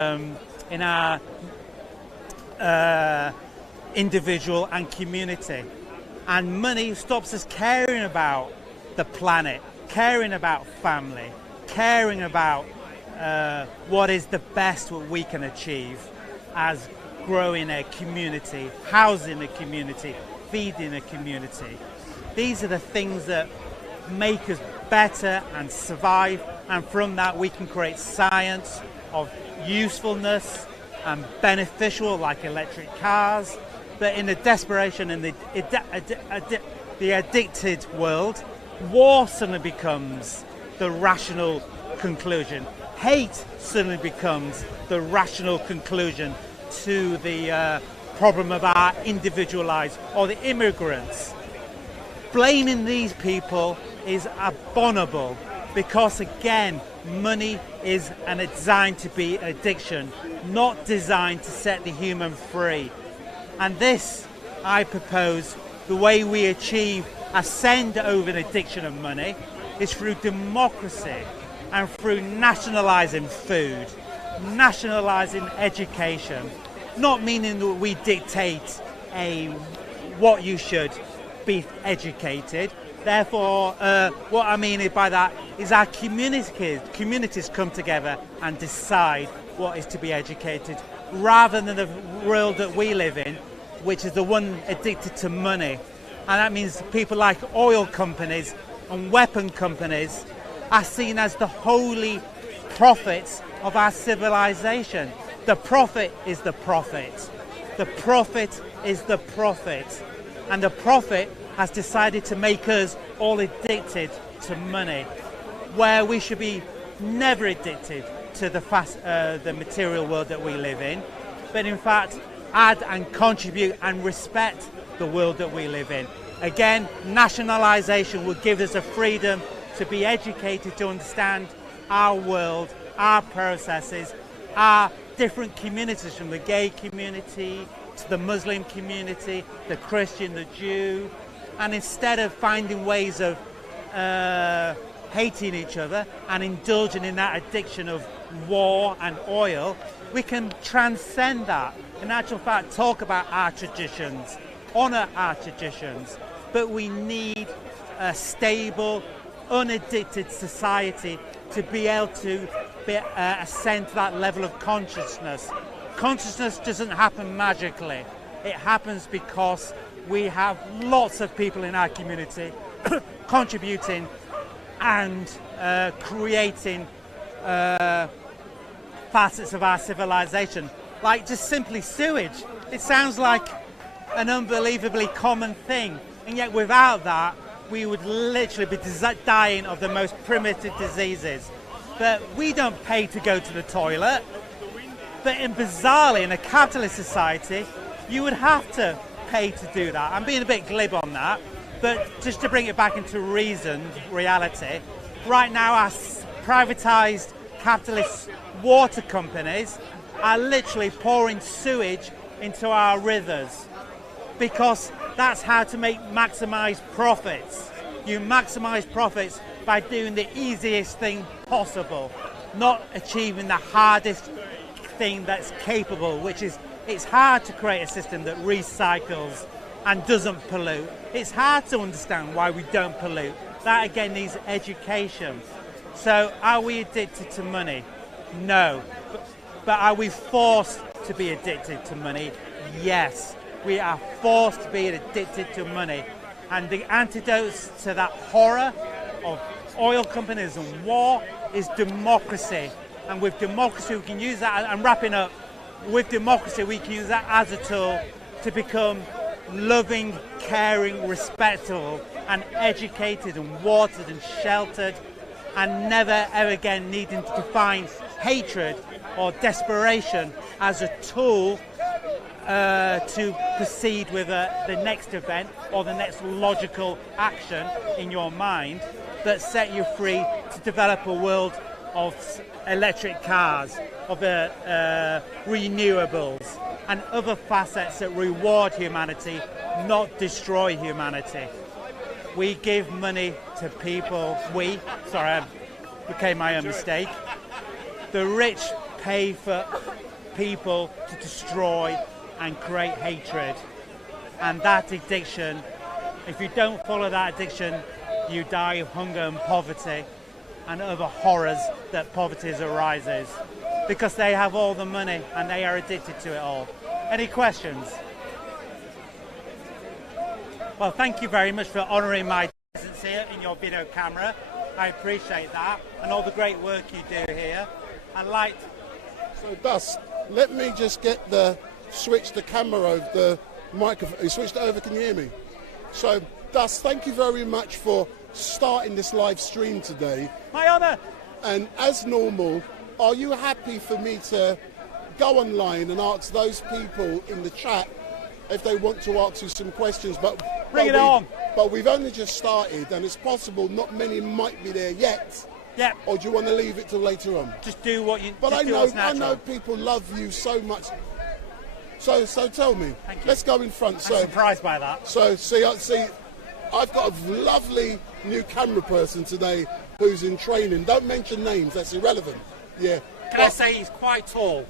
in our individual and community. And money stops us caring about the planet, caring about family, caring about what is the best what we can achieve as growing a community, housing a community, feeding a community. These are the things that make us better and survive, and from that we can create science of usefulness and beneficial, like electric cars. But in the desperation and the addicted world, war suddenly becomes the rational conclusion. Hate suddenly becomes the rational conclusion to the problem of our individualized, or the immigrants. Blaming these people is abominable, because again, money is designed to be addiction, not designed to set the human free. And this, I propose, the way we ascend over the addiction of money is through democracy and through nationalising food, nationalising education, not meaning that we dictate what you should be educated. Therefore, what I mean by that is our communities come together and decide what is to be educated, rather than the world that we live in, which is the one addicted to money. And that means people like oil companies and weapon companies are seen as the holy prophets of our civilization. The prophet is the prophet. The prophet is the prophet. And the prophet has decided to make us all addicted to money, where we should be never addicted to the material world that we live in, but in fact add and contribute and respect the world that we live in. Again, nationalisation will give us the freedom to be educated, to understand our world, our processes, our different communities, from the gay community to the Muslim community, the Christian, the Jew. And instead of finding ways of hating each other and indulging in that addiction of war and oil, we can transcend that. In actual fact, talk about our traditions, honour our traditions, but we need a stable, unaddicted society to be able to ascend to that level of consciousness. Consciousness doesn't happen magically. It happens because we have lots of people in our community contributing and creating facets of our civilization, like just simply sewage. It sounds like an unbelievably common thing, and yet without that we would literally be dying of the most primitive diseases. But we don't pay to go to the toilet. But bizarrely, in a capitalist society, you would have to pay to do that. I'm being a bit glib on that, but just to bring it back into reasoned reality, right now our privatised capitalist water companies are literally pouring sewage into our rivers, because that's how to maximise profits. You maximise profits by doing the easiest thing possible, not achieving the hardest thing that's capable, which is, it's hard to create a system that recycles and doesn't pollute. It's hard to understand why we don't pollute. That again needs education. So are we addicted to money? No. But are we forced to be addicted to money? Yes. We are forced to be addicted to money. And the antidote to that horror of oil companies and war is democracy. And with democracy we can use that, I'm wrapping up, with democracy we can use that as a tool to become loving, caring, respectful and educated and watered and sheltered, and never ever again needing to define hatred or desperation as a tool to proceed with the next event or the next logical action in your mind that set you free to develop a world of electric cars, of renewables and other facets that reward humanity, not destroy humanity. We give money to people, I became my own mistake. The rich pay for people to destroy and create hatred. And that addiction, if you don't follow that addiction, you die of hunger and poverty and other horrors that poverty arises, because they have all the money and they are addicted to it all. Any questions? Well, thank you very much for honouring my presence here in your video camera. I appreciate that, and all the great work you do here. So, Dust, let me just switch the camera over, the microphone. Switch it over, can you hear me? So, Dust, thank you very much for starting this live stream today. My honour! And as normal, are you happy for me to go online and ask those people in the chat if they want to ask you some questions? Bring it on! But we've only just started, and it's possible not many might be there yet. Yeah. Or do you want to leave it till later on? Just do what you. But just I know people love you so much. So tell me. Thank you. Let's go in front. I'm surprised by that. So see, I've got a lovely new camera person today who's in training. Don't mention names. That's irrelevant. Yeah. Can I say he's quite tall?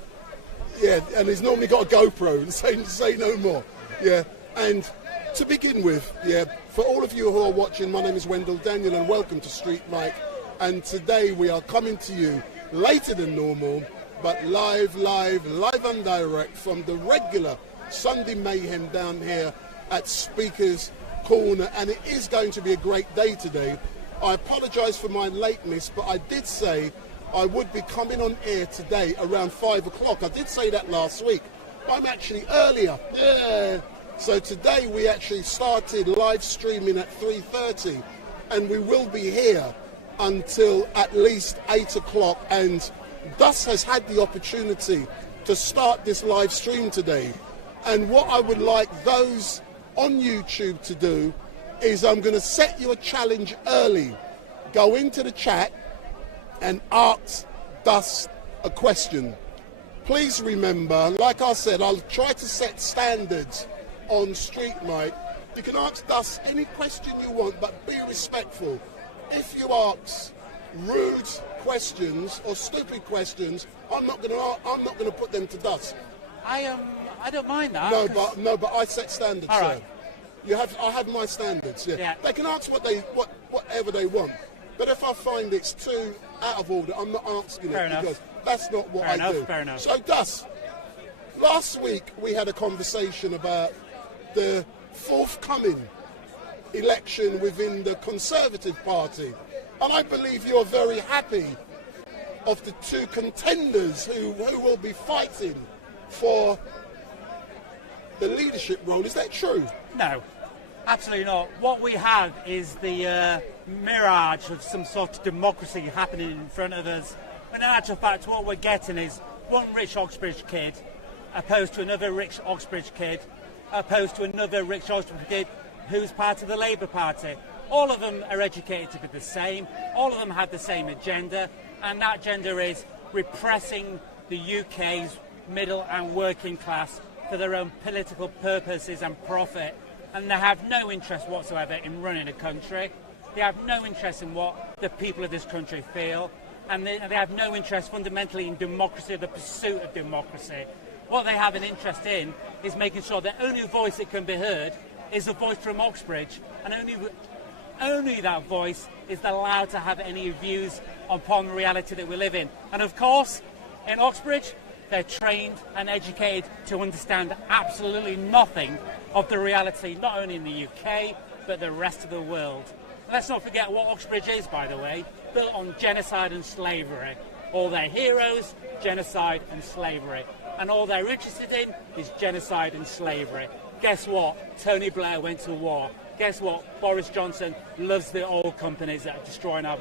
Yeah, and he's normally got a GoPro. Say no more. Yeah. And to begin with, yeah, for all of you who are watching, my name is Wendell Daniel and welcome to StreetMic. And today we are coming to you later than normal, but live and direct from the regular Sunday Mayhem down here at Speaker's Corner. And it is going to be a great day today. I apologise for my lateness, but I did say I would be coming on air today around 5 o'clock. I did say that last week. I'm actually earlier. Yeah. So today we actually started live streaming at 3:30, and we will be here until at least 8 o'clock. And Dust has had the opportunity to start this live stream today. And what I would like those on YouTube to do is I'm going to set you a challenge early. Go into the chat and ask Dust a question. Please remember, like I said, I'll try to set standards on StreetMic. You can ask Dust any question you want, but be respectful. If you ask rude questions or stupid questions, I'm not going to put them to Dust. I don't mind that. No, but I set standards, all sir. right. I have my standards. Yeah. Yeah. They can ask whatever they want. But if I find it's too out of order, I'm not asking Fair it enough. because that's not what I do. Fair enough. So, Dust, last week we had a conversation about the forthcoming election within the Conservative Party. And I believe you're very happy of the two contenders who will be fighting for the leadership role. Is that true? No, absolutely not. What we have is the mirage of some sort of democracy happening in front of us. But in actual fact, what we're getting is one rich Oxbridge kid opposed to another rich Oxbridge kid opposed to another rich Oxbridge kid who's part of the Labour Party. All of them are educated to be the same. All of them have the same agenda, and that agenda is repressing the UK's middle and working class for their own political purposes and profit. And they have no interest whatsoever in running a country. They have no interest in what the people of this country feel. And they have no interest fundamentally in democracy, the pursuit of democracy. What they have an interest in is making sure the only voice that can be heard is a voice from Oxbridge, and only that voice is allowed to have any views upon the reality that we live in. And of course, in Oxbridge, they're trained and educated to understand absolutely nothing of the reality, not only in the UK, but the rest of the world. Let's not forget what Oxbridge is, by the way, built on genocide and slavery. All their heroes, genocide and slavery. And all they're interested in is genocide and slavery. Guess what? Tony Blair went to war. Guess what? Boris Johnson loves the oil companies that are destroying our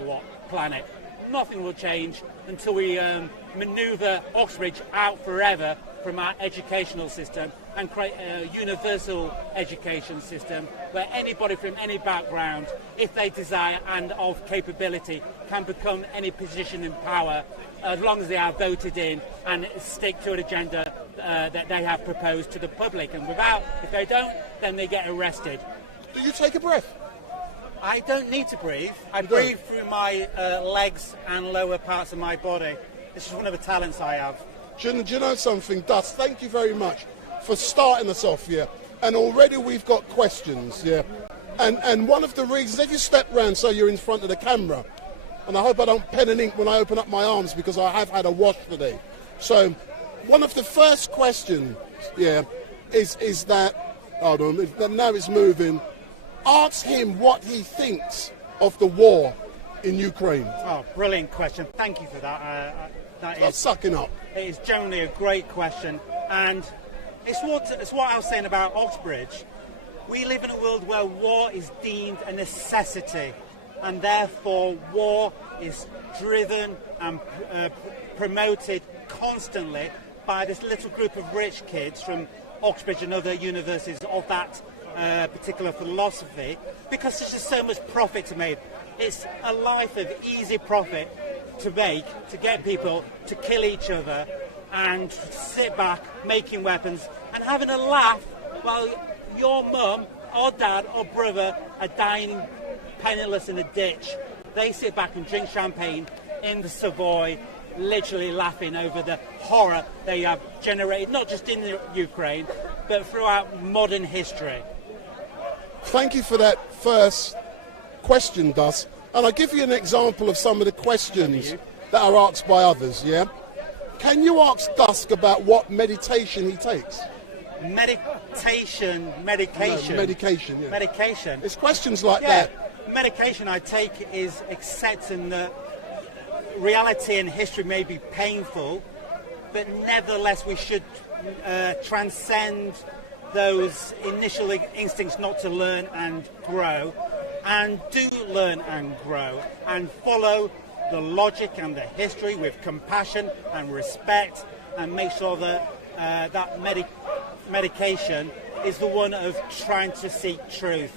planet. Nothing will change until we manoeuvre Oxbridge out forever from our educational system and create a universal education system where anybody from any background, if they desire and of capability, can become any position in power as long as they are voted in and stick to an agenda that they have proposed to the public. And if they don't, then they get arrested. Do you take a breath? I don't need to breathe. I breathe through my legs and lower parts of my body. It's just one of the talents I have. Do you know something, Dust? Thank you very much for starting us off, yeah. And already we've got questions, yeah. And one of the reasons, if you step round so you're in front of the camera, and I hope I don't pen and ink when I open up my arms because I have had a wash today. So one of the first questions, yeah, is that, hold on, now it's moving. Ask him what he thinks of the war in Ukraine. Oh, brilliant question. Thank you for that. Stop sucking up. It is generally a great question, and it's what I was saying about Oxbridge. We live in a world where war is deemed a necessity, and therefore war is driven and promoted constantly by this little group of rich kids from Oxbridge and other universities of that particular philosophy, because there's just so much profit to make. It's a life of easy profit to make, to get people to kill each other and sit back making weapons and having a laugh while your mum or dad or brother are dying penniless in a ditch. They sit back and drink champagne in the Savoy, literally laughing over the horror they have generated, not just in the Ukraine, but throughout modern history. Thank you for that first question, Dusk. And I'll give you an example of some of the questions that are asked by others, yeah? Can you ask Dusk about what meditation he takes? Medication. No, medication, yeah. Medication. It's questions like that. Medication I take is accepting that reality and history may be painful, but nevertheless we should transcend those initial instincts not to learn and grow, and do learn and grow, and follow the logic and the history with compassion and respect, and make sure that that medication is the one of trying to seek truth.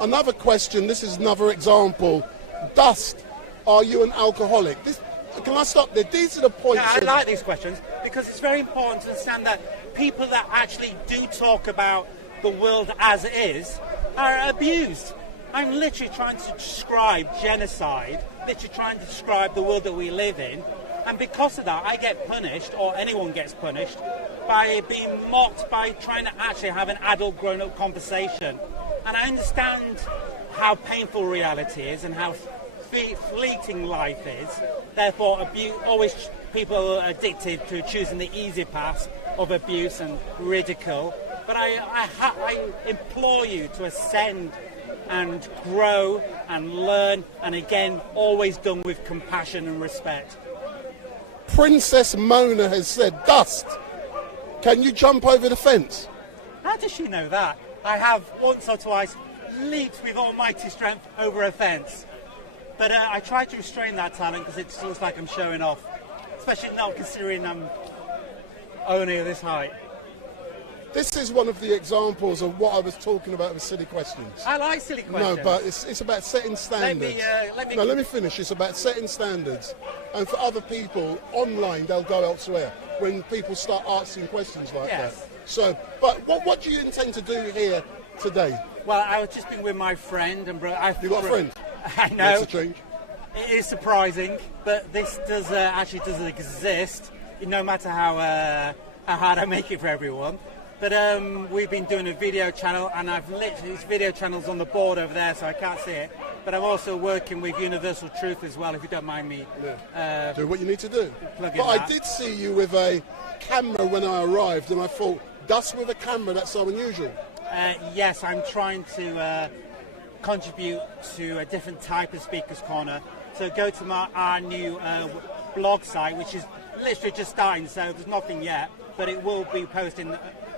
Another question, this is another example. Dust, are you an alcoholic? Can I stop there? These are the points. Yeah, I like these questions because it's very important to understand that people that actually do talk about the world as it is are abused. I'm literally trying to describe genocide, literally trying to describe the world that we live in, and because of that I get punished, or anyone gets punished, by being mocked, by trying to actually have an adult grown-up conversation. And I understand how painful reality is and how fleeting life is. Therefore, always people are addicted to choosing the easy path of abuse and ridicule. But I implore you to ascend and grow and learn, and again, always done with compassion and respect. Princess Mona has said, Dust, can you jump over the fence? How does she know that? I have once or twice leaped with almighty strength over a fence. But I try to restrain that talent because it looks like I'm showing off, especially now considering I'm only this height. This is one of the examples of what I was talking about with silly questions. I like silly questions. No, but it's about setting standards. Let me finish. It's about setting standards. And for other people online, they'll go elsewhere when people start asking questions like that. So, but what do you intend to do here today? Well, I've just been with my friend and brother. You got a friend? I know. That's a change. It is surprising, but this does actually doesn't exist, no matter how hard I make it for everyone. But we've been doing a video channel, and I've literally, this video channel's on the board over there, so I can't see it. But I'm also working with Universal Truth as well, if you don't mind me. Do what you need to do. But I did see you with a camera when I arrived, and I thought, Dust with a camera, that's so unusual. Yes, I'm trying to contribute to a different type of Speaker's Corner. So go to our new blog site, which is literally just starting, so there's nothing yet, but it will be posted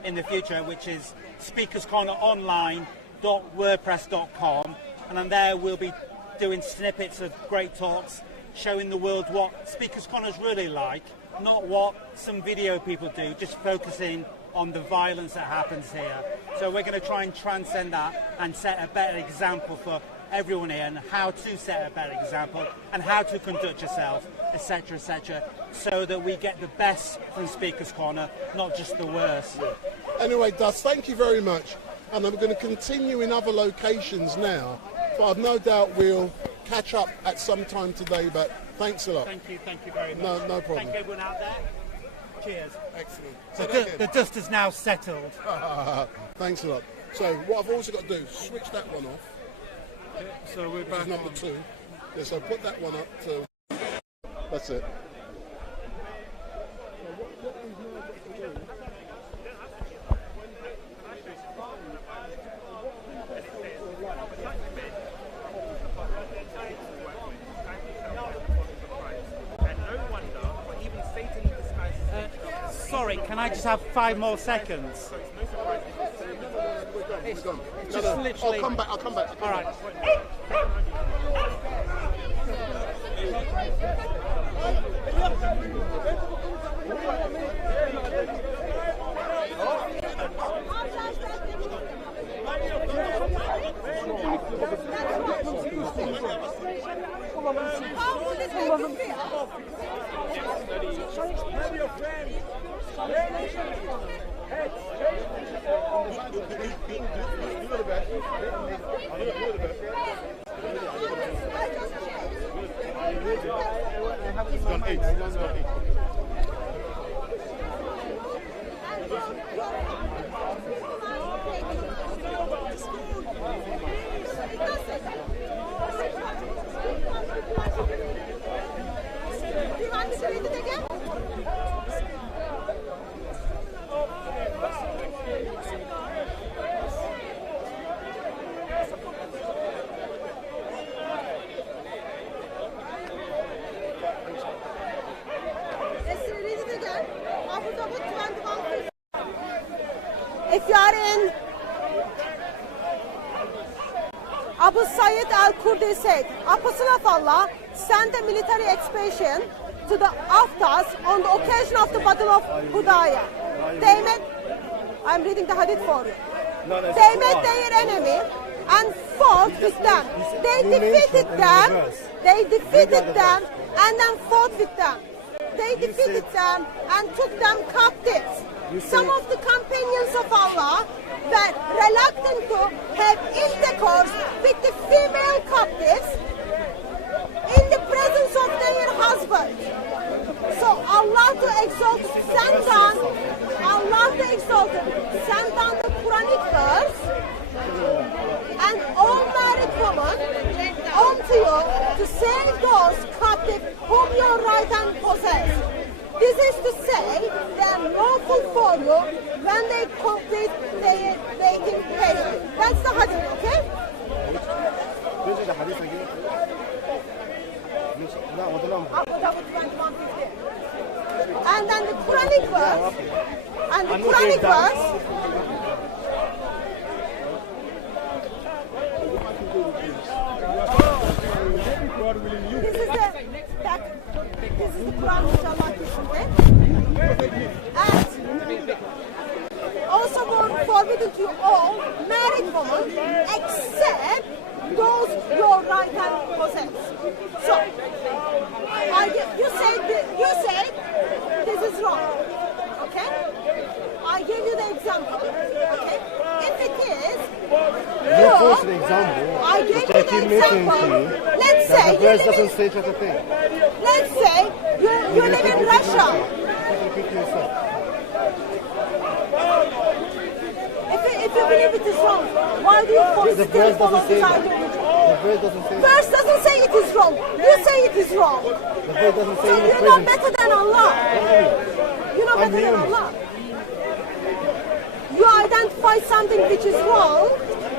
in the future, which is speakerscorneronline.wordpress.com, and on there we'll be doing snippets of great talks, showing the world what Speaker's Corner is really like, not what some video people do, just focusing on the violence that happens here. So we're going to try and transcend that and set a better example for everyone here, and how to set a better example and how to conduct yourself, etc., so that we get the best from Speaker's Corner, not just the worst. Anyway, Dust, thank you very much. And I'm going to continue in other locations now, but I've no doubt we'll catch up at some time today. But Thanks a lot. Thank you very much. No problem. Thank everyone out there. Cheers. Excellent. The dust is now settled. Thanks a lot. So what I've also got to do is switch that one off. So we're back number 2. Yeah, so put that one up to... That's it. Sorry, can I just have 5 more seconds? It's just literally... I'll come back. All right. If you are in Abu Sayyid al-Kurdi said, Apostle of Allah sent a military expedition to the Aftas on the occasion of the Battle of Hudayah. They met, I'm reading the hadith for you. They met their enemy and fought with them. They defeated them and then fought with them. They defeated them and took them captives. Some of the companions of Allah were reluctant to have intercourse with the female captives in the presence of their husband. So Allah to exalt, send down the Quranic verse and all married women unto you to save those captives whom your right hand possess. This is to say they are lawful for you when they complete their dating period. That's the hadith, okay? And then the Quranic verse, this is the Quran which Allah gives and also forbidden to all married women except those your right hand possess. So you say this is wrong. Okay? I give you the example. Okay? If it is I gave you the example. Let's say the verse doesn't say such a thing. Let's say you live in Russia. If you believe it is wrong, why do you force the verse doesn't say that. The verse doesn't say it is wrong. You say it is wrong. The verse doesn't say so you're not better than Allah. You're not better than Allah. You identify something which is wrong,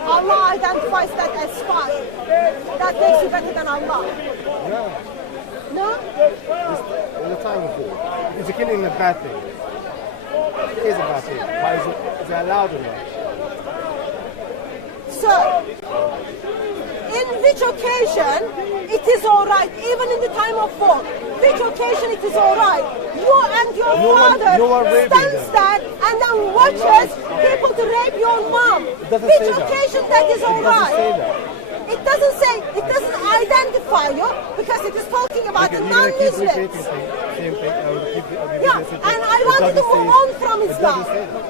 Allah identifies that as fine. That makes you better than Allah. Yeah. No? It's the time of it. It's killing a bad thing. It is a bad thing. But is it allowed or not? So, in which occasion it is alright, even in the time of war, which occasion it is alright. You and your father stands there and then watches people to rape your mom. Which occasion that is alright? It doesn't identify you because it is talking about the non-Muslims. Yeah, and I wanted to move on from Islam.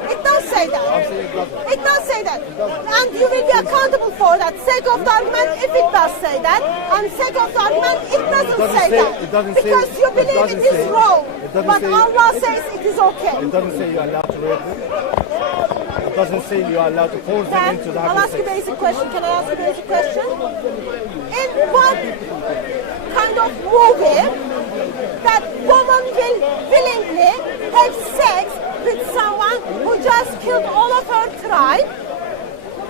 It does say say that. It does say that. And you will be accountable for that. Sake of the argument, if it does say that, and sake of the argument, it doesn't say that. Because you believe it is wrong. But Allah says it is okay. It doesn't say you're allowed to rape them. It doesn't say you are allowed to force them into the I'll ask you a basic question. Can I ask you a basic question? In what kind of movie that woman will willingly have sex with someone who just killed all of her tribe,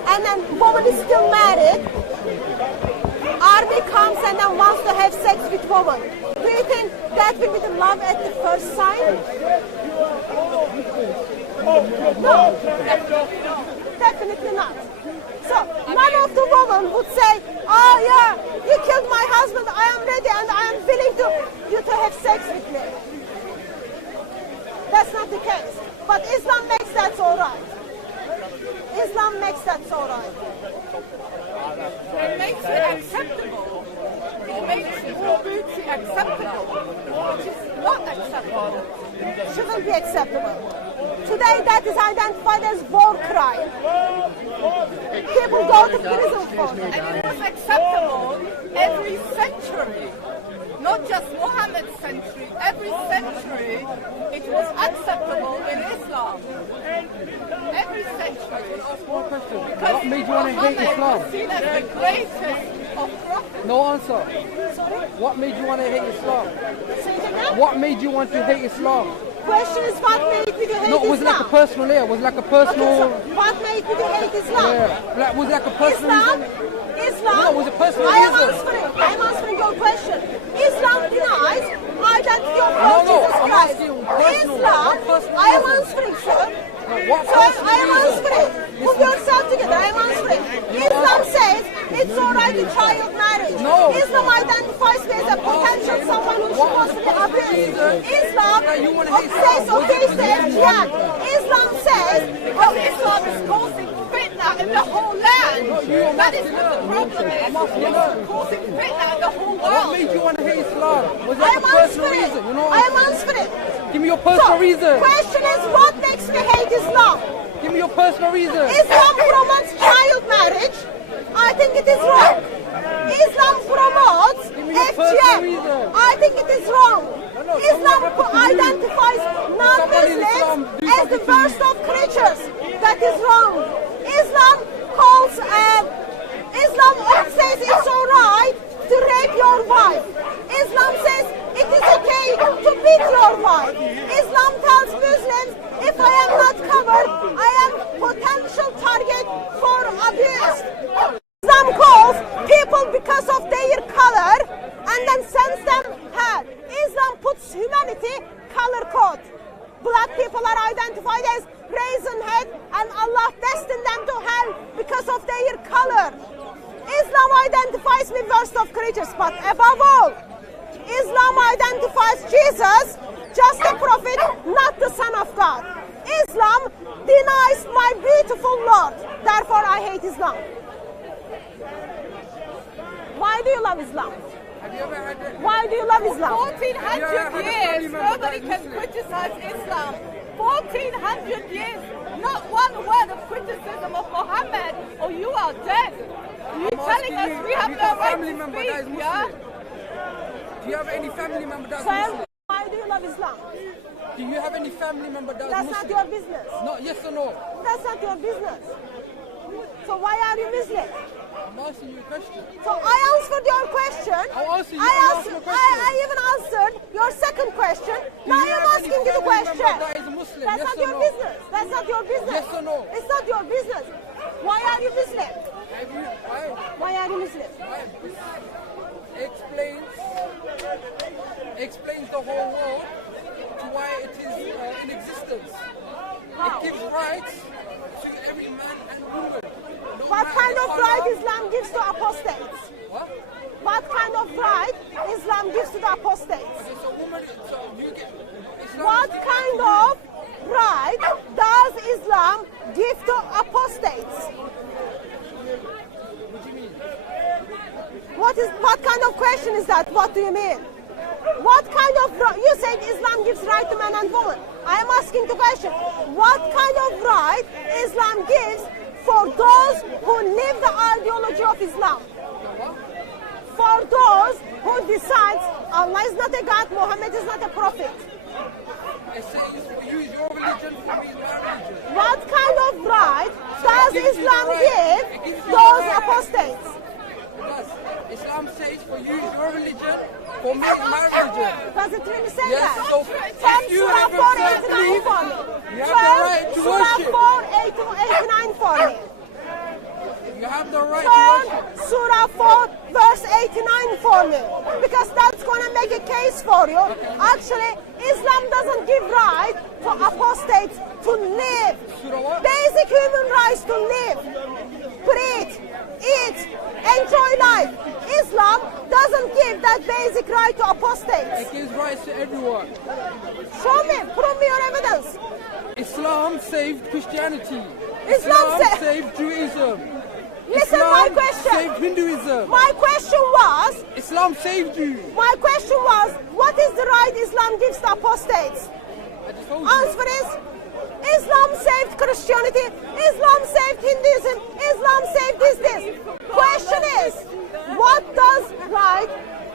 and then woman is still married, army comes and then wants to have sex with woman? Do you think that will be the love at the first sight? No, definitely not. So none of the women would say, oh yeah, you killed my husband, I am ready and I am willing to you to have sex with me. That's not the case. But Islam makes that all right. Islam makes that all right. It makes it acceptable. It makes beauty acceptable. Which is not acceptable. Shouldn't be acceptable. Today that is identified as war crime. People go to prison for it. And it was acceptable every century. Not just Muhammad's century. Every century it was acceptable in Islam. Every century. Because What made you want to hate Muhammad Islam? was seen as the greatest of prophets. No answer. What made you want to hate Islam? Say it again? What made you want to hate Islam? Question is what made you hate No, Islam? was it like a personal layer? Was it like a personal... Okay, so what made you hate Islam? Yeah. Like, was it like a personal Islam, reason? Islam. No, was it personal I am reason? answering your question. Islam denies identity of No, Lord no, Jesus I'm Christ. asking you personal. Islam, What personal I am reason? answering, sir. What Sir, personal I am reason? answering. Put yourself together. I am answering. Islam says it's alright to child marriage. No. Islam identifies me as a potential someone who's supposed to be abused. Islam says, yeah. Islam says, Because Islam is causing fitna in the whole land. That is what the problem is. It's causing fitna in the whole What world. made you want to hate Islam? Was it I like am a personal answering. reason? You know I am answering. Give me your personal So, reason. question is, what makes me hate Islam? Give me your personal reason. Islam promotes child marriage. I think it is wrong. Islam promotes me your personal FGM. reason. I think it is wrong. no, Islam someone have to identifies Islam non-Muslims do as the something to worst of creatures. That is wrong. Islam calls, Islam says it's alright to rape your wife. Islam says it is okay to beat your wife. Islam tells Muslims, if I am not covered, I am potential target for abuse. Islam calls people because of their color and then sends them hell. Islam puts humanity color code. Black people are identified as raisin head and Allah destined them to hell because of their color. Islam identifies me worst of creatures, but above all, Islam identifies Jesus, just a prophet, not the Son of God. Islam denies my beautiful Lord. Therefore, I hate Islam. Why do you love Islam? Have you ever had that? Why do you love Islam? 1400 years, nobody can criticize Islam. 1400 years, not one word of criticism of Muhammad, or you are dead. You're telling us we have no right to speak, yeah? Do you have any family member that's Sir, Muslim? why do you love Islam? Do you have any family member that's That's Muslim? not your business. No, yes or no? That's not your business. So why are you Muslim? I'm asking you a question. So I answered your question. I'll answer you. I I'll answered. answer my question. I even answered your second question. Do Now you I'm have any asking you the family question. member that is a Muslim? That's Yes not or your no? business. That's not your business. Yes or no? It's not your business. Why are you Muslim? Have you, Why are you Muslim? explains the whole world to why it is in existence. How? It gives rights to every man and woman. No What matter kind the of color. right Islam gives to apostates? What? What kind of right Islam gives to the apostates? Okay, so woman, so you get. Islam What is kind of right does Islam give to apostates? What do you mean? What kind of question is that? What do you mean? What kind of you said Islam gives right to man and woman. I am asking the question. What kind of right Islam gives for those who live the ideology of Islam? For those who decides Allah is not a God, Muhammad is not a prophet. It says use your religion for me my religion. What kind of right does Islam give those apostates? Yes. Islam says for use your religion for me my religion. Does it really say Yes, that? so Turn if you Surah have a 489 belief, for me. you have the right to Surah worship. 489 for me. You have the right to Turn worship. Surah 4 verse 89 for me. Because that's going to make a case for you. Actually, Islam doesn't give right to apostates to live. Surah what? Basic human rights to live, breathe, eat, enjoy life. Islam doesn't give that basic right to apostates. It gives rights to everyone. Show me, prove me your evidence. Islam saved Christianity. Islam saved Judaism. Listen, Islam my question. saved Hinduism. My question was, Islam saved you. my question was, what is the right Islam gives to apostates? I just told you. Answer is, Islam saved Christianity, Islam saved Hinduism, Islam saved this. Question is,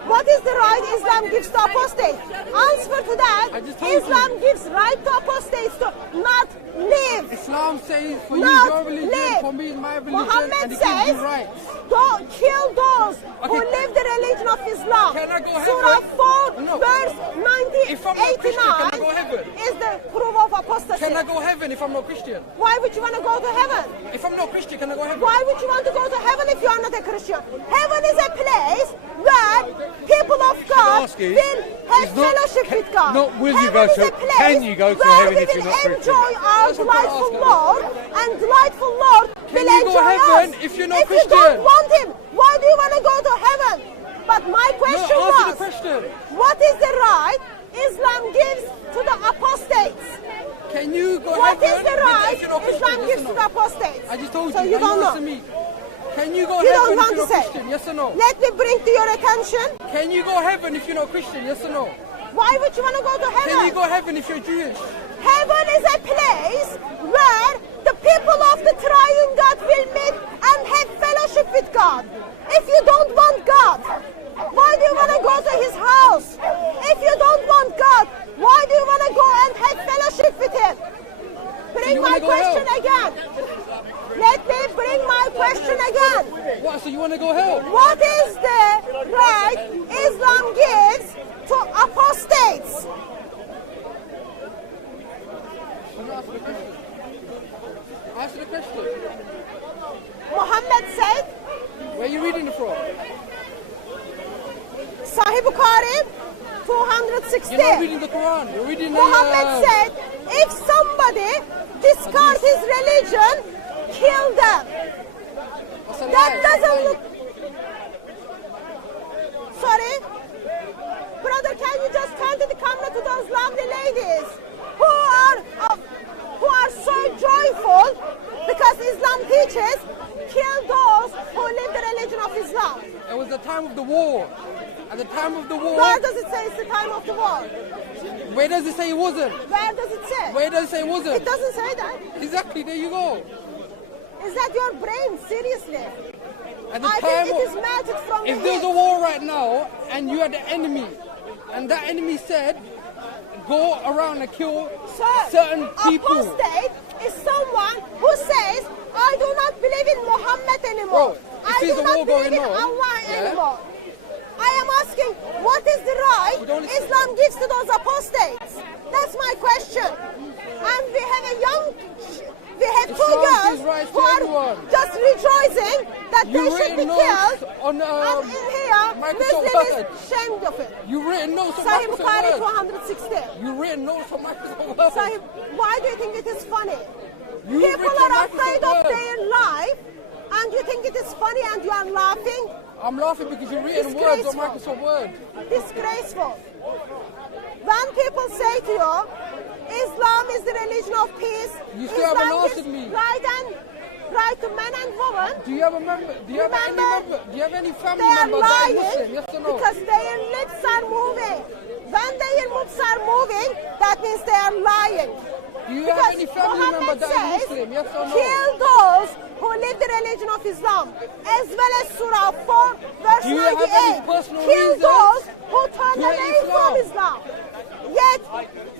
what is the right Islam gives to apostates? Answer to that, I just told you. Islam gives right to apostates to not live. Islam says for you Not your religion, live. for me my religion, Muhammad and it gives says, you rights. don't kill those who Okay. live the religion of Islam. Can I go Surah heaven? 4 No. verse If I'm not Christian, can I go 89 heaven? is the proof of apostasy. Can I go heaven if I'm not Christian? Why would you want to go to heaven? If I'm not Christian, can I go heaven? Why would you want to go to heaven if you are not a Christian? Heaven is a place where people of God ask is, will have it's not- fellowship with God. not will you Heaven go is to- a place can you go to where heaven we if you're will not Christian? enjoy our That's what I'm delightful asking. Lord, and delightful Lord will you go enjoy heaven us. if you're not If you don't Christian? want Him, why do you want to go to heaven? But my question No, answer was, the question. what is the right Islam gives to the apostates? Can you go What heaven is the right if you're not Christian? Islam Yes gives or to no? the apostates? I just told so you. you Now don't answer know. me. Can you go You heaven don't if want you're to not say. Christian? Yes or no? Let me bring to your attention. Can you go heaven if you're not Christian? Yes or no? Why would you want to go to heaven? Can you go heaven if you're Jewish? Heaven is a place where the people of the triune God will meet and have fellowship with God. If you don't want God, why do you want to go to His house? If you don't want God, why do you want to go and have fellowship with Him? Bring you my wanna go question hell? again. Let me bring my question again. What? So you want to go hell? What is the right Islam gives to apostates? Answer the question. Muhammad said, Where are you reading it from? Sahih Bukhari 216. You're not reading the Quran. You're reading the... Muhammad said, if somebody discards his religion, kill them. That's a That lie. doesn't Lie. look... Sorry? Brother, can you just turn to the camera to those lovely ladies who are so joyful because Islam teaches, kill those who live the religion of Islam. It was the time of the war. At the time of the war... Where does it say it's the time of the war? Where does it say it wasn't? Where does it say? Where does it say it It wasn't? doesn't say that. Exactly, there you go. Is that your brain? Seriously? At the I time think it is of... magic from If the there's a head. war right now and you are the enemy, and that enemy said, go around and kill Sir, certain people. apostate is someone who says, I do not believe in Muhammad anymore. Bro, if I there's do a not war believe going in on, Allah yeah? anymore. I am asking, what is the right You don't listen. Islam gives to those apostates? That's my question. And we have two Islam girls gives rights who to are everyone. just rejoicing that You they should be written killed. notes on And in here, Microsoft Muslim Word. is ashamed of it. You written notes on Sahih Microsoft Bukhari Word. 216. You written notes on Microsoft Word. Sahib, why do you think it is funny? You People written are afraid of Microsoft Word. their life, and you think it is funny and you are laughing? I'm laughing because you written words on Microsoft Word. Disgraceful. When people say to you, Islam is the religion of peace, You still haven't Islam answered gives me. right and right to men and women. Do you have a member? Do you have any member? Do you have any family They are members that are lying Muslim? Yes or no? because their lips are moving. When their lips are moving, that means they are lying. Do you have any family Muhammad members that are says, Muslim? Yes or no? kill those who live the religion of Islam, as well as Surah 4, verse Do you have 98. any personal Kill reasons those who turn to hate away from Islam. Yet,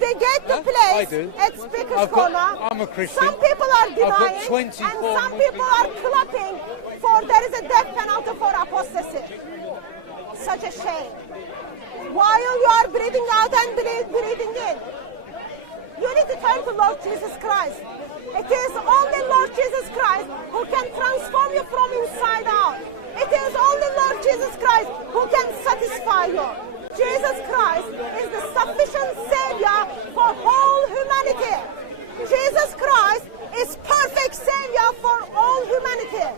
they get the place at Speaker's Corner. I'm a Christian. Some people are denying, I've got 24 and some people are clapping for there is a death penalty for apostasy. Such a shame. While you are breathing out and breathing in, you need to turn to Lord Jesus Christ. It is only Lord Jesus Christ who can transform you from inside out. It is only Lord Jesus Christ who can satisfy you. Jesus Christ is the sufficient Savior for whole humanity. Jesus Christ is perfect Savior for all humanity.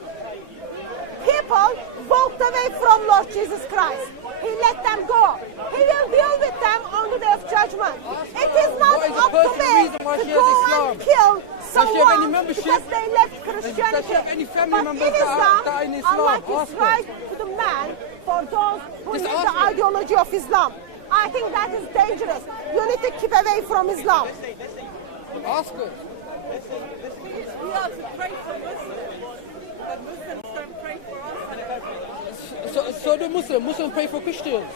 People walked away from Lord Jesus Christ. He let them go. He will deal with them on the day of judgment. It is not up to me to go and kill someone because they left Christianity. But in Islam, Allah gives right to the man for those who live the ideology of Islam. I think that is dangerous. You need to keep away from Islam. Ask her. We have to pray for Muslims. But Muslims don't pray for us. So the Muslims pray for Christians.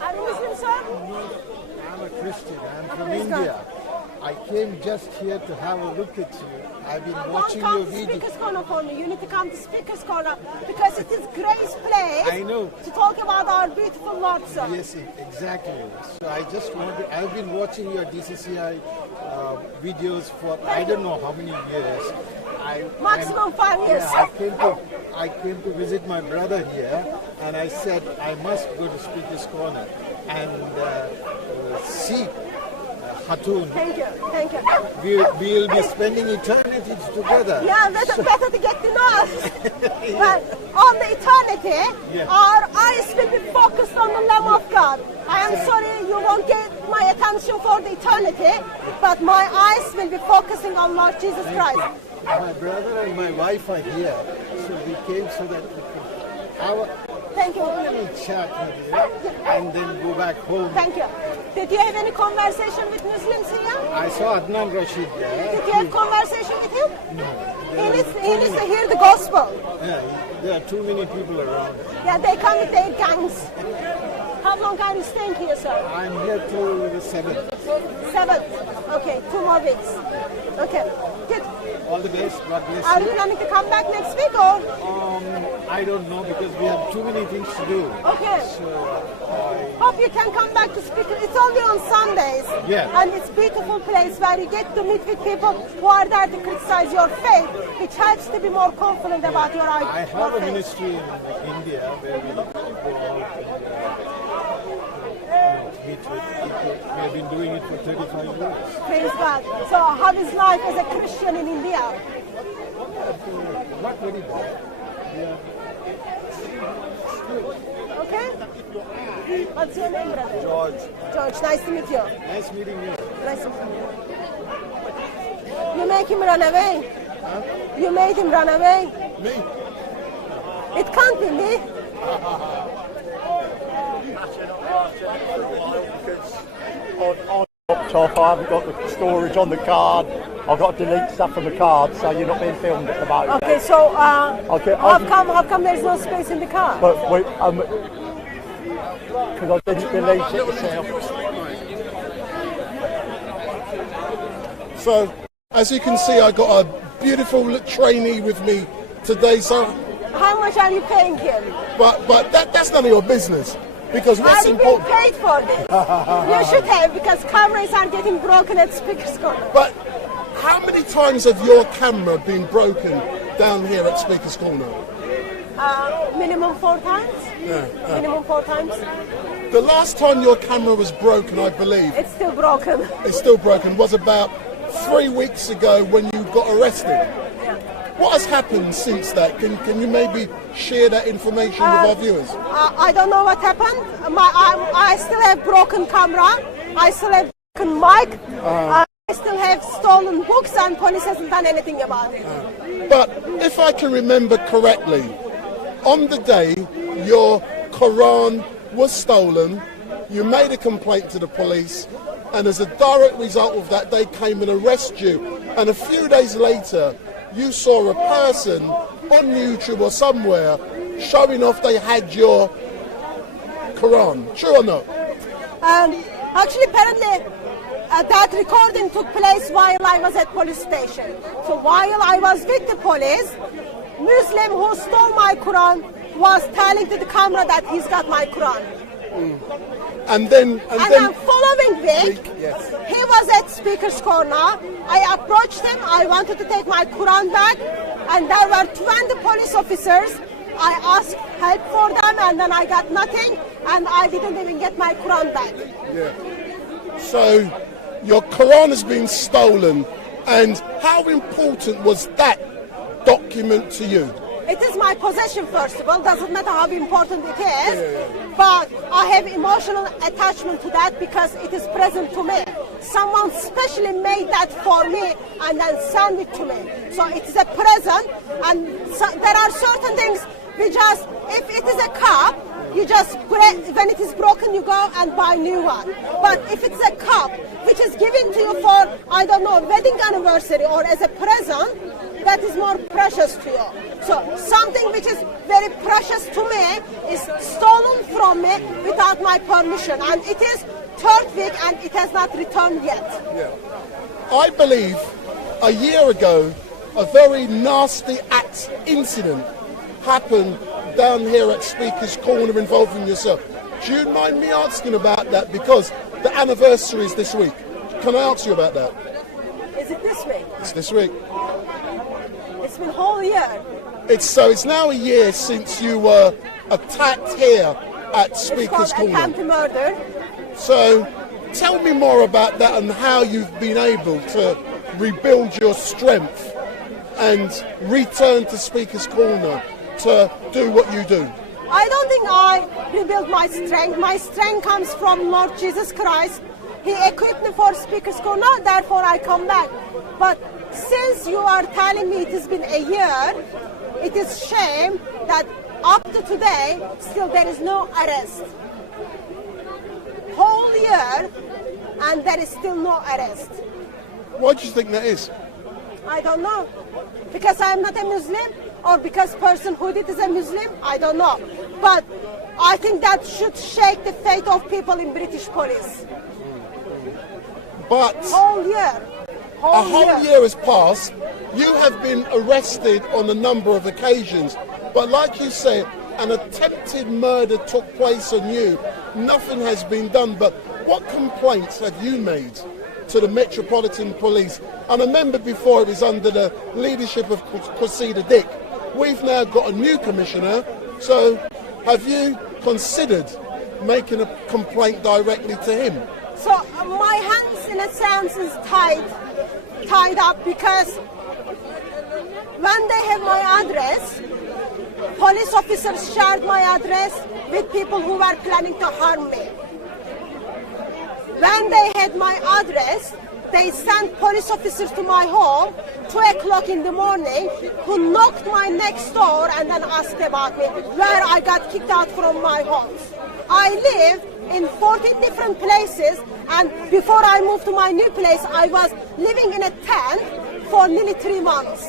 Are you Muslim, sir? I'm a Christian. I'm from India. I came just here to have a look at you. I've been watching your Don't come to video. Speaker's Corner for me. You need to come to Speaker's Corner because it is Grace Place. I know. To talk about our beautiful Lord, sir. Yes, exactly. So I just wanted, I've been watching your DCCI videos for I don't know how many years. Maximum 5 years. Yeah, I came to visit my brother here, and I said I must go to Speaker's Corner and see Hatun. Thank you. Thank you. We'll be spending eternity together. Yeah, better to get to know us. But on the eternity, our eyes will be focused on the Lamb of God. I am sorry you won't get my attention for the eternity, but my eyes will be focusing on Lord Jesus Christ. My brother and my wife are here, so we came so that we could have a Thank you. chat with you and then go back home. Thank you. Did you have any conversation with Muslims here? I saw Adnan Rashid there. Did you have conversation with him? No. He needs to hear the gospel. Yeah, there are too many people around. Yeah, they come with their gangs. How long are you staying here, sir? I'm here till the 7th. 7th. Okay, 2 more weeks. Okay, good. All the best. God bless Are you you. planning to come back next week or? I don't know because we have too many things to do. Okay. So Hope you can come back to speak. It's only on Sundays. Yeah. And it's a beautiful place where you get to meet with people who are there to criticize your faith, which helps to be more confident about your I faith. have a ministry in India where we go out and meet with people. We have been doing it for 35 years. Praise God. So how is life as a Christian in India? Not very bad. Okay? What's your name, brother? George, George, nice to meet you. nice meeting you. Nice to meet you. You make him run away. Huh? You made him run away. Me? It can't be me. On dropped off, I haven't got the storage on the card. I've got to delete stuff from the card, so you're not being filmed at the moment. Okay, so how come there's no space in the car? But because I didn't delete it myself. So, as you can see, I got a beautiful trainee with me today. So, How much are you paying him? but that's none of your business because what's Are you being important. paid for this? You should have, because cameras are getting broken at Speaker's Corner. But how many times have your camera been broken down here at Speaker's Corner? Minimum 4 times. Minimum 4 times. The last time your camera was broken, I believe, It's still broken. it's still broken, was about 3 weeks ago when you got arrested. What has happened since that? Can you maybe share that information with our viewers? I don't know what happened. I still have broken camera. I still have broken mic. I still have stolen books and police hasn't done anything about it. But if I can remember correctly, on the day your Quran was stolen, you made a complaint to the police, and as a direct result of that, they came and arrested you. And a few days later, you saw a person on YouTube or somewhere showing off they had your Quran. True or not? Actually, apparently, that recording took place while I was at police station. So while I was with the police, Muslim who stole my Quran was telling to the camera that he's got my Quran. And then following week, yes. He was at Speaker's Corner. I approached him. I wanted to take my Quran back, and there were 20 police officers. I asked help for them, and then I got nothing, and I didn't even get my Quran back. Yeah. So your Quran has been stolen, and how important was that document to you? It is my possession, first of all. Doesn't matter how important it is, but I have emotional attachment to that because it is present to me. Someone specially made that for me and then sent it to me. So it is a present, and so there are certain things we just, if it is a cup, you just, when it is broken, you go and buy a new one. But if it's a cup which is given to you for, I don't know, wedding anniversary or as a present, that is more precious to you. So something which is very precious to me is stolen from me without my permission. And it is third week and it has not returned yet. Yeah. I believe a year ago, a very nasty incident happened down here at Speaker's Corner involving yourself. Do you mind me asking about that? Because the anniversary is this week. Can I ask you about that? Is it this week? It's this week. It's been a whole year. It's now a year since you were attacked here at Speaker's Corner. Attempted murder. So tell me more about that and how you've been able to rebuild your strength and return to Speaker's Corner to do what you do. I don't think I rebuilt my strength. My strength comes from Lord Jesus Christ. He equipped me for Speaker's Corner, therefore I come back. But since you are telling me it has been a year, it is shame that up to today, still there is no arrest. Whole year, and there is still no arrest. Why do you think that is? I don't know. Because I am not a Muslim, or because person who did is a Muslim, I don't know. But I think that should shake the faith of people in British police. But whole year. A whole year has passed. You have been arrested on a number of occasions. But like you said, an attempted murder took place on you. Nothing has been done. But what complaints have you made to the Metropolitan Police? And I remember before it was under the leadership of Cressida Dick. We've now got a new commissioner. So have you considered making a complaint directly to him? So my hands in a sense is tied up because when they have my address, police officers shared my address with people who were planning to harm me. When they had my address, they sent police officers to my home, 2 o'clock in the morning, who knocked my next door and then asked about me, where I got kicked out from my home. I live in 14 different places, and before I moved to my new place, I was living in a tent for nearly 3 months.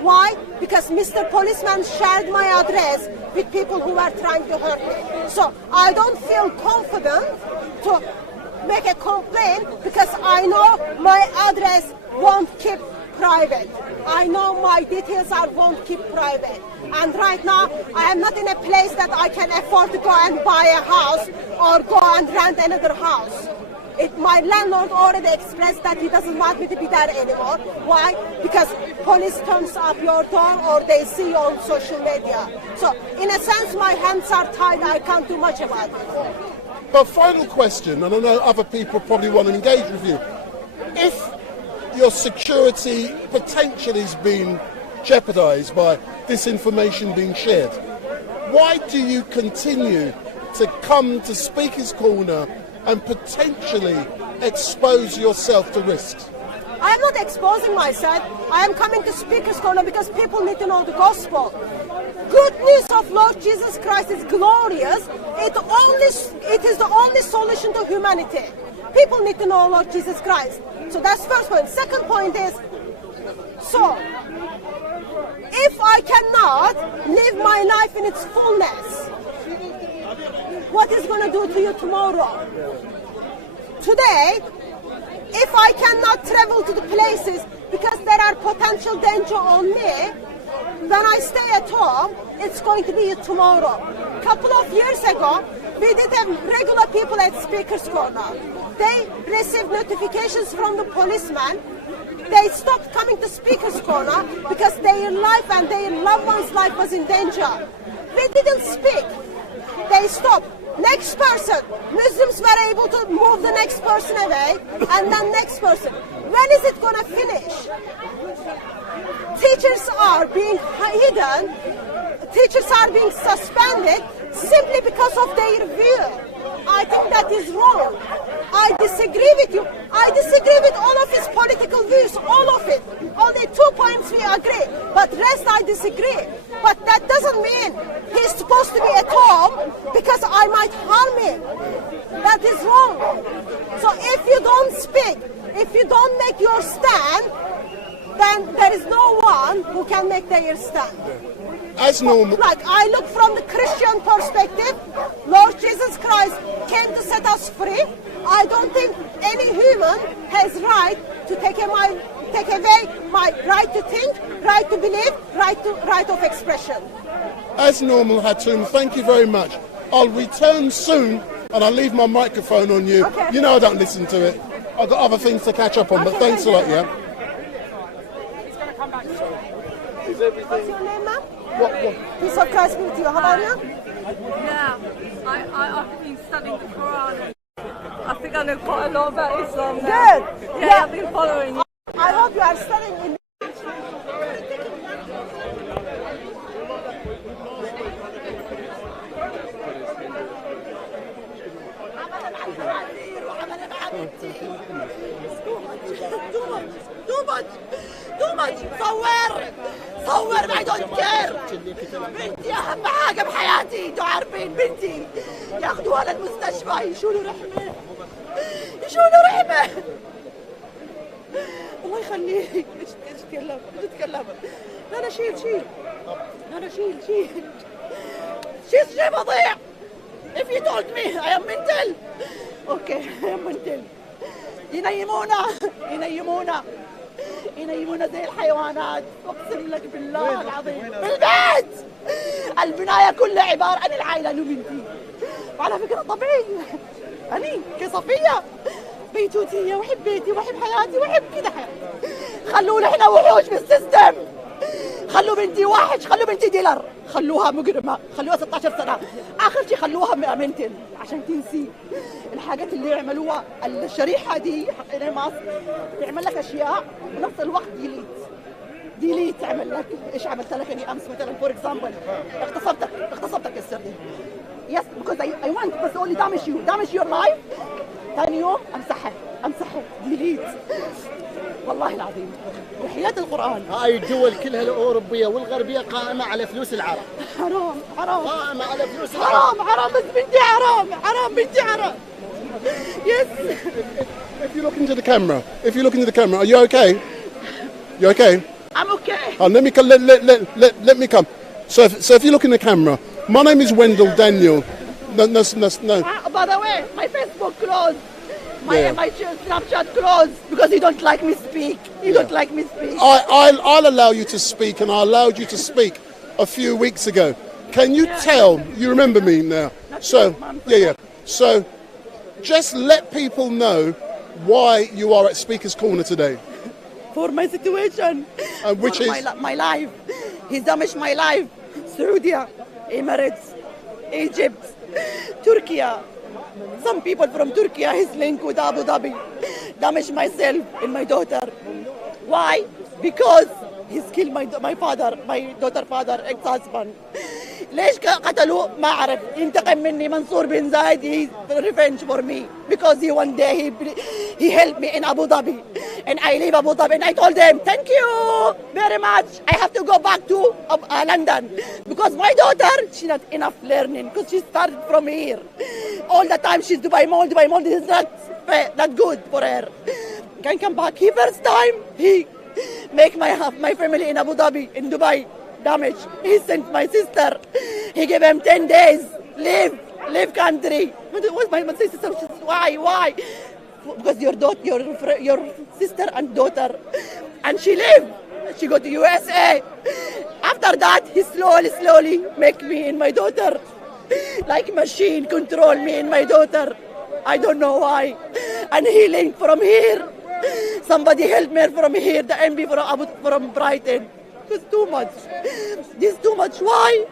Why? Because Mr. Policeman shared my address with people who were trying to hurt me. So I don't feel confident to make a complaint because I know my address won't keep private. I know my details won't keep private. And right now, I am not in a place that I can afford to go and buy a house or go and rent another house. My landlord already expressed that he doesn't want me to be there anymore. Why? Because police turns up your door or they see you on social media. So in a sense, my hands are tied. I can't do much about it. But final question, and I know other people probably want to engage with you. If your security potentially is being jeopardised by this information being shared, why do you continue to come to Speaker's Corner and potentially expose yourself to risks? I am not exposing myself. I am coming to Speaker's Corner because people need to know the gospel. Good news of Lord Jesus Christ is glorious. It is the only solution to humanity. People need to know Lord Jesus Christ. So that's first point. Second point is, so if I cannot live my life in its fullness, what is going to do to you tomorrow? Today, if I cannot travel to the places because there are potential danger on me, when I stay at home, it's going to be tomorrow. A couple of years ago, we did have regular people at Speaker's Corner. They received notifications from the policeman. They stopped coming to Speaker's Corner because their life and their loved one's life was in danger. We didn't speak. They stopped. Next person. Muslims were able to move the next person away, and then next person. When is it going to finish? Teachers are being hidden. Teachers are being suspended simply because of their view. I think that is wrong. I disagree with you. I disagree with all of his political views, all of it. Only 2 points we agree, but rest I disagree. But that doesn't mean he's supposed to be at home because I might harm him. That is wrong. So if you don't speak, if you don't make your stand, then there is no one who can make their stand. As normal. Like, I look from the Christian perspective. Lord Jesus Christ came to set us free. I don't think any human has right to take away my right to think, right to believe, right of expression. As normal, Hatun, thank you very much. I'll return soon and I'll leave my microphone on you. Okay. You know I don't listen to it. I've got other things to catch up on, but thanks a lot, yeah? What's your name, ma'am? What? Peace of Christ be with you. How are you? Yeah, I've been studying the Quran. I think I know quite a lot about Islam now. Good. Yeah, I've been following you. I hope you are studying in. Too much. صور I don't care. بنتي أهم حاجة بحياتي. انتوا عارفين بنتي ياخدوها للمستشفى يشولوا رحمة. الله يخليك. تتكلم. لا شيل. شيء فظيع. If you told me I am mental. Okay, I am mental. ينيمونا زي الحيوانات. اقسم لك بالله العظيم. بالبيت. البناية كلها عبارة عن العائلة أنا وبنتي. وعلى فكرة طبيعي. أني كصفية بيتوتية وأحب بيتي وأحب حياتي وأحب كذا حياتي. خلونا إحنا وحوش بالسيستم. خلوا بنتي وحش، خلوا بنتي ديلر، خلوها مجرمة، خلوها 16 سنة، آخر شيء خلوها منتل عشان تنسي الحاجات اللي يعملوها. الشريحة دي حقنا مصر تعمل لك أشياء بنفس الوقت ديليت تعمل لك. إيش عملت لك أنا أمس مثلا فور إكزامبل؟ اغتصبتك السر دي. Yes, because I want بس only damage your life. ثاني يوم أمسحها ديليت. والله العظيم وحياة القرآن. هاي الدول كلها الأوروبية والغربية قائمة على فلوس العرب. حرام قائمة على فلوس العرب. حرام بس بنتي حرام بنتي حرام. Yes. If you look into the camera, are you okay? You okay? I'm okay. Let me come. So if you look in the camera, my name is Wendell Daniel. No. By the way, my Facebook closed. My Snapchat closed because you don't like me speak. Don't like me speak. I'll allow you to speak, and I allowed you to speak a few weeks ago. Can you tell? You remember me now. So So just let people know why you are at Speaker's Corner today. For my situation. Which is my life. He's damaged my life. Saudi, Emirates, Egypt, Turkey. Some people from Turkey, his link with Abu Dhabi, damaged myself and my daughter. Why? Because he's killed my daughter father, ex-husband. ليش قتلوه ما أعرف. ينتقم مني منصور bin Zayed. He revenge for me because he one day he helped me in Abu Dhabi and I leave Abu Dhabi and I told him thank you very much. I have to go back to London because my daughter she's not enough learning because she started from here. All the time she's Dubai Mall. This is not good for her. Can come back. He first time he make my family in Abu Dhabi in Dubai damage. He sent my sister. He gave him 10 days. Leave country. What's my sister? Why? Because your sister and daughter, and she leave. She go to USA. After that, he slowly make me and my daughter like machine control me and my daughter. I don't know why. And he linked from here. Somebody help me from here. The MB from Brighton. It's too much. This is too much. Why?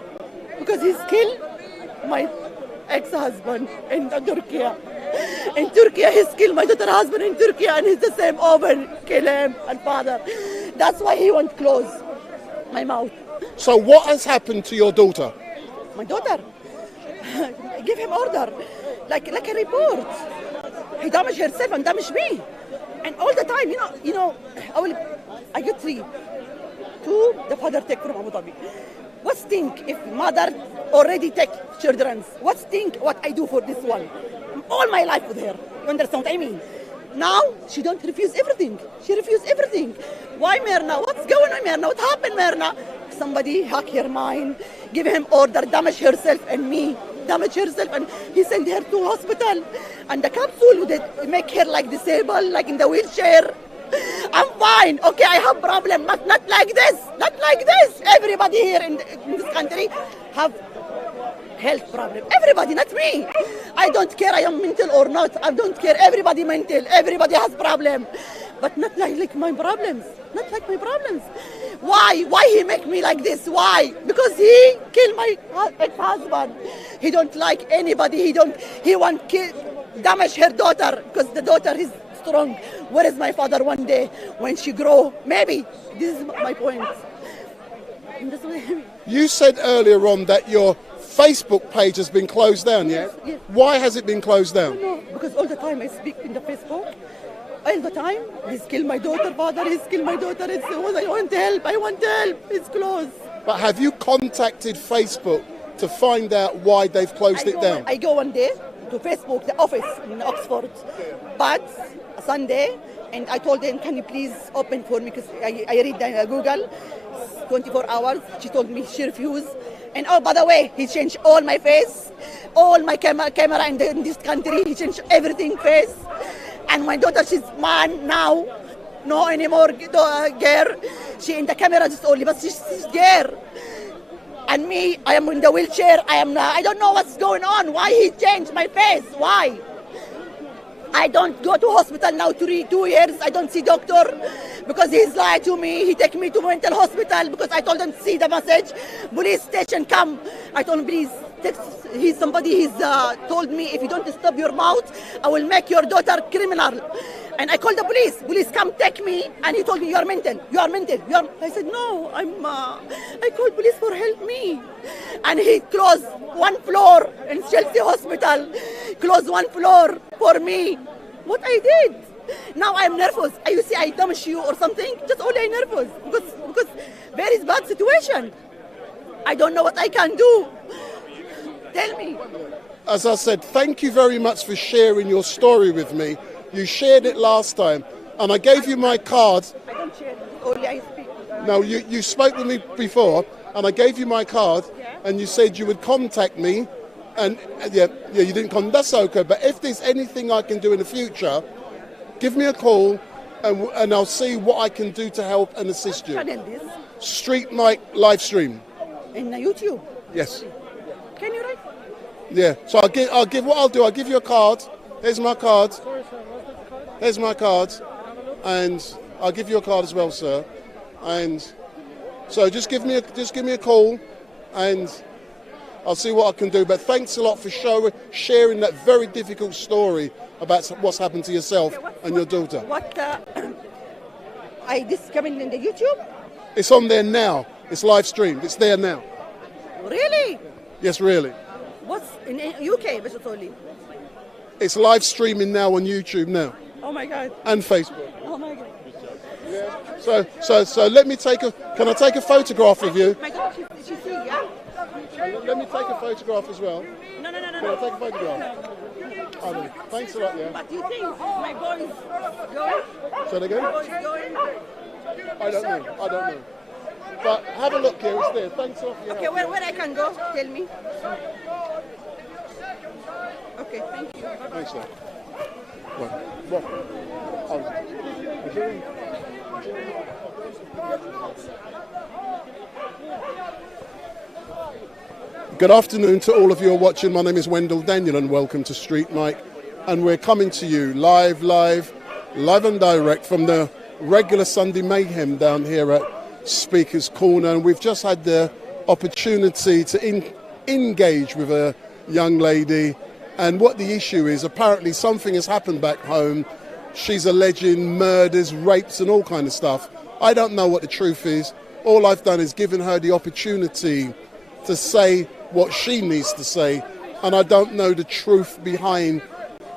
Because he's killed my ex-husband in Turkey. In Turkey, he's killed my daughter's husband in Turkey, and he's the same over, kill him and father. That's why he won't close my mouth. So what has happened to your daughter? My daughter, give him order, like a report. He damaged herself and damaged me, and all the time, you know, I get 3. 2, the father take from Abu Dhabi. What stink if mother already take children's? What stink what I do for this one? All my life with her. You understand what I mean? Now she don't refuse everything. She refuse everything. Why Myrna? What's going on Myrna? What happened Myrna? Somebody hack her mind, give him order, damage herself and me. Damage herself and he sent her to hospital. And the capsule would make her like disabled, like in the wheelchair. I'm fine. Okay, I have problem, but not like this. Not like this. Everybody here in this country have health problem. Everybody, not me. I don't care I am mental or not. I don't care. Everybody mental. Everybody has problem. But not like my problems. Not like my problems. Why? Why he make me like this? Why? Because he killed my ex-husband. He don't like anybody. He want damage her daughter because the daughter is strong. Where is my father one day when she grow? Maybe. This is my point. You said earlier on that your Facebook page has been closed down, yeah? Yes. Why has it been closed down? No, because all the time I speak in the Facebook. All the time, he's killed my daughter, father, he's killed my daughter. I want help. It's closed. But have you contacted Facebook to find out why they've closed it down? I go one day to Facebook, the office in Oxford. But Sunday, and I told them, can you please open for me? Because I read Google, 24 hours. She told me she refused. And oh, by the way, he changed all my face, all my camera in this country. He changed everything face. And my daughter, she's man now. No anymore girl. She in the camera just only, but she's girl. And me, I am in the wheelchair. I don't know what's going on. Why he changed my face? Why? I don't go to hospital now 2 years. I don't see doctor because he's lied to me. He take me to mental hospital because I told him see the message. Police station come. I told him please text. He's told me if you don't stop your mouth, I will make your daughter criminal. And I called the police. Police come take me, and he told me you are mental. I said no. I called police for help me, and he closed 1 floor in Chelsea Hospital. Closed 1 floor for me. What I did? Now I'm nervous. You see, I damage you or something. Just only I'm nervous because very bad situation. I don't know what I can do. Tell me. As I said, thank you very much for sharing your story with me. You shared it last time, and I gave you my card. I don't share it. Only I speak. No, you spoke with me before, and I gave you my card, and you said you would contact me, and you didn't come. That's okay. But if there's anything I can do in the future, give me a call, and I'll see what I can do to help and assist you. Channel this StreetMic LiveStream. in YouTube. Yes. Can you write? Yeah. So I'll give what I'll do. I'll give you a card. Here's my card. Here's my card, and I'll give you a card as well, sir. And so just give me a call, and I'll see what I can do. But thanks a lot for sharing that very difficult story about what's happened to yourself and your daughter. This coming in the YouTube? It's on there now. It's live streamed. It's there now. Really? Yes, really. What's in UK بس تقولي. It's live streaming now on YouTube now. Oh my God. And Facebook. Oh my God. Yeah. So let me take a. Can I take a photograph of you? Oh my God, she see, yeah? Let me take a photograph as well. No. Can I take a photograph? Oh, no. Thanks a lot, yeah. But you think my boy is going? Say that again? My boy is going? I don't know. But have a look here, it's there. Thanks a lot for your Okay, help. where I can go? Tell me. Okay, thank you. Thanks, sir. What? Good afternoon to all of you who are watching. My name is Wendell Daniel and welcome to Street Mic. And we're coming to you live and direct from the regular Sunday mayhem down here at Speaker's Corner. And we've just had the opportunity to engage with a young lady. And what the issue is, apparently something has happened back home. She's alleging murders, rapes and all kind of stuff. I don't know what the truth is. All I've done is given her the opportunity to say what she needs to say, and I don't know the truth behind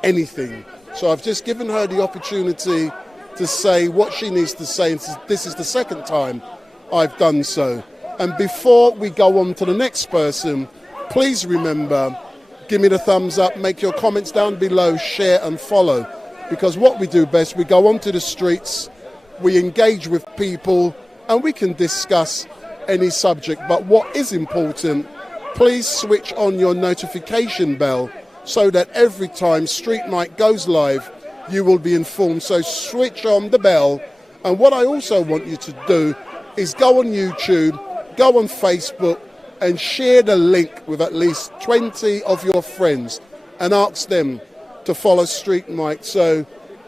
anything. So I've just given her the opportunity to say what she needs to say, and this is the second time I've done so. And before we go on to the next person, please remember, give me the thumbs up, make your comments down below, share and follow. Because what we do best, we go onto the streets, we engage with people, and we can discuss any subject. But what is important, please switch on your notification bell so that every time Street Mic goes live, you will be informed. So switch on the bell. And what I also want you to do is go on YouTube, go on Facebook, and share the link with at least 20 of your friends and ask them to follow Street Mic. So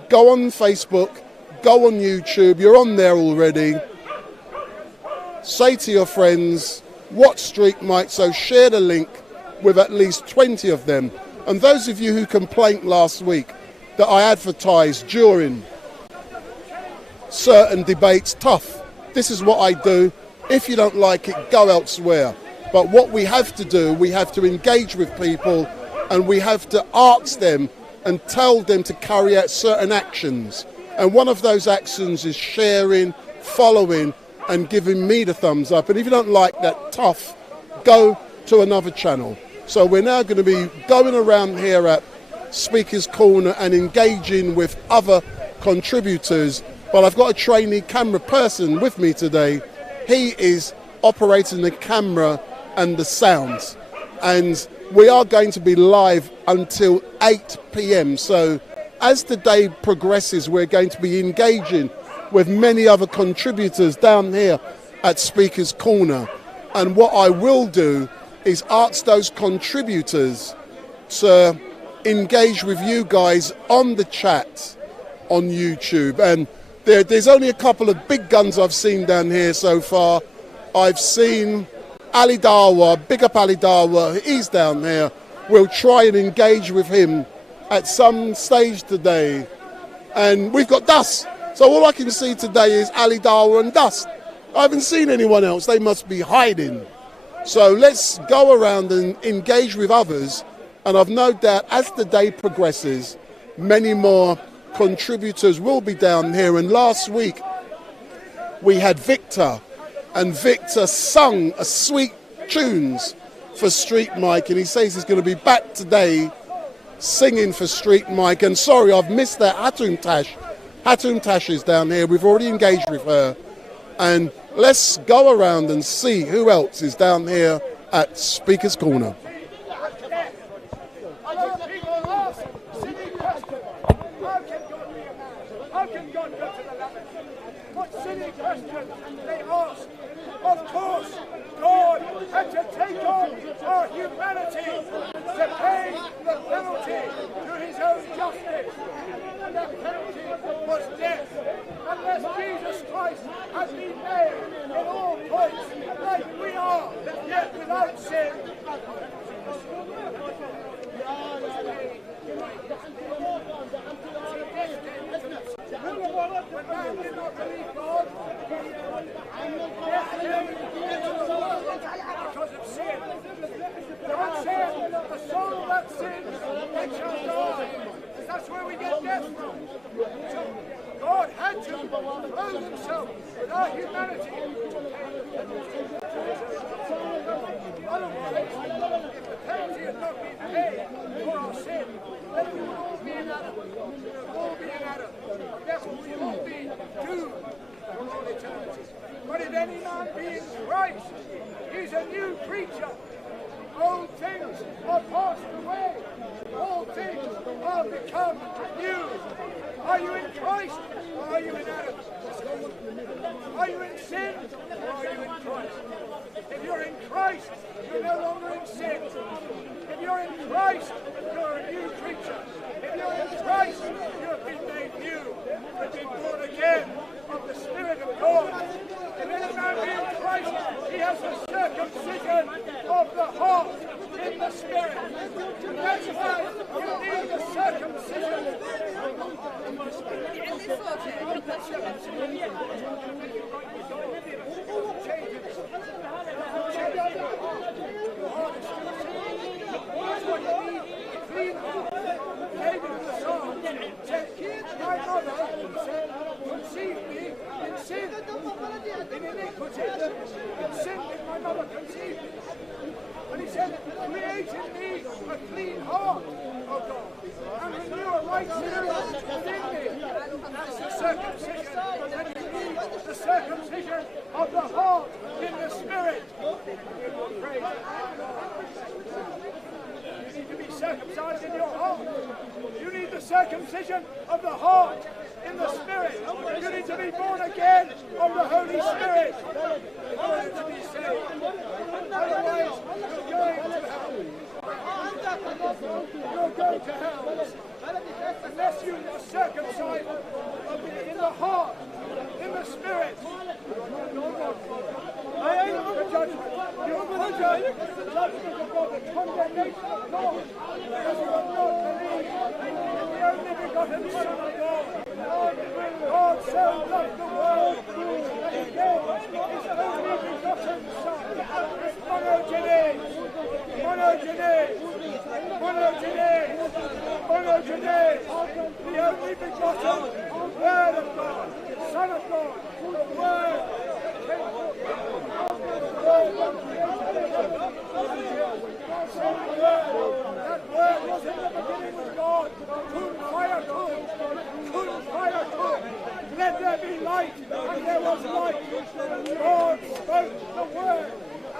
go on Facebook, go on YouTube, you're on there already. Say to your friends, watch Street Mic, so share the link with at least 20 of them. And those of you who complained last week that I advertised during certain debates, tough. This is what I do. If you don't like it, go elsewhere. But what we have to do, we have to engage with people and we have to ask them and tell them to carry out certain actions. And one of those actions is sharing, following, and giving me the thumbs up. And if you don't like that, tough, go to another channel. So we're now going to be going around here at Speaker's Corner and engaging with other contributors. But I've got a trainee camera person with me today. He is operating the camera and the sounds. And we are going to be live until 8 p.m. So as the day progresses, we're going to be engaging with many other contributors down here at Speaker's Corner. And what I will do is ask those contributors to engage with you guys on the chat on YouTube. And there's only a couple of big guns I've seen down here so far. I've seen Ali Dawa, big up Ali Dawa, he's down there. We'll try and engage with him at some stage today. And we've got Dust. So all I can see today is Ali Dawa and Dust. I haven't seen anyone else. They must be hiding. So let's go around and engage with others. And I've no doubt as the day progresses, many more contributors will be down here. And last week we had Victor, and Victor sung a sweet tunes for Street Mic, and he says he's going to be back today singing for Street Mic. And sorry, I've missed that Hatun Tash. Hatun Tash is down here. We've already engaged with her. And let's go around and see who else is down here at Speaker's Corner. How can God go to the lamb? What silly question they ask. Of course, God had to take on our humanity to pay the penalty to his own justice. And that penalty was death. Unless Jesus Christ has been made in all points like we are, yet without sin. When man did not believe God, because of sin. God said, the soul that sins, it shall die. Because that's where we get death from. So God had to clothe himself with our humanity. Otherwise, if the penalty had not been paid for our sin, then we would all be in Adam. We would all be in Adam. Therefore, we would all be doomed for all eternity. But if any man be in Christ, he's a new creature. Old things are passed away. All things are become new. Are you in Christ or are you in Adam? Are you in sin or are you in Christ? If you're in Christ, you're no longer in sin. If you're in Christ, you're a new creature. If you're in Christ, you have been made new. You've been born again of the Spirit of God. If any man be in Christ, he has the circumcision of the heart in the Spirit. And that's why you need the circumcision of the heart in the Spirit. David in the Psalm said, my mother conceived me in sin, in iniquity. In sin did my mother conceive me. And he said, create in me a clean heart, O God, and renew a right spirit within me. That's the circumcision. And you need the circumcision of the heart in the Spirit. Praise God. You need to be circumcised in your heart. You need the circumcision of the heart in the Spirit. You need to be born again of the Holy Spirit in order to be saved. Otherwise, you're going to hell. You'll go to hell. Unless you are circumcised in the heart, in the Spirit. I ain't the judgment. You're the judgment of God, the condemnation of God. Because you have not believed in the only begotten Son of God. God so loved the world that he gave his only begotten Son. Monogenes, monogenes, monogenes, monogenes, the only begotten Word of God, Son of God, the Word that came forth. That word was in the beginning with God. Kun fayakun. Kun fayakun. Let there be light, and there was light. God spoke the word,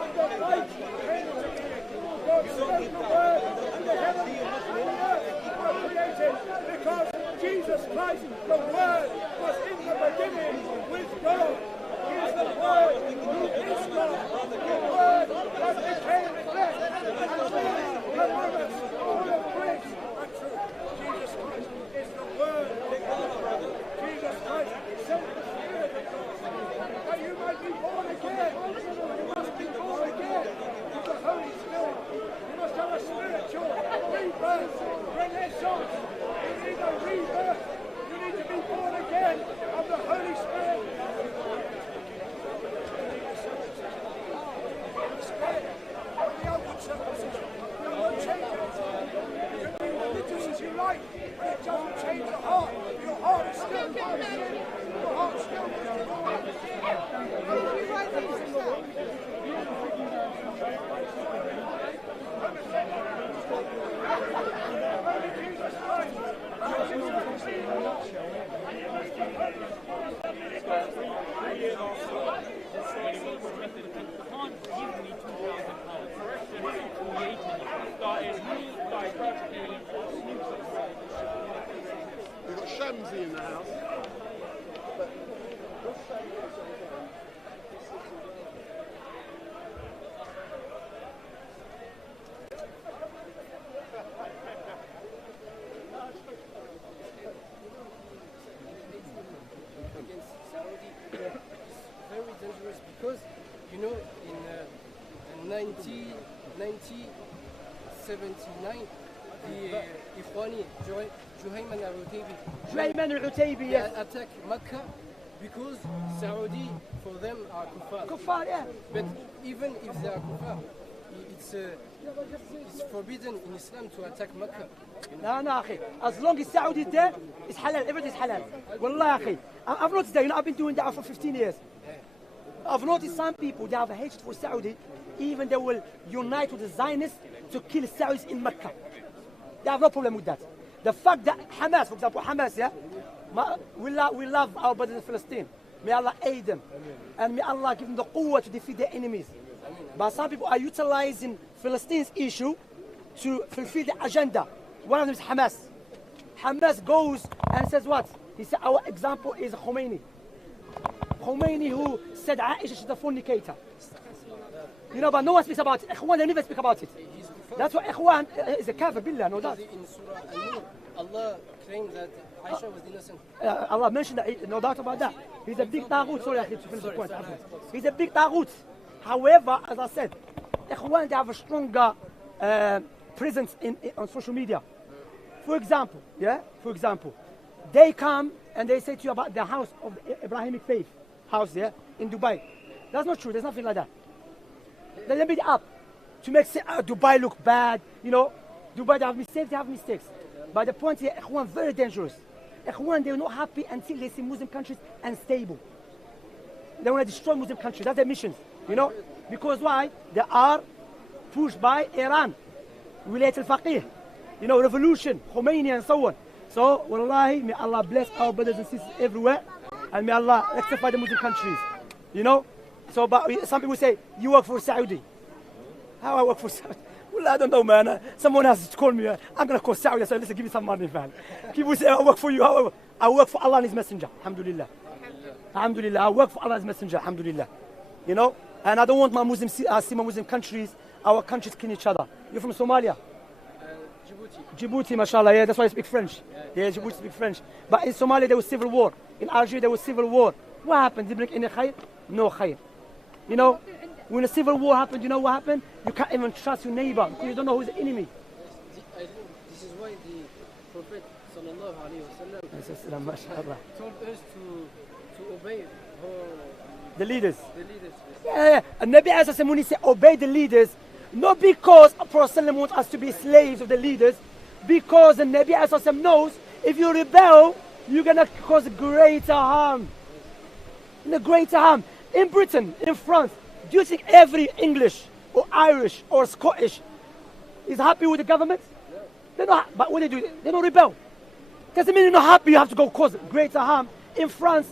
and the light came to be. God spoke the word, and the heaven and the earth were created. Because Jesus Christ, the word, was in the beginning with God. He is the word who is God. The word that became flesh and lived among us, full of grace and truth. Jesus Christ is the word of God. Jesus Christ sent the Spirit of God that you might be born again. You must be born again with the Holy Spirit. You must have a spiritual rebirth, renaissance. You need a rebirth. You need to be born again of the Holy Spirit. But it doesn't change the heart. Your heart is still full of sin. Your heart still We've got Shamsi in the house. Against Saudi is very dangerous because, you know, in 1979, the Ikhwani, Juhayman al-Utaybi, attack Mecca because Saudi, for them, are kuffar. Kuffar, yeah. But even if they are kuffar, it's forbidden in Islam to attack Mecca. No, akhi. As long as Saudi is there, it's halal. Everything is halal. Wallah, akhi. I've noticed that. I've been doing that for 15 years. I've noticed some people, they have a hatred for Saudi. Even they will unite with the Zionists to kill Saudis in Mecca. They have no problem with that. The fact that Hamas, for example, we love our brothers in Palestine. May Allah aid them. And may Allah give them the quwwah to defeat their enemies. But some people are utilizing Palestine's issue to fulfill the agenda. One of them is Hamas. Hamas goes and says what? He said our example is Khomeini. Khomeini who said Aisha is a fornicator. You know, but no one speaks about it. Ikhwan, they never speak about it. That's why Ikhwan is a kafir billah, no doubt. In Surah An-Nur, Allah claimed that Aisha was innocent. Allah mentioned that, no doubt about that. He's a big taghut. Sorry, to finish the point. He's a big taghut. However, as I said, Ikhwan, they have a stronger presence on social media. For example, they come and they say to you about the house of the Abrahamic faith house, in Dubai. That's not true. There's nothing like that. They limit it up to make Dubai look bad. You know, Dubai, they have mistakes. But the point here, Ikhwan, very dangerous. Ikhwan, they're not happy until they see Muslim countries unstable. They want to destroy Muslim countries. That's their mission. You know, because why? They are pushed by Iran, Wilayat al-Faqih, you know, revolution, Khomeini and so on. So, wallahi, may Allah bless our brothers and sisters everywhere, and may Allah rectify the Muslim countries. You know? So, but some people say, you work for Saudi. How I work for Saudi? Well, I don't know, man. Someone has to call me. I'm going to call Saudi. I said, listen, give me some money, man. People say, I work for you. I work for Allah and His Messenger. Alhamdulillah. Alhamdulillah. I work for Allah and His Messenger. Alhamdulillah. You know? And I don't want my Muslim, see my Muslim countries, our countries kill each other. You're from Somalia? Djibouti, mashallah. Yeah, that's why I speak French. Yeah, Djibouti speak French. But in Somalia, there was civil war. In Algeria, there was civil war. What happened? Did it bring any khair? No khair. You know, when a civil war happened, you know what happened? You can't even trust your neighbor because you don't know who's the enemy. I think this is why the Prophet sallallahu alaihi wasallam told us to obey the leaders. The leaders. Yeah. And Nabi Azzam, when he said obey the leaders, not because Prophet wants us to be slaves of the leaders, because the Nabi Azzam knows if you rebel, you're gonna cause greater harm. Greater harm. In Britain, in France, do you think every English or Irish or Scottish is happy with the government? Yeah. They're not. But what they do, they don't rebel. Doesn't mean you're not happy. You have to go cause greater harm. In France,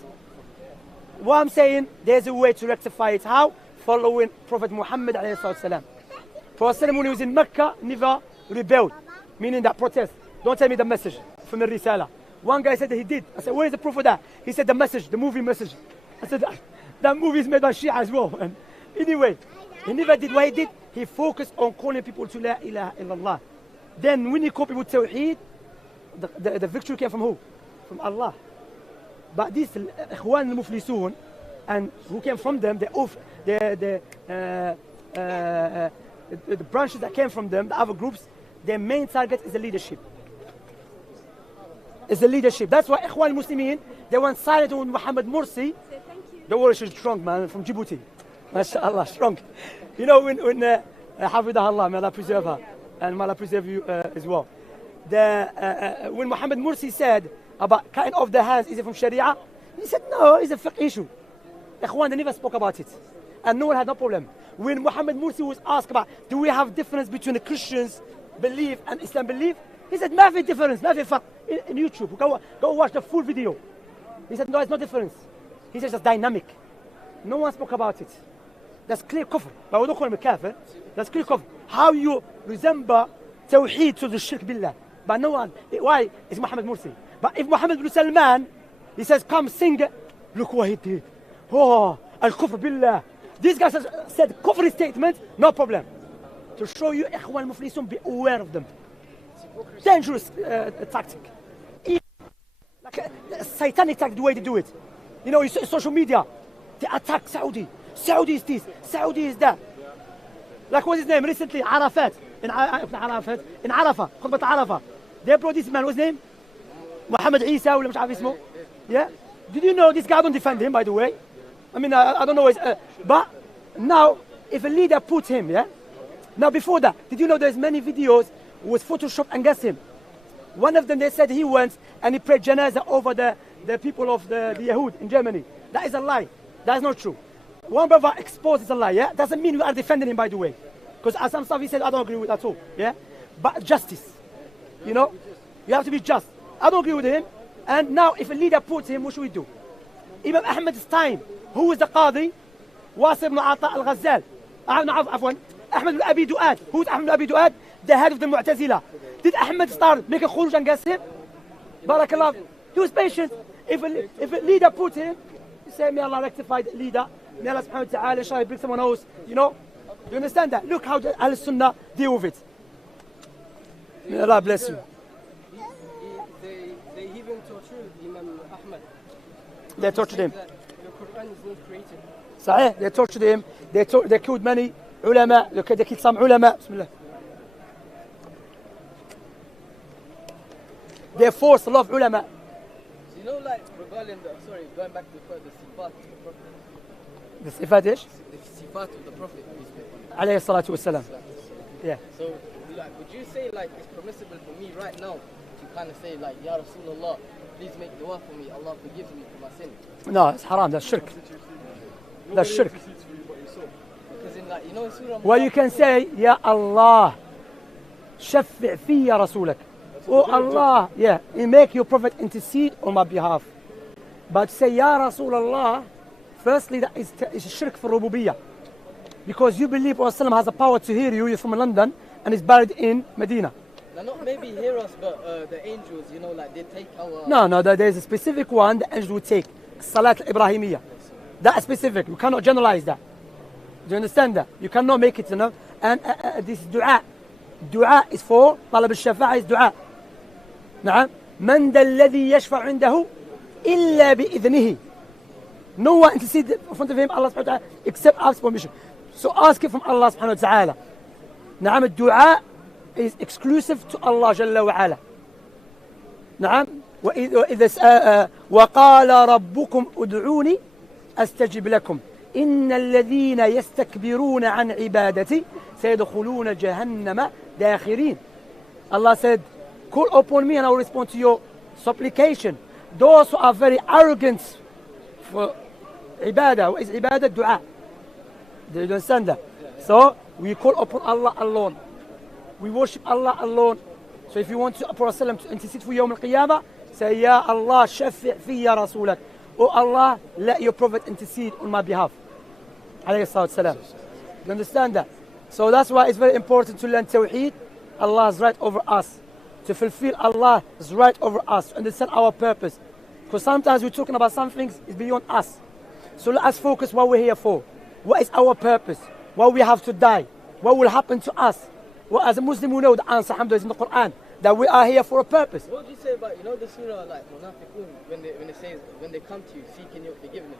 what I'm saying, there's a way to rectify it. How? Following Prophet Muhammad alayhi salam. Prophet when he was in Mecca, never rebelled, meaning that protest. Don't tell me the message from the Risala. One guy said that he did. I said, where is the proof of that? He said the message, the movie message. I said, that movie is made by Shia as well. And anyway, he never did what he did. He focused on calling people to La ilaha illallah. Then when he called people to Tawheed, the victory came from who? From Allah. But these Ikhwan al-Muflisun, and who came from them, the branches that came from them, the other groups, their main target is the leadership. It's the leadership. That's why Ikhwan al-Muslimin, they went silent with Muhammad Morsi. The war is strong, man, from Djibouti. MashaAllah, strong. You know, when Hafidah Allah, may Allah preserve her, and may Allah preserve you as well. When Muhammad Morsi said about cutting off the hands, is it from Sharia? He said, no, it's a fiqh issue. Ikhwan, they never spoke about it. And no one had no problem. When Muhammad Morsi was asked about, do we have difference between the Christians' belief and Islam belief? He said, no difference, no difference. In YouTube, go watch the full video. He said, no, it's no difference. He said, it's dynamic. No one spoke about it. That's clear kufr. But we don't call him a kafir. That's clear kufr. How you resemble tawheed to the shirk billah. But no one. Why? It's Muhammad Morsi. But if Muhammad bin Salman, he says, come sing, look what he did. Oh, al-kufr billah. This guy said kufr statement, no problem. To show you, Ikhwan Muflisun, be aware of them. Dangerous tactic. Like a satanic tactic, the way they do it. You know, social media, they attack Saudi. Saudi is this, Saudi is that. Like what's his name recently? Arafat. In Arafah, Khutbat Arafah. They brought this man, what's his name? Muhammad Isa, ولا مش عارف اسمه. Yeah? Did you know this guy don't defend him, by the way? I mean, I don't know. But now, if a leader puts him, yeah? Now before that, did you know there's many videos with Photoshop against him? One of them, they said he went and he prayed janazah over the people of the Yahud in Germany. That is a lie. That is not true. One brother exposed is a lie, yeah? Doesn't mean we are defending him, by the way. Because as some stuff he said, I don't agree with at all, yeah? But justice, you know? You have to be just. I don't agree with him. And now if a leader puts him, what should we do? Imam Ahmad's time, who is the Qadi? Wasir ibn Ata al-Ghazal. Ahmed ibn Abi Du'ad. Who's Ahmed ibn Abi Du'ad? The head of the Mu'tazila. Did Ahmed start make a khuruj against him? Barakallah. He was patient. If a leader puts him, you say, may Allah rectify the leader. May Allah subhanahu wa ta'ala shall bring someone else. You know? You understand that? Look how the Al-Sunnah deal with it. May Allah bless you. They even tortured Imam Ahmad. They tortured him. The Quran is not created. صحيح. They tortured him. They killed many ulama. They killed some ulama. Bismillah. They forced a lot of ulama. So you know, like regarding going back to the sifat of the Prophet. The sifat ish? The sifat of the Prophet. Alayhi salatu wassalam. Yeah. So, like, would you say like it's permissible for me right now to kind of say like, Ya Rasulullah, please make dua for me. Allah forgives me for my sin. No, it's haram. That's shirk. That's shirk. Because in like, you know, Surah. Well, you can say, Ya Allah, shafi' fi ya Rasulak. Oh Allah, yeah, you make your Prophet intercede on my behalf. But say, Ya Rasulullah, firstly, that is shirk for rububiyyah. Because you believe Prophet has the power to hear you, you're from London, and is buried in Medina. Now, not maybe hear us, but the angels, you know, like they take our... No, there's a specific one the angels would take. Salat al-Ibrahimiyya. That is specific. You cannot generalize that. Do you understand that? You cannot make it, you know. And this dua. Dua is for طلب الشفاعة is dua. نعم. من ذا الذي يشفع عنده إلا بإذنه. No one intercedes in front of him, Allah subhanahu wa ta'ala, except ask permission. So ask it from Allah subhanahu wa ta'ala. نعم. الدعاء is exclusive to Allah جل وعلا. نعم. وقال ربكم ادعوني أستجب لكم إن الذين يستكبرون عن عبادتي سيدخلون جهنم داخرين. Allah said, call upon me and I will respond to your supplication. Those who are very arrogant for ibadah. What is ibadah? Dua. Do you understand that? So we call upon Allah alone. We worship Allah alone. So if you want to Prophet to intercede for Yawm al-Qiyamah, say, Ya Allah, shafi' fi ya Rasulak. Oh Allah, let your Prophet intercede on my behalf. Alayhi salatu salam. You understand that? So that's why it's very important to learn Tawheed. Allah's right over us. To fulfill Allah's right over us. To understand our purpose. Because sometimes we're talking about some things is beyond us. So let us focus what we're here for. What is our purpose? Why we have to die? What will happen to us? Well, as a Muslim, we know the answer, alhamdulillah, is in the Quran. That we are here for a purpose. What would you say about, you know, the surah like Munafiqun, when they come to you seeking your forgiveness?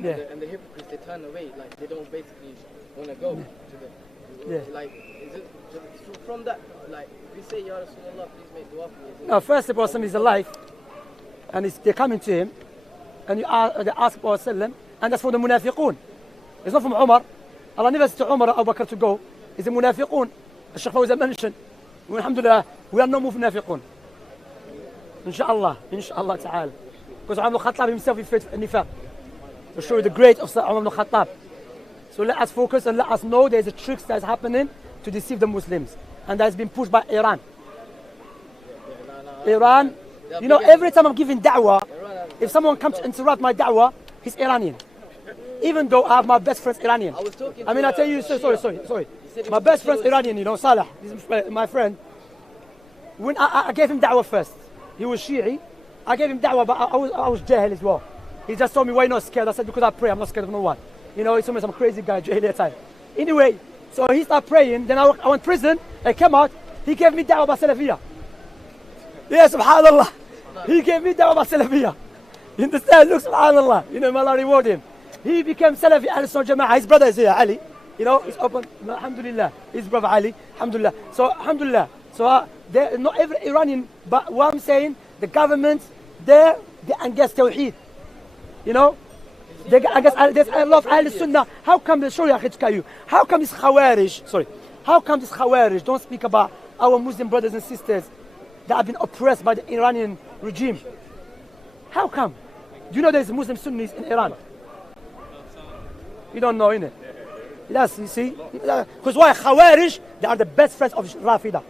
Yeah. And the hypocrites, they turn away, like they don't basically want to go to the... Yeah. Like, is it from that, like, we say, Ya Rasulullah, please make dua for me? No, first the Prophet is alive, and they're coming to him, and they ask Prophet, and that's for the Munafiqun. It's not from Umar. Allah never said to Umar or Abu Bakr to go. It's the Munafiqun. The Shaykh Fawzan mentioned. Alhamdulillah, we are no more Munafiqun. Inshallah ta'ala. Because Umar ibn Khattab himself is faith in Nifaq. To show you the great of Umar ibn Khattab. So let us focus and let us know there's a trick that is happening to deceive the Muslims. And that has been pushed by Iran. Iran, you know, every time I'm giving da'wah, if someone comes to interrupt my da'wah, he's Iranian. Even though I have my best friend's Iranian. I mean, I tell you, sorry. My best friend's Iranian, you know, Salah, this is my friend. When I gave him da'wah first, he was Shi'i. I gave him da'wah, but I was jahil as well. He just told me, why not scared? I said, because I pray, I'm not scared of no one. You know, he told me some crazy guy, jahiliyyah time. Anyway, so he started praying, then I went to prison, I came out, he gave me da'wah by Salafiyah. Yeah, subhanallah. He gave me da'wah by Salafiyah. You understand? Look, subhanallah. You know, may Allah reward him. He became Salafi Al-Sunnah Jama'ah. His brother is here, Ali. You know, he's open. Alhamdulillah. His brother Ali. Alhamdulillah. So, alhamdulillah. So, not every Iranian, but what I'm saying, the government, they're against Tawheed. You know? They against, there's a lot of Al-Sunnah. How come, sorry, how come this Khawarij, sorry, How come these Khawarij don't speak about our Muslim brothers and sisters that have been oppressed by the Iranian regime? How come? Do you know there's Muslim Sunnis in Iran? You don't know, innit? Yes, you see? Because why? Khawarij, they are the best friends of Rafida.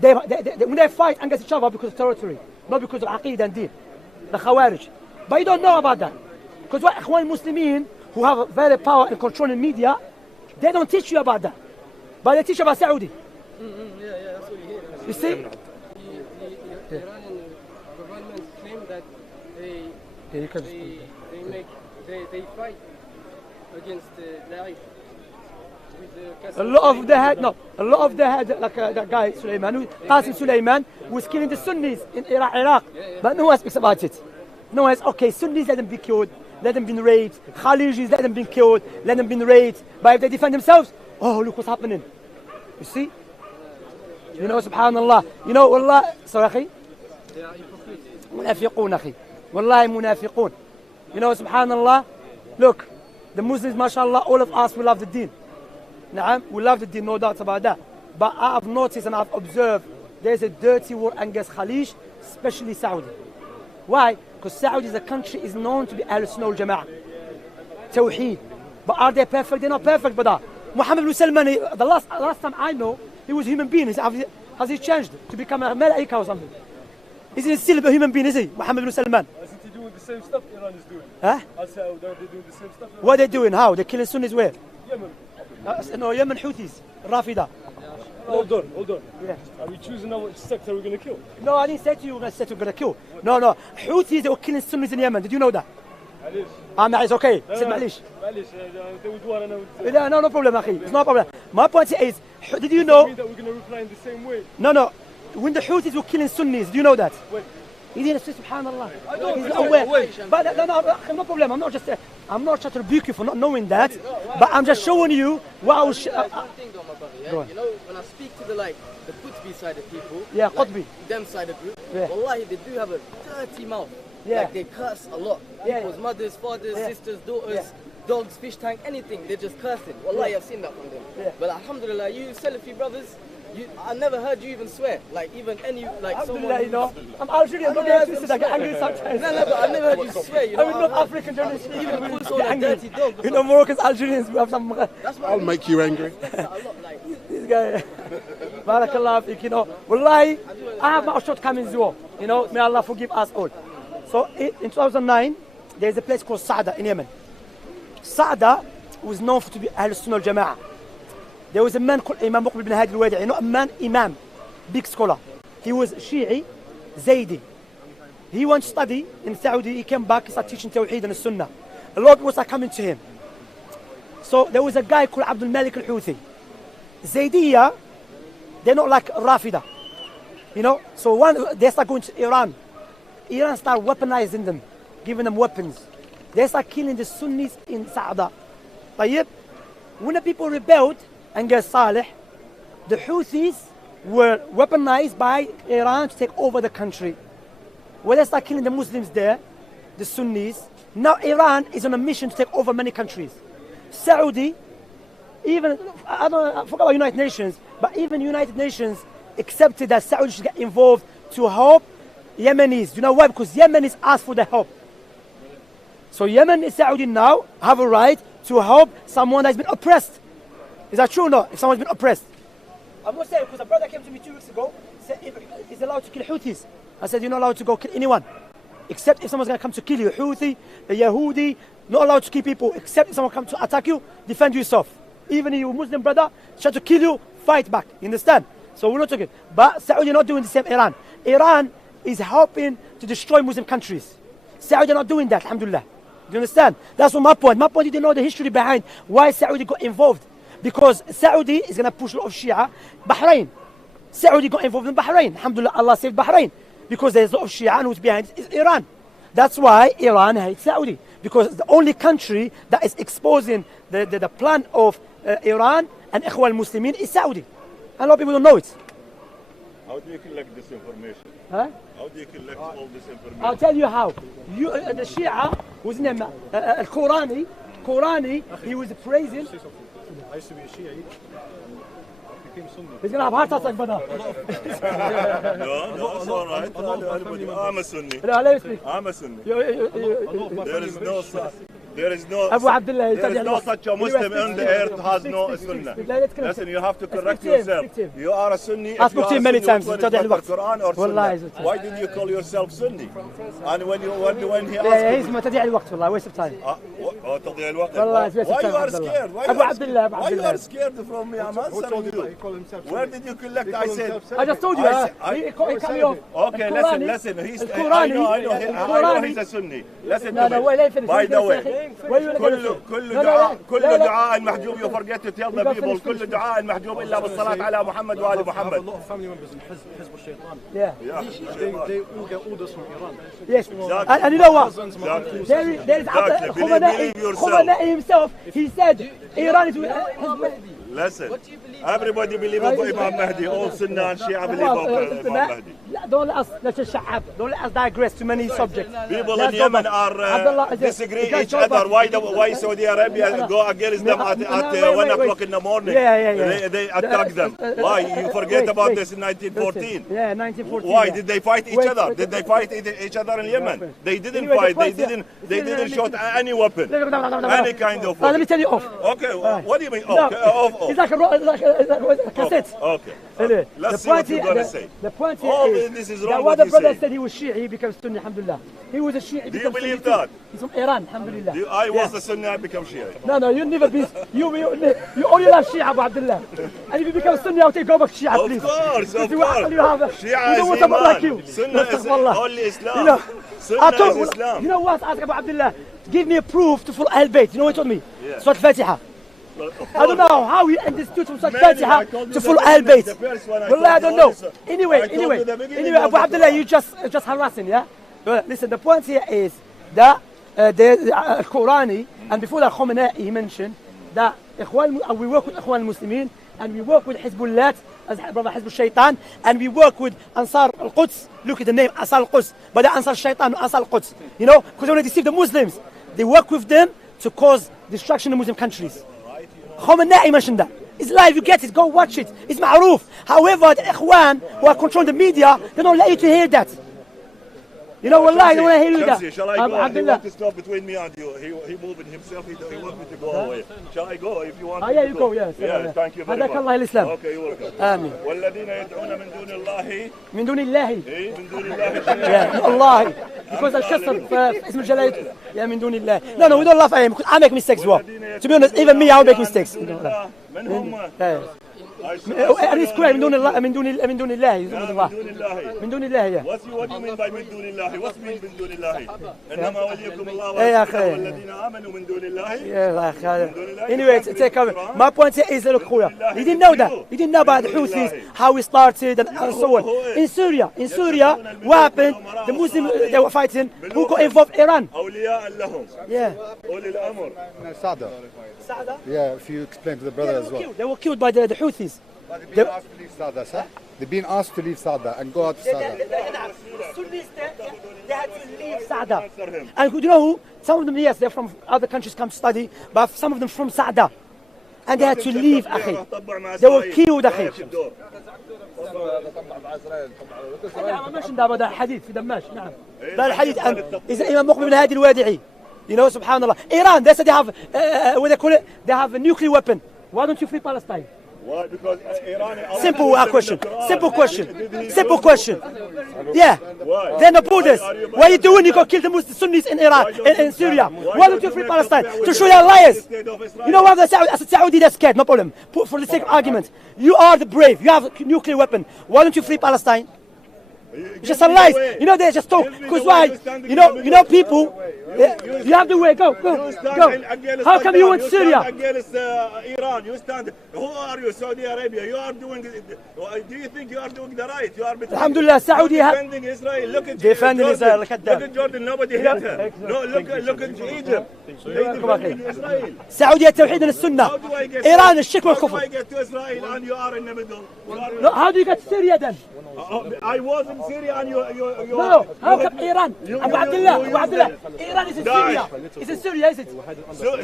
When they fight against each other because of territory, not because of Aqeedah and Deen. The Khawarij. But you don't know about that. Because what Ikhwan Muslimin, who have very power and control in media, they don't teach you about that. But they teach about Saudi. That's what you hear. You see? The Iranian government claim that they fight against Daesh. A lot of the head, like that guy Sulaiman, Qasim Sulaiman, was killing the Sunnis in Iraq. But no one speaks about it. No one says, okay, Sunnis let them be killed, let them be raped. Khalijis let them be killed, let them be raped. But if they defend themselves, oh, look what's happening. You see? You know, subhanallah. You know, wallah, sorry, akhi? They are hypocrites. Munafiqun, akhi. Wallahi munafiqun. You know, subhanallah. Look, the Muslims, mashallah, all of us, we love the deen. We love the deen, no doubt about that. But I have noticed and I've observed there's a dirty war against Khalij, especially Saudi. Why? Because Saudi, the country, is known to be Ahl Sunnah wal Jama'ah. Tawheed. But are they perfect? They're not perfect, brother. Muhammad ibn Salman, the last time I know, he was a human being. Has he changed to become a malaika or something? Isn't he still a human being, is he? Muhammad ibn Salman. Isn't he doing the same stuff Iran is doing? Huh? I said, they're doing the same stuff. What are they doing? How? They're killing Sunnis where? Yemen. No, Yemen Houthis, Rafida. Hold on. Yeah. Are we choosing now which sector we're going to kill? No, I didn't say to you we're going to kill. No. Houthis, they were killing Sunnis in Yemen. Did you know that? It's okay. Said معليش. They would want to know. No problem, akhi. It's no problem. My point is, did you know? That we're going to reply in the same way. No. When the Houthis were killing Sunnis, do you know that? Wait. He didn't say subhanallah. He's not aware. But no problem. I'm not trying to rebuke you for not knowing that. But I'm just showing you what I was. One thing though, my brother, yeah? You know, when I speak to the Qutbi side of people, yeah, Qutbi, them side of group, yeah. Wallahi, they do have a dirty mouth. Yeah. Like they curse a lot. People's mothers, fathers, sisters, daughters, dogs, fish tank, anything. They're just cursing. Wallahi, I've seen that from them. Yeah. But alhamdulillah, you Salafi brothers, I never heard you even swear. Like even any someone. You know, I'm Algerian. Don't get twisted. I get angry sometimes. No, but I never heard you swear. You know, I'm not African journalist. Even call someone a dirty dog. You know, Moroccans, Algerians, we have some. I'll make you angry. This guy. Barakallah fik, you know. Wallahi, I have my shortcomings as well. You know, may Allah forgive us all. So in 2009, there's a place called Saada in Yemen. Saada was known to be Ahl Sunnah wal Jama'ah. There was a man called Imam Muqbil bin Hadi al-Wadi'i. You know, a man, Imam, big scholar. He was Shi'i, Zaydi. He went to study in Saudi. He came back, he started teaching Tawheed and Sunnah. A lot was coming to him. So there was a guy called Abdul Malik al-Houthi. Zaydiyya, they're not like Rafida. You know, so they start going to Iran. Iran start weaponizing them, giving them weapons. They start killing the Sunnis in Saada. طيب, when the people rebelled against Saleh, the Houthis were weaponized by Iran to take over the country. When they start killing the Muslims there, the Sunnis, now Iran is on a mission to take over many countries. Saudi, even, I forgot about United Nations, but even United Nations accepted that Saudi should get involved to help Yemenis. You know why? Because Yemenis asked for the help. So Yemen and Saudi now have a right to help someone that's been oppressed. Is that true or not? If someone's been oppressed. I must say, because a brother came to me 2 weeks ago, said, he's allowed to kill Houthis. I said, you're not allowed to go kill anyone. Except if someone's going to come to kill you. Houthi, the Yahudi, not allowed to kill people. Except if someone comes to attack you, defend yourself. Even if you're a Muslim brother, try to kill you, fight back. You understand? So we're not talking. But Saudi are not doing the same Iran. Iran is helping to destroy Muslim countries. Saudi are not doing that, alhamdulillah. Do you understand? That's what my point. My point, you didn't know the history behind why Saudi got involved. Because Saudi is going to push a lot of Shia. Bahrain. Saudi got involved in Bahrain. Alhamdulillah, Allah saved Bahrain. Because there's a lot of Shia and who's behind it is Iran. That's why Iran hates Saudi. Because the only country that is exposing the plan of Iran and Ikhwan Muslimin is Saudi. And a lot of people don't know it. How do you collect this information? Huh? How do you collect all this information? I'll tell you how. The Shia, whose name, Al-Qurani, he was praising. I used to be a Shia. He's going to have heart attack, brother. No, it's all right. I'm a Sunni. No, let me speak. I'm a Sunni. There is no such a Muslim on the earth has no Sunnah. Listen, you have to correct yourself. You are a Sunni. I spoke to him many times. Quran or Sunnah. Why did you call yourself Sunni? And when he asked he's تضييع الوقت والله waste of time. تضييع الوقت. والله waste of Why time. you are scared? Why you are scared from me? I'm answering you. Where did you collect? I said. I just told you. He cut me off. Okay, listen. I know he's a Sunni. Listen to me. By the way. كل دعاء المحجوب you forget to tell the people كل دعاء المحجوب إلا بالصلاة على محمد وآل محمد. A lot of family members in Hizb Yeah. They all get orders from Iran. Yes. And you know what? There is Khomeini himself. He said Iran is Listen, everybody believes in Imam Mahdi. All Sunnah and Shia believe in Imam Mahdi. Don't let us digress to many subjects. People in Yemen are disagree each other. Why Saudi Arabia go against them at 1 o'clock in the morning? They attack them. Why? You forget about this in 1914. Yeah, 1914. Why did they fight each other? Did they fight each other in Yemen? They didn't fight. They didn't shoot any weapon, any kind of weapon. Let me tell you off. Okay, what do you mean? Off. It's like a cassette. Okay. Anyway, Let's see what you're going to say. The point All is this is that wrong what what the you brother say. said he was Shia, he becomes Sunni, alhamdulillah. He was a Shia. Do you believe that? He's from Iran, alhamdulillah. I was a Sunni, I become Shia. No, you never be. You only love Shia, Abu Abdullah. And if you become Sunni, I'll take go back to Shia, please. Of course. Shia is Iman. Like you. Sunnah is only Islam. Sunnah is Islam. You know what? Ask Abu Abdullah. Give me a proof to follow Ahl Bayt. You know what he told me? Surah Al-Fatiha. I don't know how you understood from Surah Al-Fatiha to follow Ahl Bayt. Well, I don't know. Anyway, Abu Abdullah, you just harassing, yeah? Well, listen, the point here is that the Qurani, and before that Khomeini, he mentioned that we work with Ikhwan al-Muslimin, and we work with Hizbullah, as brother Hizb al-Shaytan, and we work with Ansar al-Quds. Look at the name, Ansar al-Quds, but the Ansar al-Shaytan, Ansar al-Quds. You know, because they want to deceive the Muslims. They work with them to cause destruction in Muslim countries. Khomeini mentioned that. It's live, you get it, go watch it. It's ma'roof. However, the Ikhwan who are controlling the media, they don't let you to hear that. You know, wallahi, they don't want to hear you that. Shall I go? He wants to stop between me and you. He moving himself, he wants me to go away. Shall I go if you want yeah, you go, yes. Yeah, thank you very much. هداك الله الإسلام. Okay, you're welcome. آمين. والذين يدعون من دون الله. من دون الله. من دون الله. Yeah, Allah. Because الكسر في اسم الجلالة. Yeah, من دون الله. No, we don't laugh at him because I make mistakes as well. To be honest, even me, I will make mistakes. من هم؟ And it's correct. من دون الله. من دون الله. من دون الله. Yeah. What do you mean by من دون الله? What means من دون الله? إنما وليكم الله والذين آمنوا من دون الله. Anyway, take cover. My point here is, look, he didn't know that. He didn't know about the Houthis, how we started, and so on. In Syria, what happened? The Muslims, they were fighting. Who got involved? Iran. Yeah. Sada. Yeah, if you explain to the brother as well. They were killed by the Houthis. They've been asked to leave Sada, sir. They've been asked to leave Sada and go out to Sada. They had to leave Sada. And you know who? Some of them, yes, they're from other countries come to study, but some of them from Sada. And they had to leave, akhi. They were killed, akhi. I mentioned about the hadith في دماش, نعم. ده الحديث إذا إمام مقبل بن هادي الوادعي. You know, subhanallah. Iran, they said they have, what they call it, they have a nuclear weapon. Why don't you free Palestine? Why? Because Iran. Simple question. Simple question. Yeah. Why? They're the borders. What are you doing? You go kill the Muslims, Sunnis in Iran, in Syria. Why don't you free Palestine? To show they're liars. You know what? As a Saudi, they're scared. No problem. For the sake of argument, you are the brave. You have a nuclear weapon. Why don't you free Palestine? It's just a lie. You know, they just talk. Because why? You know, people. You have the way. Go. How come you went to Syria? Against Iran, you stand. Who are you, Saudi Arabia? You are doing. Do you think you are doing the right? You are Alhamdulillah, Saudi defending Israel. Look at defending Israel. Look at Jordan. Nobody hit her. No, look at Egypt. Israel. Saudi التوحيد السنة. Iran الشرك والكفر. How do I get to Israel and you are in the middle? How do you get to Syria then? I was in Syria and you No, how come Iran? Abu Abdullah, Iran is in Syria. It's in Syria, is it?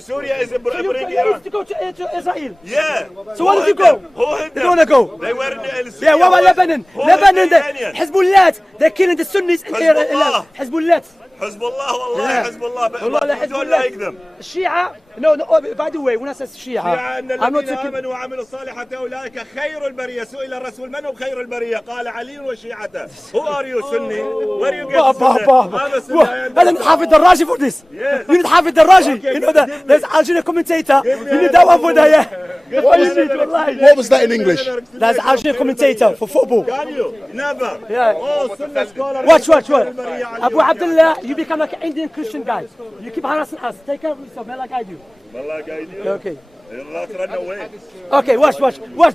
Syria is a So you used to go to Israel. Yeah. So why did you go? Who hit They them? don't want to go. They were in Syria. Yeah, what about Lebanon? Lebanon, the Hezbollah, they're killing the Sunnis in Hezbollah. Hezbollah. Hezbollah, wallahi, Hezbollah. والله You don't like them. الشيعة no, by the way when I say الشيعة أن الذين آمنوا وعملوا الصالحات أولئك خير البرية. سئل الرسول من هم خير البرية؟ قال علي وشيعته. Who are you, Sunni? Where you get هذا نتحافظ دراجي for this. You need حافظ دراجي. You know that there's Algerian commentator. You need that one for that, yeah. What was that in English? That's Algerian commentator for football. Can you? Never. Yeah. Oh, Sunni scholar. Watch. Abu Abdullah, you become like an Indian Christian guy. You keep harassing us. Take care of yourself, man, like I do. Allah guide you. Okay. Not run away. Okay, watch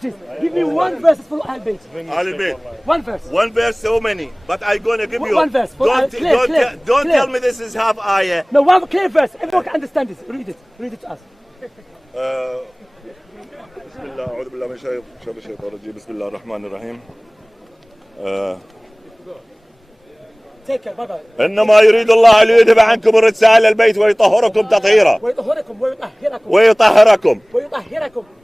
this. Give me one verse for Ahl Bayt. Ahl Bayt. One verse. One verse, so many. But I'm going to give you one verse. Don't Clear. tell me this is half ayah. No, one clear verse. Everyone can understand this. Read it to us. بسم الله أعوذ بالله من شر الشيطان الرجيم. بسم الله الرحمن الرحيم. Take care. Bye bye. إنما يريد الله ليذهب عنكم الرجس أهل البيت ويطهركم تطهيرا. ويطهركم.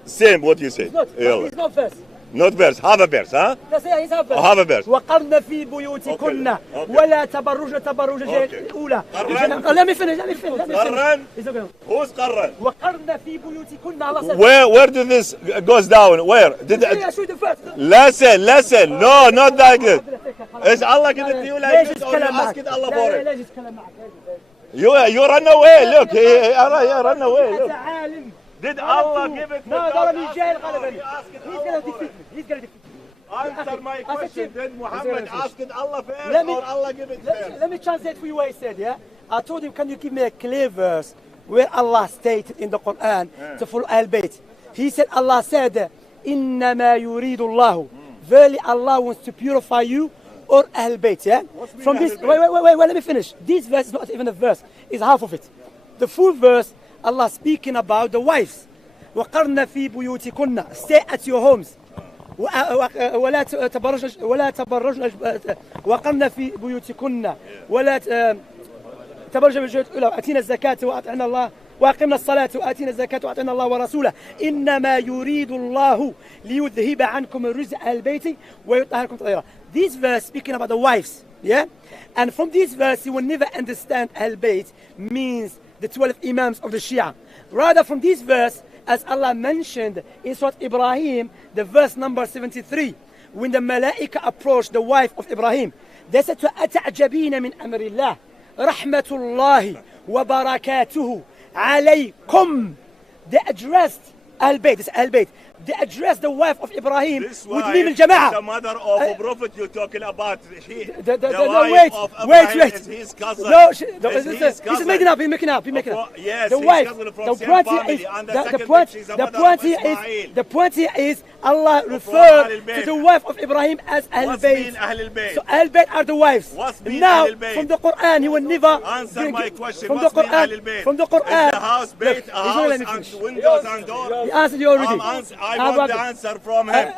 Same what you say. It's not verse. Not verse. Have a verse, huh? That's it. Have a verse. Have a verse. وقرن في بيوتكن ولا تبرجن تبرج الأولى. Let me finish. قرن. Who's قرن? وقرن في بيوتكن. Allah said. Where did this goes down? Where? Listen. No, not like this. Is Allah give it to you like this or you ask it Allah for it? You run away. Look, he run away. Look. Did Allah give it without He's gonna defeat me. Answer my question. Did Muhammad ask it Allah first or Allah give it first? Let me translate for you what he said, yeah? I told him, can you give me a clear verse where Allah stated in the Quran to follow Ahl Bayt? He said, Allah said, إِنَّمَا يُرِيدُ اللَّهُ. Verily Allah wants to purify you or Ahl Bayt, yeah? From this, wait, let me finish. This verse is not even a verse, it's half of it. The full verse, Allah speaking about the wives. وَقَرْنَ فِي بُيُوتِكُنَّ. Stay at your homes. ولا تبرجن وقرن في بيوتكن ولا تبرجن بالجهود الأولى أتينا الزكاة وأطعنا الله وأقمنا الصلاة وآتينا الزكاة وأطعنا الله ورسوله إنما يريد الله ليذهب عنكم الرجس أهل البيت ويطهركم تطهيرا. This verse speaking about the wives, yeah? And from this verse you will never understand Ahl Bayt means the 12 Imams of the Shia. Rather from this verse, as Allah mentioned in Surah Ibrahim, the verse number 73, when the Malaika approached the wife of Ibrahim, they said to أَتَعْجَبِينَ مِنْ أَمْرِ اللَّهِ رَحْمَةُ اللَّهِ وَبَرَكَاتُهُ عَلَيْكُمْ. They addressed Ahl Bayt, this Ahl Bayt. They addressed the wife of Ibrahim with Mim al-Jama'ah. The mother of a prophet you're talking about. The wife of wait. Is his cousin. No, this is making up. He's making up. Yes, the wife. The point here is Allah referred to the wife of Ibrahim as Ahl Bayt. So Ahl Bayt are the wives. Now from the Quran he will never answer my question. From the Quran. The house Bayt, a house and windows and doors. He answered you already. I want the answer from him. Is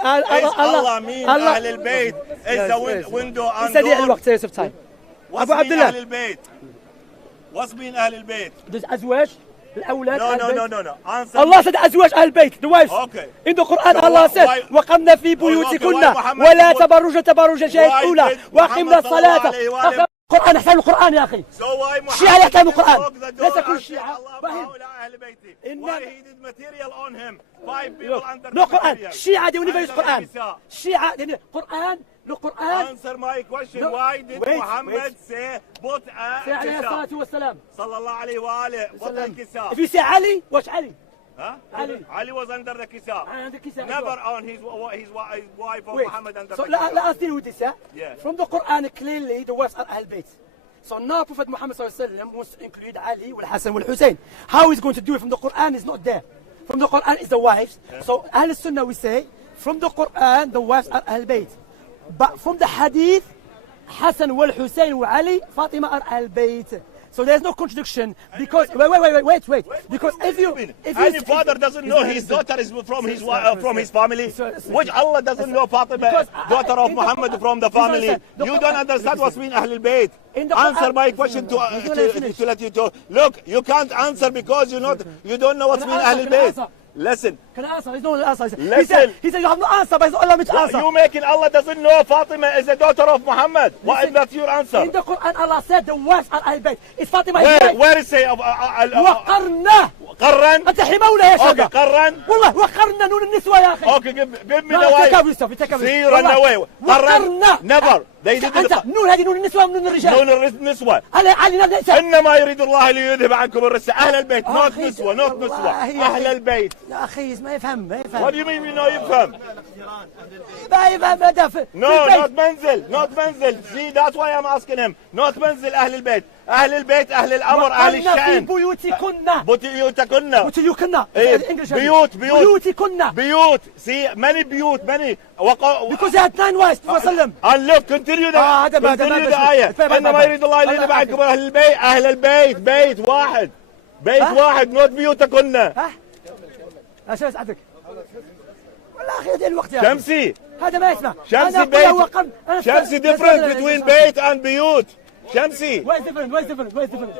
Allah mean Ahl Bayt? Is the window and door? What's mean Ahl Bayt? What's mean Ahl Bayt? There's أزواج الأولاد. No. Answer. Allah said أزواج أهل البيت, the wives. Okay. In the Quran Allah said وقمنا في بيوتكن ولا تبرجن تبرج الجاهلية الأولى وأقمنا الصلاة. القرآن احترم القرآن يا أخي. الشيعة يحترم القرآن. ليس كل الشيعة. Why he did material on him? 5 people under no Quran. Shia they will never use Quran. Shia they Quran. No Quran. Answer my question. Why did Muhammad say put a kisa? Sallallahu alayhi wa alihi. Put a kisa. If you say Ali, watch Ali. Huh? Ali was under the kisa. Never on his wife of Muhammad under the kisa. So let us deal with this, yeah? Yeah. From the Quran clearly the wives are Ahl Bayt. So now Prophet Muhammad wants to include Ali, Hassan, Hussein. How he's going to do it from the Quran is not there. From the Quran is the wives. Yeah. So Ahl Sunnah we say, from the Quran the wives are Ahl Bayt. But from the Hadith, Hassan, Hussein, Ali, Fatima are Ahl Bayt. So there's no contradiction because wait. Because if any father doesn't know his daughter is from his family, which Allah doesn't know Fatima, daughter of Muhammad from the family. You don't understand what's mean Ahlul Bayt. Answer my question to let you talk. Look, you can't answer because you don't know what's mean Ahlul Bayt. Listen. Can I answer? He's no answer. Listen. He said you have no answer, but it's Allah which answer. You making Allah doesn't know Fatima is the daughter of Muhammad. What is that your answer? In the Quran, Allah said the wives are Ahlul Bayt. Is Fatima where is it? وقرنا. قرن. أنت حمولة يا شباب. قرن. والله وقرنا نون النسوة يا أخي. Okay, give me the way. See, run away. قرن. Never. They didn't. أنت نون هذه نون النسوة ونون الرجال. نون النسوة. علي نبدأ. إنما يريد الله ليذهب عنكم الرجس. أهل البيت. not نسوة. أهل البيت. يا أخي ما يفهم. What do you mean we know يفهم? ما يفهم. No, not منزل. See, that's why I'm asking him. Not منزل أهل البيت. أهل البيت أهل الأمر أهل الشأن. بيوتكن. بيوت. See, many بيوت. Because he had 9 wives. And look, continue the آية. إنما يريد الله ليذهب عنكم أهل البيت. بيت واحد. not بيوتكن. شو اسعدك؟ والله اخي هذا الوقت يا شمسي. هذا ما يسمع. شمسي بيت. شمسي different between بيت and بيوت. شمسي. Where's different?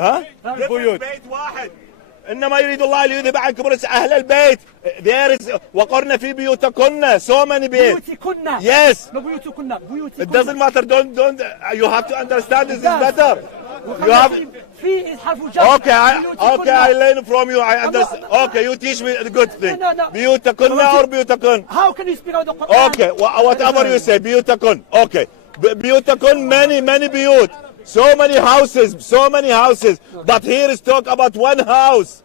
ها؟ بيوت. بيت واحد. إنما يريد الله ليذهب عنكم الرجس أهل البيت. There is وقرن في بيوتكن. So many بيت. بيوتكن. Yes. No بيوتكن. It doesn't matter. Don't. You have to understand this is better. You have. في حرف جر. Okay, I learn from you. I understand. Okay, you teach me the good thing. بيوتكن or بيوتكن. How can you speak out the Quran? Okay, whatever you say. بيوتكن. Okay. بيوتكن many بيوت. So many houses. But here is talk about one house.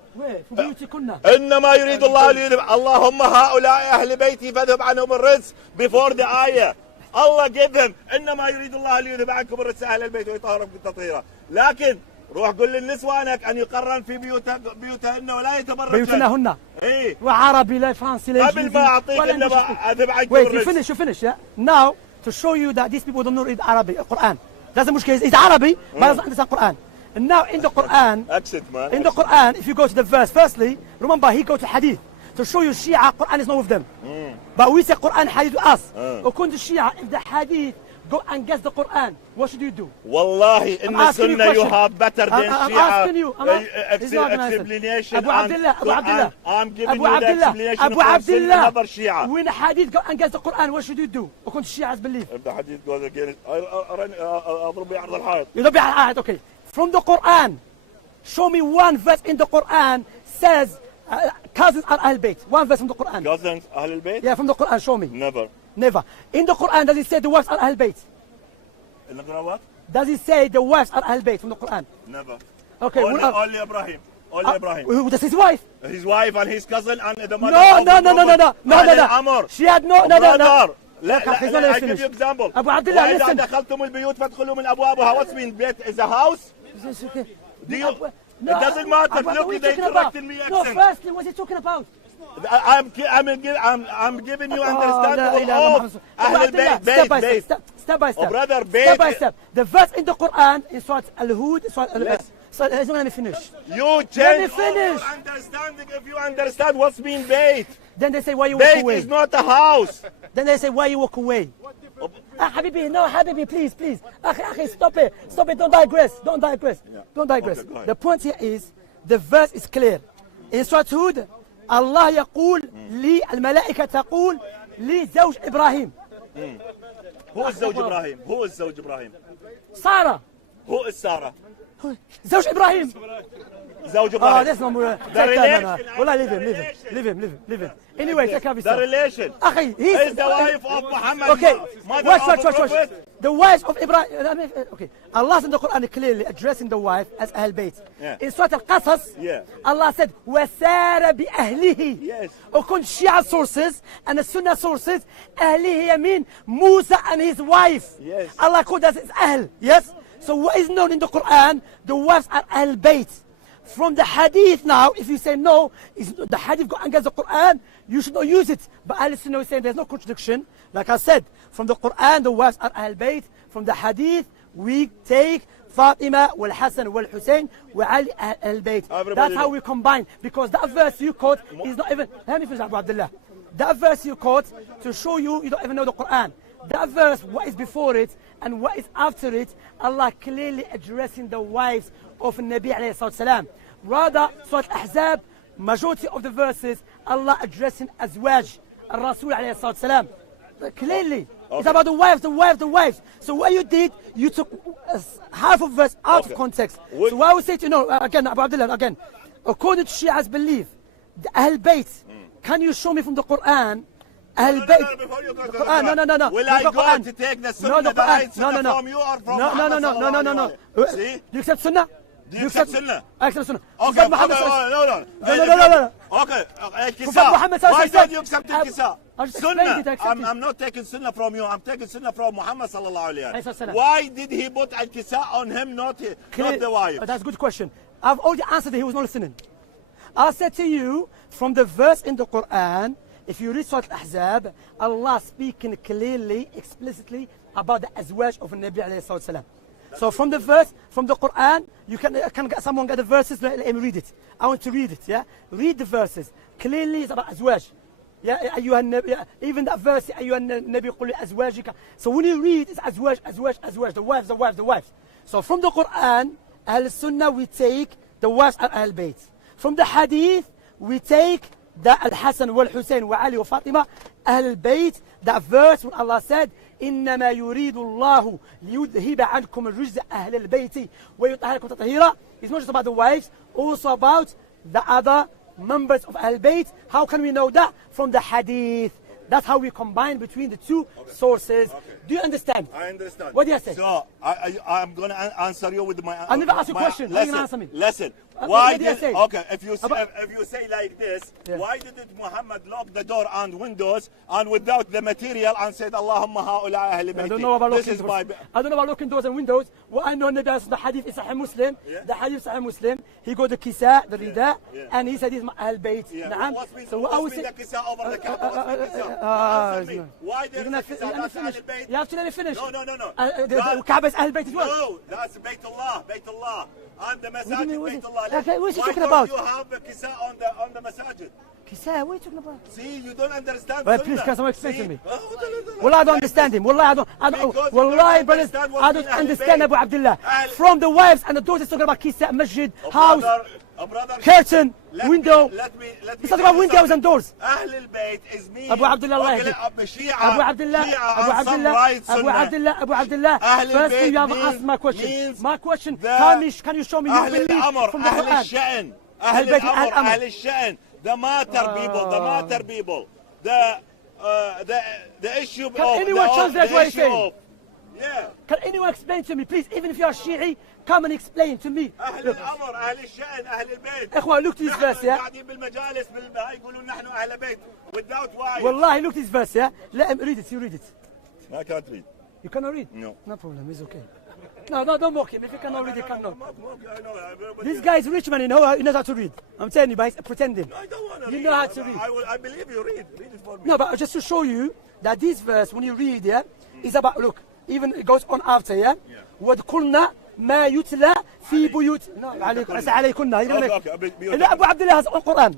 إنما يريد الله ليذهب. اللهم هؤلاء أهل بيتي فاذهب عنهم الرجس. Before the ayah. Allah gave them. إنما يريد الله ليذهب عنكم الرجس أهل البيت ويطهركم تطهيرا. لكن روح قل للنسوانك أن يقرن في بيوتهن ولا يتبرجن. بيوتنهن. إيه. وعربي لا فرنسي لا قبل ما أعطيك إنما أذهب عنكم الرجس. Wait, you finish. Now to show you that these people don't know read Arabic, Quran. That's the mushkil. It's Arabic, but doesn't understand Quran. And now in the Quran, Quran, if you go to the verse, firstly, remember he go to Hadith to show you Shia Quran is not with them. But we say Quran Hadith to us. According to Shia, if the Hadith go and guess the Quran, what should you do? Wallahi, in the Sunnah you have better than I'm Shia asking you. explanation. Abu Abdullah. I'm giving you the explanation from Sunnah, another Shia. When the Hadith go and guess the Quran, what should you do? According to Shia's belief. If the Hadith goes against, أضرب بعرض الحائط. يضرب على الحائط, okay. From the Quran, show me one verse in the Quran says cousins are Ahl Bayt. One verse from the Quran. Cousins Ahl Bayt? Yeah, from the Quran, show me. Never. In the Quran, does it say the wives are Ahl Bayt? In the Quran what? Does it say the wives are Ahl Bayt from the Quran? Never. Okay. Only Ibrahim. Who does his wife? His wife and his cousin and the mother. No. She had no. لا I give you example. أبو عبد الله, وإذا listen. دخلتم البيوت فادخلوا من أبوابها. What's mean bait is a house? It doesn't matter. Look, they corrected me accent. No, firstly, what's he talking about? I'm giving you understandable of Ahl Bayt. Step by step. Oh, brother, step by step. The verse in the Quran in Surah Al-Hud, let me finish. You change your understanding if you understand what's mean bait. Then they say, why you walk away? Bait is not a house. Then they say, why you walk away? Habibi, no, Habibi, please. Akhi, stop it, don't digress. Okay, the point here is, the verse is clear. In Surah Hud, Allah يقول لي الملائكة تقول لي زوج إبراهيم. Who is زوج إبراهيم? Sarah. Who is Sarah? زوج إبراهيم. زوج إبراهيم. That's no more. The relation. Well, leave him. Anyway, take care of yourself. The relation. He's the wife of Muhammad. Okay. Watch. The wives of Ibrahim. Okay. Allah in the Quran clearly addressing the wife as Ahl Bayt. In Surah Al-Qasas, Allah said, وَسَارَ بِأَهْلِهِ. Yes. According to Shia sources and the Sunnah sources, أهله mean Musa and his wife. Yes. Allah called us as Ahl. Yes. So what is known in the Quran, the wives are Ahl Bayt. From the Hadith now, if you say no, the Hadith go against the Quran, you should not use it. But Ahl Sunnah is saying there's no contradiction. Like I said, from the Quran, the wives are Ahl Bayt. From the Hadith, we take فاطمة والحسن والحسين وعلي أهل البيت. That's how we combine, because that verse you quote is not even, let me finish Abu Abdullah. That verse you quote to show you don't even know the Quran. That verse, what is before it and what is after it, Allah clearly addressing the wives of Nabi alayhi salatu salam. Rather, Surah Al-Ahzab, majority of the verses, Allah addressing Azwaj, Al-Rasul alayhi salatu salam. Clearly, it's about the wives, the wives, the wives. So what you did, you took half of verse out of context. So what I would say to you, again, Abu Abdullah, again, according to Shia's belief, the Ahl Bayt, can you show me from the Quran? Ahl Bayt. No. Will I go to take the Sunnah, the right Sunnah from you or from No. Do you accept Sunnah? Do you accept Sunnah? I accept Sunnah. Okay, no. Okay, Kisa. Why don't you accept the Kisa? Sunnah. I'm not taking Sunnah from you. I'm taking Sunnah from Muhammad sallallahu alayhi wa sallam. Why did he put Al-Kisa on him, not the wife? That's a good question. I've already answered it. He was not listening. I said to you, from the verse in the Quran, if you read Surah Al-Ahzab, Allah speaking clearly, explicitly about the azwaj of Nabi alayhi salatu salam. So from the verse, from the Quran, you can get someone get the verses, let me read it. I want to read it, yeah? Read the verses. Clearly it's about azwaj. Yeah, even that verse, Nabi qul azwajika. So when you read, it's azwaj, the wives. So from the Quran, Ahl Sunnah, we take the wives of Ahl Bayt. From the Hadith, we take the Al-Hasan wal-Husayn wa Ali wa Fatima, Ahl Bayt, that verse when Allah said, إنما يريد الله ليذهب عنكم الرجز أهل البيت ويطهركم تطهيرا. It's not just about the wives, also about the other members of Ahl Bayt. How can we know that? From the Hadith. That's how we combine between the two sources. Do you understand? I understand. What do you say? So I'm going to answer you with my. I never asked you a question. How you answer me? Listen. Why did? Okay. If you say like this, why didn't Muhammad lock the door and windows and without the material and said Allahumma ha'ula ahli bayti? I don't know about locking doors and windows. What I know, the hadith is Sahih Muslim. The hadith Sahih Muslim. He got the kisa, the rida, and he said he's Ahl Bayt. So what I would say the kisa over the Kaaba? Why did the kisa not Ahl Bayt? You have to let me finish. No. The Kaaba is Ahl Bayt as well. No, that's Baytullah. And the Masajid Baytullah. Okay, what is he talking Why about? don't you have a kisa on the Masajid? Kisa, what are you talking about? See, you don't understand. Well, please, can someone explain to me? Well, I don't understand him. Wallahi, Wallahi, brothers, I don't understand Abu Abdullah. From the wives and the daughters talking about Kisa, Masjid, house, curtain, window. It's not about windows and doors. Ahl al-Bayt is me. Abu Abdullah, Abu Abdullah. Firstly, you have asked my question. My question, can you show me your belief from the Quran? Ahl al-Amr, Ahl al-Sha'n. The matter people. The issue can of anyone translate what he's saying? Yeah. Can anyone explain to me, please? Even if you are Shi'i, come and explain to me. أهل الأمر، أهل الشأن، أهل البيت. إخوة, look at this verse, yeah? قاعدين بالمجالس يقولون نحن أهل بيت without wives. Wallahi, look at this verse, yeah? Let him read it. You read it. I can't read. You cannot read? No. No problem. It's okay. No, don't mock him. If you cannot read, you cannot. This guy is a rich man. He knows how to read. I'm telling you, but he's pretending. No, I don't want to read. You know how to read. I believe you read. Read it for me. No, but just to show you that this verse, when you read, yeah, is about, look, even it goes on after, yeah? وَذْكُرْنَا مَا يُتْلَى فِي بُيُوتِ No, عليكُنَّا. Abu Abdullah has a Quran.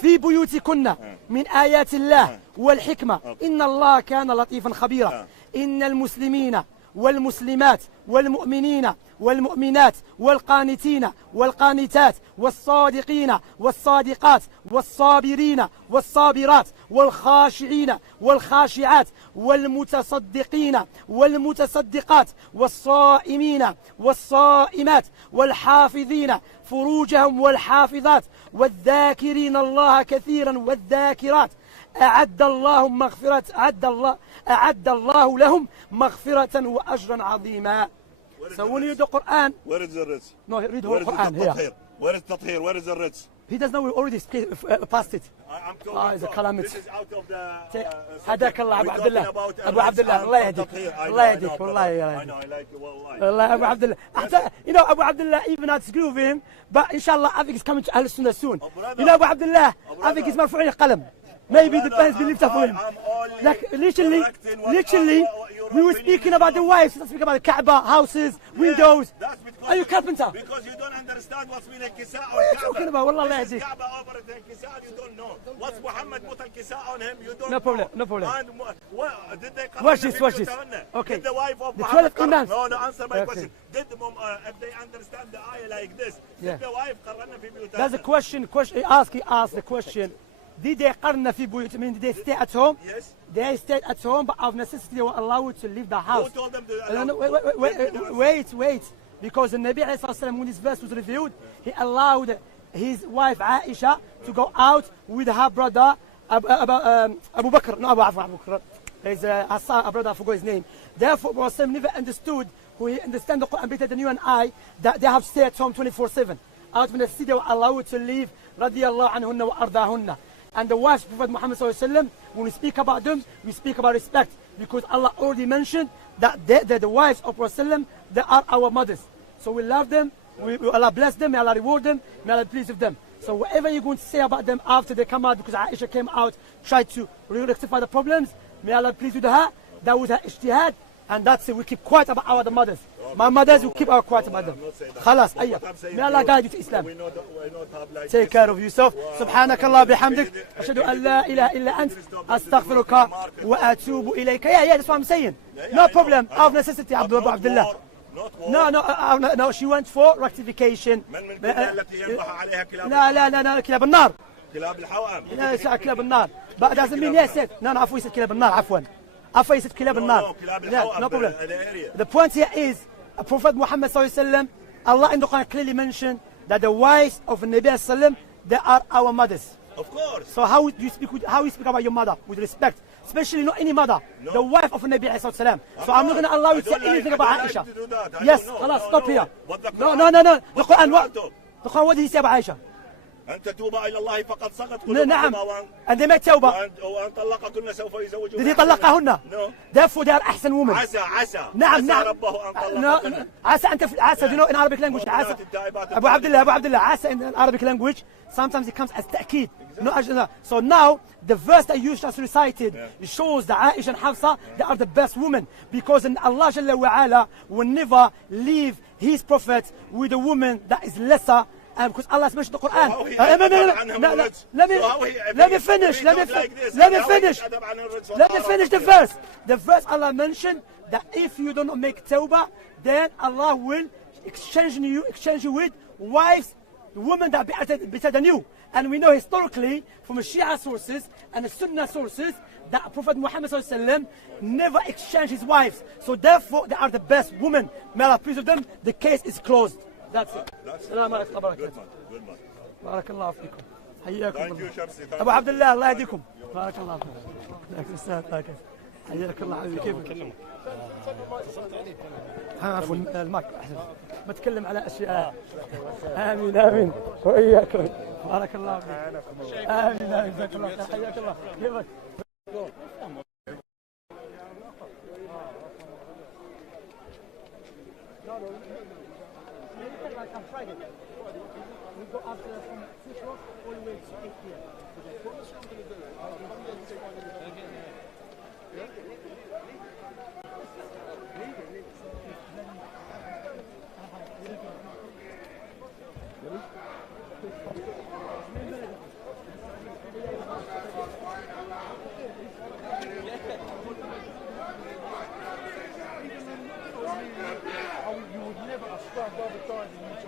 في بيوتكن من آيات الله والحكمة إن الله كان لطيفا خبيرا إن المسلمين والمسلمات والمؤمنين والمؤمنات والقانتين والقانتات والصادقين والصادقات والصابرين والصابرات والخاشعين والخاشعات والمتصدقين والمتصدقات والصائمين والصائمات والحافظين فروجهم والحافظات والذاكرين الله كثيرا والذاكرات أعد الله لهم مغفرة وأجرا عظيما. So when you read the Quran, where is the Ritz? No, read the whole Quran here. Where is Tathir? Where is the Ritz? He doesn't know we already passed it. I'm talking it's a calamity. This is out of the. هداك الله أبو عبد الله. أبو عبد الله الله يهديك. الله يهديك والله يا. I know, I like you والله. والله أبو عبد الله. You know Abu Abdullah, even had to agree with him, but inshallah I think he's coming to Ahl Sunnah soon. You know Abu Abdullah, I think he's مرفوع القلم. Maybe the pens be lifted for him. Like literally, We were speaking about the wives. Let's speak about the Kaaba, houses, windows. Are you carpenter? Because you don't understand what's been al-kisa What are you talking about? Wallah Allah yahdik. Kaaba over the al-kisa, you don't know. What's Muhammad put al-kisa on him, you don't No problem, know. no problem. And did they Watch this, watch this. Okay. Did the wife of The Muhammad 12 imams. No, answer my Okay. question. Did the mom, if they understand the ayah like this, Yeah. did the wife قررنا في بيوتها? That's the question. He asked the question. Did they قرن في بيوت? I mean, did they stay at home? Yes. They stayed at home, but of necessity they were allowed to leave the house. Who told them to No, allow? wait. Because the Nabi alayhi salatu when this verse was revealed, he allowed his wife Aisha to go out with her brother Abu Bakr. No, Abu Bakr. There's a brother, I forgot his name. Therefore, Prophet never understood, who he understand the Quran better than you and I, that they have to stay at home 24/7. Out of the city, they were allowed to leave, radiyallahu anhunna wa ardahunna. And the wives of Prophet Muhammad sallallahu alaihi wasallam, when we speak about them, we speak about respect. Because Allah already mentioned that the wives of Prophet, they are our mothers. So we love them, Allah bless them, may Allah reward them, may Allah be pleased with them. So whatever you're going to say about them after they come out, because Aisha came out, tried to rectify the problems, may Allah be pleased with her, that was her ijtihad, and that's it. We keep quiet about our mothers. My mothers, we keep our quiet about them. Khalas, ayya. May Allah guide you to Islam. Take care of yourself. سبحانك الله بحمدك أشهد أن لا إله إلا أنت أستغفرك وأتوب إليك. Yeah, that's what I'm saying. No problem. Out of necessity, Abdullah. No, she went for rectification. لا كلاب النار. كلاب الحوام. لا كلاب النار. But it doesn't mean yes. No, عفوا يصير كلاب النار عفوا. عفوا يصير كلاب النار. No problem. The point here is, Prophet Muhammad sallallahu alaihi wasallam, Allah in the Quran clearly mentioned that the wives of Nabi sallam, they are our mothers. Of course. So how you speak about your mother with respect, especially not any mother, the wife of Nabi sallallahu alaihi wasallam. So I'm not going to allow you to say anything about Aisha. Yes, Allah, stop here. No. The Quran, what did he say about Aisha? أن تتوب إلى الله فقد سقط قلوبهما. نعم. And they made tawbah. وأن طلقكن سوف يزوجهن. Did he طلقهن? No. Therefore they are أحسن women. عسى. نعم. ربه أن طلقكن. عسى, do you know in Arabic language عسى. Abu Abdullah, عسى in Arabic language, sometimes it comes as تأكيد. No. So now, the verse that you just recited shows that Aisha and Hafsa, they are the best women. Because Allah Jalla wa Ala will never leave His Prophet with a woman that is lesser. Because Allah has mentioned the Quran. Let me finish the verse. The verse Allah mentioned that if you do not make tawbah, then Allah will exchange you with wives, women that are better than you. And we know historically from the Shia sources and the Sunnah sources that Prophet Muhammad never exchanged his wives. So therefore they are the best women. May Allah please with them. The case is closed. That's it. السلام عليكم ورحمة الله وبركاته. بارك الله فيكم. حياكم الله. أبو عبد الله الله يهديكم. بارك الله فيكم. حياك الله حبيبي كيفك؟ عفوا المايك أحسن. بتكلم على أشياء. آمين وإياكم. بارك الله فيك. آمين جزاك الله خير. حياك الله كيفك؟ Like on Friday, we go after from 6 o'clock all the way to 8 p.m.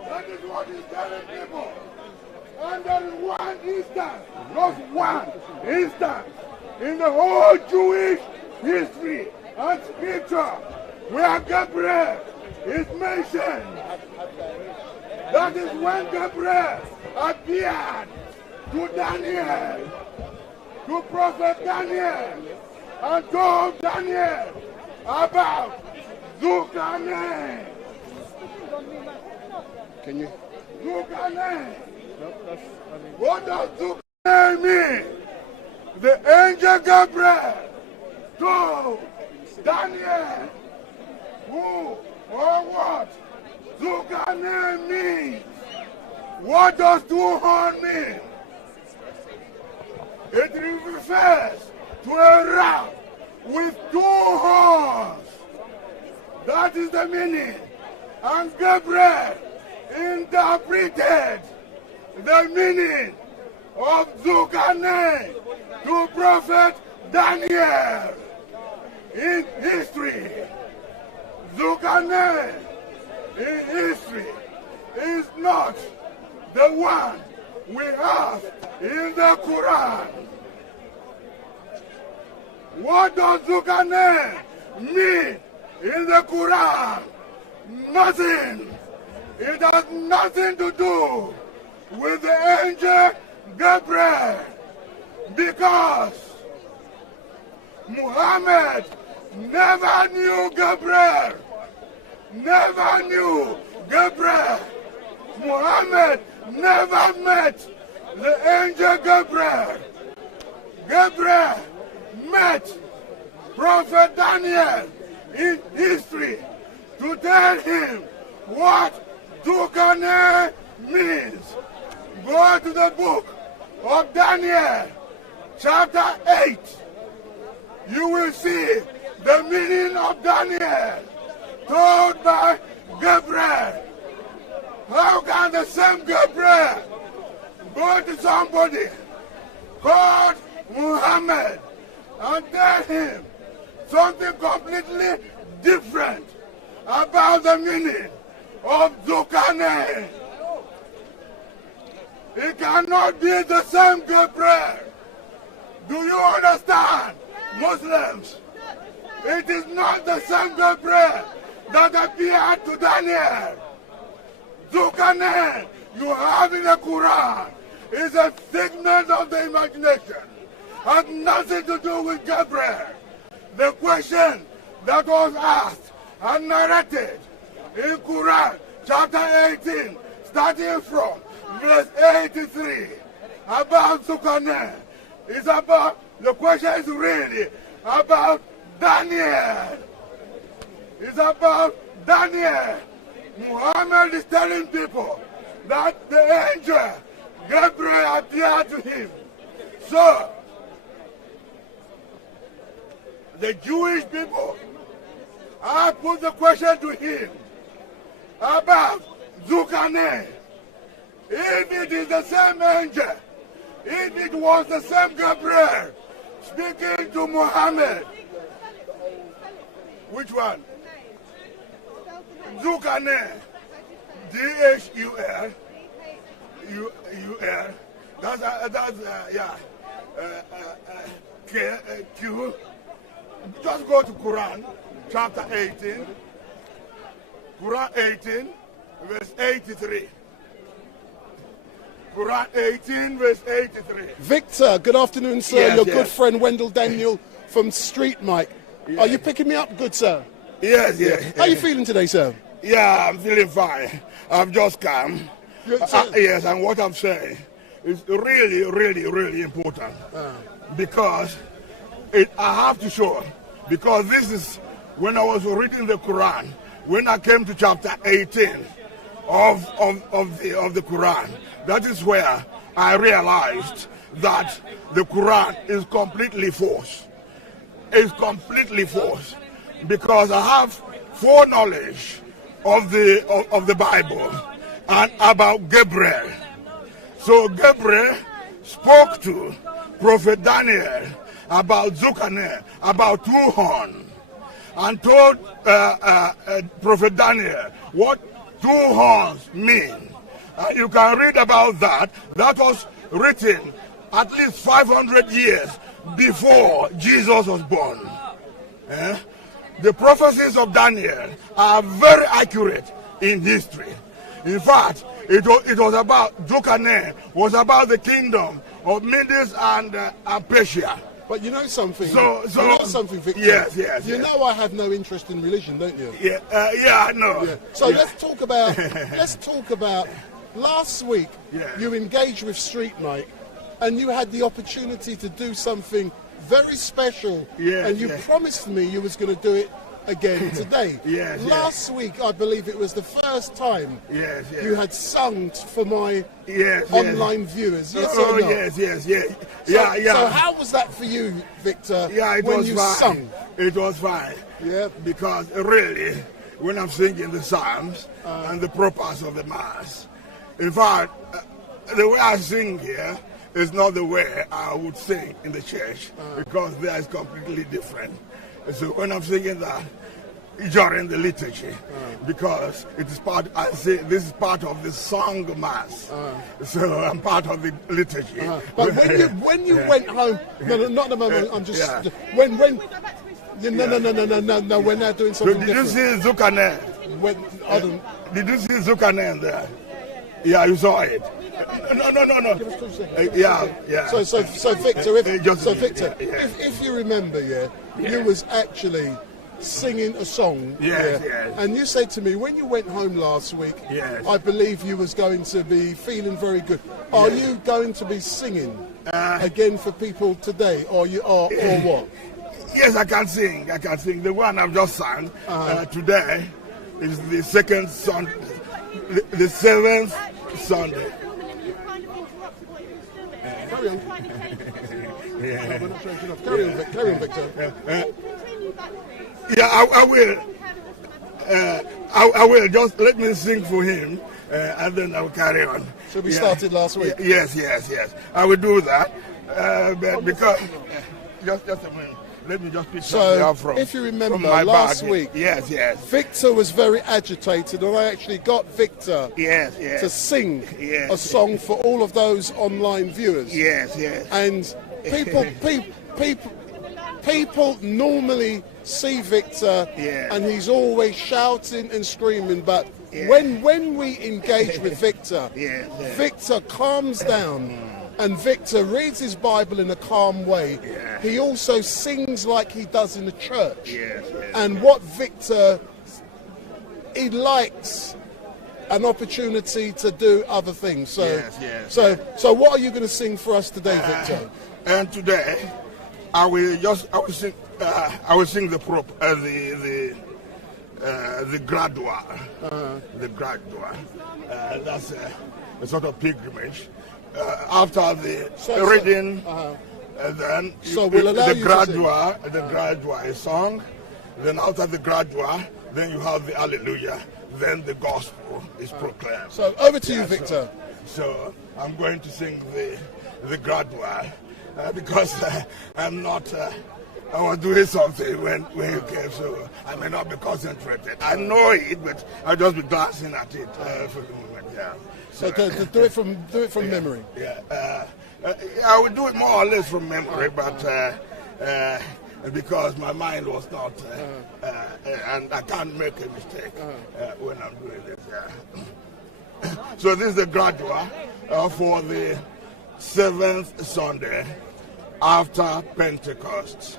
That is what he's telling people. And there is one instance, just one instance in the whole Jewish history and scripture where Gabriel is mentioned. That is when Gabriel appeared to Daniel, to Prophet Daniel, and told Daniel about Zuccaneer. Can you? Zuccaneer. What does Zuccaneer mean? The angel Gabriel told Daniel who or what Zuccaneer means. What does 2 horns mean? It refers to a ram with 2 horns. That is the meaning. And Gabriel interpreted the meaning of Zulkarnain to Prophet Daniel. In history, Zulkarnain in history is not the one we have in the Quran. What does Zulkarnain mean in the Quran? Nothing. It has nothing to do with the angel Gabriel, because Muhammad never knew Gabriel. Never knew Gabriel. Muhammad never met the angel Gabriel. Gabriel met Prophet Daniel in history to tell him what Zulkarnain means. Go to the book of Daniel, chapter 8. You will see the meaning of Daniel told by Gabriel. How can the same Gabriel go to somebody called Muhammad and tell him something completely different about the meaning of Zulkarnain? It cannot be the same Gabriel. Do you understand, Muslims? It is not the same Gabriel that appeared to Daniel. Zulkarnain you have in the Quran is a figment of the imagination. Has nothing to do with Gabriel. The question that was asked and narrated in Quran chapter 18, starting from verse 83, about Zulkarnain, is about, the question is really about Daniel. It's about Daniel. Muhammad is telling people that the angel Gabriel appeared to him. So, the Jewish people, I put the question to him about Zulkarnain. If it is the same angel, if it was the same Gabriel speaking to Muhammad, which one? Zulkarnain, D-H-U-L, U-L, Q. Just go to Quran, chapter 18, Quran 18, verse 83. Quran 18, verse 83. Victor, good afternoon, sir. Yes, Your yes. good friend Wendell Daniel from StreetMic. Yes. Are you picking me up, good sir? Yes, yes. How are you feeling today, sir? Yeah, I'm feeling fine. I've just come. Yes, and what I'm saying is really, really, really important. Because I have to show, because this is when I was reading the Quran, when I came to chapter 18 of the Quran, that is where I realized that the Quran is completely false. It's completely false. Because I have foreknowledge of the Bible and about Gabriel. So Gabriel spoke to Prophet Daniel about Zulkarnain, about two horns, and told Prophet Daniel what two horns mean. You can read about that. That was written at least 500 years before Jesus was born. The prophecies of Daniel are very accurate in history. In fact, it was about Zulkarnain, was about the kingdom of Medes and Persia. But you know something? You know something, Victor? Yes, yes. You know I have no interest in religion, don't you? Yeah, I know. Yeah. So let's talk about last week you engaged with StreetMic and you had the opportunity to do something very special, and you promised me you was going to do it again today. Last week, I believe it was the first time you had sung for my online viewers. Yes or no? Yes. So how was that for you, Victor? Yeah, it when was you fine. sung? It was fine. Yeah, because really, when I'm singing the psalms and the purpose of the mass. In fact, the way I sing here is not the way I would sing in the church, because there is completely different. So when I'm singing that during the liturgy, because it is part, I say this is part of the song mass, so I'm part of the liturgy. But when you went home, no, not the moment. I'm just when. No, we're now doing something Did different. you see Zukanen? Did you see Zukanen there? Yeah, you saw it. No. Yeah. So Victor, if you remember, you was actually singing a song. Yes. And you said to me when you went home last week, I believe you was going to be feeling very good. Are you going to be singing again for people today, or what? Yes, I can sing. The one I've just sang today is the second Sunday, the seventh Sunday. Carry on. We're not sure enough. Carry on, Victor. I will. I will. Just let me sing for him, and then I will carry on. So we started last week? Yes. I will do that. But because... just a minute. Let me just pick something up from if you remember last week, yes, Victor was very agitated, and I actually got Victor to sing a song for all of those online viewers. Yes. And people normally see Victor, and he's always shouting and screaming. But when we engage with Victor, Victor calms down. And Victor reads his Bible in a calm way. He also sings like he does in the church. And what Victor, he likes an opportunity to do other things. So what are you going to sing for us today, Victor? And today, I will sing the gradual. The gradual. That's a sort of pilgrimage. After the reading, then the gradual is sung. Then after the gradual, then you have the Hallelujah. Then the gospel is proclaimed. So over to you, Victor. So I'm going to sing the gradual because I'm not. I was doing something when you came, so I may not be concentrated. I know it, but I'll just be glancing at it for the moment. So do it from memory. I will do it more or less from memory, but because my mind was not, and I can't make a mistake when I'm doing this. So this is the gradual for the seventh Sunday after Pentecost.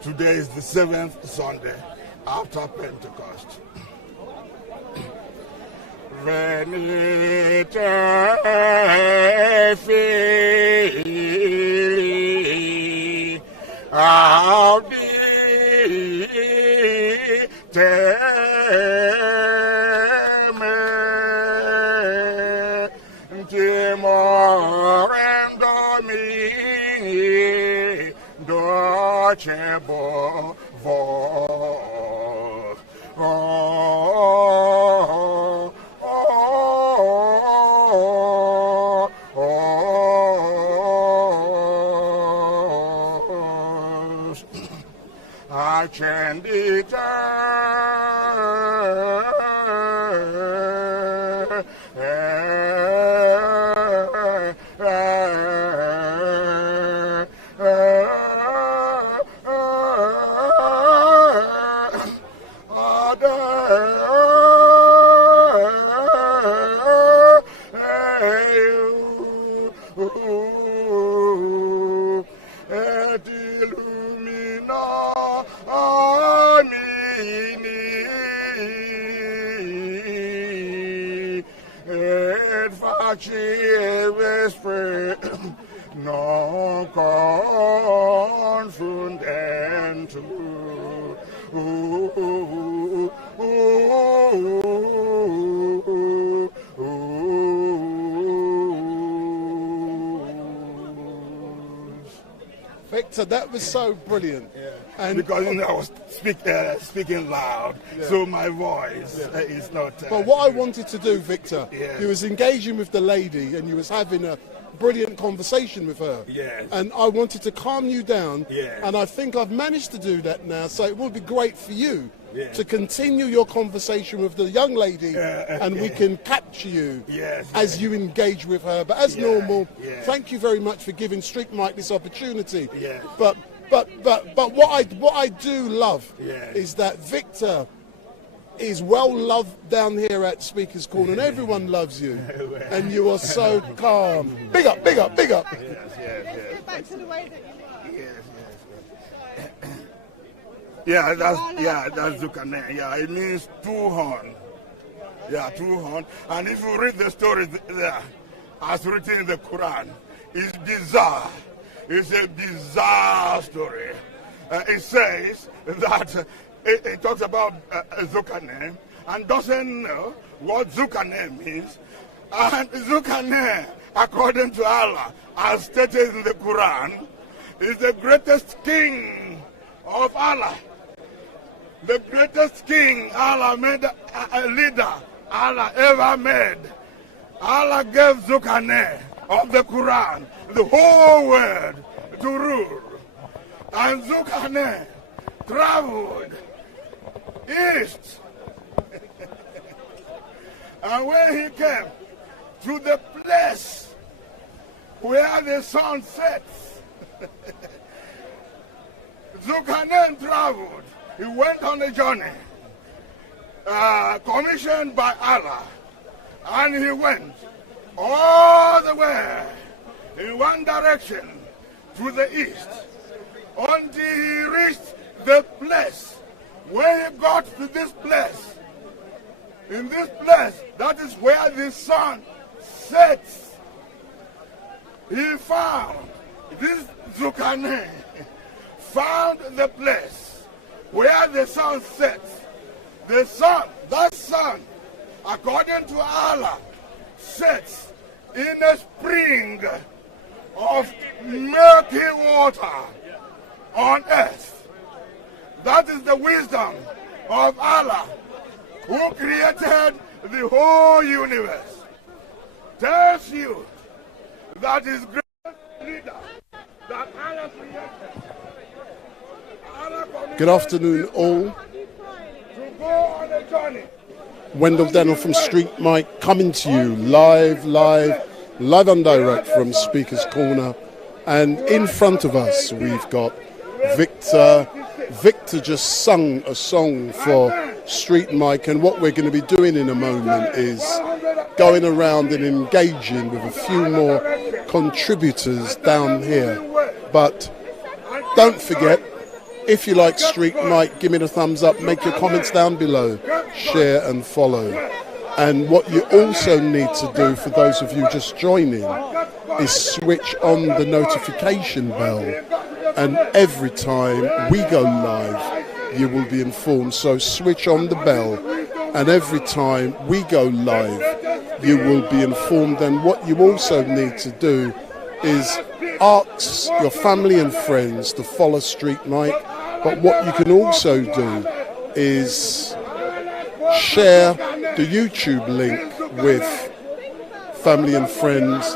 Today is the seventh Sunday after Pentecost. Venite fili audite me timorem domini docebo vo non confundentu Victor, that was so brilliant. Yeah. And because I was speaking loud, so my voice is not... but what I wanted to do, Victor, you was engaging with the lady and you was having a brilliant conversation with her. Yes. And I wanted to calm you down. Yes. And I think I've managed to do that now, so it would be great for you Yes. to continue your conversation with the young lady and we can capture you as you engage with her. But as normal, thank you very much for giving StreetMic this opportunity. Yes. But what I do love is that Victor is well loved down here at Speaker's Corner, and everyone loves you, and you are so calm. Big up, big up, big up. Back to the way that that's Zukane. Yeah, it means two horn. Yeah, two horn. And if you read the story there, as written in the Quran, it's bizarre. It's a bizarre story. It says that it talks about Zukane and doesn't know what Zukane means. And Zukane, according to Allah, as stated in the Quran, is the greatest king of Allah. The greatest king Allah made, a leader Allah ever made. Allah gave Zukane of the Quran the whole world to rule. And Zukane traveled east. And when he came to the place where the sun sets, Zukane traveled. He went on a journey commissioned by Allah, and he went all the way in one direction to the east until he reached the place. When he got to this place, in this place, that is where the sun sets, he found, this Zukane found the place where the sun sets. The sun, that sun, according to Allah, sets in a spring of milky water on earth. That is the wisdom of Allah, who created the whole universe. Tells you that is great leader that Allah created. Good afternoon, all. To go on a journey. Wendell Daniel from StreetMic coming to you live and direct from Speaker's Corner. And in front of us, we've got Victor. Victor just sung a song for StreetMic, and what we're going to be doing in a moment is going around and engaging with a few more contributors down here. But don't forget, if you like StreetMic, give me the thumbs up, make your comments down below, share and follow. And what you also need to do, for those of you just joining, is switch on the notification bell. And every time we go live, you will be informed. So switch on the bell, and every time we go live, you will be informed. And what you also need to do is ask your family and friends to follow StreetMic. But what you can also do is share the YouTube link with family and friends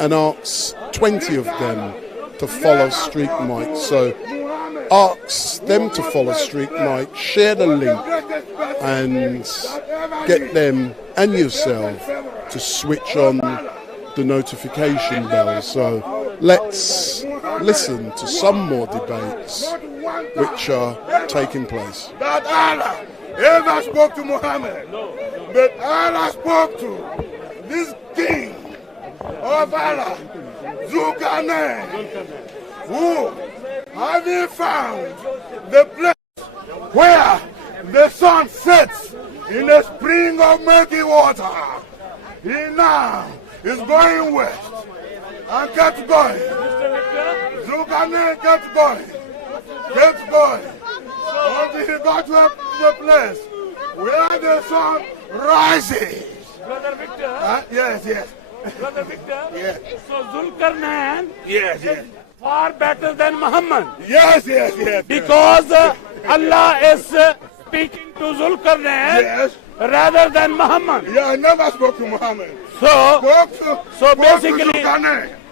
and ask 20 of them to follow StreetMic. So ask them to follow StreetMic, share the link and get them and yourself to switch on the notification bell. So let's listen to some more debates which are taking place. That Allah ever spoke to Muhammad, but Allah spoke to this king of Allah, Zukane, who, having found the place where the sun sets in a spring of milky water, he now is going west and kept going. Zukane kept going until he got to the place where the sun rises. Brother Victor? Yes. Brother Victor? Yes. So Zulkarnain yes. far better than Muhammad. Yes, yes, yes. Because Allah is speaking to Zulkarnain rather than Muhammad. Yeah, I never spoke to Muhammad.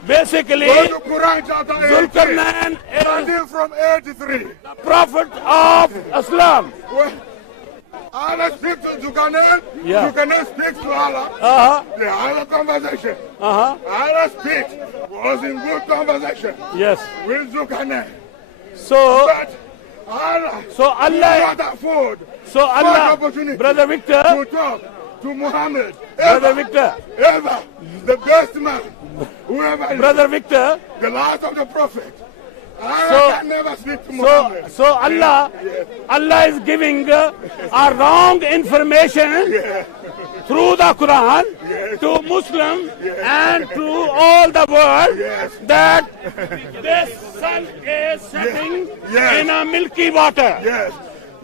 Basically, Go to Quran chapter 18. Zulkarnain is from 83. The prophet of Islam. Allah speaks to Zulkarnain. Yeah. Zulkarnain speaks to Allah. They have a conversation. Allah speaks. Was in good conversation. Yes. With Zulkarnain. Allah not afford. Opportunity Brother Victor, to talk to Muhammad. Brother Victor, ever the best man. Whoever is Brother Victor, the last of the prophet. Allah can never speak to Muhammad. Allah is giving a wrong information through the Quran to Muslims and to all the world that this sun is setting in a milky water. Yes,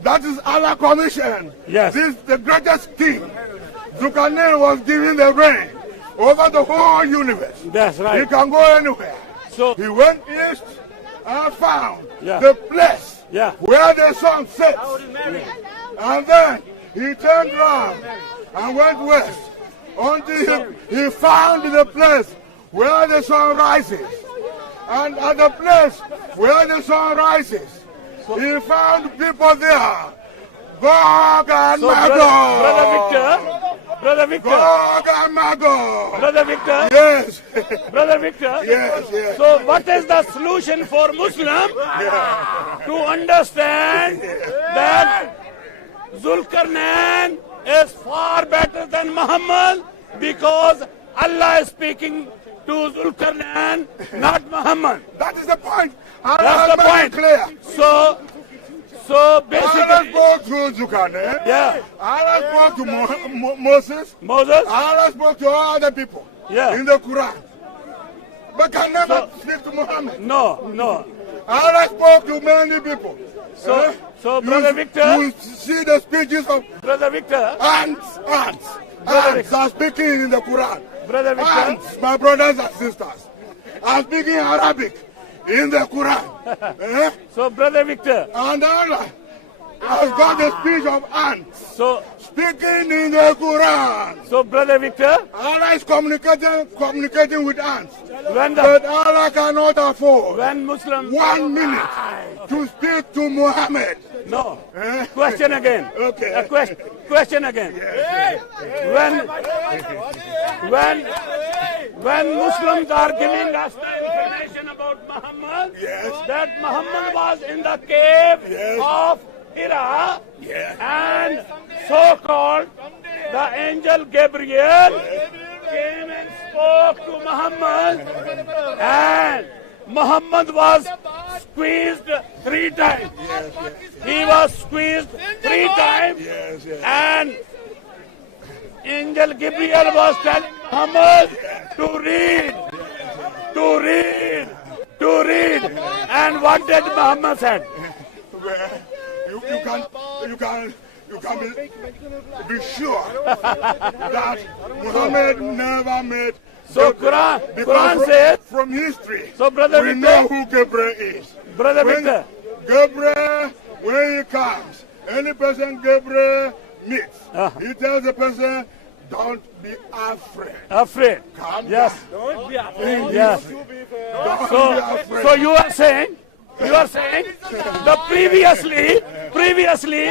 that is Allah's commission. Yes, this is the greatest king. Zulkarnain was given the reign over the whole universe. That's right. He can go anywhere. So he went east and found the place where the sun sets. And then he turned around and went west until he found the place where the sun rises. And at the place where the sun rises, he found people there. Gog and Magog. Brother Victor. Gog and Magog. Brother Victor. Yes. Brother Victor. Yes, yes. So what is the solution for Muslim to understand that Zulkarnain is far better than Muhammad because Allah is speaking to Zulkarnain, not Muhammad. That is the point. That's the point. Clear. So basically, Allah spoke to Zulkarnain. Allah spoke to Moses. Allah spoke to all other people in the Quran. But can never speak to Muhammad. No. Allah spoke to many people. So Brother Victor, you see the speeches of Brother Victor. Ants are speaking in the Quran. Brother Victor. Ants, my brothers and sisters, are speaking Arabic in the Quran. So Brother Victor. And Allah has got the speech of ants. So speaking in the Quran. So Brother Victor. Allah is communicating with ants. But Allah cannot afford 1 minute to speak to Muhammad. No. Question again. Okay. Question again. When Muslims are giving us the information about Muhammad, that Muhammad was in the cave of Hira, and so-called the angel Gabriel came and spoke to Muhammad, and Muhammad was squeezed 3 times. He was squeezed 3 times, and angel Gabriel was telling Muhammad to read. And what did Muhammad said? You can be sure that Muhammad never met. So Quran says from history. So Brother we Victor, know who Gabriel is. Brother Victor. Gabriel, when he comes, any person Gabriel meets, he tells the person, don't be afraid. Calm down. Don't be afraid. Yes. Don't be afraid. So you are saying the previously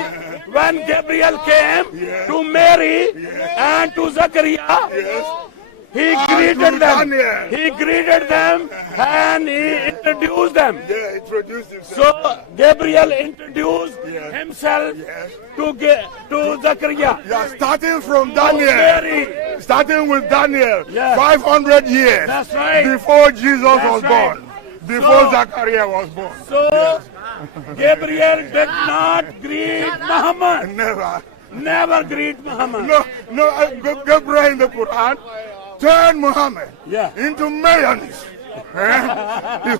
when Gabriel came to Mary and to Zachariah, he greeted them and he introduced them. Introduced himself. So Gabriel introduced himself to Zachariah. Starting from Daniel. Starting with Daniel. 500 years before Jesus was born. Before Zachariah was born. So Gabriel did not greet Muhammad. Never greet Muhammad. No, Gabriel in the Quran turned Muhammad into mayonnaise. He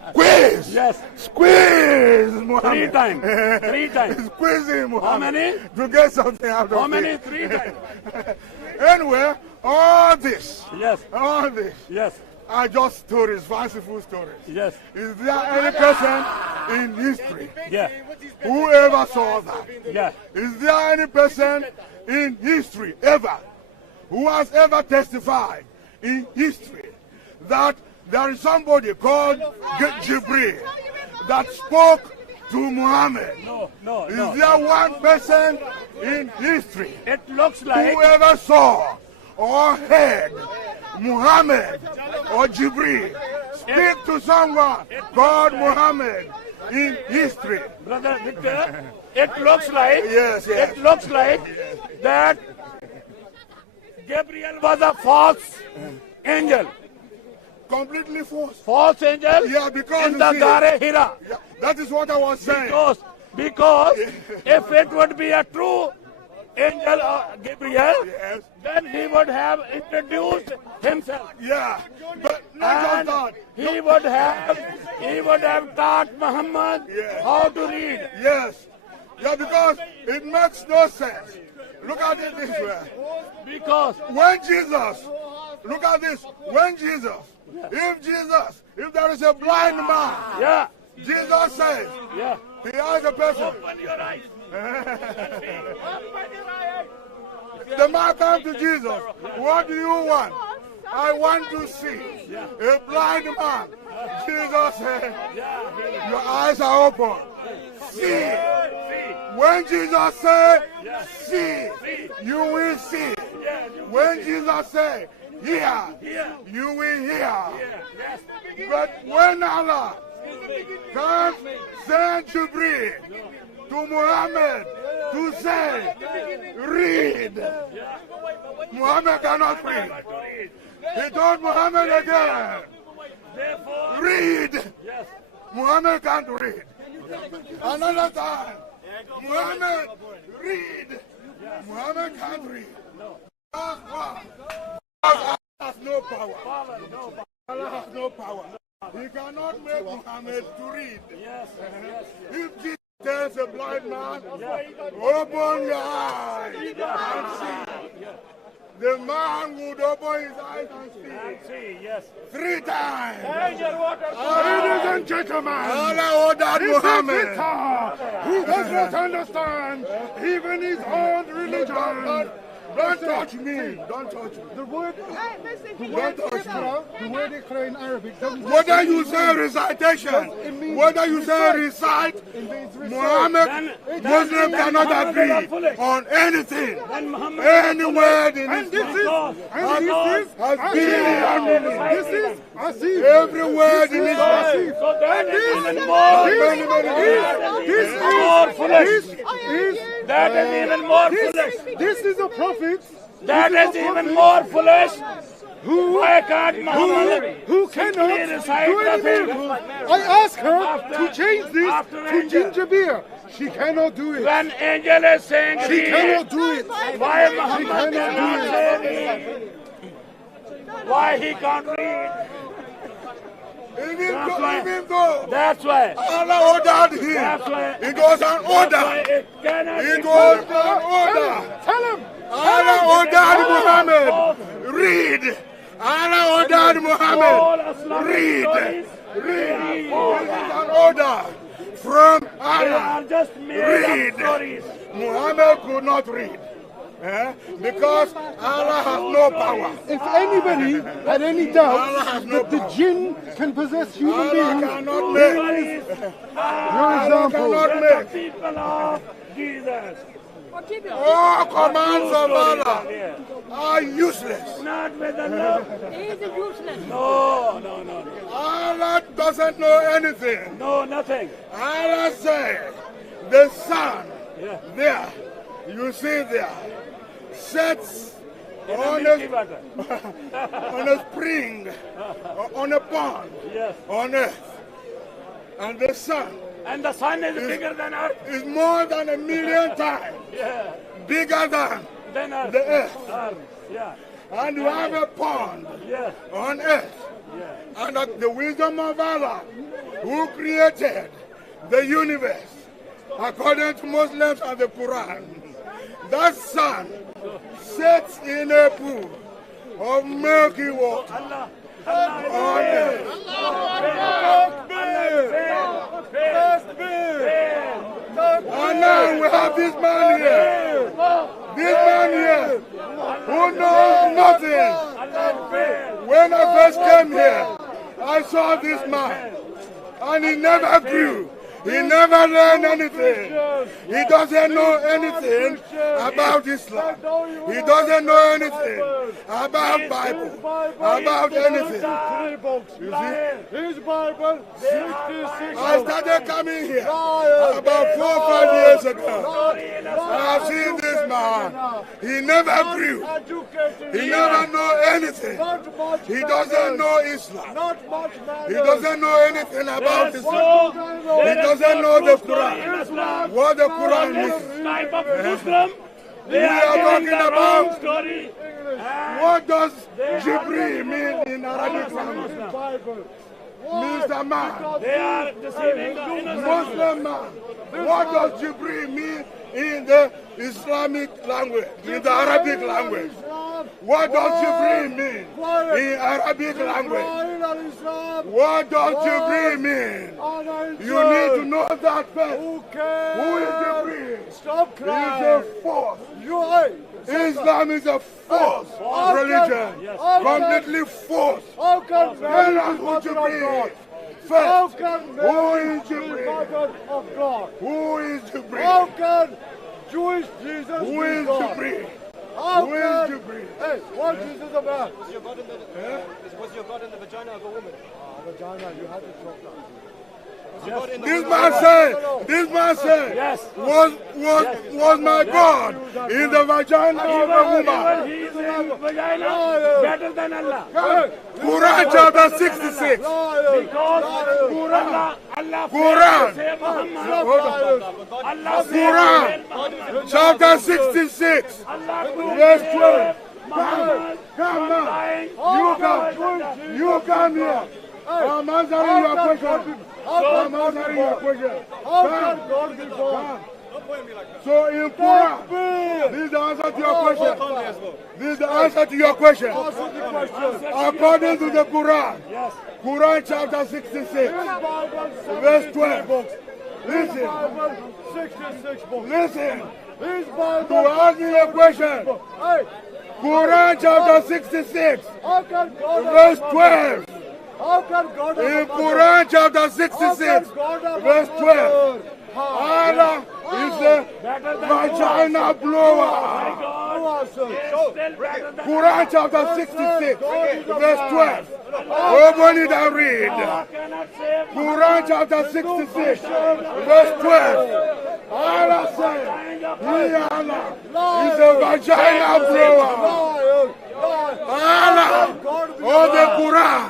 squeeze Muhammad. 3 times. Squeezing Muhammad. How many? To get something out of it. How many? 3 times. Anyway, all this. are just stories, fanciful stories. Yes. Is there any person in history who ever saw that? Yeah. Is there any person in history ever who has ever testified in history that there is somebody called Jibril that spoke to Muhammad? No. Is there one person in history it looks like who ever saw or heard Muhammad or Jibril speak to someone called Muhammad in history? Brother Victor, it looks like yes. It looks like that Gabriel was a false angel. Completely false. False angel? Yeah, because in the Gare Hira. Yeah, that is what I was saying. Because if it would be a true angel Gabriel, then he would have introduced himself. Yeah, but not just that. He would have taught Muhammad how to read. Yes. Yeah, because it makes no sense. Look at it this way. Because when Jesus, look at this, when Jesus, if there is a blind man, Jesus says, he has a person. Open your eyes. The man comes to Jesus. What do you want? I want to see a blind man. Jesus said, your eyes are open. See. When Jesus said, see, you will see. When Jesus said, hear, you will hear. But when Allah comes, send Jibril to Muhammad to say, read. Muhammad cannot read. He told Muhammad again, read. Muhammad can't read. Another time, Muhammad, read. Muhammad can't read. Allah has no power. Allah has no power. He cannot make Muhammad to read. If Jesus tells a blind man, open your eyes and see, the man would open his eyes and see. 3 times. Ladies and gentlemen, Allah ordered Muhammad, who does not understand even his own religion. Don't touch me. Don't touch me. The word Iqra in Arabic doesn't. Whether you say recitation, whether you say recite, Muhammad, Muslim cannot agree on anything. Any word in Islam has been Asif. Every word in Islam. That is even more foolish. This is a prophet. That is even more foolish. Why can't Muhammad who cannot do anything? I asked her to change this to ginger beer. She cannot do it. When angel is saying she cannot do it. Why Muhammad cannot say it? Why he can't read? Even though that's why Allah ordered him. It was an order. It was an order. Tell him. Allah ordered Muhammad. Read. Allah ordered Muhammad. Read. Read. This is an order from Allah. Read. Muhammad could not read. Because Allah has no power. If anybody had any doubt that the jinn can possess human beings, cannot here is your example. Cannot people of Jesus. All commands of Allah are useless. Not with the love. Is it useless? No. Allah doesn't know anything. No, nothing. Allah said, the sun, there, you see there, sets on a spring, on a pond, on earth. And the sun. And the sun is bigger than earth. Is more than 1,000,000 times bigger than the earth. And you have a pond on earth. And the wisdom of Allah, who created the universe, according to Muslims and the Quran, that sun sets in a pool of milky water. And now we have this man here. This man here who knows nothing. When I first came here, I saw this man and he never grew. He never learned anything. He doesn't know anything about Islam. He doesn't know anything about Bible, about anything. You see? His Bible, 66. I started coming here about 4 or 5 years ago. And I've seen this man. He never grew. He never know anything. He doesn't know Islam. He doesn't know anything about Islam. He doesn't know the Quran. What the Quran means. We are talking about what does Jibreel mean in Arabic language. Mr. Man, they are deceiving the innocent. Muslim man. What does Jibreel mean in the Islamic language, in the Arabic language? What does Jibreel mean in Arabic language? What does Jibreel mean? You need to know that first. Who is Jibreel? Stop crying. He's a force. Islam is a force religion. Completely force. How can Tell us who Jibreel. First, who is Jibreel? Who is Jibreel? How can Jewish Jesus Who is Jibreel? How Who is can... Jibreel? Hey, what is Jesus about? Was your God in the vagina of a woman? Vagina, you have to talk now. This man said, yes. was my God in the vagina of a woman. He is in vagina better than Allah. Quran chapter 66. Because Quran chapter 66. Verse 12. Come on. You come here. I'm answering your question. I'm answering your question. How can God be born? So in Quran, this is the answer to your question. This is the answer to your question. According to the Quran, Quran chapter 66, verse 12. Listen. 66 books. Listen. His Bible. To ask me a question. Quran chapter 66, verse 12. How can God in Quran chapter 66, verse 12, Allah is a vagina blower. Quran chapter 66, verse 12. Open it and read. Quran chapter 66, verse 12. Allah said, Allah is a vagina blower. Allah, or the Quran,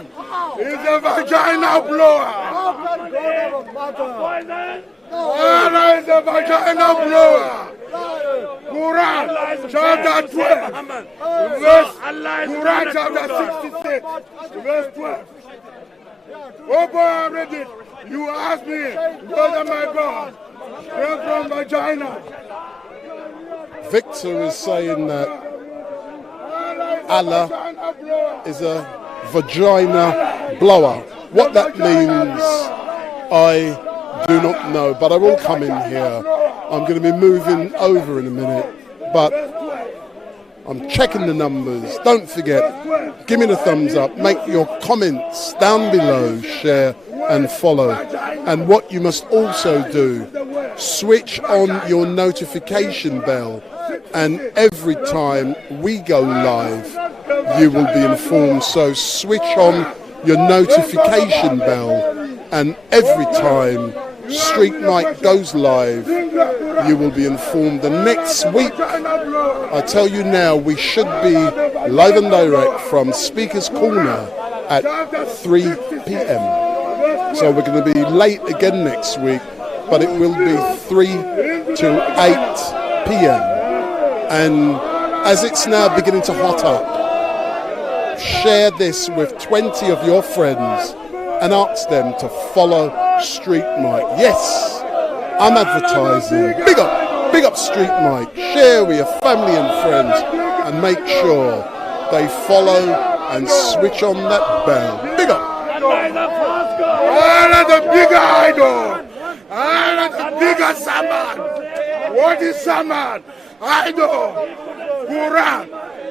is a vagina blower. Allah is a vagina blower. Quran chapter 12, verse, Quran chapter 66, verse 12. Open and read it. You ask me whether my God came from vagina. Victor is saying that Allah is a vagina blower. What that means, I do not know, but I will come in here. I'm going to be moving over in a minute, but I'm checking the numbers. Don't forget, give me the thumbs up, make your comments down below, share and follow. And what you must also do, switch on your notification bell, and every time we go live, you will be informed. So switch on your notification bell, and every time StreetMic goes live, you will be informed. The next week, I tell you now, we should be live and direct from Speaker's Corner at 3 p.m. So we're going to be late again next week, but it will be 3 to 8 p.m. And as it's now beginning to hot up, share this with 20 of your friends and ask them to follow StreetMic. Yes, I'm advertising. Big up StreetMic. Share with your family and friends and make sure they follow and switch on that bell. Big up. Allah the bigger idol. Allah the bigger Samad. What is Samad? Idol. Quran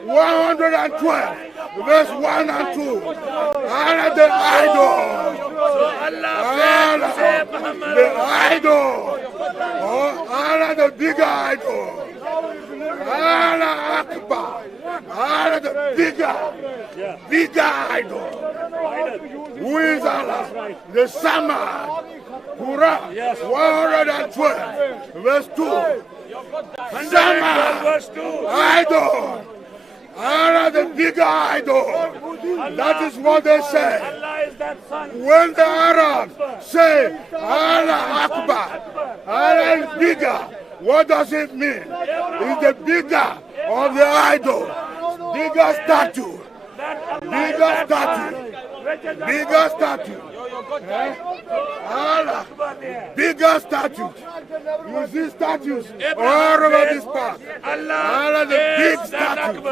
112 verse 1 and 2. Allah the idol. Allah the idol. Oh, Allah the bigger idol. Allah Akbar. Allah the bigger idol. Who is Allah? The Samad. Quran 112 verse 2. Samad idol. Allah the bigger idol. That is what they say. When the Arabs say Allah Akbar, Allah is bigger, what does it mean? It's the bigger of the idol. Bigger statue. Bigger statue. Bigger statue. Allah. Bigger statue. You see statues all over this park. Allah the big statue.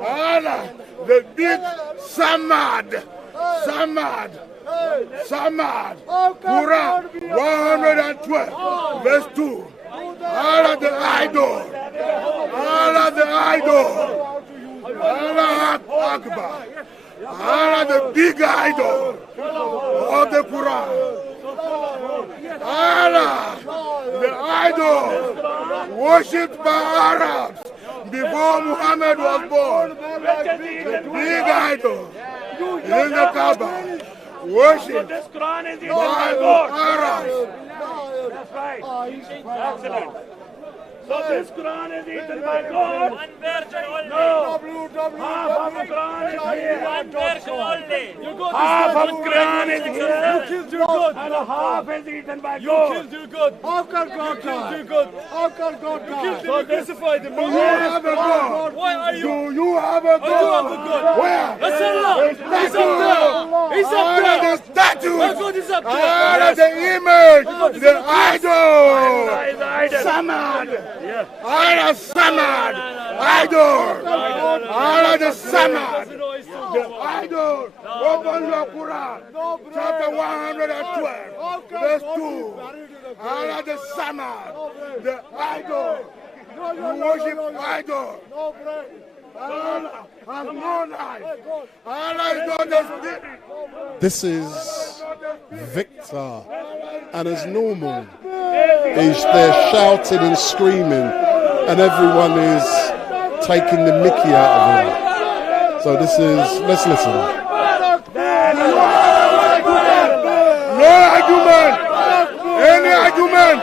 Allah the big Samad. Samad. Samad. Quran 112 verse 2. Allah the idol. Allah the idol. Allah Akbar. Allah the big idol of the Quran. Allah the idol worshipped by Arabs before Muhammad was born. The big idol in the Kaaba worshipped by the Arabs. That's right. Excellent. So this Quran is eaten by God. One version only. No. Half of the Quran is here. One version only. Half of Quran is here. You killed your God. And half is eaten by God. You killed your God. How can God die? You killed your God. How can God die? You killed him. You crucified him. Do you have a God? Why are you? Do you have a God? I do have a God. Where? That's Allah. He's up there. He's up there. The statue. My God is up there. Allah the image. The idol. Samad. Yes. Allah Samad, idol. Allah the Samad, the idol. Open your Quran, chapter 112, verse 2. Allah the Samad, the idol. You worship idol. Allah has no life. Allah is not the spirit. This is Victor, and as normal, they're shouting and screaming, and everyone is taking the mickey out of him. So this is, let's listen. No argument. Any argument?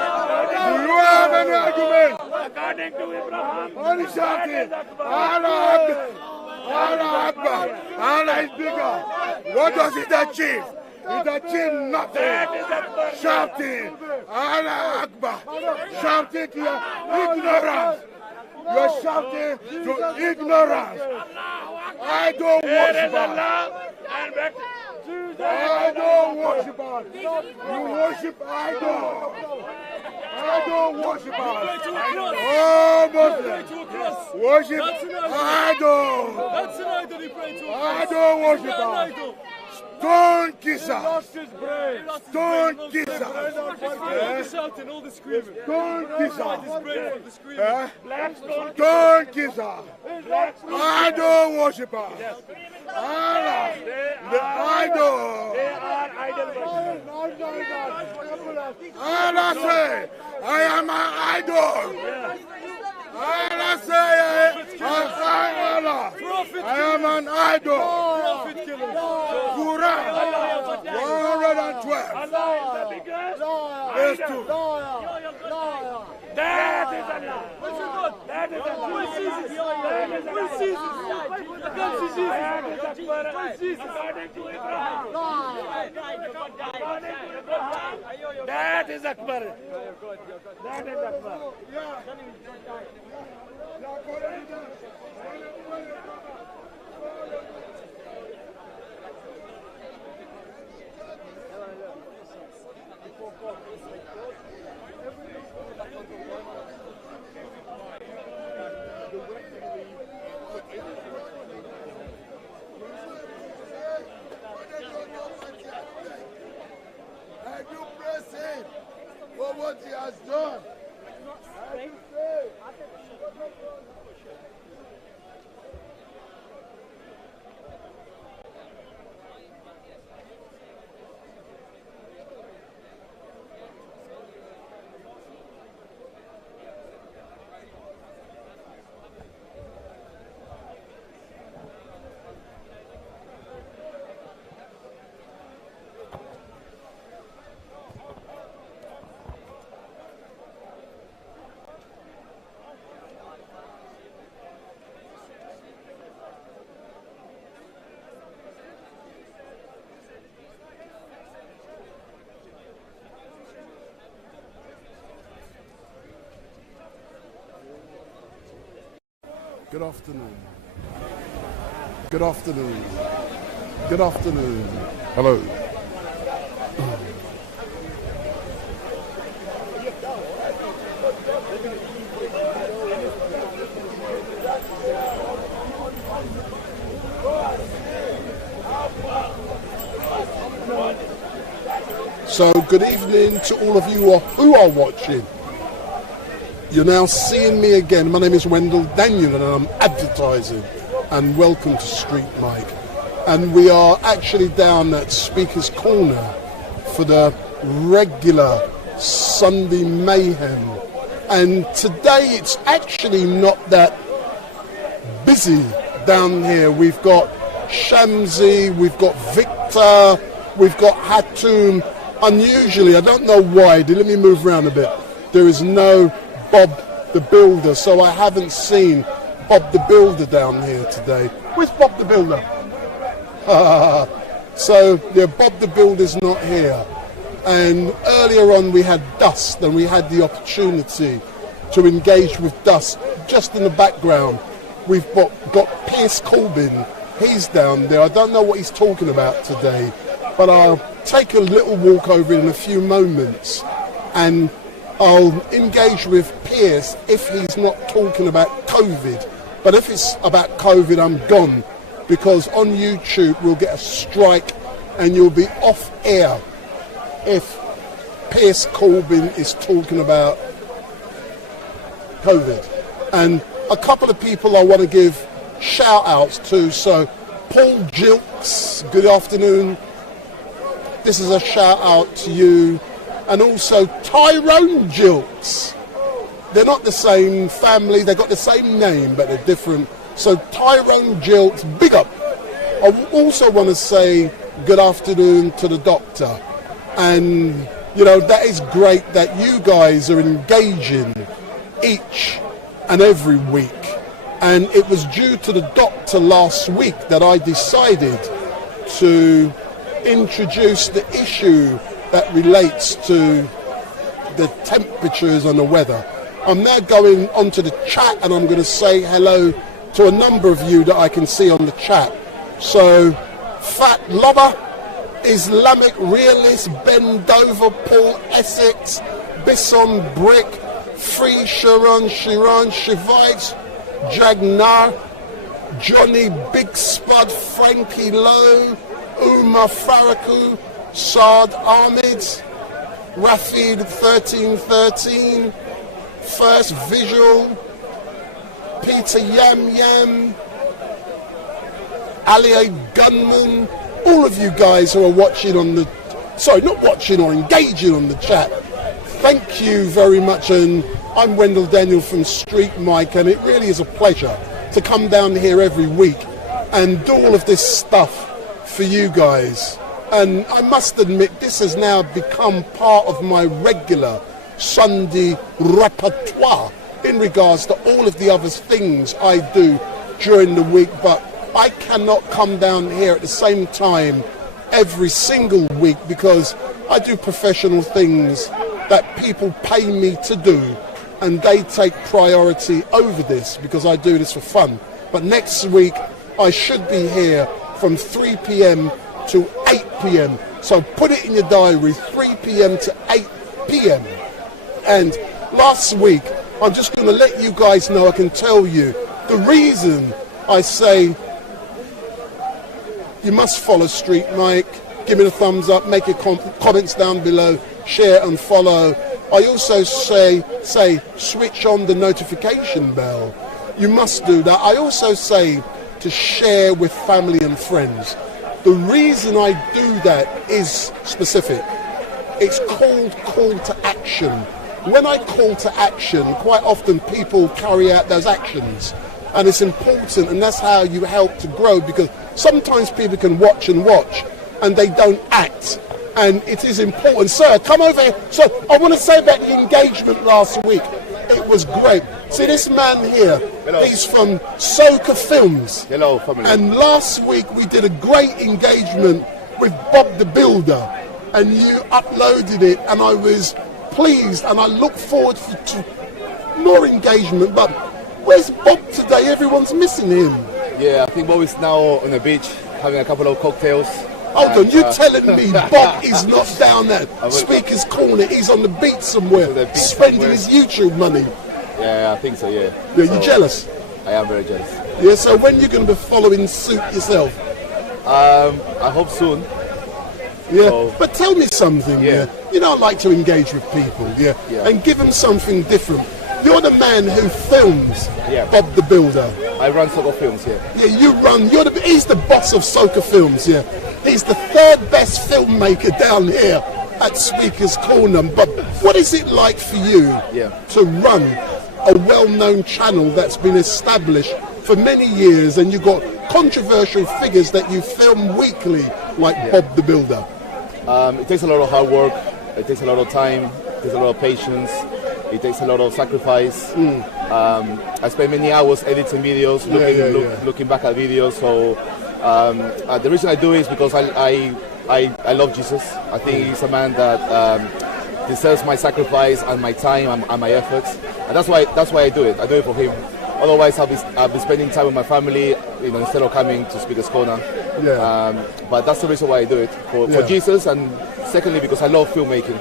Do you have any argument? According to Abraham, Only shouting. Allah Akbar. Allah Akbar. Allah is bigger. What does it achieve? It achieves nothing. Shouting. Allah Akbar. Shouting to your ignorance. You're shouting to ignorance. I don't worship Allah. I don't worship Allah. You worship idol. I don't worship Allah. Oh, Muslims worship idol. That's an idol he prayed to. I don't worship Allah. Stone kisser. Stone kisser. Shouting, all the screaming. Stone kisser. Black Stone kisser. I don't worship Allah. Allah, the idol. Allah say, I am an idol. Allah say, Allah, I am an idol. Quran 112. Verse 2. that is Allah. That is Allah. Who is Jesus? Who is Jesus? I can't see Jesus. Who is Jesus? That is Akbar. That is Akbar. bless him for what he has done. Good afternoon. Good afternoon. Good afternoon. Hello. So good evening to all of you who are watching. You're now seeing me again. My name is Wendell Daniel and I'm advertising. And welcome to StreetMic. And we are actually down at Speaker's Corner for the regular Sunday mayhem. And today it's actually not that busy down here. We've got Shamsi, we've got Victor, we've got Hatun. Unusually, I don't know why, let me move around a bit. There is no Bob the Builder, so I haven't seen Bob the Builder down here today. Where's Bob the Builder? So yeah, Bob the Builder's not here. And earlier on we had Dust, and we had the opportunity to engage with Dust. Just in the background, we've got Piers Corbyn. He's down there. I don't know what he's talking about today, but I'll take a little walk over in a few moments and I'll engage with Piers if he's not talking about COVID. But if it's about COVID, I'm gone, because on YouTube we'll get a strike and you'll be off air if Piers Corbyn is talking about COVID. And a couple of people I want to give shout outs to. So Paul Jilks, good afternoon. This is a shout out to you. And also Tyrone Jilks. They're not the same family, they've got the same name, but they're different. So Tyrone Jilks, big up. I also want to say good afternoon to the doctor. And, you know, that is great that you guys are engaging each and every week. And it was due to the doctor last week that I decided to introduce the issue that relates to the temperatures and the weather. I'm now going onto the chat and I'm going to say hello to a number of you that I can see on the chat. So, Fat Lover, Islamic Realist, Ben Dover, Paul Essex, Bisson Brick, Free Sharon, Shivites, Jagnar, Johnny Big Spud, Frankie Lowe, Umar Faraku, Saad Ahmed, Rafid 1313, First Visual, Peter Yam Yam, Ali A. Gunman, all of you guys who are watching on the, sorry, not watching or engaging on the chat, thank you very much. And I'm Wendell Daniel from StreetMic, and it really is a pleasure to come down here every week and do all of this stuff for you guys. And I must admit, this has now become part of my regular Sunday repertoire in regards to all of the other things I do during the week. But I cannot come down here at the same time every single week because I do professional things that people pay me to do, and they take priority over this because I do this for fun. But next week I should be here from 3 p.m. to 8 p.m. So put it in your diary, 3 p.m. to 8 p.m. And last week, I'm just going to let you guys know, I can tell you, the reason I say you must follow StreetMic give me a thumbs up, make your comments down below, share and follow. I also say switch on the notification bell. You must do that. I also say to share with family and friends. The reason I do that is specific. It's called call to action. When I call to action, quite often people carry out those actions. And it's important, and that's how you help to grow, because sometimes people can watch and they don't act. And it is important. Sir, come over here. So I want to say about the engagement last week. It was great. See this man here, hello. He's from Soca Films. Hello, family. And last week we did a great engagement with Bob the Builder, and you uploaded it, and I was pleased, and I look forward to more engagement. But where's Bob today? Everyone's missing him. Yeah, I think Bob is now on the beach having a couple of cocktails. Hold on, you're telling me Bob is not down there, Speaker's Corner, he's on the beach somewhere, spending his YouTube money. Yeah, I think so, yeah. Yeah, so, you jealous? I am very jealous. Yeah, so when you're going to be following suit yourself? I hope soon. Yeah, so, but tell me something, yeah. You know, I like to engage with people, yeah, and give them something different. You're the man who films Bob the Builder. I run Soca Films, Yeah, you run, he's the boss of Soca Films, yeah. He's the third best filmmaker down here at Speaker's Corner. But what is it like for you to run a well-known channel that's been established for many years, and you've got controversial figures that you film weekly, like Bob the Builder? It takes a lot of hard work, it takes a lot of time, it takes a lot of patience, it takes a lot of sacrifice. I spend many hours editing videos, looking back at videos. So the reason I do it is because I love Jesus. I think he's a man that deserves my sacrifice and my time and my efforts, and that's why I do it. I do it for him. Otherwise, I'll be spending time with my family, instead of coming to Speaker's Corner. But that's the reason why I do it for Jesus, and secondly because I love filmmaking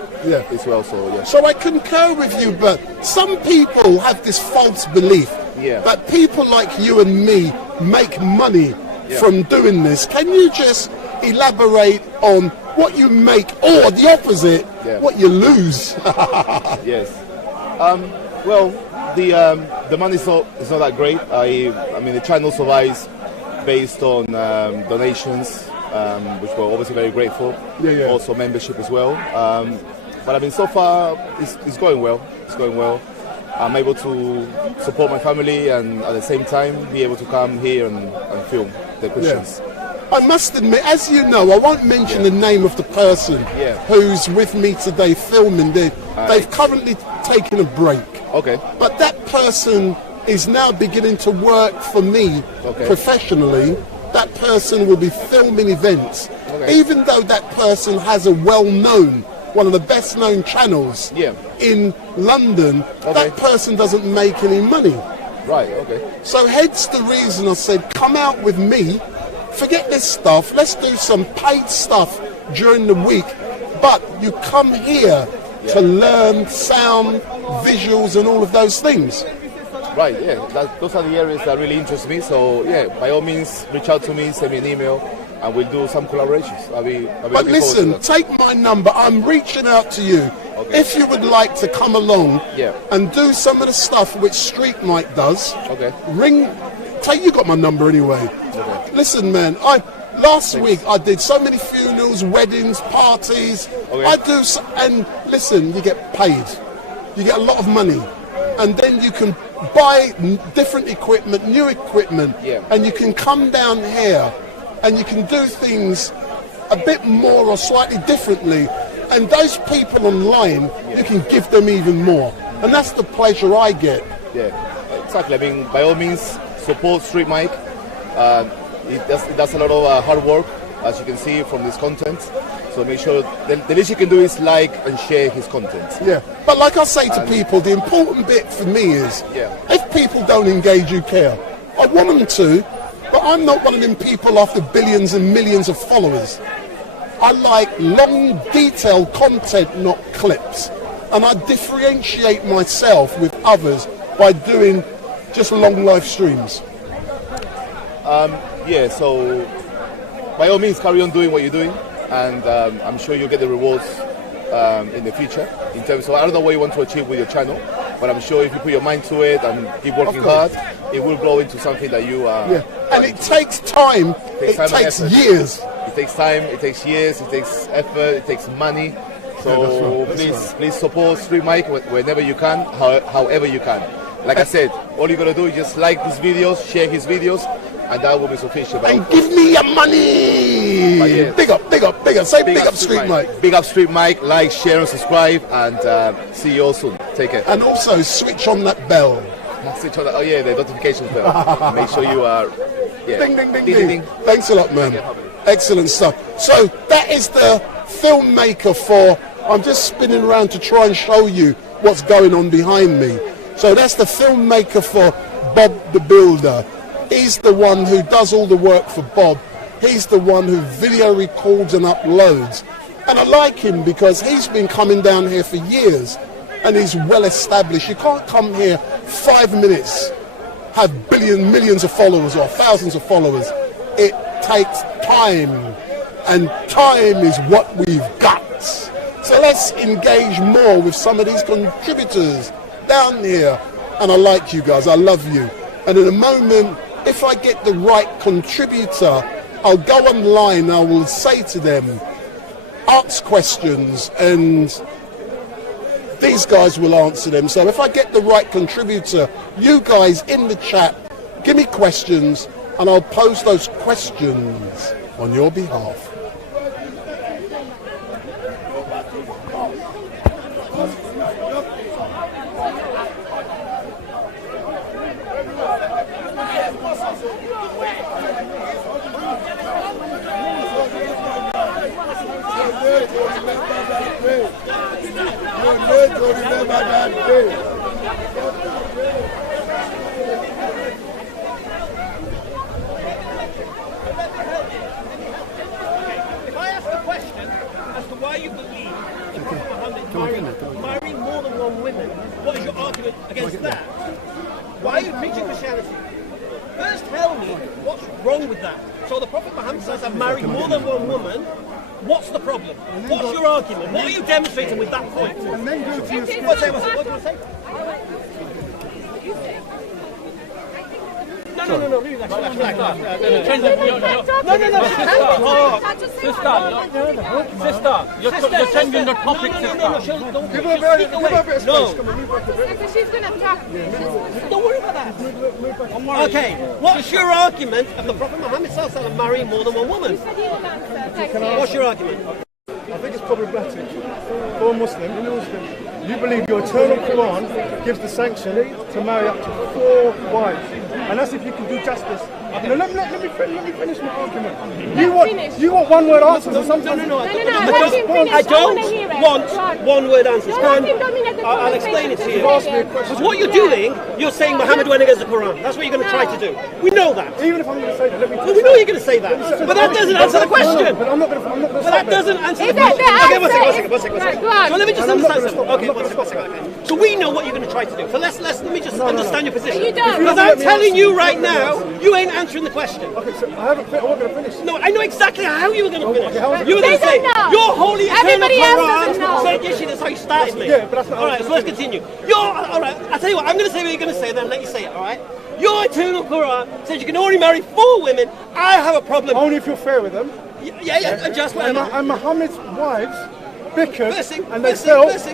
as well. So I concur with you, but some people have this false belief that people like you and me make money from doing this. Can you just elaborate on what you make, or the opposite, what you lose? Yes. Well, the money is not that great. I mean, the channel survives based on donations, which we're obviously very grateful. Also membership as well. But I mean, so far it's going well. It's going well. I'm able to support my family and at the same time be able to come here and film the Christians. I must admit, as you know, I won't mention the name of the person who's with me today filming. They've currently taken a break. Okay. But that person is now beginning to work for me professionally. That person will be filming events. Even though that person has a well-known, one of the best-known channels in London, that person doesn't make any money. Right, okay. So hence the reason I said, come out with me, forget this stuff, let's do some paid stuff during the week, but you come here to learn sound, visuals and all of those things. Right, those are the areas that really interest me, so by all means reach out to me, send me an email, and we'll do some collaborations. I'll be but listen, take my number, I'm reaching out to you. If you would like to come along and do some of the stuff which StreetMic does, you got my number anyway. Listen man, last week I did so many funerals, weddings, parties. And listen, you get paid. You get a lot of money. And then you can buy different equipment, new equipment, and you can come down here and you can do things a bit more or slightly differently. And those people online, you can give them even more. And that's the pleasure I get. Yeah, exactly. I mean, by all means, support StreetMic. It does a lot of hard work, as you can see from this content. So make sure the least you can do is like and share his content. Yeah, but like I say to people, the important bit for me is if people don't engage, you care. I want them to, but I'm not one of them people after billions and millions of followers. I like long, detailed content, not clips. And I differentiate myself with others by doing just long live streams. So by all means carry on doing what you're doing. and I'm sure you'll get the rewards in the future. In terms of, I don't know what you want to achieve with your channel, but I'm sure if you put your mind to it and keep working hard, it will grow into something that you are. Yeah, and it takes time. It takes years. It takes time. It takes years. It takes effort. It takes money. So please support StreetMic whenever you can, however you can. Like I said, all you gotta do is just like his videos, share his videos, and that will be sufficient. And give me your money! Yeah. Big up, big up, big up. Say big up StreetMic. Big up StreetMic. Like, share, and subscribe, and see you all soon. Take care. And also switch on that bell. Switch on that. Oh yeah, the notifications bell. Make sure you are. Ding, ding, ding, ding. Thanks a lot, man. Excellent stuff. So that is the filmmaker for. I'm just spinning around to try and show you what's going on behind me. So that's the filmmaker for Bob the Builder. He's the one who does all the work for Bob. He's the one who video records and uploads. And I like him because he's been coming down here for years and he's well established. You can't come here 5 minutes, have millions of followers or thousands of followers. It takes time, and time is what we've got. So let's engage more with some of these contributors down here. And I like you guys, I love you. And in a moment, if I get the right contributor, I'll go online, I will say to them, ask questions, and these guys will answer them. So if I get the right contributor, you guys in the chat, give me questions, and I'll pose those questions on your behalf. If I ask a question as to why you believe that Muhammad marrying more than one woman, what is your argument against that? Why are you preaching Christianity? First tell me what's wrong with that. So the Prophet Muhammad says I'm marrying more than one woman. What's the problem? What's your argument? What are you demonstrating with that point? And then go to your scripture. What do you say? No, really, relax. Sister, you're changing the topic, sister. Give her a bit of space. Come Sister, she's going to attack me. Don't worry about that. Okay, what's your argument of the Prophet Muhammad sallallahu marrying more than one woman? What's your argument? I think it's problematic for a Muslim. You believe your eternal Quran gives the sanction to marry up to 4 wives, and that's if you can do justice. No, let me finish my argument. You want one-word answers or something? No. I don't want one-word answers. I'll explain it to you. Because what you're doing, you're saying Muhammad went against the Quran. That's what you're going to try to do. We know that. Even if I'm going to say that, let me. Well, we know you're going to say that, but that doesn't answer the question. But I'm not going to. But that doesn't answer the question. Okay, one second. So let me just understand something. Okay, one second. So we know what you're going to try to do. So let me just understand your position. Because I'm telling you right now, you ain't answering the question. Okay, so I wasn't going to finish. No, I know exactly how you were going to finish. You were going to say, your holy eternal Quran said, yes, that's how you started me. Yeah, but that's not. All right, so let's continue. All right, I'll tell you what, I'm going to say what you're going to say, then let you say it, all right? Your eternal Quran says you can only marry 4 women. I have a problem. Only if you're fair with them. Yeah, just whatever. And Muhammad's wives bickered and they fell. Relax.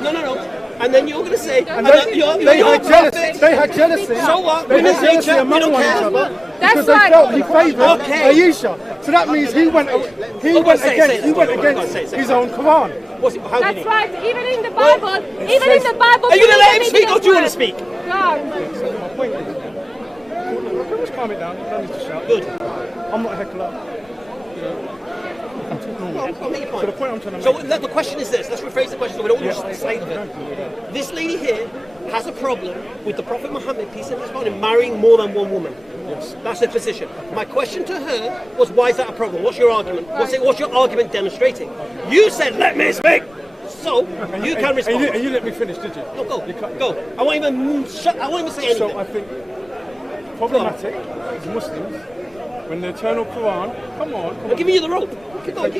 No. And then you're going to say, they had jealousy. So what? They had jealousy among one another because they felt he favoured Aisha. So that means he went against his own Quran. That's right. Even in the Bible, Are you going to let him speak or do you want to speak? Let's calm it down. You don't need to shout. Good. I'm not a heckler. So the point I'm trying to make. So the question is this. Let's rephrase the question so we don't lose sight of it. This lady here has a problem with the Prophet Muhammad, peace and peace upon him, marrying more than one woman. Yes. That's her position. My question to her was, why is that a problem? What's your argument? What's your argument demonstrating? You said, let me speak! So, you can respond. And you let me finish, did you? No, go. I won't even say anything. So I think problematic as Muslims When the eternal Quran, come on. I'm giving you the rope. Keep going. I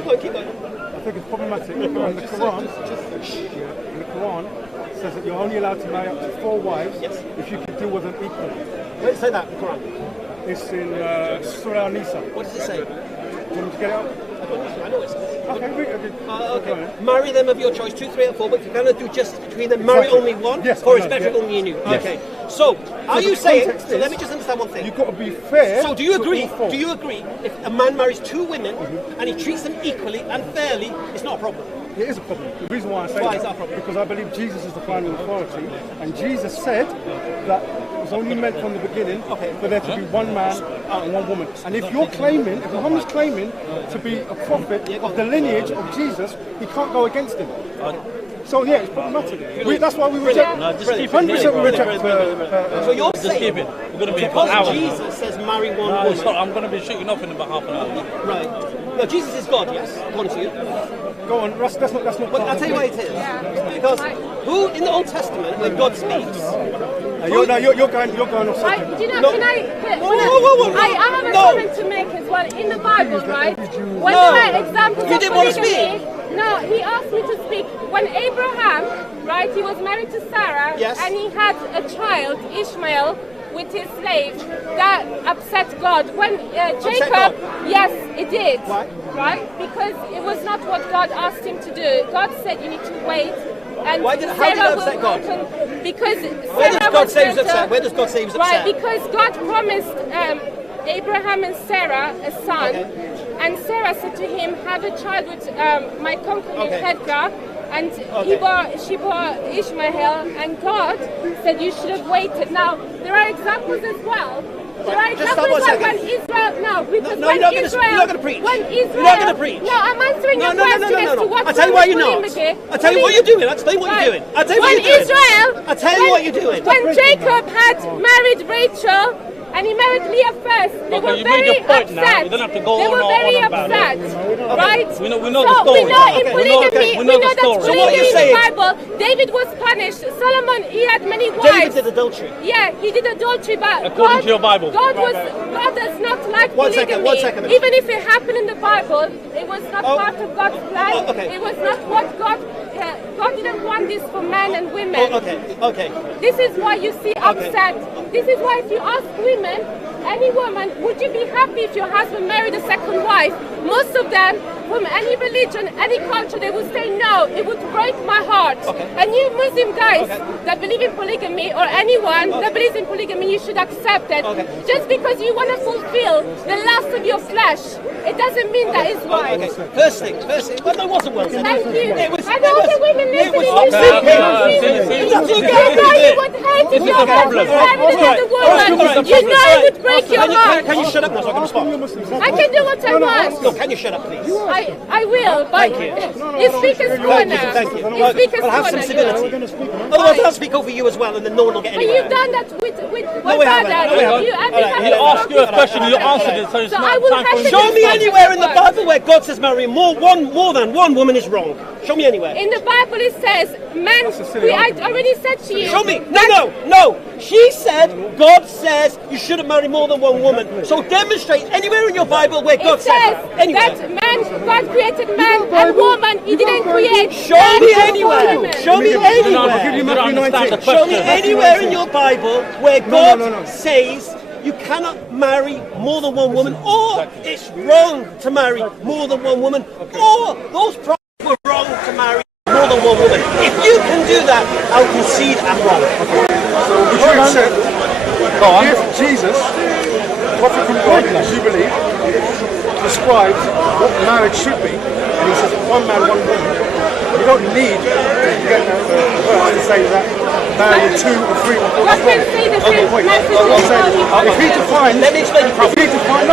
think it's problematic. When the Quran says that you're only allowed to marry up to 4 wives if you can deal with them equally. Where does it say that in the Quran? It's in Surah Nisa. What does it say? You want me to get it up? I know it says. Okay. Okay. Marry them of your choice, 2, 3, or 4, but if you're going to do justice between them, marry only one? Yes. Or it's better only in you? Yes. Okay. So, are you saying, so let me just understand one thing. You've got to be fair. So do you agree if a man marries 2 women and he treats them equally and fairly, it's not a problem? It is a problem. The reason why I say Why is that a problem? Because I believe Jesus is the final authority, and Jesus said that it was only meant from the beginning for there to be one man and one woman. And if Muhammad's claiming to be a prophet of the lineage of Jesus, he can't go against him. So yeah, it's problematic. That's why we reject. 100% we reject. So you're saying because Jesus says marry one woman. I'm going to be shooting off in about half an hour. Right. No, Jesus is God, yes. According to you. Go on, Russ. That's not. But I'll tell you why it is. Because who in the Old Testament, when God speaks, you're going off subject. I have a comment to make as well. In the Bible, right? When there are examples you of didn't want to polygamy, speak. No, he asked me to speak. When Abraham, right, he was married to Sarah, and he had a child, Ishmael, with his slave, that upset God. When Jacob, yes, it did. Why? Right? Because it was not what God asked him to do. God said you need to wait. And how did it upset God? Because where does God say he was upset? Where does God say he was upset? Right, because God promised Abraham and Sarah a son, and Sarah said to him, have a child with my concubine Hagar. And she bore Ishmael, and God said you should have waited. Now, there are examples as well. There are examples like when Israel, because when Israel, you're not going to preach. When Israel, you're not going to preach. No, I'm answering your question as to what's I'll tell you why you're not. I'll tell you what you're doing. I'll explain what you're doing. I'll tell you what you're doing. I'll tell you what you're doing. When Jacob had married Rachel, and he married Leah first. They were very upset. You don't have to go they were very upset, right? We know the story. We know in polygamy, we know that polygamy in the Bible, David was punished. Solomon, he had many wives. David did adultery. Yeah, he did adultery, but according to your Bible. God does not like polygamy. One second. Even if it happened in the Bible, it was not part of God's plan. It was not what God didn't want this for men and women. Okay. This is why you see upset. This is why if you ask women, any woman, would you be happy if your husband married a second wife? Most of them, from any religion, any culture, they would say no. It would break my heart. And you Muslim guys that believe in polygamy, or anyone that believes in polygamy, you should accept it. Just because you want to fulfill the lust of your flesh, it doesn't mean that is right. First thing. Well, there wasn't well said. Thank you. And all the women listening, you would hate if your husband married another woman. You know it would break your heart. Can you shut up now so I can respond? I can do what I want. No, can you shut up, please? I will, but you speak as corner. Thank you. You speak as I'll have some civility. Otherwise, I'll speak over you as well, and then no one will get anywhere. But you've done that with my father. He asked you a question, you answered it, so it's not time for Show me anywhere in the Bible where God says marrying more than one woman is wrong. Show me anywhere. In the Bible it says, men, I already said to you. Show me. No. She said, God says you shouldn't marry more than one woman. So demonstrate anywhere in your Bible where God says that. That God created man and woman. He didn't create. Show me anywhere. Show me anywhere in your Bible where God says you cannot marry more than one woman, or it's wrong to marry more than one woman, or those prophets were wrong to marry more than one woman. If you can do that, I'll concede I'm wrong. So would you accept if Jesus, prophet from God, as you believe, describes what marriage should be, and he says one man, one woman, you don't need to get a verse to say that marrying 2 or 3 or 4 is wrong. If he defines, let me explain. If he defines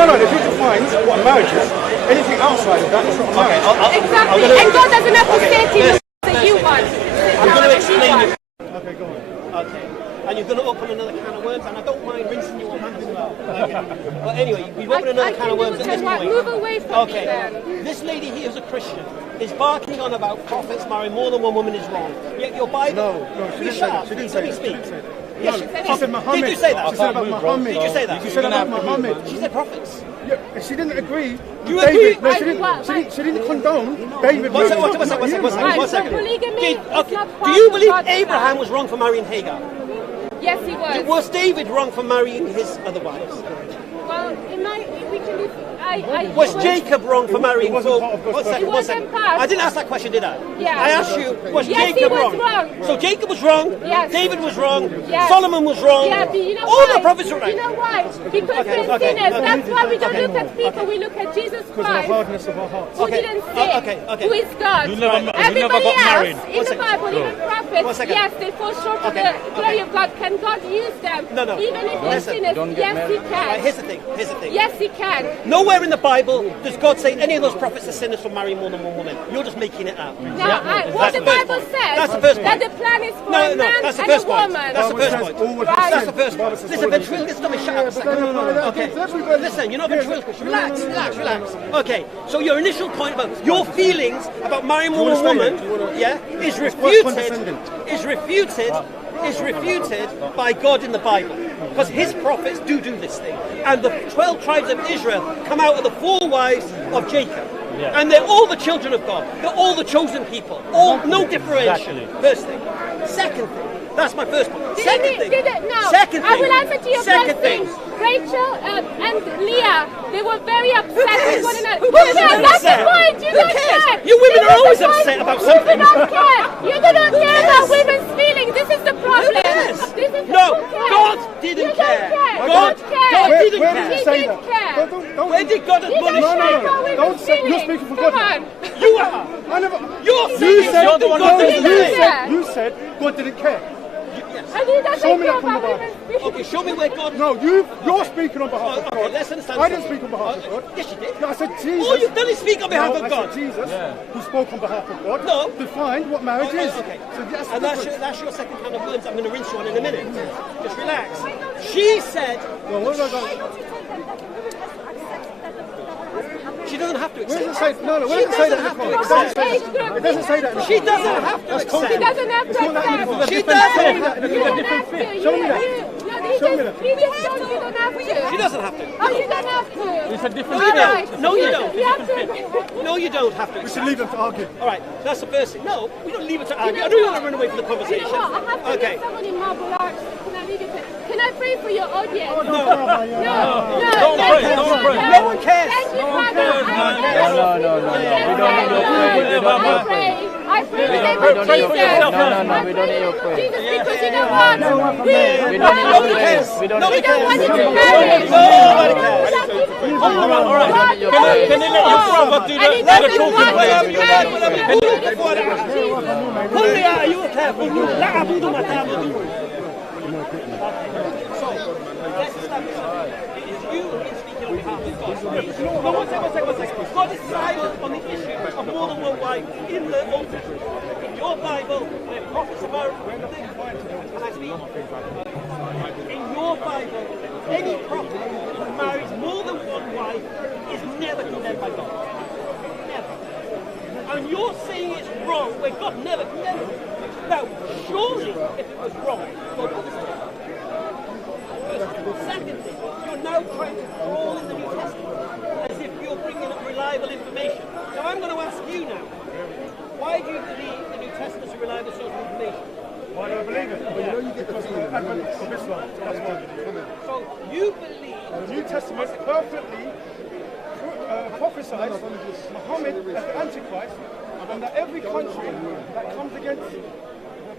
what a marriage is, anything outside of that is not a marriage. Exactly, and God doesn't have to say to you that you want. I'm going to explain it. Okay, go on. Okay. And you're going to open another can of worms, and I don't mind rinsing you on that as well. Okay. But anyway, we've opened another can of worms at this point. Move away from me then. This lady here is a Christian. Is barking on about prophets marrying more than one woman is wrong. Yet your Bible... No, she didn't say that. Let me speak. Yes, She said Muhammad. Did you say that? She said about Muhammad. Did you say that? She said about Muhammad. She said prophets. Yeah, and she didn't agree. Do you David. agree? No, she didn't condone David. One second. Do you believe Abraham was wrong for marrying Hagar? Yes, he was. Was David wrong for marrying his other wives? Well, was Jacob wrong for marrying Paul? One second. Part. I didn't ask that question, did I? Yeah. I asked you, was yes, Jacob he was wrong? So Jacob was wrong, yes. David was wrong, yes. Solomon was wrong, yeah, but you know all why? the prophets were right. You know why? Because we're sinners. That's why we don't look at people, we look at Jesus Christ, who didn't sin, who is God. Everybody else in the Bible, even prophets, yes, they fall short of the glory of God. Can God use them? No. Even if they're sinners, yes, he can. Right, here's the thing. Yes, he can. Nowhere in the Bible does God say any of those prophets are sinners for marrying more than one woman. You're just making it up. No, what the Bible says, that the plan is for a man and a woman. That's the first point. That's the first point. Listen, ventriloquist, stop me, shut up a second. Okay. Listen, you're not ventriloquist. Relax. Okay, so your initial point about your feelings about marrying more than one woman, is refuted by God in the Bible. Because his prophets do this thing. And the 12 tribes of Israel come out of the 4 wives of Jacob. Yeah. And they're all the children of God. They're all the chosen people. All no differentiation. Exactly. First thing. Second thing. That's my first point. Second thing. I will answer to your first thing. Rachel and Leah, they were very upset with one another. That's the point. You don't care. You women are always upset about something. You don't care. You don't care about women's feelings. This is the problem. God didn't care. God didn't care. He did care. Where did God admonish you? Don't say you're speaking for God. You are. I never. You said God didn't care. Show me that from the Bible. Okay, show me where God... No, you're speaking on behalf of God. Let's understand. I didn't speak on behalf of God. Yes, you did. No, I said Jesus. All you've done is speak on behalf of God. I said Jesus, who spoke on behalf of God, defined what marriage is. Okay. So and that's your second kind of words I'm going to rinse you on in a minute. Just relax. She said... Well, what have I got? She doesn't have to accept. Where does it say? No, where does it say that? It doesn't say that. She doesn't have to accept. She doesn't have to accept. She doesn't. You don't have to. Show me that. Show me that. You don't have to. She doesn't have to. Oh, you don't have to. It's a different thing. No, you don't. No, you don't have to. We should leave them to argue. All right, that's the first thing. No, we don't leave it to argue. I know you want to run away from the conversation. You know what? I have to get someone in martial arts. Can I pray for your audience? No. Don't pray. No one cares. Thank you, Father. No. I pray in the name of Jesus. No, we don't need your prayer. Jesus, because you know what? Nobody cares. We don't want you to marry. Nobody cares. All right. Can they let your brother do the talking, please? قل يا أيها الكافرون لا أعبد ما تعبدون. God is silent on the issue of more than one wife in the Old Testament. In your Bible, the prophets of in your Bible, any prophet who marries more than one wife is never condemned by God. Never. And you're saying it's wrong when God never condemned it. Now, surely, if it was wrong, God would have said it. Secondly, you're now trying to crawl in the New Testament as if you're bringing up reliable information. So I'm going to ask you now, why do you believe the New Testament's a reliable source of information? Why do I believe it? Well, you know you get because of the advent of Islam. That's why. So you believe the New Testament perfectly prophesies Muhammad as the Antichrist, and that every country that comes against the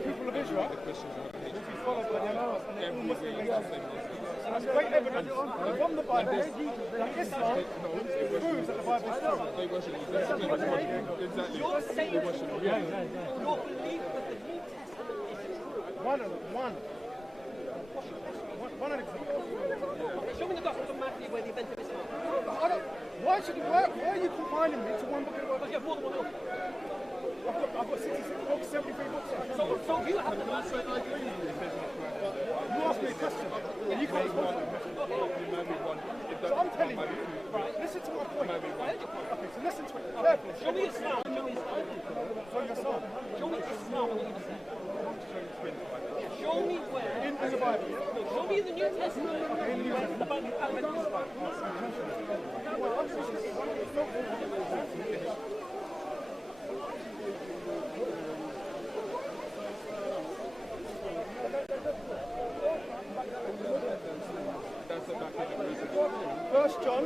people of Israel will be followed by the Antichrist, and they're all Muslim nations. And that's great evidence from the Bible that Islam proves that the Bible is true. You're saying your belief that the New Testament is true. One example. Show me the Gospel of Matthew where the event of Islam. Why are you confining me to one book of the Bible? Because you have more than one book. I've got 66 books, 73 books. So you have to answer. You asked me a question, and you can't respond to the question. So I'm telling you, right, listen to my point. Okay, so listen to it carefully. Show me Islam. Show me Islam. Show me where. In the Bible. Show me the New Testament. First John,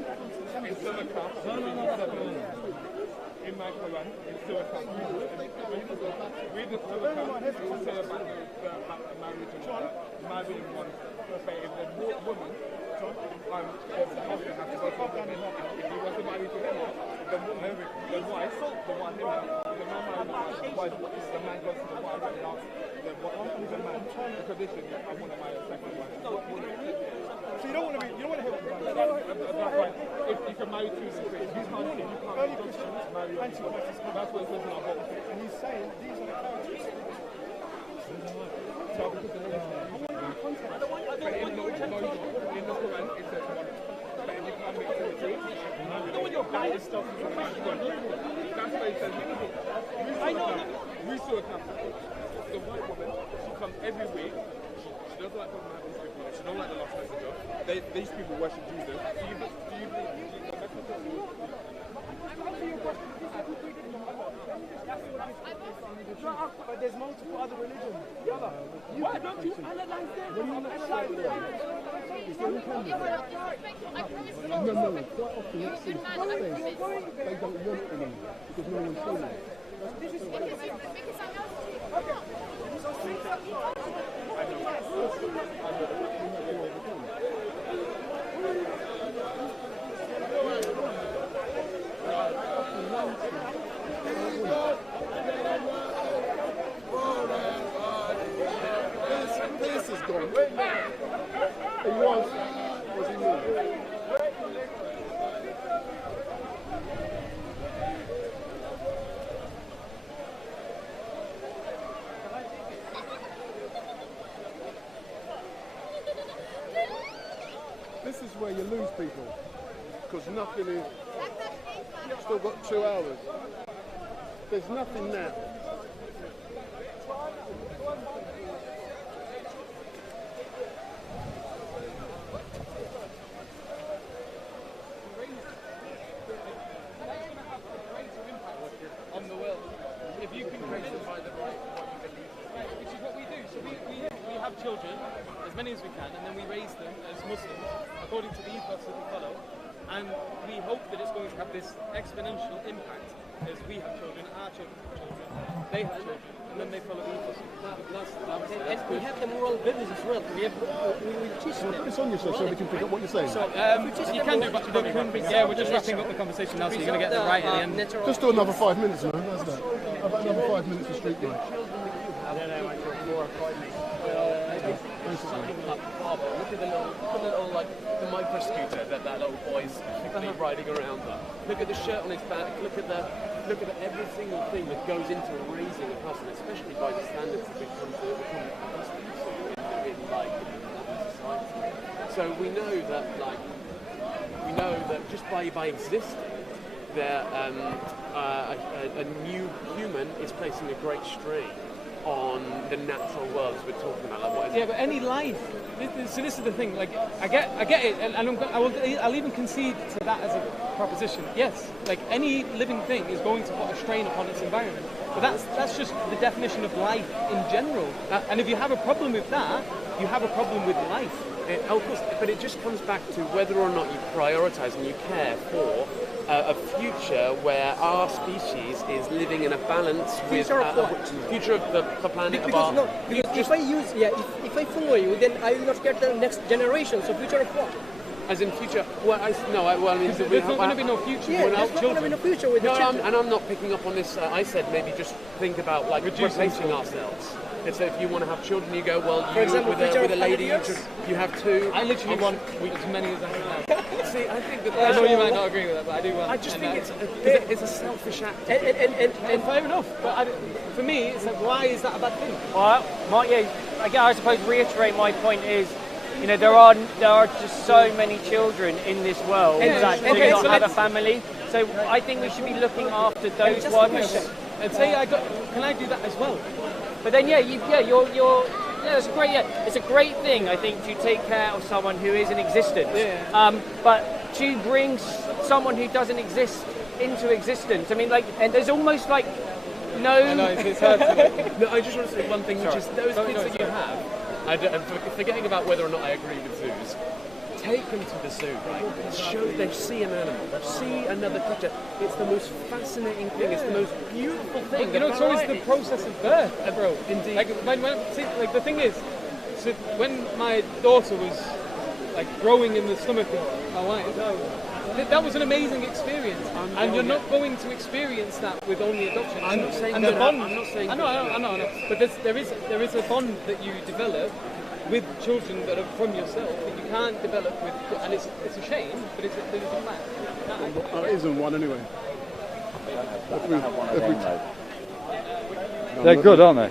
in my Quran, in Surah Al-Kahf, read the Surah Al-Kahf, it will say about the marriage and marrying one. But if the woman, the husband has to go for them, if he wants to marry to him, the woman, the wife, the one him, the man marries the wife, the man goes to the wife and asks the man, the condition, I want to marry a second wife. So you don't want to hear what if you can marry two sisters, you can't early Christians marry anti-Christians. That's what it says in our book. And he's saying these are the characteristics. So because the in the Quran it says one. But if you can't make two, you know when you're buying stuff, that's why it says I know. We saw it happen. The white woman, she comes every week. She doesn't like talking about these people. She don't like the last messenger. These people worship Jesus. Do you believe Jesus? But there's multiple other religions. Why don't you analyze them? No, quite often it seems to say they don't want any because no one's showing it. This is gone. He was he moving? This is where you lose people, because nothing is, you've still got 2 hours. There's nothing now. On the world, if you can identify the right, which is what we do. So we have children, as many as we can, and then we raise them as Muslims according to the ethos that we follow, and we hope that it's going to have this exponential impact as we have children, our children have children, they have children, and then they follow the ethos. And we have the moral values as well. We will teach them. Put this on yourself so we can pick up what you're saying. So you can do, but we're just wrapping up the conversation now, so you're going to get the right at the end. Just do another 5 minutes now, how's that? How about another 5 minutes of StreetMic? I don't know, I feel more frightening. Look at the little like the micro scooter that little boy's riding around on. Look at the shirt on his back. Look at every single thing that goes into raising a person, especially by the standards that we've come accustomed to in society. So we know that just by existing, there a new human is placing a great strain on the natural world we're talking about. Yeah, but any life. So this is the thing. Like I get it, and I'll even concede to that as a proposition. Yes, like any living thing is going to put a strain upon its environment. But that's just the definition of life in general. And if you have a problem with that, you have a problem with life. Of course, but it just comes back to whether or not you prioritise and you care for a future where our species is living in a balance with future of the planet. If I follow you, then I will not get the next generation. So future of what? As in future? Well, I mean, there's not going to be no future without children. There's not going to be no future with the children. And I'm not picking up on this. I said maybe just think about like replacing ourselves. It's if you want to have children, you go, well, you example, with a lady, you have 2. I literally want as many as I can have. See, I think that... I know you might not agree with that, but I do want... I just think it's a selfish act. And fair enough, but for me, it's like, why is that a bad thing? Well, I suppose reiterate my point is, you know, there are just so many children in this world that do not have a family. So So I think we should be looking after those ones. And say can I do that as well? But then it's great. Yeah, it's a great thing, I think, to take care of someone who is in existence. Yeah. But to bring someone who doesn't exist into existence, I mean, like, and there's almost like no. I know it's hard to. No, I just want to say one thing, which is those kids that you have. And forgetting about whether or not I agree with zoos. Take them to the zoo, right? They see an animal, they see another creature. It's the most fascinating thing. It's the most beautiful thing. But, it's always the process of birth, bro. Indeed. Like the thing is, so when my daughter was like growing in the stomach of my wife, that was an amazing experience, and you're not going to experience that with only adoption. I'm not saying and that. the bond. I'm not saying. I know. But there is a bond that you develop with children that are from yourself that you can't develop with, and it's a shame, but it's a fact. It isn't one anyway. They're good, aren't they?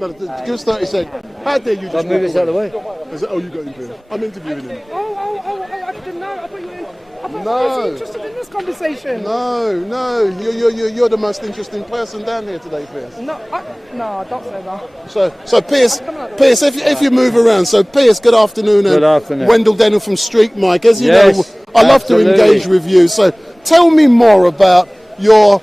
But just 30 seconds. How dare you just move this out of the way? You got him here. I'm interviewing him. I didn't know. I thought you were in. I thought No. I was interested in this conversation. No. You're the most interesting person down here today, Pierce. No, don't say that. So Pierce, if you move around. So Pierce, good afternoon. Good afternoon. Wendell Daniel from StreetMic. As you Yes, know, I love to engage with you. So tell me more about your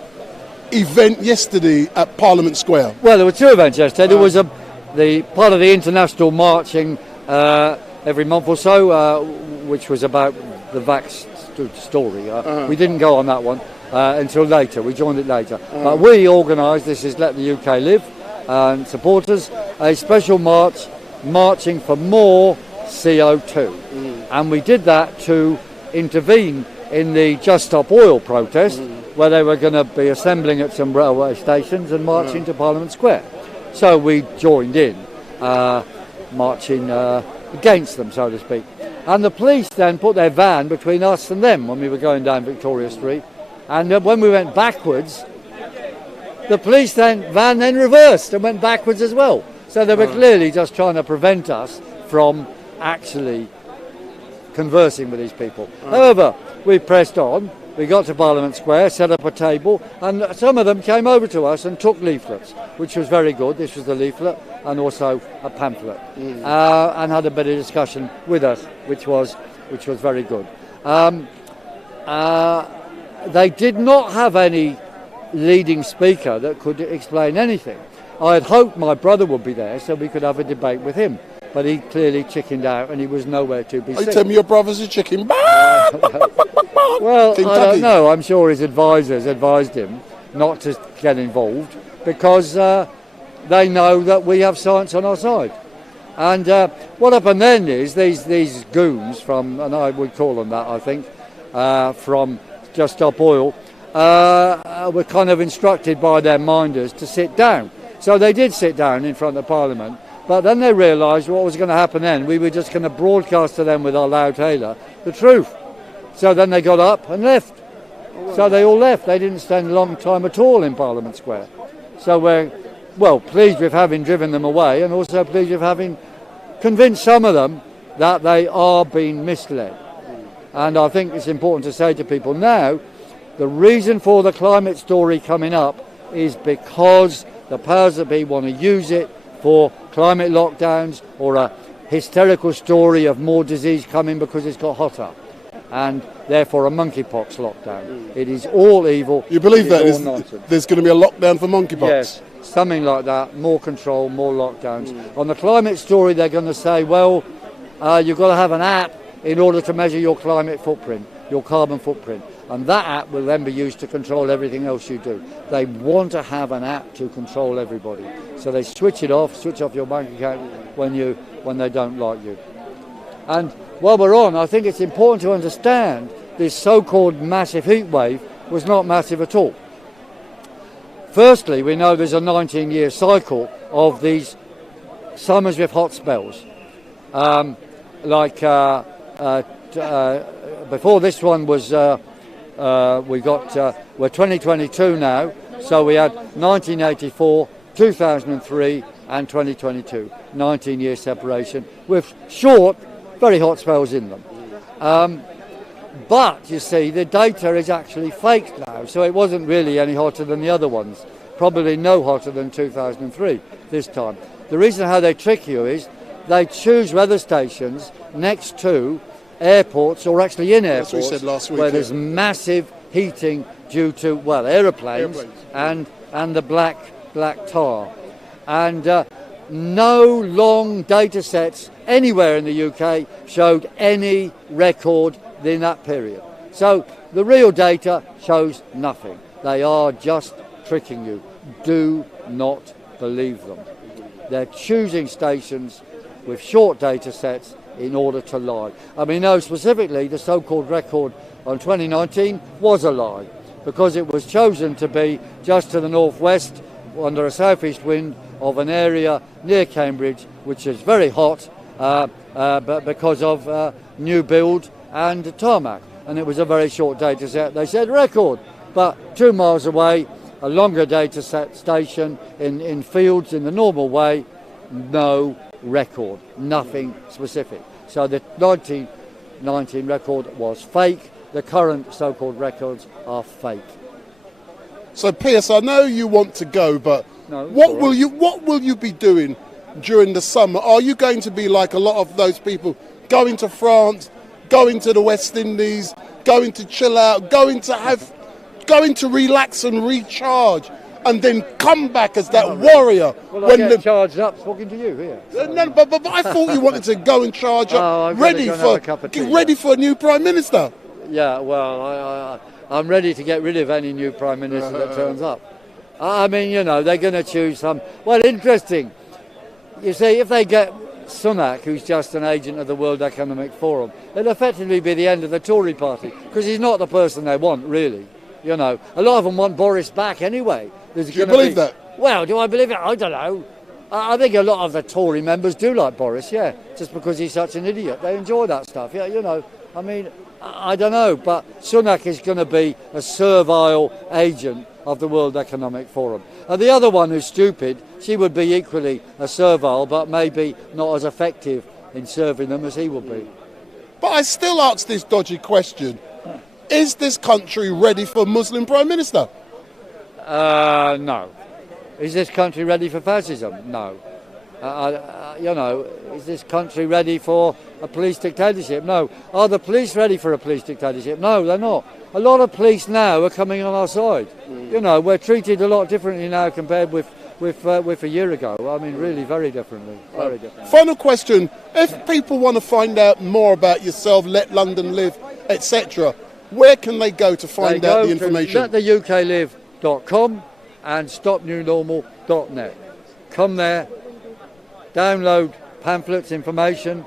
event yesterday at Parliament Square. Well, there were two events yesterday. There was the part of the international marching every month or so, which was about the vax story. We didn't go on that one until later. We joined it later. But we organised, this is Let the UK Live, and supporters, a special march marching for more CO2. And we did that to intervene in the Just Stop Oil protest, where they were going to be assembling at some railway stations and marching to Parliament Square. So we joined in, marching against them, so to speak. And the police then put their van between us and them when we were going down Victoria Street. And when we went backwards, the police van then reversed and went backwards as well. So they were clearly just trying to prevent us from actually conversing with these people. However, we pressed on. We got to Parliament Square, set up a table, and some of them came over to us and took leaflets, which was very good. This was the leaflet and also a pamphlet, and had a bit of discussion with us, which was very good. They did not have any leading speaker that could explain anything. I had hoped my brother would be there so we could have a debate with him, but he clearly chickened out and he was nowhere to be seen. You tell me your brother's a chicken. Well, I don't know. I'm sure his advisors advised him not to get involved because they know that we have science on our side. And what happened then is these goons from, and I would call them that, I think, from Just Stop Oil, were kind of instructed by their minders to sit down. So they did sit down in front of Parliament, but then they realised what was going to happen then. We were just going to broadcast to them with our loudhailer the truth. So then they got up and left. So they all left. They didn't spend a long time at all in Parliament Square. So we're, well, pleased with having driven them away and also pleased with having convinced some of them that they are being misled. And I think it's important to say to people now, the reason for the climate story coming up is because the powers that be want to use it for climate lockdowns or a hysterical story of more disease coming because it's got hotter. And therefore a monkeypox lockdown. It is all evil. You believe that? Nonsense. There's going to be a lockdown for monkeypox? Yes, something like that. More control, more lockdowns. On the climate story, they're going to say, well, you've got to have an app in order to measure your climate footprint, your carbon footprint. And that app will then be used to control everything else you do. They want to have an app to control everybody. So they switch off your bank account when they don't like you. And while we're on, I think it's important to understand this so-called massive heat wave was not massive at all. Firstly, we know there's a 19-year cycle of these summers with hot spells. Before this one was, we're 2022 now, so we had 1984, 2003 and 2022, 19-year separation with short, very hot spells in them. But, you see, the data is actually faked now, so it wasn't really any hotter than the other ones. Probably no hotter than 2003 this time. The reason how they trick you is they choose weather stations next to airports, or actually in airports, That's what we said last week, where there's massive heating due to, well, aeroplanes. And the black tar. And no long data sets anywhere in the UK showed any record in that period. So the real data shows nothing. They are just tricking you. Do not believe them. They're choosing stations with short data sets in order to lie. I mean, no, specifically the so-called record on 2019 was a lie, because it was chosen to be just to the northwest under a southeast wind of an area near Cambridge, which is very hot, but because of new build and tarmac. And it was a very short data set. They said record, but 2 miles away, a longer data set station in fields in the normal way, no record, nothing specific. So the 1919 record was fake. The current so-called records are fake. So, Piers, I know you want to go, but what will you be doing during the summer? Are you going to be like a lot of those people, going to France, going to the West Indies, going to chill out, going to relax and recharge, and then come back as that warrior? Well, I get charged up talking to you here. So. No, but I thought you wanted to go and charge up, ready for a new Prime Minister. Yeah, well, I'm ready to get rid of any new Prime Minister that turns up. I mean, you know, they're going to choose some... Well, interesting. You see, if they get Sunak, who's just an agent of the World Economic Forum, it'll effectively be the end of the Tory party, because he's not the person they want, really. You know, a lot of them want Boris back anyway. Do you believe that? Well, do I believe it? I don't know. I think a lot of the Tory members do like Boris, yeah, just because he's such an idiot. They enjoy that stuff, yeah, you know. I mean, I don't know, but Sunak is going to be a servile agent of the World Economic Forum. And the other one who's stupid, she would be equally a servile, but maybe not as effective in serving them as he will be. But I still ask this dodgy question. Is this country ready for a Muslim Prime Minister? No. Is this country ready for fascism? No. You know, is this country ready for a police dictatorship? No. Are the police ready for a police dictatorship? No, they're not. A lot of police now are coming on our side. You know, we're treated a lot differently now compared with a year ago. I mean, really very differently. Very different. Final question. If people want to find out more about yourself, Let London Live, etc., where can they go to find out the information? LetTheUKLive.com and StopNewNormal.net. Come there, download pamphlets, information,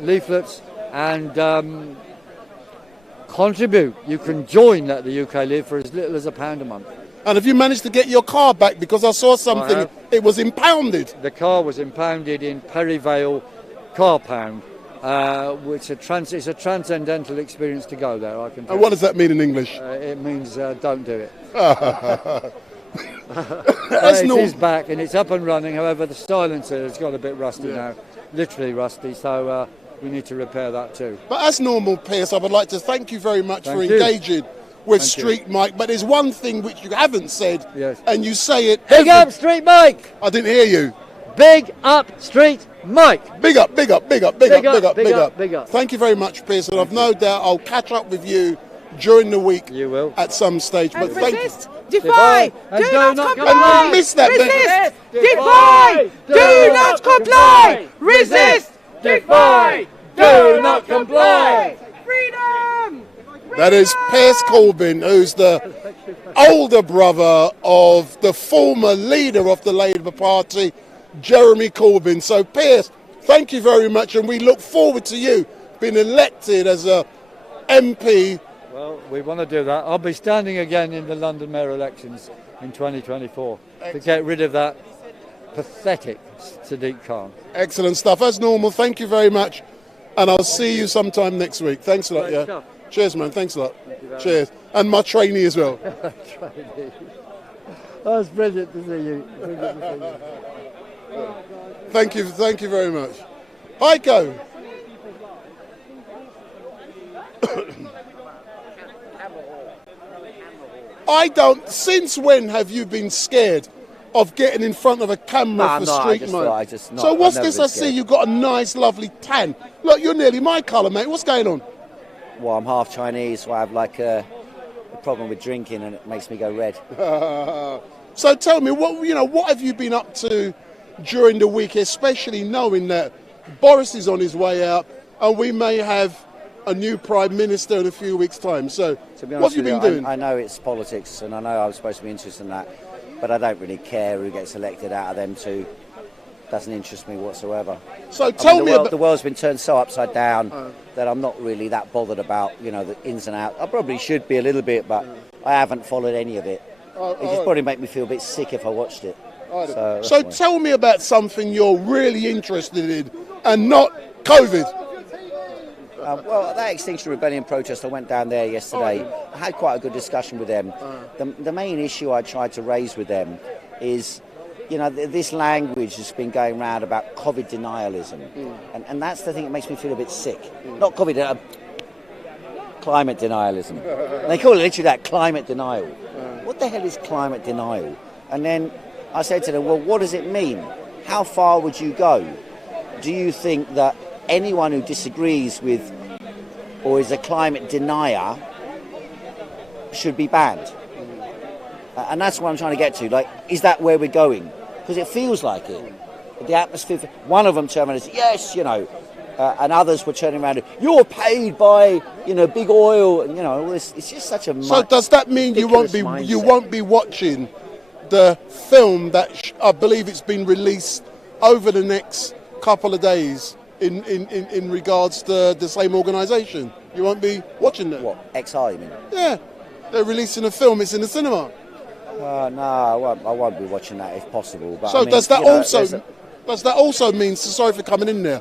leaflets, and contribute. You can join Let the UK Live for as little as £1 a month. And have you managed to get your car back? Because I saw something, it was impounded. The car was impounded in Perivale Car Pound, which is a transcendental experience to go there, I can tell you. And what does that mean in English? It means don't do it. It is back and it's up and running. However, the silencer has got a bit rusty now, literally rusty, so we need to repair that too. But as normal, Piers, I would like to thank you very much for engaging with StreetMic. But there's one thing which you haven't said, and you say it. Big up StreetMic! I didn't hear you. Big up StreetMic! Big up, big up, big up, big up, big up, big up, big up. Thank you very much, Piers, and I've no doubt I'll catch up with you during the week. You will. At some stage. And but resist, defy, do not comply. And we missed that. Resist, defy, do not comply. Resist, defy, do not comply. Freedom! That is Piers Corbyn, who's the older brother of the former leader of the Labour Party, Jeremy Corbyn. So, Piers, thank you very much, and we look forward to you being elected as a MP. Well, we want to do that. I'll be standing again in the London mayor elections in 2024 to get rid of that pathetic Sadiq Khan. Excellent stuff. As normal, thank you very much, and I'll see you sometime next week. Thanks a lot. Great stuff. Cheers, man. Thanks a lot. Cheers. And my trainee as well. Trainee. Oh, it's brilliant to see you. Brilliant to see you. Thank you very much. Heiko. I don't. Since when have you been scared of getting in front of a camera for Street Mic? So what's this I see? You've got a nice, lovely tan. Look, you're nearly my colour, mate. What's going on? Well, I'm half Chinese, so I have like a problem with drinking, and it makes me go red. So tell me, what have you been up to during the week, especially knowing that Boris is on his way out, and we may have a new Prime Minister in a few weeks' time. So what have you been doing? I know it's politics, and I know I was supposed to be interested in that, but I don't really care who gets elected out of them two. Doesn't interest me whatsoever. So tell me the world's been turned so upside down that I'm not really that bothered about, the ins and outs. I probably should be a little bit, but I haven't followed any of it. It just probably make me feel a bit sick if I watched it. So tell me about something you're really interested in, and not COVID. Well, that Extinction Rebellion protest, I went down there yesterday. I had quite a good discussion with them. The main issue I tried to raise with them is, this language has been going around about COVID denialism. And that's the thing that makes me feel a bit sick. Not COVID, climate denialism. They call it literally that, climate denial. What the hell is climate denial? And then I said to them, well, what does it mean? How far would you go? Do you think that anyone who disagrees with or is a climate denier should be banned? And that's what I'm trying to get to. Like, is that where we're going? Because it feels like it. The atmosphere. One of them turned around and said, yes, and others were turning around and, you're paid by, big oil, and all this. It's just such a. So does that mean you won't be watching the film that I believe it's been released over the next couple of days in regards to the same organisation? You won't be watching that? What, XR you mean? Yeah, they're releasing a film, it's in the cinema. No, I won't be watching that if possible. But so does that also mean, sorry for coming in there,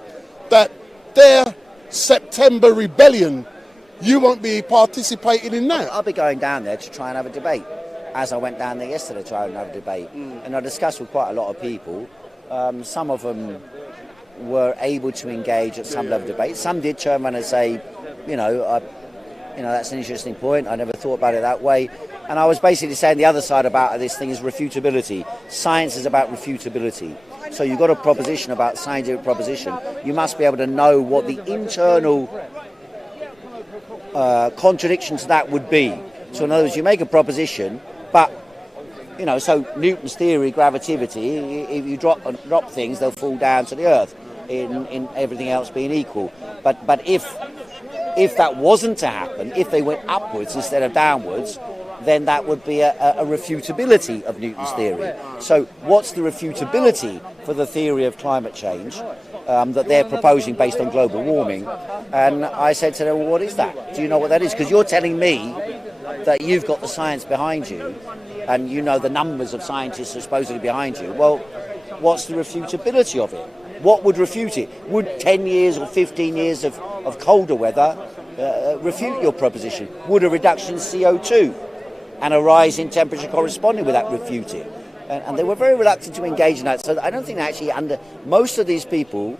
that their September rebellion, you won't be participating in that? I'll be going down there to try and have a debate, as I went down there yesterday to try and have a debate. And I discussed with quite a lot of people. Some of them were able to engage at some level of debate. Some did turn around and say, that's an interesting point. I never thought about it that way. And I was basically saying the other side about this thing is refutability. Science is about refutability. So you've got a proposition about scientific proposition. You must be able to know what the internal contradiction to that would be. So in other words, you make a proposition, but so Newton's theory, gravitativity, if you drop things, they'll fall down to the earth, in everything else being equal. But if that wasn't to happen, if they went upwards instead of downwards, then that would be a refutability of Newton's theory. So what's the refutability for the theory of climate change that they're proposing based on global warming? And I said to them, well, what is that? Do you know what that is? Because you're telling me that you've got the science behind you, and the numbers of scientists are supposedly behind you. Well, what's the refutability of it? What would refute it? Would 10 years or 15 years of colder weather refute your proposition? Would a reduction in CO2 and a rise in temperature corresponding with that refute it? And they were very reluctant to engage in that. So I don't think most of these people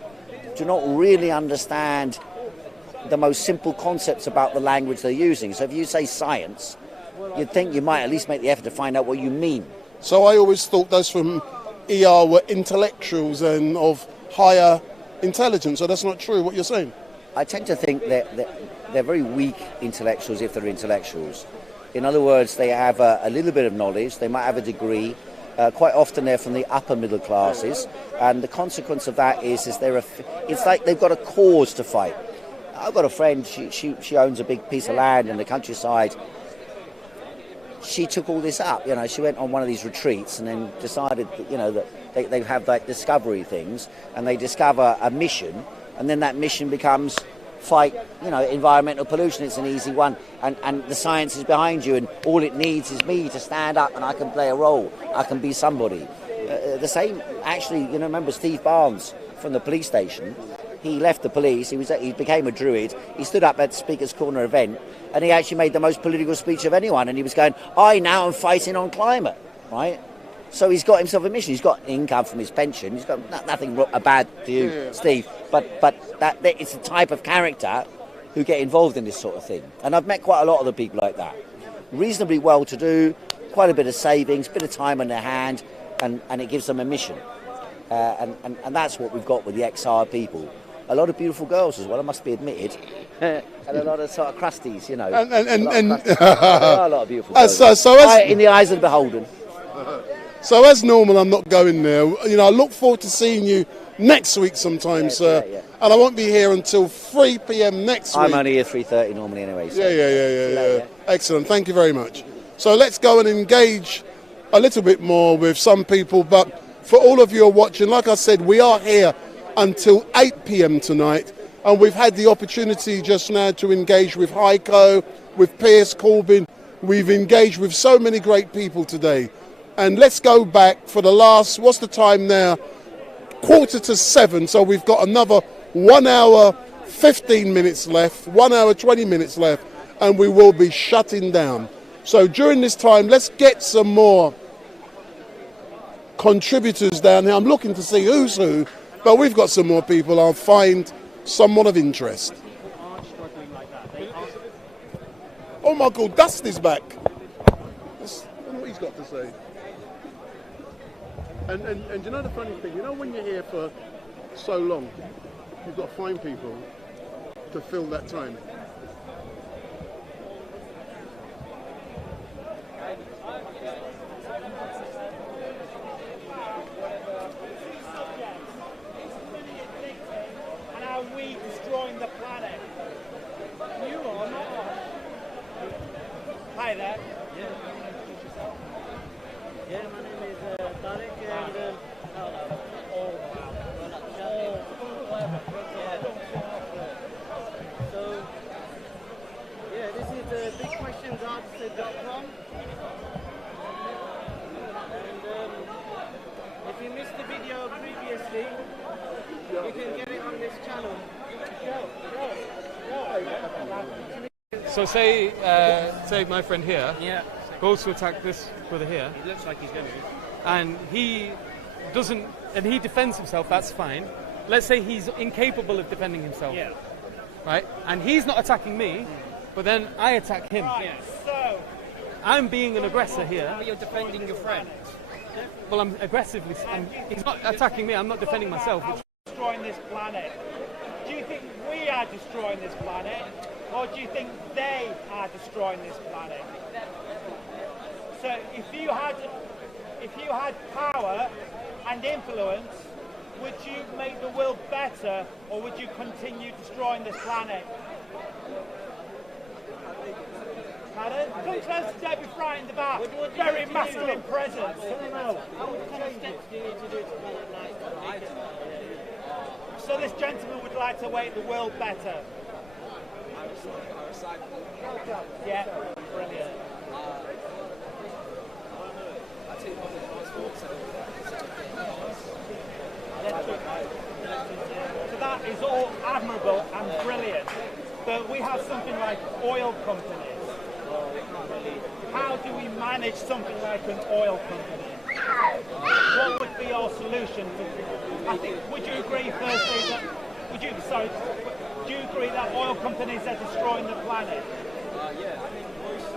do not really understand the most simple concepts about the language they're using. So if you say science, you'd think you might at least make the effort to find out what you mean. So I always thought those from ER were intellectuals and of higher intelligence. So that's not true, what you're saying? I tend to think that they're very weak intellectuals if they're intellectuals. In other words, they have a little bit of knowledge, they might have a degree. Quite often they're from the upper middle classes, and the consequence of that is it's like they've got a cause to fight. I've got a friend, she owns a big piece of land in the countryside. She took all this up, she went on one of these retreats and then decided that, that they have like discovery things, and they discover a mission, and then that mission becomes fight, environmental pollution. It's an easy one, and the science is behind you, and all it needs is me to stand up and I can play a role, I can be somebody. The same, actually, remember Steve Barnes from the police station? He left the police, he became a druid, he stood up at Speaker's Corner event, and he actually made the most political speech of anyone, and he was going, I now am fighting on climate, right? So he's got himself a mission, he's got income from his pension, he's got nothing bad to you, Steve, but that it's the type of character who get involved in this sort of thing. And I've met quite a lot of the people like that. reasonably well-to-do, quite a bit of savings, bit of time on their hand, and it gives them a mission. And that's what we've got with the XR people. A lot of beautiful girls as well, it must be admitted, and a lot of sort of crusties, you know. There are a lot of beautiful girls. In the eyes of the beholden. So as normal, I'm not going there. You know, I look forward to seeing you next week sometime, sir. Yeah. And I won't be here until 3 p.m. next week. I'm only here 3:30 normally anyway. So. Yeah. Excellent. Thank you very much. So let's go and engage a little bit more with some people. But for all of you who are watching, like I said, we are here until 8 p.m. tonight. And we've had the opportunity just now to engage with Heiko, with Piers Corbyn. We've engaged with so many great people today. And let's go back for the last, what's the time now? 6:45. So we've got another 1 hour, 15 minutes left, 1 hour, 20 minutes left, and we will be shutting down. So during this time, let's get some more contributors down here. I'm looking to see who's who, but we've got some more people I'll find somewhat of interest. Oh my God, Dusty's back. That's what he's got to say. And you know the funny thing, you know when you're here for so long, you've got to find people to fill that time. And are we destroying the planet? You are not. Hi there. Yeah, my name is Tarek and so yeah, this is bigquestionsanswered.com, and if you missed the video previously, you can get it on this channel. So say my friend here goes to attack this brother here. It looks like he's going to. And he doesn't, and he defends himself, that's fine. Let's say he's incapable of defending himself. Yeah. Right? And he's not attacking me, but then I attack him. Right, so I'm being an aggressor here. But you're defending your friend. Well, I'm aggressively, he's not attacking me, I'm not defending myself. Destroying this planet. Do you think we are destroying this planet, or do you think they are destroying this planet? So if you had power and influence, would you make the world better, or would you continue destroying this planet? Pardon? Come close, don't be frightened about very masculine presence. So this gentleman would like to make the world better. Yeah, brilliant. So that is all admirable and brilliant. But we have something like oil companies. How do we manage something like an oil company? What would be our solution? I think, would you agree firstly that, do you agree that oil companies are destroying the planet? Yeah, I think most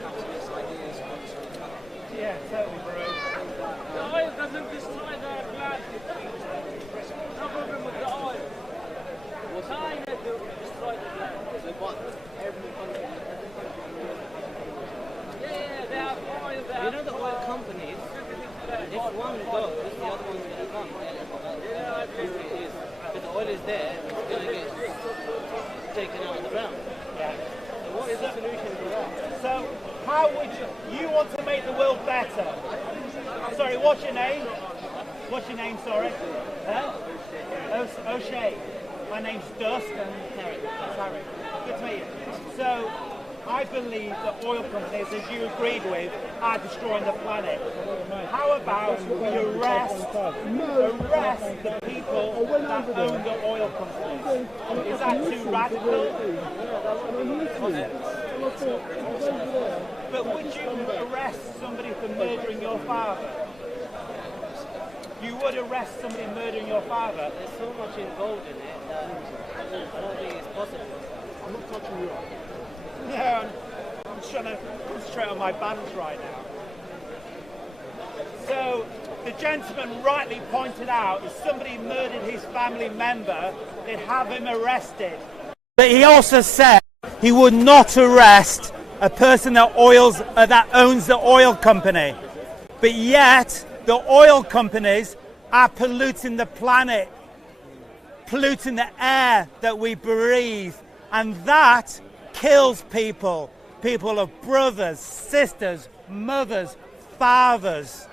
capitalist ideas comes from capital. Yeah, totally, bro. The oil doesn't destroy the planet. No problem with the oil. China to destroy the planet. So what? Every country. Yeah, they have oil. You know the oil companies, if one goes, the other one's going to come. Yeah, I agree with it is. Because the oil is there, it's going to get taken out of the ground. Yeah. So what is the solution to that? So how would you want to make the world better? Sorry, what's your name? What's your name, sorry? Huh? O'Shea. My name's Dust and Harry. Good to meet you. So I believe that oil companies, as you agreed with, are destroying the planet. How about we arrest the people that own the oil companies? Is that too radical? But would you arrest somebody for murdering your father? You would arrest somebody murdering your father? There's so much involved in it that I don't think it's possible. I'm not touching you. No. just trying to concentrate on my balance right now. So the gentleman rightly pointed out if somebody murdered his family member, they'd have him arrested. But he also said he would not arrest a person that owns the oil company. But yet the oil companies are polluting the planet, polluting the air that we breathe, and that kills people. People of brothers, sisters, mothers, fathers.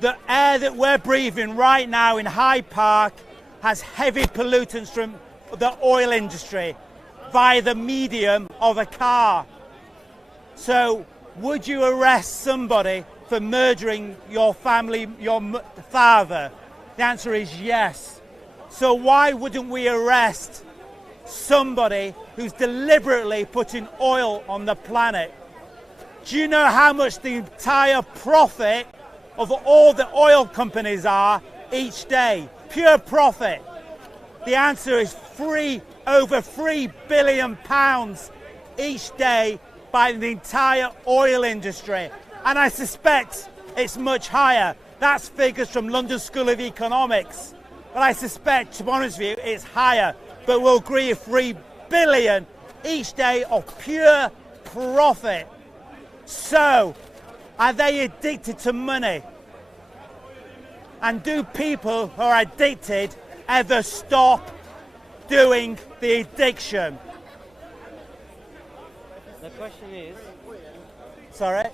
The air that we're breathing right now in Hyde Park has heavy pollutants from the oil industry via the medium of a car. So would you arrest somebody for murdering your family, your father? The answer is yes. So why wouldn't we arrest somebody who's deliberately putting oil on the planet? Do you know how much the entire profit of all the oil companies are each day? Pure profit. The answer is over £3 billion each day by the entire oil industry. And I suspect it's much higher. That's figures from London School of Economics. But I suspect, to be honest with you, it's higher. But we'll agree £3 billion each day of pure profit. So, are they addicted to money? And do people who are addicted ever stop doing the addiction? The question is... Sorry?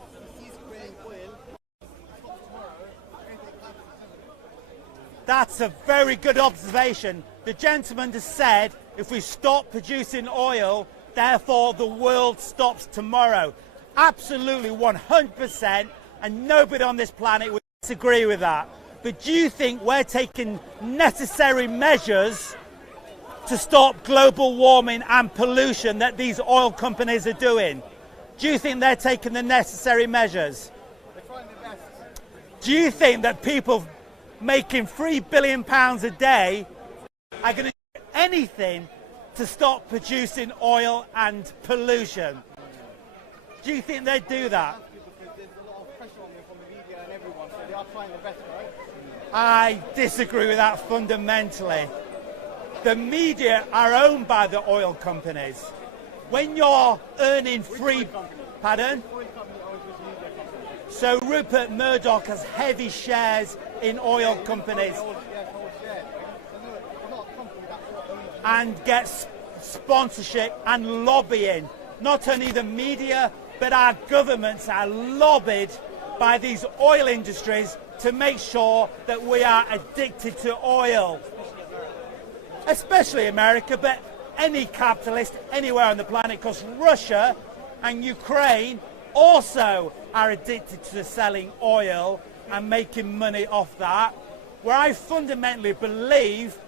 That's a very good observation. The gentleman just said if we stop producing oil, therefore the world stops tomorrow. Absolutely 100%, and nobody on this planet would disagree with that. But do you think we're taking necessary measures to stop global warming and pollution that these oil companies are doing? Do you think they're taking the necessary measures? They're trying their best. Do you think that people making £3 billion a day are going to do anything to stop producing oil and pollution? Do you think they'd do that? There's a lot of pressure on them from the media and everyone, so they are trying their best, right? I disagree with that fundamentally. The media are owned by the oil companies. When you're earning free... Pardon? So Rupert Murdoch has heavy shares in oil companies and gets sponsorship and lobbying. Not only the media, but our governments are lobbied by these oil industries to make sure that we are addicted to oil. Especially America, but any capitalist anywhere on the planet, because Russia and Ukraine also are addicted to selling oil and making money off that, where I fundamentally believe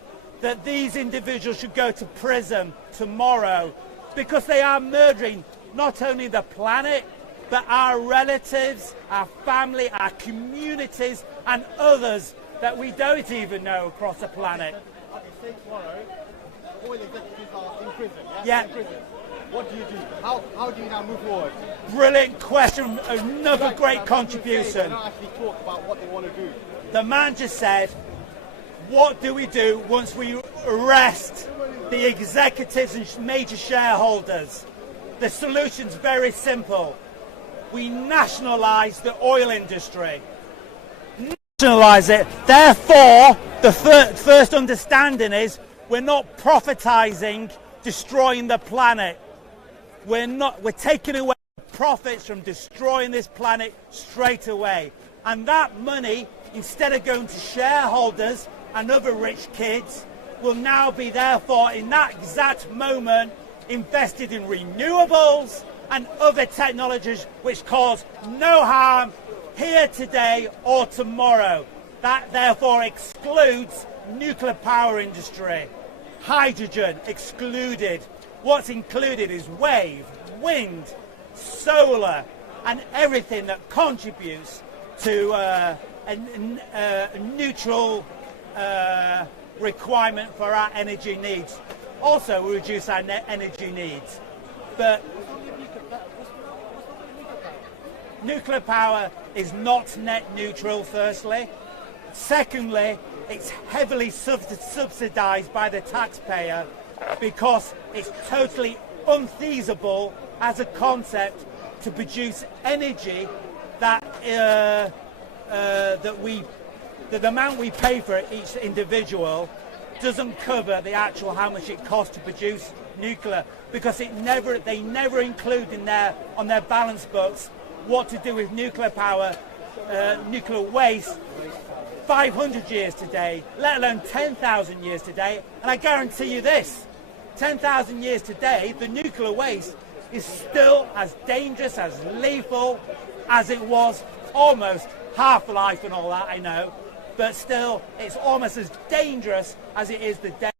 that these individuals should go to prison tomorrow because they are murdering not only the planet, but our relatives, our family, our communities, and others that we don't even know across the planet. Okay, say tomorrow, oil executives are in prison, yeah? Yeah. In prison. What do you do? How do you now move forward? Brilliant question, another great contribution. They don't actually talk about what they want to do. The man just said, what do we do once we arrest the executives and major shareholders? The solution's very simple. We nationalise the oil industry. Nationalise it. Therefore, the first understanding is we're not profitising destroying the planet. We're taking away profits from destroying this planet straight away. And that money, instead of going to shareholders and other rich kids, will now be therefore in that exact moment invested in renewables and other technologies which cause no harm here today or tomorrow. That therefore excludes nuclear power industry. Hydrogen excluded. What's included is wave, wind, solar, and everything that contributes to a neutral requirement for our energy needs. Also, we reduce our net energy needs. But nuclear power is not net neutral, firstly. Secondly, it's heavily subsidized by the taxpayer because it's totally unfeasible as a concept to produce energy that the amount we pay for it, each individual, doesn't cover the actual how much it costs to produce nuclear, because they never include on their balance books what to do with nuclear power, nuclear waste 500 years today, let alone 10,000 years today. And I guarantee you this, 10,000 years today, the nuclear waste is still as dangerous, as lethal as it was, almost half-life and all that, I know, but still it's almost as dangerous as it is the day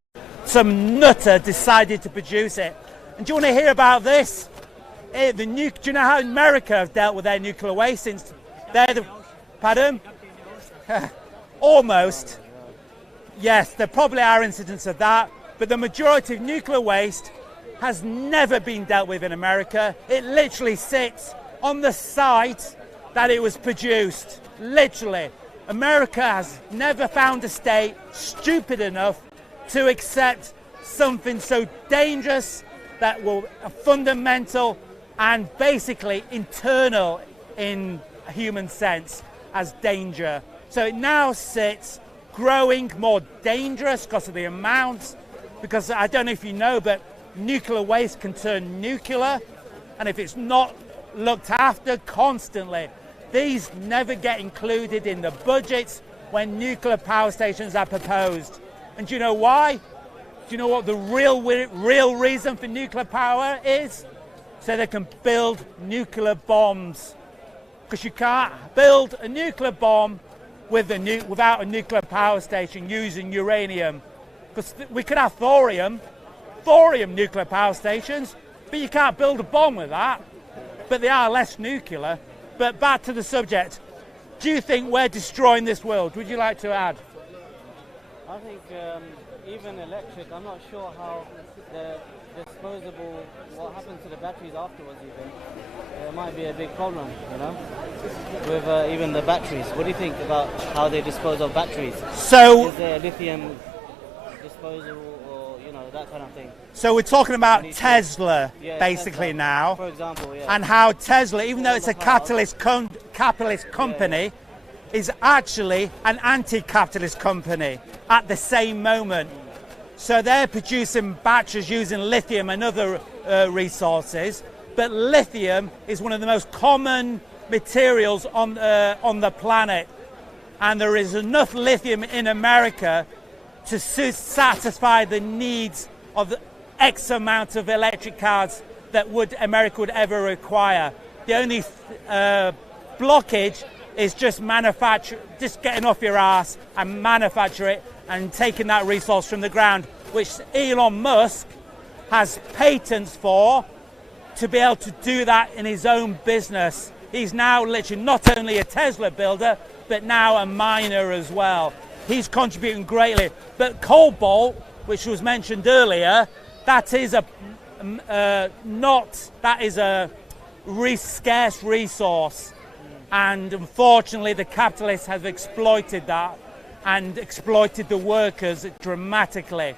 some nutter decided to produce it. And do you want to hear about this? Do you know how America have dealt with their nuclear waste since they're the... Pardon? Almost. Yes, there probably are incidents of that, but the majority of nuclear waste has never been dealt with in America. It literally sits on the site that it was produced. Literally. America has never found a state stupid enough to accept something so dangerous that will fundamental and basically internal in a human sense as danger. So it now sits growing more dangerous because of the amounts, because I don't know if you know, but nuclear waste can turn nuclear, and if it's not looked after constantly, these never get included in the budgets when nuclear power stations are proposed. And do you know why? Do you know what the real reason for nuclear power is? So they can build nuclear bombs. Because you can't build a nuclear bomb without a nuclear power station using uranium. Because we could have thorium nuclear power stations, but you can't build a bomb with that. But they are less nuclear. But back to the subject. Do you think we're destroying this world? Would you like to add? I think even electric, I'm not sure how the disposable, what happens to the batteries afterwards even. It might be a big problem, you know, with even the batteries. What do you think about how they dispose of batteries? So, is there lithium disposal or, you know, that kind of thing? So we're talking about Tesla, basically, Tesla, now, for example, and how Tesla, even though it's a capitalist company, is actually an anti-capitalist company at the same moment. So they're producing batteries using lithium and other resources, but lithium is one of the most common materials on the planet, and there is enough lithium in America to satisfy the needs of the X amount of electric cars that America would ever require. The only blockage is just getting off your ass and manufacture it and taking that resource from the ground, which Elon Musk has patents for, to be able to do that in his own business. He's now literally not only a Tesla builder, but now a miner as well. He's contributing greatly. But cobalt, which was mentioned earlier, that is a scarce resource, and unfortunately the capitalists have exploited that and exploited the workers dramatically.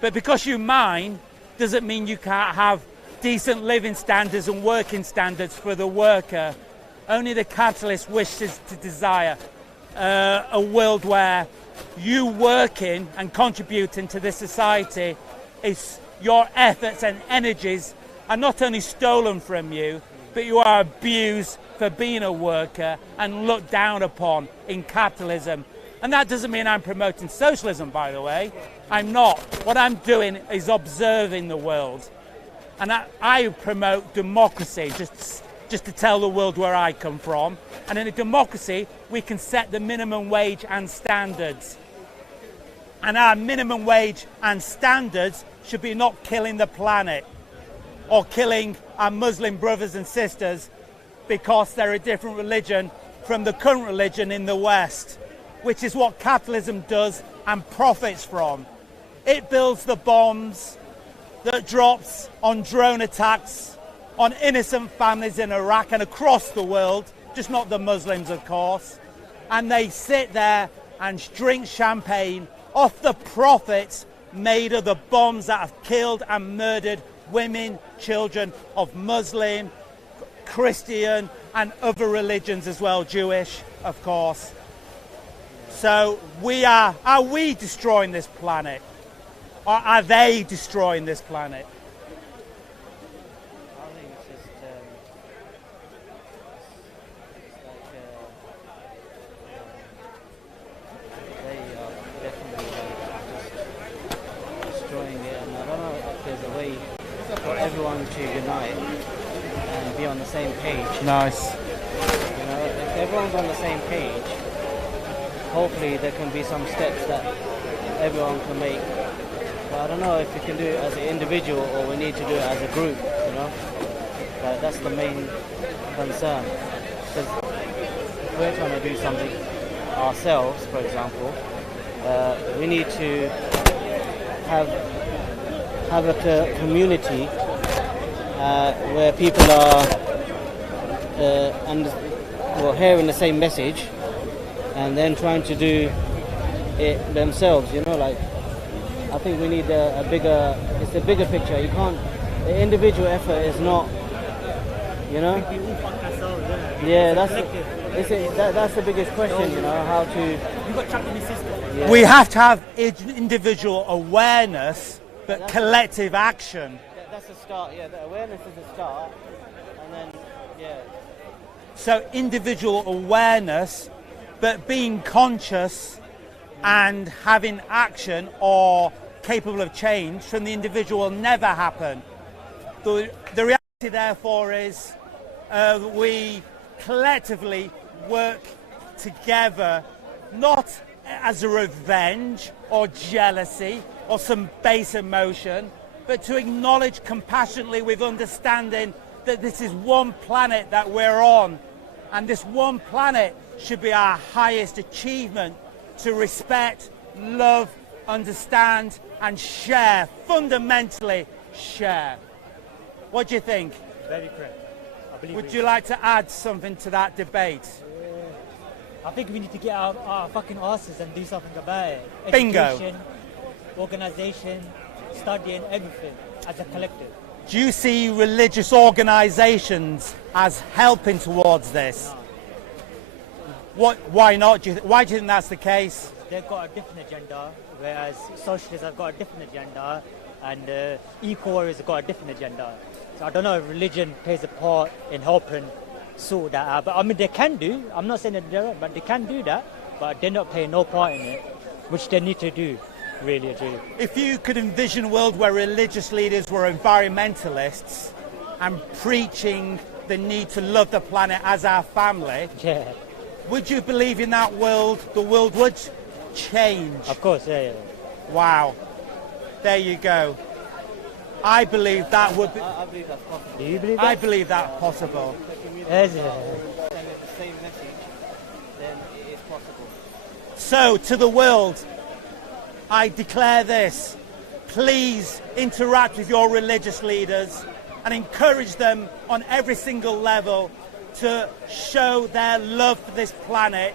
But because you mine doesn't mean you can't have decent living standards and working standards for the worker. Only the capitalist wishes to desire a world where you working and contributing to this society, is your efforts and energies are not only stolen from you, but you are abused for being a worker and looked down upon in capitalism. And that doesn't mean I'm promoting socialism, by the way. I'm not. What I'm doing is observing the world. And I promote democracy, just to tell the world where I come from. And in a democracy, we can set the minimum wage and standards. And our minimum wage and standards should be not killing the planet or killing our Muslim brothers and sisters because they're a different religion from the current religion in the West, which is what capitalism does and profits from. It builds the bombs that drops on drone attacks on innocent families in Iraq and across the world, just not the Muslims, of course. And they sit there and drink champagne off the profits made of the bombs that have killed and murdered women, children of Muslim, Christian, and other religions as well, Jewish, of course. So are we destroying this planet? Or are they destroying this planet? I think it's just they are definitely just destroying it, and I don't know if there's a way for everyone to unite and be on the same page. Nice. You know, if everyone's on the same page, hopefully there can be some steps that everyone can make. But I don't know if we can do it as an individual or we need to do it as a group, you know. But that's the main concern. Because if we're trying to do something ourselves, for example, we need to have a community where people are hearing the same message and then trying to do it themselves, you know, like I think we need it's a bigger picture. You can't, the individual effort is not, you know. Yeah, that's the biggest question, you know, how to. You've got trapped in the system. Yeah. We have to have individual awareness, but collective action. That's a start. Yeah, the awareness is a start, and then yeah. So individual awareness, but being conscious and having action or capable of change from the individual will never happen. The reality, therefore, is we collectively work together, not as a revenge or jealousy or some base emotion, but to acknowledge compassionately with understanding that this is one planet that we're on, and this one planet should be our highest achievement, to respect, love, understand, and share, fundamentally share. What do you think? Very correct. I believe. Would you like to add something to that debate? I think we need to get our fucking asses and do something about it. Bingo. Education, organisation, studying, everything as a collective. Do you see religious organisations as helping towards this? No. Why not? Why do you think that's the case? They've got a different agenda, whereas socialists have got a different agenda, and eco-warriors have got a different agenda. So I don't know if religion plays a part in helping sort that out. But I mean, they can do. I'm not saying that they don't, but they can do that. But they're not playing no part in it, which they need to do, really. If you could envision a world where religious leaders were environmentalists and preaching the need to love the planet as our family, yeah. Would you believe in that world, the world would change? Of course, yeah. Wow. There you go. I believe that would be... I believe that's possible. Do you believe that? I believe that's possible. Sending the same message, then it is possible. So, to the world, I declare this. Please interact with your religious leaders and encourage them on every single level to show their love for this planet,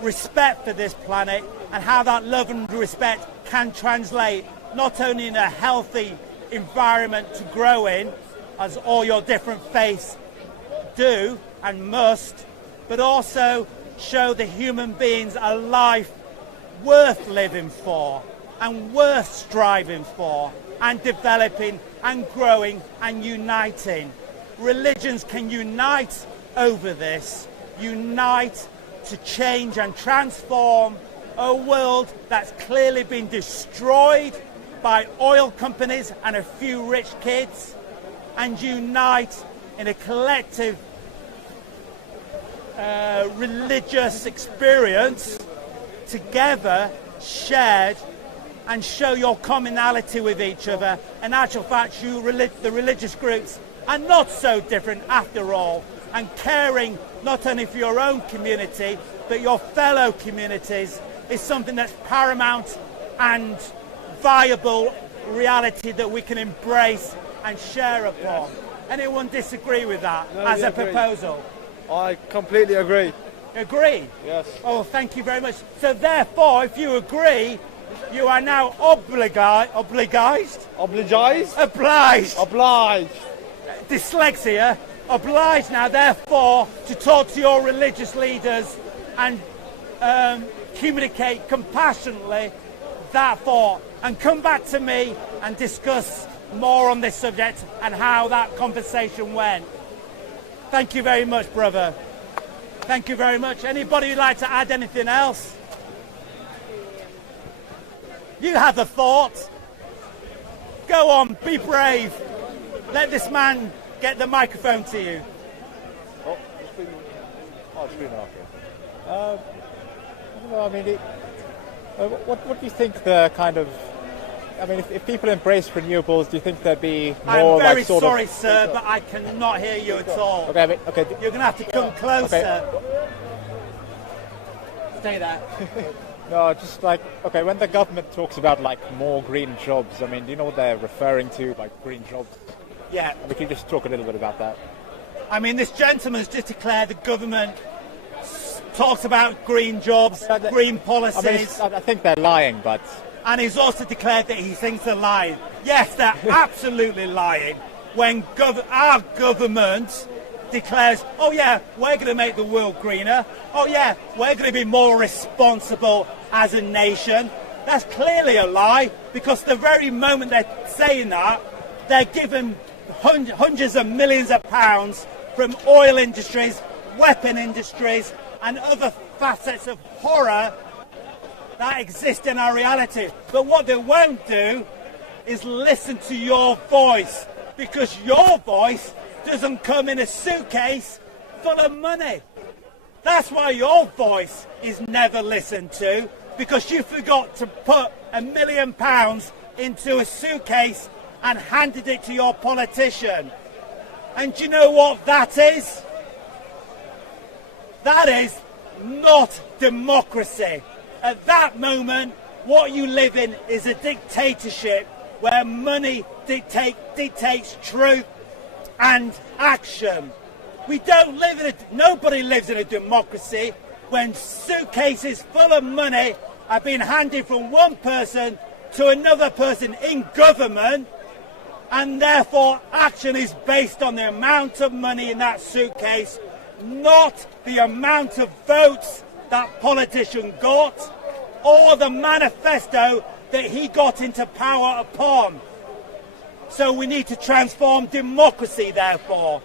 respect for this planet, and how that love and respect can translate not only in a healthy environment to grow in, as all your different faiths do and must, but also show the human beings a life worth living for and worth striving for and developing and growing and uniting. Religions can unite over this, unite to change and transform a world that's clearly been destroyed by oil companies and a few rich kids, and unite in a collective religious experience together, shared, and show your commonality with each other. In actual fact, the religious groups are not so different after all, and caring not only for your own community but your fellow communities is something that's paramount and viable reality that we can embrace and share upon. Anyone disagree with that as a proposal? I completely agree. Agree? Yes. Oh, thank you very much. So therefore, if you agree, you are now obliged. Dyslexia. Obliged now, therefore, to talk to your religious leaders and communicate compassionately, therefore, and come back to me and discuss more on this subject and how that conversation went. Thank you very much, brother. Thank you very much. Anybody who'd like to add anything else? You have a thought. Go on, be brave. Let this man get the microphone to you. It's been okay. I don't know, I mean, what do you think the kind of... I mean, if people embrace renewables, do you think there'd be more I'm very like sort sorry, of... sir, but I cannot hear you at all. Okay, I mean, okay. You're going to have to come closer. Okay. Stay there. No, just like, okay, when the government talks about like more green jobs, I mean, do you know what they're referring to, like green jobs? Yeah. We can just talk a little bit about that. I mean, this gentleman's just declared the government talks about green jobs, green policies. I think they're lying, but... And he's also declared that he thinks they're lying. Yes, they're absolutely lying. When our government declares, oh yeah, we're going to make the world greener. Oh yeah, we're going to be more responsible as a nation. That's clearly a lie, because the very moment they're saying that, they're given hundreds of millions of pounds from oil industries, weapon industries, and other facets of horror that exist in our reality. But what they won't do is listen to your voice, because your voice doesn't come in a suitcase full of money. That's why your voice is never listened to, because you forgot to put £1 million into a suitcase and handed it to your politician. And do you know what that is? That is not democracy. At that moment, what you live in is a dictatorship where money dictates truth and action. We don't live in nobody lives in a democracy when suitcases full of money are being handed from one person to another person in government, and therefore action is based on the amount of money in that suitcase, not the amount of votes that politician got or the manifesto that he got into power upon. So we need to transform democracy, therefore,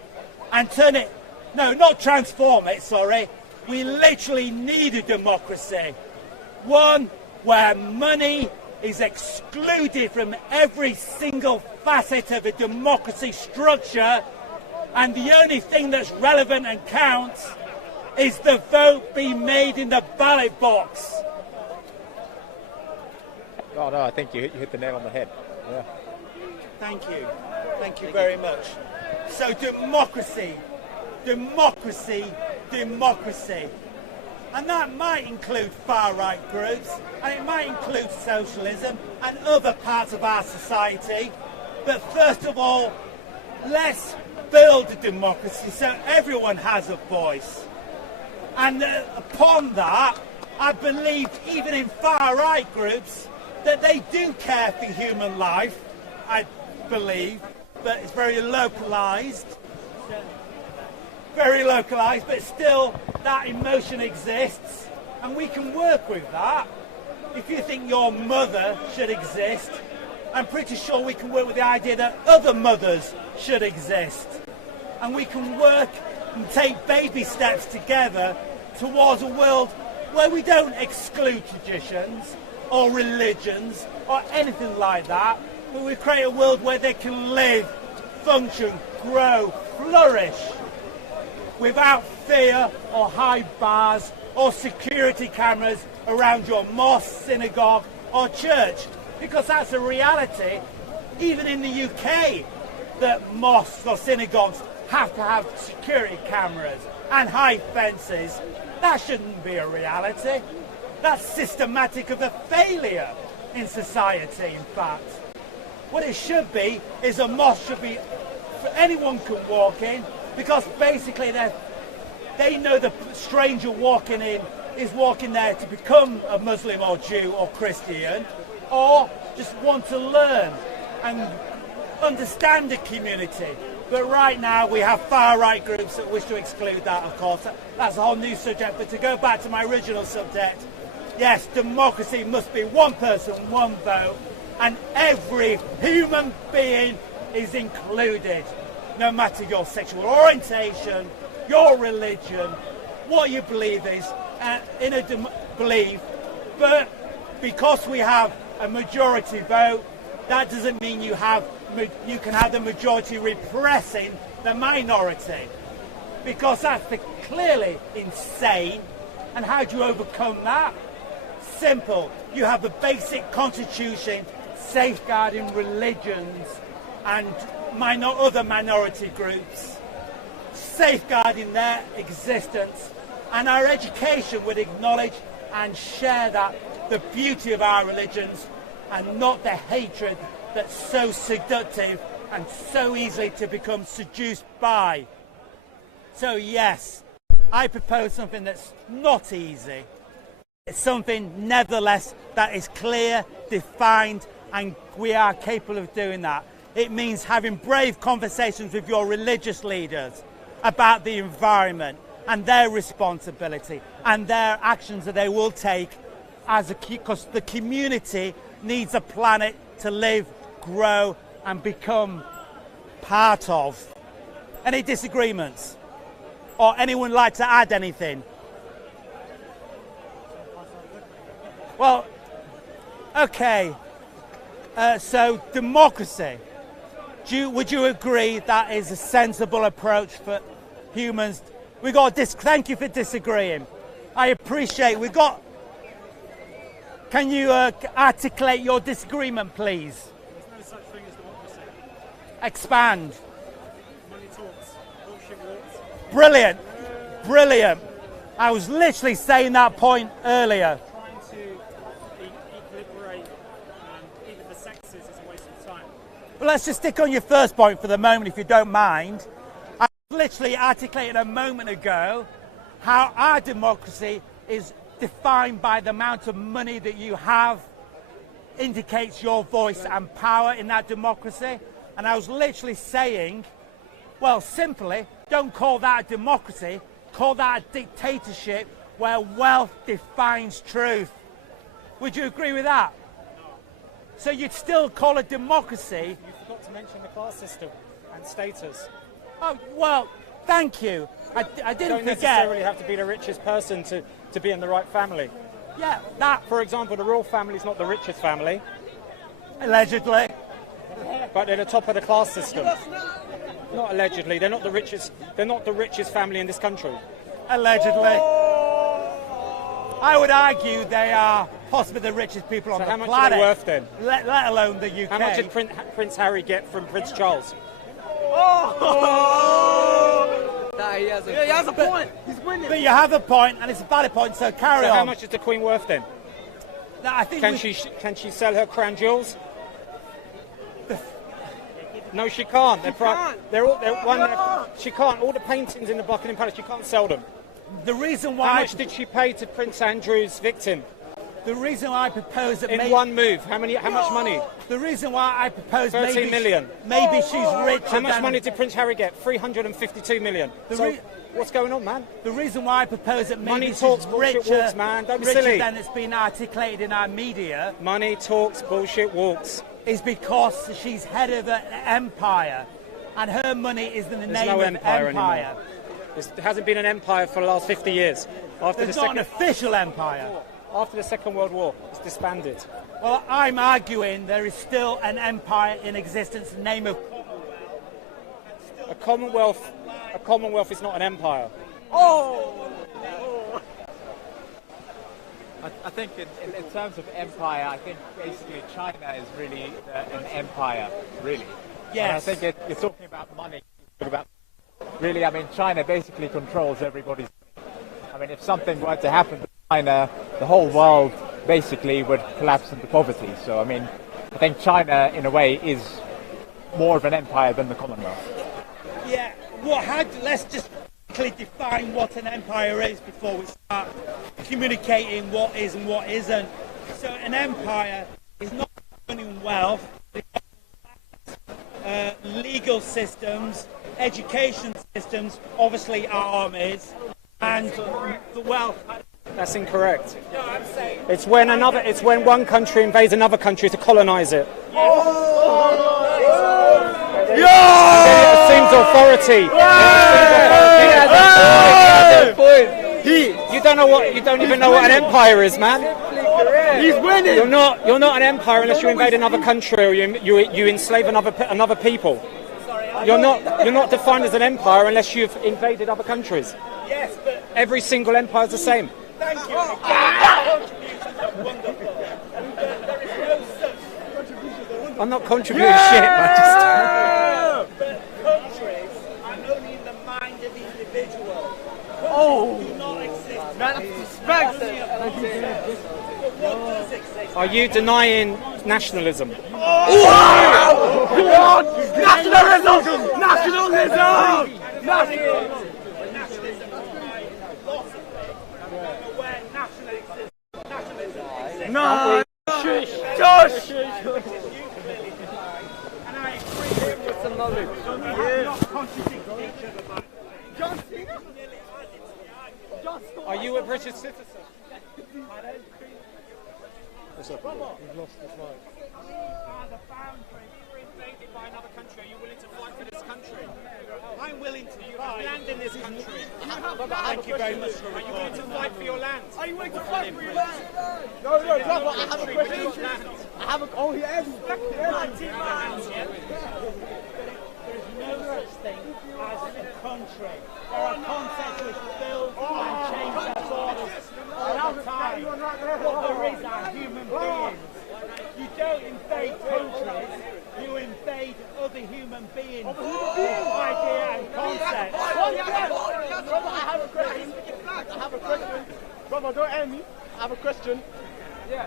and turn it... No, not transform it, sorry. We literally need a democracy. One where money is excluded from every single facet of a democracy structure, and the only thing that's relevant and counts is the vote being made in the ballot box. Oh no, I think you hit the nail on the head. Yeah. Thank you. Thank you very much. So democracy, democracy, democracy. And that might include far-right groups, and it might include socialism and other parts of our society. But first of all, let's build a democracy so everyone has a voice. And upon that, I believe even in far-right groups that they do care for human life, I believe, but it's very localised. Very localised, but still that emotion exists, and we can work with that. If you think your mother should exist, I'm pretty sure we can work with the idea that other mothers should exist. And we can work and take baby steps together towards a world where we don't exclude traditions or religions or anything like that, but we create a world where they can live, function, grow, flourish, without fear or high bars or security cameras around your mosque, synagogue or church. Because that's a reality, even in the UK, that mosques or synagogues have to have security cameras and high fences. That shouldn't be a reality. That's systematic of a failure in society, in fact. What it should be is a mosque should be, anyone can walk in, because basically they're They know the stranger walking in is walking there to become a Muslim or Jew or Christian, or just want to learn and understand the community. But right now we have far-right groups that wish to exclude that, of course. That's a whole new subject. But to go back to my original subject, yes, democracy must be one person, one vote, and every human being is included, no matter your sexual orientation, your religion, what you believe is, in a belief. But because we have a majority vote, that doesn't mean you can have the majority repressing the minority, because that's clearly insane. And how do you overcome that? Simple. You have a basic constitution safeguarding religions and other minority groups, safeguarding their existence, and our education would acknowledge and share that the beauty of our religions and not the hatred that's so seductive and so easily to become seduced by. So yes, I propose something that's not easy. It's something nevertheless that is clear, defined, and we are capable of doing that. It means having brave conversations with your religious leaders about the environment and their responsibility and their actions that they will take because the community needs a planet to live, grow, and become part of. Any disagreements? Or anyone like to add anything? Well, okay. So democracy. Would you agree that is a sensible approach for humans? Thank you for disagreeing. I appreciate. Can you articulate your disagreement, please? There's no such thing as democracy. Expand. Money talks, bullshit walks. Brilliant. Brilliant. I was literally saying that point earlier. Trying to equilibrate even the sexes is a waste of time. Well, let's just stick on your first point for the moment, if you don't mind. I literally articulated a moment ago how our democracy is defined by the amount of money that you have, indicates your voice and power in that democracy. And I was literally saying, well, simply, don't call that a democracy, call that a dictatorship where wealth defines truth. Would you agree with that? No. So you'd still call it democracy? You forgot to mention the class system and status. Oh, well, thank you. I didn't forget. You don't necessarily have to be the richest person to be in the right family. Yeah, that. For example, the royal family is not the richest family. Allegedly. But they're the top of the class system. Not allegedly. They're not the richest. They're not the richest family in this country. Allegedly. I would argue they are possibly the richest people on the planet. So how much are they worth then? Let alone the UK. How much did Prince Harry get from Prince Charles? He has a point. He's winning. But you have a point, and it's a valid point. So carry on. How much is the Queen worth then? I think can she sell her crown jewels? No, she can't. She can't. All the paintings in the Buckingham Palace, she can't sell them. The reason why. How much did she pay to Prince Andrew's victim? The reason why I propose that in one move. How much money? The reason why I propose 13 million. Maybe she's richer. How much money did Prince Harry get? 352 million. What's going on, man? The reason why I propose that maybe money she's talks, bullshit walks, man. Don't be silly. Than it's been articulated in our media. Money talks, bullshit walks. Is because she's head of an empire, and her money is in the name of empire. Anymore. There hasn't been an empire for the last 50 years. There's not an official empire. After the Second World War, it's disbanded. Well, I'm arguing there is still an empire in existence in the name of a Commonwealth. A Commonwealth is not an empire. I think in terms of empire, I think basically China is really an empire, really. Yes. And I think you're talking about money. Really, I mean, China basically controls everybody's money. I mean, if something were to happen to China, the whole world basically would collapse into poverty. So, I mean, I think China, in a way, is more of an empire than the Commonwealth. Yeah. Let's just define what an empire is before we start communicating what is and what isn't. So an empire is not owning wealth, legal systems, education systems, obviously armies, and the wealth. That's incorrect. No, I'm saying It's when one country invades another country to colonise it. It assumes authority. You don't even know what an empire is, man. He's winning. You're not an empire unless you invade another country or you enslave another people. You're not defined as an empire unless you've invaded other countries. yes, but Every single empire is the same. thank you. I'm not contributing shit, man. But countries are only in the mind of the individual. Countries do not exist. But what does exist? Are you denying nationalism? Nationalism! Nationalism! Nationalism! No! Shush! Josh! Are you a British citizen? What's up? He's lost his life. Invaded by another country, are you willing to fight for this country? I'm willing to. You have land in this country. Thank you very much. Are you willing to fight for your land? Are you willing to fight for your land? No, brother, I have a question. I have a... Oh, he has. There is no such thing as a country. There are concepts which build and change their borders all the time. What there is are human beings. You don't invade countries, you invade other human beings. Idea and concept. Brother, I have a question. Brother, don't end me. I have a question. Yeah.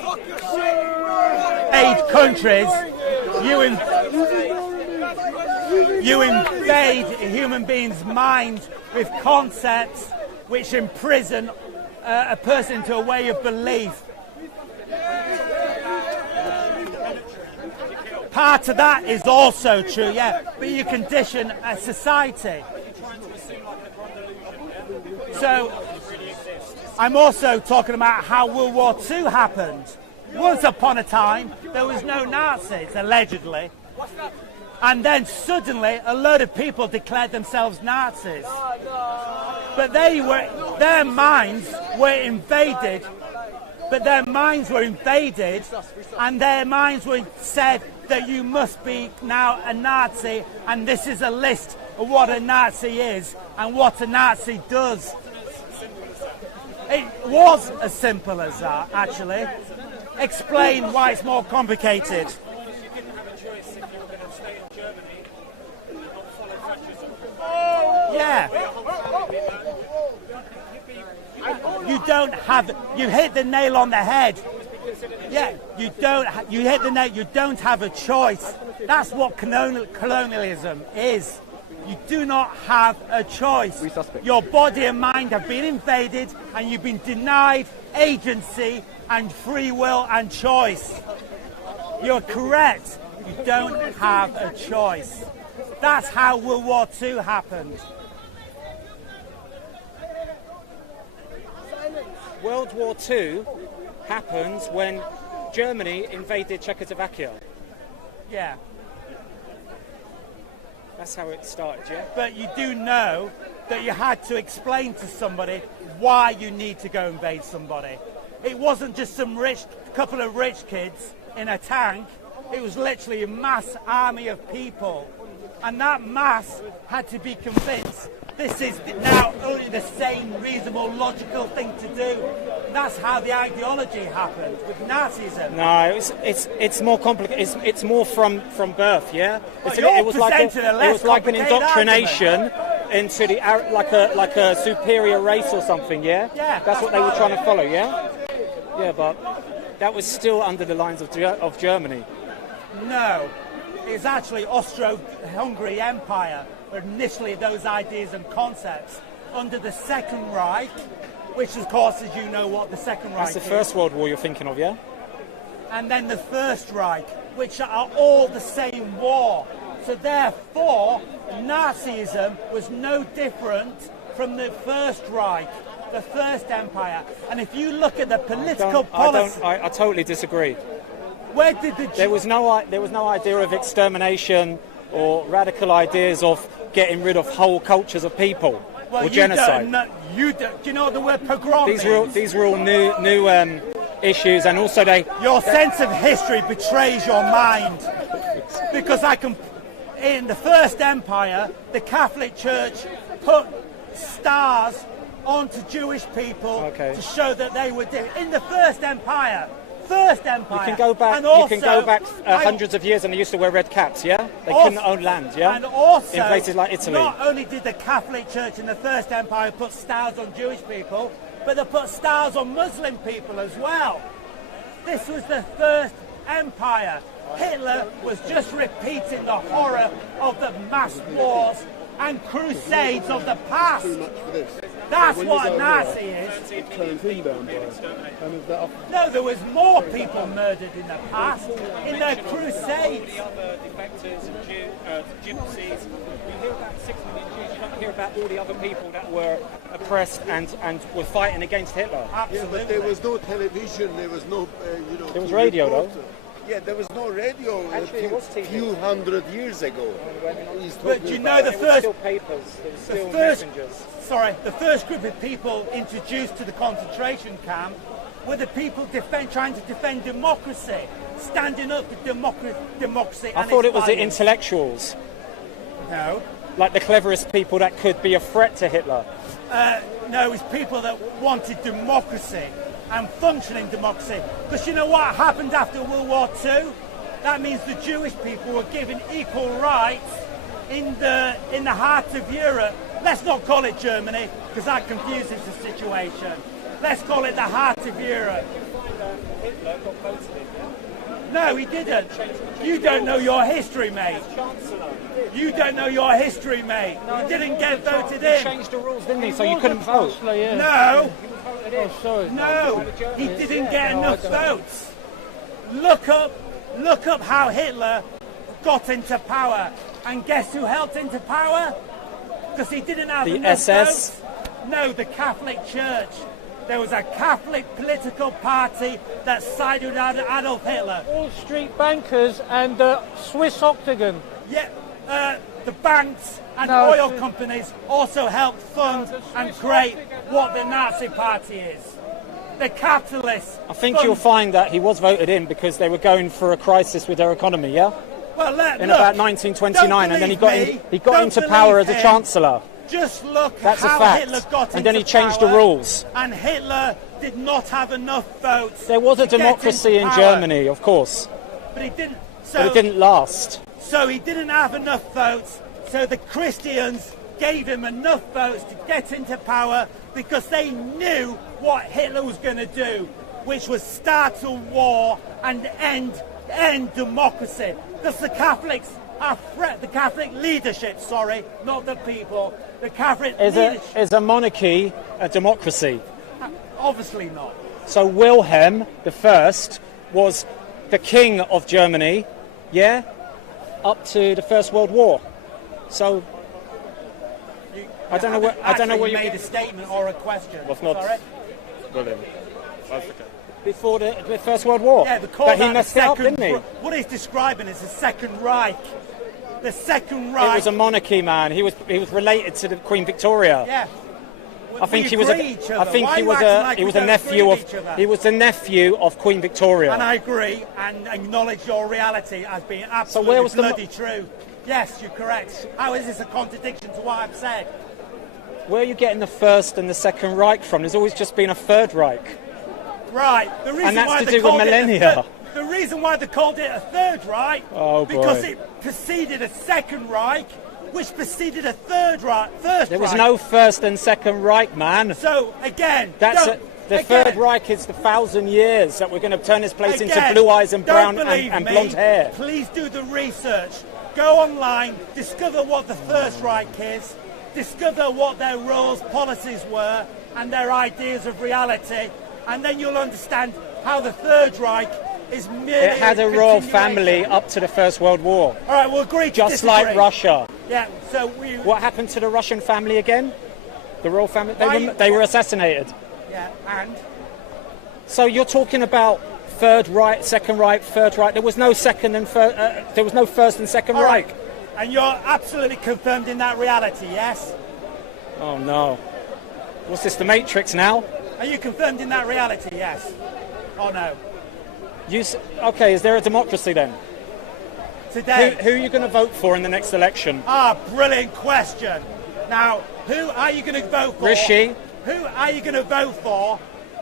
Talk your shit. 8 countries, you invade a human being's mind with concepts which imprison a person to a way of belief. Part of that is also true, yeah, but you condition a society. So I'm also talking about how World War II happened. Once upon a time, there was no Nazis, allegedly. And then suddenly, a load of people declared themselves Nazis. But their minds were invaded. And their minds were said that you must be now a Nazi, and this is a list of what a Nazi is and what a Nazi does. It was as simple as that, actually. Explain why it's more complicated. Yeah. You hit the nail on the head. Yeah, you hit the nail, you don't have a choice. That's what colonialism is. You do not have a choice. Your body and mind have been invaded and you've been denied agency and free will and choice. You're correct. You don't have a choice. That's how World War II happened. World War II happened when Germany invaded Czechoslovakia. Yeah. That's how it started, yeah? But you do know that you had to explain to somebody why you need to go invade somebody. It wasn't just some couple of rich kids in a tank. It was literally a mass army of people. And that mass had to be convinced this is now only the sane, reasonable, logical thing to do. That's how the ideology happened with Nazism. No, it's more complicated. It's more from birth, yeah. It was like an indoctrination into the like a superior race or something, yeah. Yeah, that's what they were trying to follow, yeah. Yeah, but that was still under the lines of Germany. No, is actually Austro-Hungary Empire, initially those ideas and concepts, under the Second Reich, which of course, as you know what the Second Reich is. That's the First World War you're thinking of, yeah? And then the First Reich, which are all the same war. So therefore, Nazism was no different from the First Reich, the First Empire. And if you look at the political policy... I totally disagree. Where did the... There was no idea of extermination or radical ideas of getting rid of whole cultures of people or genocide. Do you know what the word pogrom means? These were all new issues, and also Your sense of history betrays your mind. Because in the First Empire, the Catholic Church put stars onto Jewish people to show that they were different. In the First Empire. You can go back hundreds of years, and they used to wear red caps, yeah? They couldn't own land, yeah? And also, in places like Italy. Not only did the Catholic Church in the First Empire put stars on Jewish people, but they put stars on Muslim people as well. This was the First Empire. Hitler was just repeating the horror of the mass wars and crusades of the past. That's what a Nazi is. No, there was more people murdered in the past, in the crusades. Other defectors and gypsies. You hear about 6 million Jews, you don't hear about all the other people that were oppressed and were fighting against Hitler. Absolutely. Yeah, but there was no television, there was no, There was radio, though. Yeah, there was no radio Actually, a few hundred years ago. But you know the first papers, messengers. The first group of people introduced to the concentration camp were the people trying to defend democracy, standing up for democracy. I thought it was the intellectuals. No. Like the cleverest people that could be a threat to Hitler. No, it was people that wanted democracy and functioning democracy. Because you know what happened after World War II? That means the Jewish people were given equal rights in the heart of Europe. Let's not call it Germany, because that confuses the situation. Let's call it the heart of Europe. Hitler got voted in, No, he didn't. You don't know your history, mate. You don't know your history, mate. He didn't get voted in. He changed the rules, didn't he? So you couldn't vote. No. No, he didn't get enough votes. Look up how Hitler got into power. And guess who helped into power? Because he didn't have enough SS? votes. No, the Catholic Church. There was a Catholic political party that sided with Adolf Hitler. Wall Street bankers and the Swiss Octagon. Yeah, the banks and oil companies also helped fund and create what the Nazi Party is. The capitalists. I think you'll find that he was voted in because they were going through a crisis with their economy, yeah? Well, in about 1929, and then he got into power as a chancellor. Just look That's how a fact. Hitler got into power. And then he changed the rules. And Hitler did not have enough votes. There was a democracy in Germany, of course. But he didn't. But it didn't last. So he didn't have enough votes. So the Christians gave him enough votes to get into power because they knew what Hitler was going to do, which was start a war and end democracy. Because the Catholics are the Catholic leadership, not the people. The Catholic leadership. Is a monarchy a democracy? Obviously not. So Wilhelm I was the king of Germany, yeah, up to the First World War. So I don't know where you made a statement or a question. Sorry? William. That's okay. Before the First World War. Yeah, but he messed it up, didn't he? What he's describing is the Second Reich. The Second Reich. It was a monarchy, man. He was related to the Queen Victoria. Yeah. I think he was a nephew of. He was the nephew of Queen Victoria. And I agree and acknowledge your reality as being absolutely bloody true. Yes, you're correct. How is this a contradiction to what I've said? Where are you getting the First and the Second Reich from? There's always just been a Third Reich. Right. And that's to do with millennia. The reason why they called it a Third Reich, because it preceded a Second Reich, which preceded a Third Reich. There was no First and Second Reich, man. So again, The Third Reich is the 1,000 years that we're going to turn this place into blue eyes and brown and blonde hair. Please do the research. Go online, discover what the First Reich is, discover what their rules, policies were, and their ideas of reality, and then you'll understand how the Third Reich is merely... It had a royal family up to the First World War. All right, we'll agree to Just like Russia. Yeah, so we... What happened to the Russian family again? The royal family? They were assassinated. Yeah, and? So you're talking about Third Reich, Second Reich, Third Reich. There was no second and there was no First and Second Reich. Right. And you're absolutely confirmed in that reality, yes? Oh no. What's this, the Matrix now? Are you confirmed in that reality, yes? Or no? Okay, is there a democracy then? Today. Who are you going to vote for in the next election? Ah, brilliant question. Now, who are you going to vote for? Rishi. Who are you going to vote for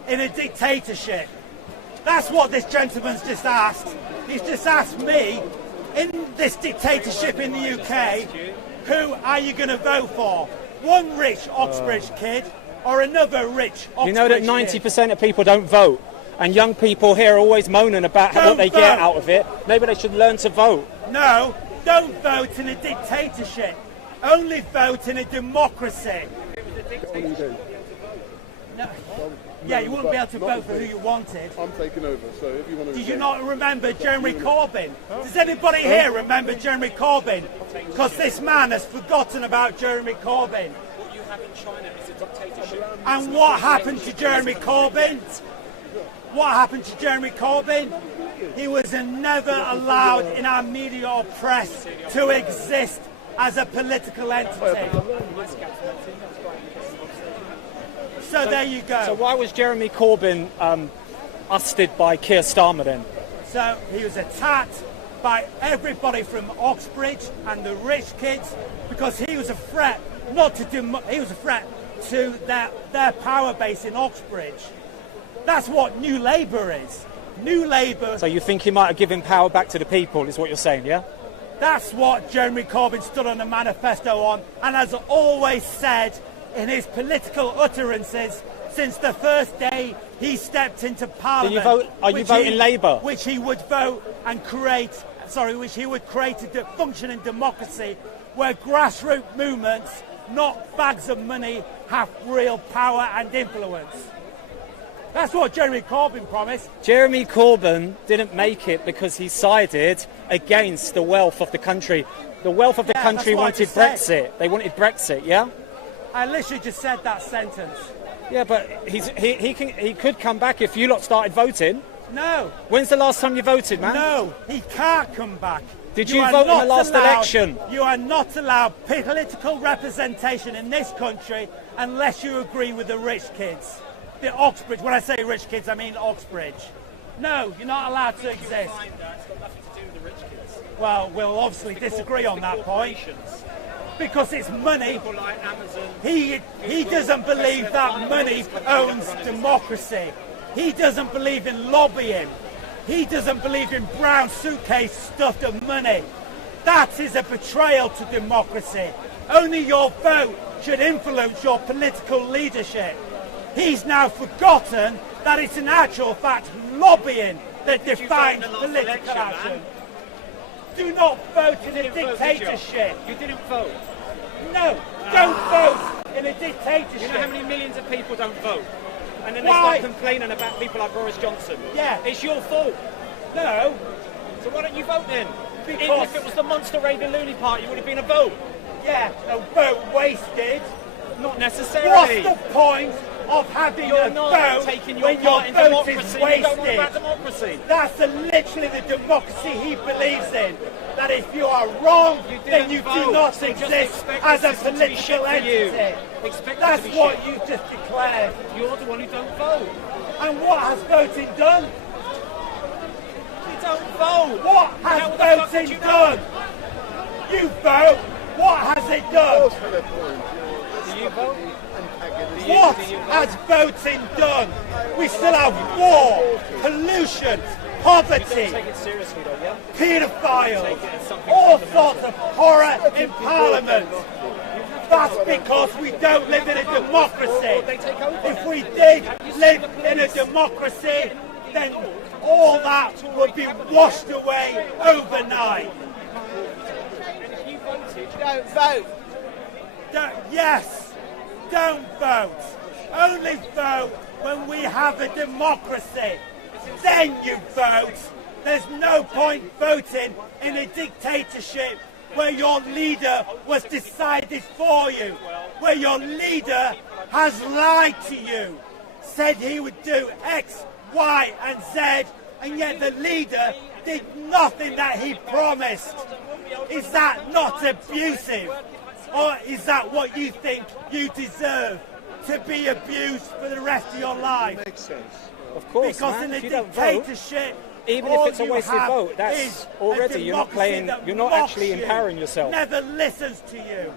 in a dictatorship? That's what this gentleman's just asked. He's just asked me, in this dictatorship in the UK, who are you going to vote for? One rich Oxbridge kid or another rich Oxbridge You know that 90% of people don't vote, and young people here are always moaning about what they get out of it. Maybe they should learn to vote. No, don't vote in a dictatorship. Only vote in a democracy. No. Yeah, you wouldn't be able to vote for who you wanted. I'm taking over, so if you want to... Did you not remember Jeremy Corbyn? Does anybody here remember Jeremy Corbyn? Because this man has forgotten about Jeremy Corbyn. What you have in China is a dictatorship. And what happened to Jeremy Corbyn? What happened to Jeremy Corbyn? He was never allowed in our media or press to exist as a political entity. So there you go. So why was Jeremy Corbyn ousted by Keir Starmer then? So he was attacked by everybody from Oxbridge and the rich kids because he was a threat he was a threat to their power base in Oxbridge. That's what New Labour is. New Labour. So you think he might have given power back to the people, is what you're saying, yeah? That's what Jeremy Corbyn stood on the manifesto on and has always said in his political utterances since the first day he stepped into Parliament. Are you voting Labour? Which he would vote and create, which he would create a functioning democracy where grassroots movements, not bags of money, have real power and influence. That's what Jeremy Corbyn promised. Jeremy Corbyn didn't make it because he sided against the wealth of the country. The wealth of the country wanted Brexit. They wanted Brexit, yeah? I literally just said that sentence. Yeah, but he could come back if you lot started voting. No. When's the last time you voted, man? No, he can't come back. Did you vote in the last election? You are not allowed political representation in this country unless you agree with the rich kids. The Oxbridge, when I say rich kids, I mean Oxbridge. No, you're not allowed to exist. Well, we'll obviously disagree on that point. Because it's money. He doesn't believe that money owns democracy. He doesn't believe in lobbying. He doesn't believe in brown suitcase stuffed of money. That is a betrayal to democracy. Only your vote should influence your political leadership. He's now forgotten that it's in actual fact lobbying that defines political action. Do not vote in a dictatorship. You didn't vote. No, don't vote in a dictatorship. You know how many millions of people don't vote? And then they start complaining about people like Boris Johnson. Yeah. It's your fault. No. So why don't you vote then? Because even if it was the Monster Raven Looney Party, it would have been a vote. Yeah, a vote wasted. Not necessarily. What's the point of having You're a not vote taking your when your part in vote democracy. is You don't know wasted? about democracy. That's literally the democracy he believes in. That if you are wrong, then you do not exist as a political entity. That's what you just declared. You're the one who don't vote. And what has voting done? You don't vote. What has voting done? You vote. What has it done? Do you vote? What has voting done? We still have war, pollution, poverty, paedophiles, all sorts of horror in Parliament. That's because we don't live in a democracy. If we did live in a democracy, then all that would be washed away overnight. And if you voted, don't vote. Yes, don't vote. Only vote when we have a democracy. Then you vote. There's no point voting in a dictatorship where your leader was decided for you, where your leader has lied to you, said he would do X, Y, and Z, and yet the leader did nothing that he promised. Is that not abusive? Or is that what you think you deserve, to be abused for the rest of your life? Makes sense. Of course, because man, in a if you don't vote, dictatorship, even if it's a wasted vote, that's already, you're not playing, you're not actually empowering yourself. Never listens to you.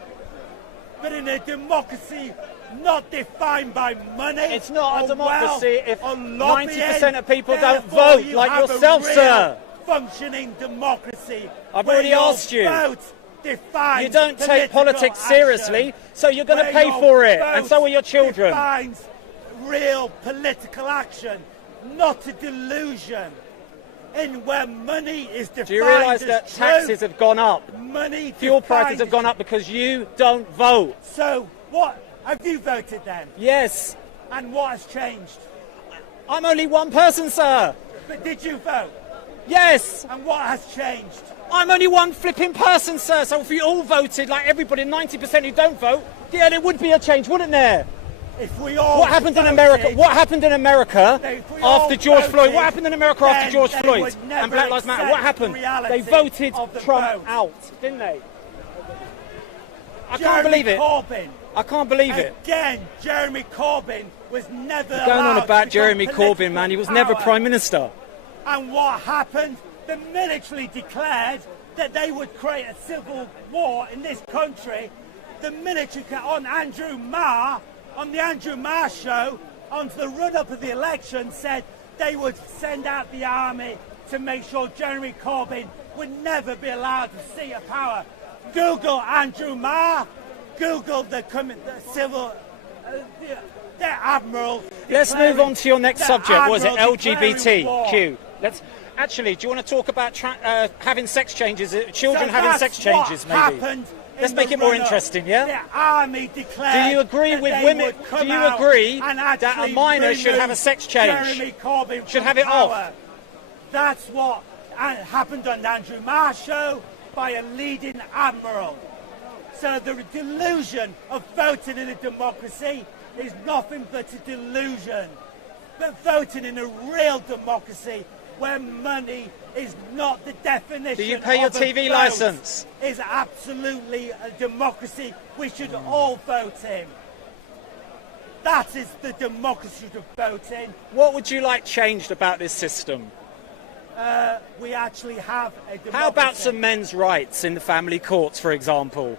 But in a democracy not defined by money, it's not a democracy if 90% of people therefore don't vote you like have yourself, a real sir. Functioning democracy. I've where already your asked you. Vote defines You don't take politics action, seriously, so you're going to where pay your for it, and vote so are your children. Defines real political action, not a delusion. In where money is defined. Do you realise as that truth, taxes have gone up? Money Fuel defined prices have gone up because you don't vote. So what? Have you voted then? Yes. And what has changed? I'm only one person, sir. But did you vote? Yes. And what has changed? I'm only one flipping person, sir. So if we all voted like everybody, 90% who don't vote, yeah, there would be a change, wouldn't there? If we all What happened in America? What happened in America after George Floyd? What happened in America after George Floyd and Black Lives Matter? What happened? They voted Trump out, didn't they? I can't believe it. Corbyn. I can't believe it. Again, Jeremy Corbyn was never You're going on allowed about to Jeremy become Corbyn, man. He was never power. Prime Minister. And what happened? The military declared that they would create a civil war in this country. The military, on the Andrew Marr show, on the run-up of the election, said they would send out the army to make sure Jeremy Corbyn would never be allowed to see a power. Google Andrew Marr, Google the civil, the admiral. Let's move on to your next subject. What was it? Admiral LGBTQ. Actually, do you want to talk about having sex changes, children having sex changes, maybe? Let's make it more interesting, yeah? The army declared. Do you agree with women? Do you agree that a minor should have a sex change? Jeremy Corbyn should have it off. That's what happened on the Andrew Marr show by a leading admiral. So the delusion of voting in a democracy is nothing but a delusion. But voting in a real democracy where money is not the definition. Do you pay your TV licence? Is absolutely a democracy we should all vote in. That is the democracy to vote in. What would you like changed about this system? We actually have a democracy. How about some men's rights in the family courts, for example?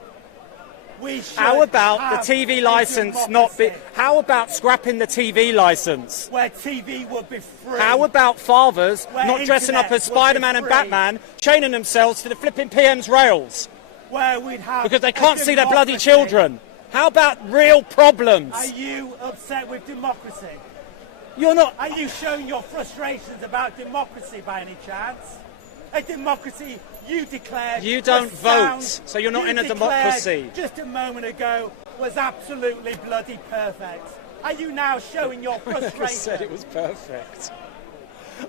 How about the TV licence not be... How about scrapping the TV licence? Where TV would be free. How about fathers not dressing up as Internet Spider-Man and Batman, chaining themselves to the flipping PM's rails? Where we'd have because they can't see their bloody children. How about real problems? Are you upset with democracy? You're not... Are you showing your frustrations about democracy by any chance? A democracy you declared You don't was vote, sound, so you're not you in a declared democracy. Just a moment ago was absolutely bloody perfect. Are you now showing your frustration? I said it was perfect.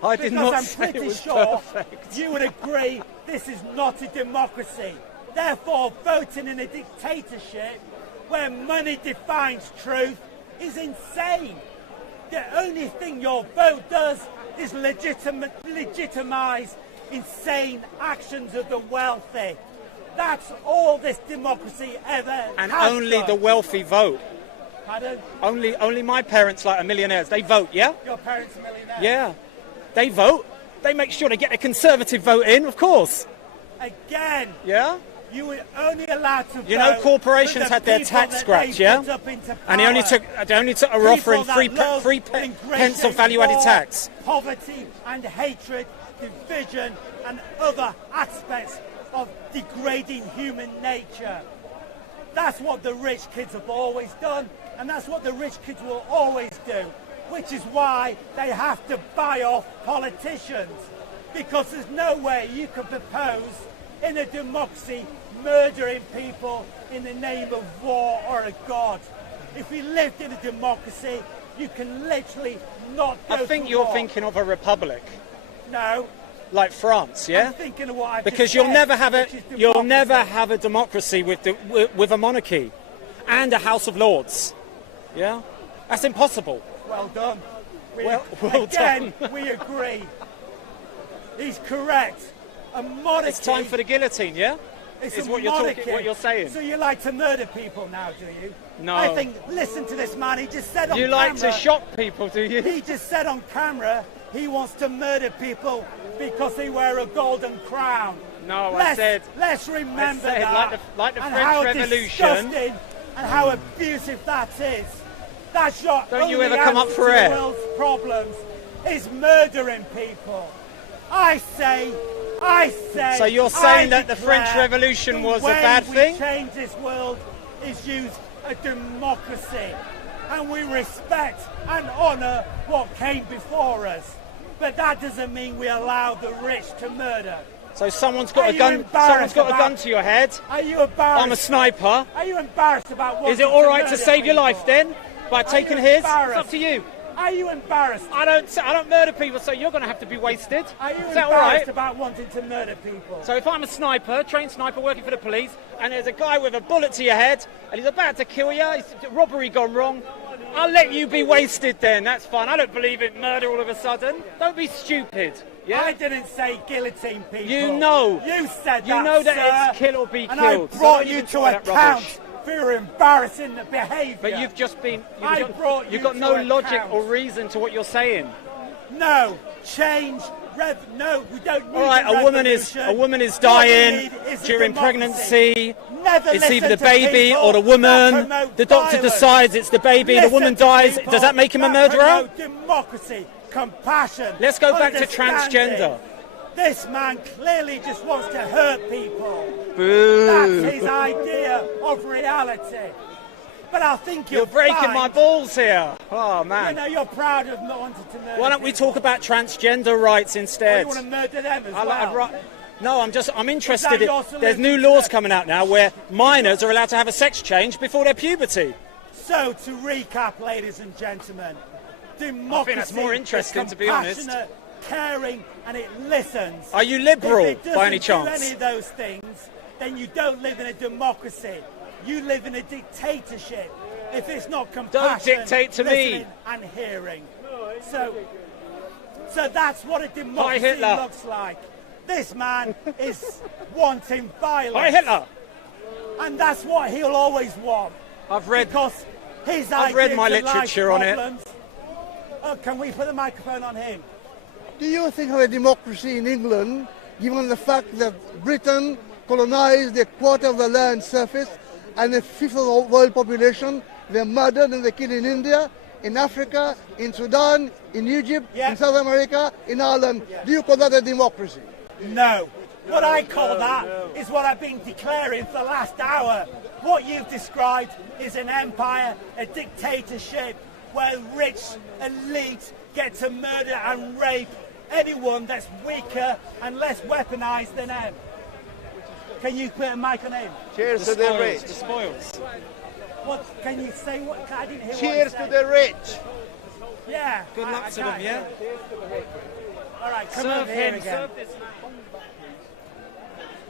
I did Because not I'm say pretty it was sure perfect. you would agree this is not a democracy. Therefore, voting in a dictatorship where money defines truth is insane. The only thing your vote does is legitimise insane actions of the wealthy. That's all this democracy ever And has only done. the wealthy vote. Pardon? Only my parents, like, are millionaires. They vote, yeah? Your parents are millionaires? Yeah. They vote. They make sure they get a Conservative vote in, of course. Again. Yeah? You were only allowed to vote. You know, corporations for the had their people tax that scrapped, they yeah? put up into And they only took a offering free pence of value-added tax. Poverty and hatred, division and other aspects of degrading human nature. That's what the rich kids have always done, and that's what the rich kids will always do. which is why they have to buy off politicians, because there's no way you can propose in a democracy murdering people in the name of war or a god. If we lived in a democracy, you can literally not go I think to you're war. thinking of a republic. No. Like France, yeah? I'm thinking of what I've because just you'll said, never have which is you'll democracy. never have a democracy with a monarchy and a House of Lords. Yeah? That's impossible. Well done. Well Again, done. we agree. He's correct. A monarchy. It's time for the guillotine, yeah? It's Is a what you're monarchy. talking, what you're saying. So you like to murder people now, do you? No. I think, listen to this man, he just said on You camera. like to shock people, do you? He just said on camera he wants to murder people because they wear a golden crown. No, Let's remember I said, that. like the and French how Revolution. disgusting and how abusive that is. That's your Don't you only ever come up answer for to air? the world's problems is murdering people. I say. So you're saying that the declare French Revolution was a the way bad we thing? change this world is use a democracy, and we respect and honour what came before us. But that doesn't mean we allow the rich to murder. So someone's got Are a you gun. embarrassed Someone's got a about- gun to your head. Are you embarrassed? I'm a sniper. Are you embarrassed about what? Is it all right to save your life then by taking his? It's up to you. Are you embarrassed? I don't murder people, so you're going to have to be wasted. Are you Is that all embarrassed right? about wanting to murder people? So if I'm a sniper, trained sniper working for the police, and there's a guy with a bullet to your head, and he's about to kill you, it's robbery gone wrong, I'll let you be wasted then, that's fine. I don't believe in murder all of a sudden. Don't be stupid. Yeah? I didn't say guillotine people. You know. You said You that, know that sir. it's kill or be and killed. I so brought don't you even to try that account rubbish. for your embarrassing behaviour. But you've just been... You've got no to logic account. or reason to what you're saying. No, change. No, we don't need All right, a woman is What dying we need is a during democracy. pregnancy. Never It's either listen the to baby people or the that woman. promote The doctor violence. decides it's the baby. The Listen woman to dies. people Does that make him a that murderer? promote democracy, compassion. Let's go back to understanding. transgender. This man clearly just wants to hurt people. Boo. That's his idea of reality. But I think You're breaking find, my balls here. Oh, man. You know, you're proud of not wanting to murder. Why don't we people. talk about transgender rights Or instead? you want to murder them as I'd well? No, I'm interested your in... solution There's new to laws that? coming out now where minors are allowed to have a sex change before their puberty. So, to recap, ladies and gentlemen, democracy that's more interesting, is to be honest. compassionate, caring, and it listens. Are you liberal, If it by any doesn't do chance? any of those things, then you don't live in a democracy. You live in a dictatorship. If it's not compassion, dictate to me. listening and hearing. So that's what a democracy Hitler. looks like. This man is wanting violence. Hi, Hitler. And that's what he'll always want. I've read my literature on it. Can we put the microphone on him? Do you think of a democracy in England, given the fact that Britain colonized a quarter of the land surface and a fifth of the world population? They're murdered and they're killed in India, in Africa, in Sudan, in Egypt, in South America, in Ireland. Do you call that a democracy? No. What I call that is what I've been declaring for the last hour. What you've described is an empire, a dictatorship, where rich elite get to murder and rape anyone that's weaker and less weaponized than them. Can you put a mic on him? Cheers to the rich. The spoils. What can you say? What I didn't hear. Cheers what to the rich. Yeah. Good luck to them, yeah? All right, come Serve over here him, again. serve this man.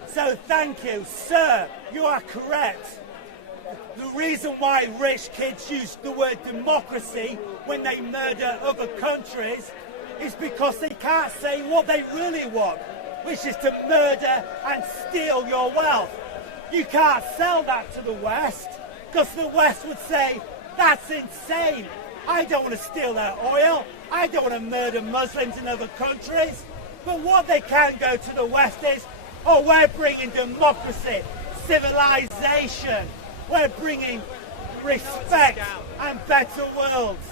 So thank you, sir. You are correct. The reason why rich kids use the word democracy when they murder other countries is because they can't say what they really want, which is to murder and steal your wealth. You can't sell that to the West because the West would say, that's insane. I don't want to steal their oil. I don't want to murder Muslims in other countries. But what they can go to the West is, oh, we're bringing democracy, civilization. We're bringing respect and better worlds.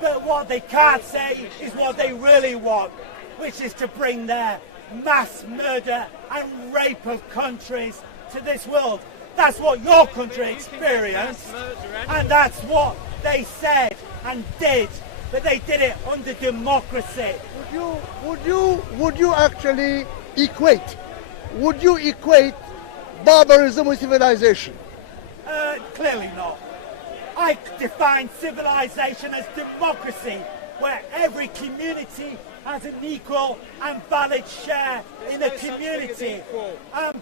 But what they can't say is what they really want, which is to bring their mass murder and rape of countries to this world. That's what your country experienced, and that's what they said and did but they did it under democracy. Would you actually equate? Would you equate barbarism with civilization? Clearly not. I define civilization as democracy, where every community has an equal and valid share in the community.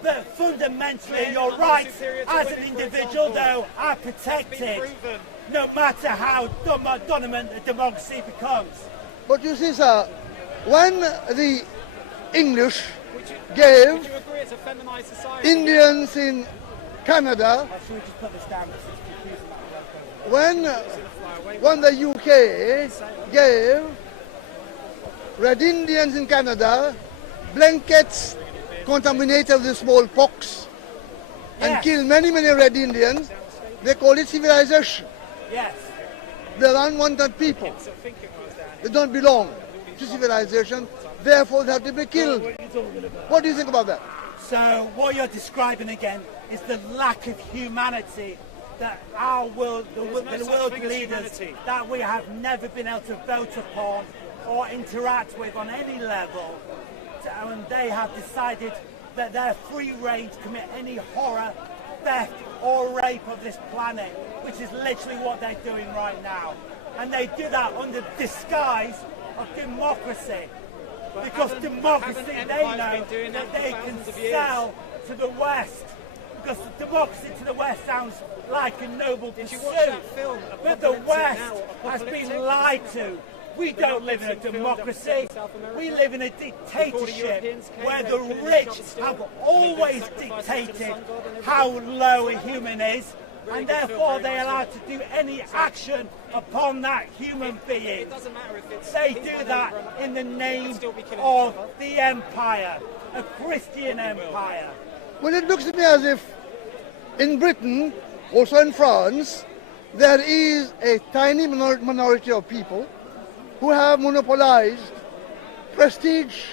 But fundamentally, your rights as an individual, though, are protected, no matter how dominant the democracy becomes. But you see, sir, when the English gave Indians in Canada, when the UK gave Red Indians in Canada blankets contaminated with smallpox and killed many Red Indians, they call it civilization. Yes. They're unwanted people. They don't belong to civilization, therefore they have to be killed. What do you think about that? So what you're describing again is the lack of humanity that our world, the world leaders, that we have never been able to vote upon or interact with on any level, and they have decided that they're free rein to commit any horror, theft or rape of this planet, which is literally what they're doing right now. And they do that under disguise of democracy. Because democracy, they know that they can sell to the West. Because democracy to the West sounds like a noble pursuit. But the West has been lied to. We don't live in a democracy. We live in a dictatorship where the rich have always dictated how low a human is, and therefore they're allowed to do any action upon that human being. They do that in the name of the empire, a Christian empire. Well, it looks to me as if in Britain, also in France, there is a tiny minority of people who have monopolized prestige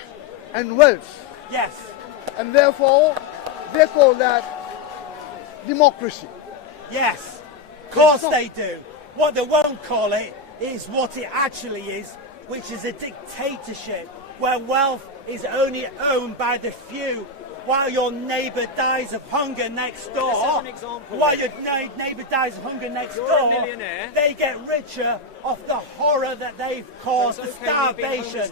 and wealth. Yes. And therefore, they call that democracy. Yes, of course they do. What they won't call it is what it actually is, which is a dictatorship where wealth is only owned by the few, while your neighbour dies of hunger next door. While your neighbour dies of hunger next door, they get richer off the horror that they've caused, the starvation.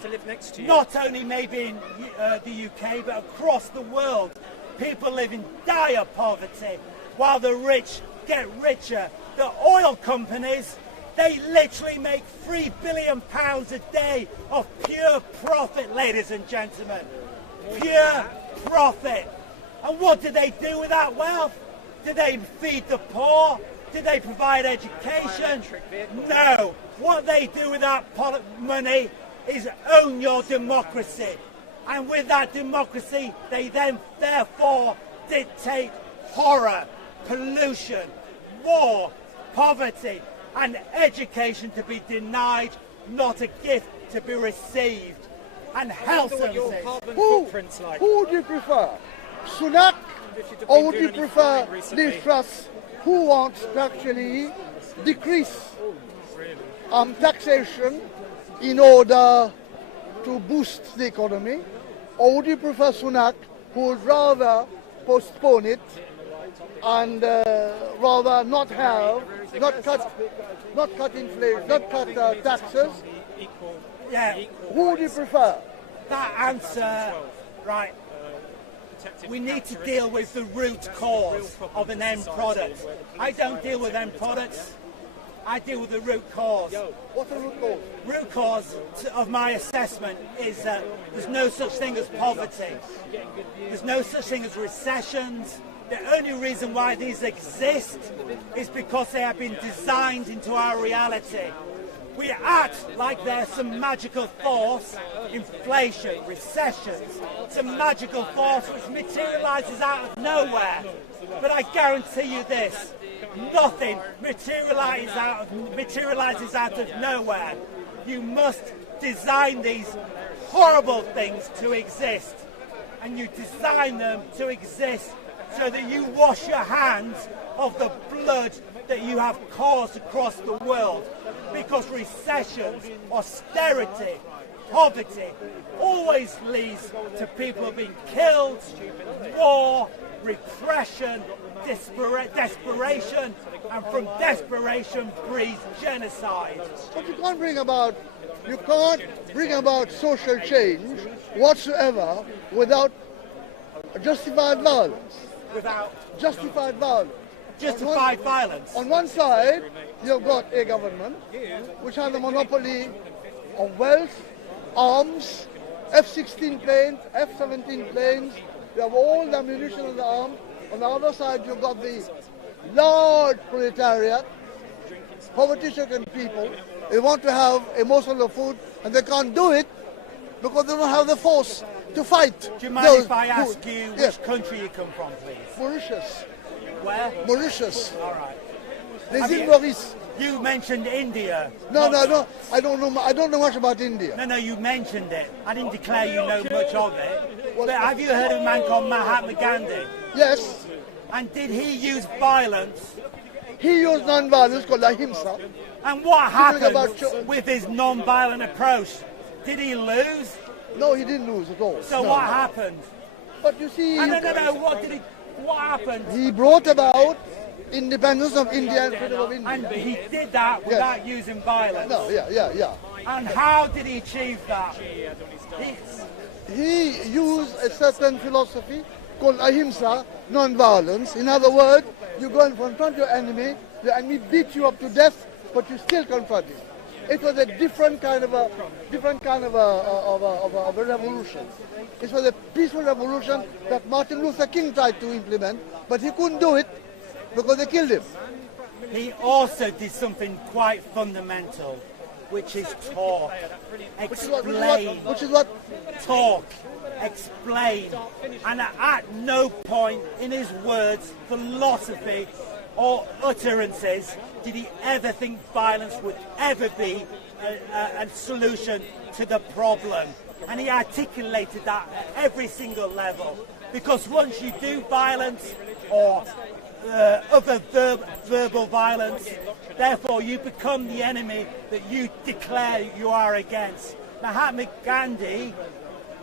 Not only maybe in the UK, but across the world. People live in dire poverty, while the rich get richer. The oil companies, they literally make £3 billion a day of pure profit, ladies and gentlemen. Pure profit. And what do they do with that wealth? Do they feed the poor? Do they provide education? No. What they do with that money is own your democracy. And with that democracy, they then therefore dictate horror, pollution, war, poverty, and education to be denied, not a gift to be received. And health services. Who would you prefer? Sunak, or would you prefer Liz Truss, who wants to actually decrease taxation in order to boost the economy? Or would you prefer Sunak, who would rather postpone it and rather not cut inflation, not cut taxes? Yeah. Who would you prefer? That answer, right. We need to deal with the root cause of an end product. I don't deal with end products. I deal with the root cause. What's the root cause? Root cause of my assessment is that there's no such thing as poverty. There's no such thing as recessions. The only reason why these exist is because they have been designed into our reality. We act like there's some magical force, inflation, recessions, some magical force which materializes out of nowhere. But I guarantee you this, nothing materializes out of nowhere. You must design these horrible things to exist. And you design them to exist so that you wash your hands of the blood that you have caused across the world. Because recession, austerity, poverty always leads to people being killed, war, repression, desperation, and from desperation breeds genocide. But you can't bring about social change whatsoever without justified violence. Without justified violence. Justified violence. On one side, you've got a government which has a monopoly of wealth, arms, F-16 planes, F-17 planes. You have all the ammunition and the arms. On the other side, you've got the large proletariat, poverty-stricken people. They want to have a morsel of food, and they can't do it because they don't have the force to fight. Do you mind if I ask you which country you come from, please? Mauritius. Where? Mauritius. All right. Les îles Maurice. You mentioned India. No. I don't know much about India. No, you mentioned it. I didn't declare you know much of it. But have you heard of a man called Mahatma Gandhi? Yes. And did he use violence? He used non-violence called ahimsa. And what happened with his non-violent approach? Did he lose? No, he didn't lose at all. So what happened? But you see... No. What happened? He brought about independence of India and freedom of India. And he did that without using violence? No, yeah. And how did he achieve that? He used a certain philosophy called ahimsa, non-violence. In other words, you go and confront your enemy, the enemy beats you up to death, but you still confront him. It was a different kind of a revolution. It was a peaceful revolution that Martin Luther King tried to implement, but he couldn't do it because they killed him. He also did something quite fundamental, which is talk. Explain. Which is what? Talk. Explain. And at no point in his words, philosophy, or utterances did he ever think violence would ever be a solution to the problem. And he articulated that at every single level. Because once you do violence or other verbal violence, therefore you become the enemy that you declare you are against. Mahatma Gandhi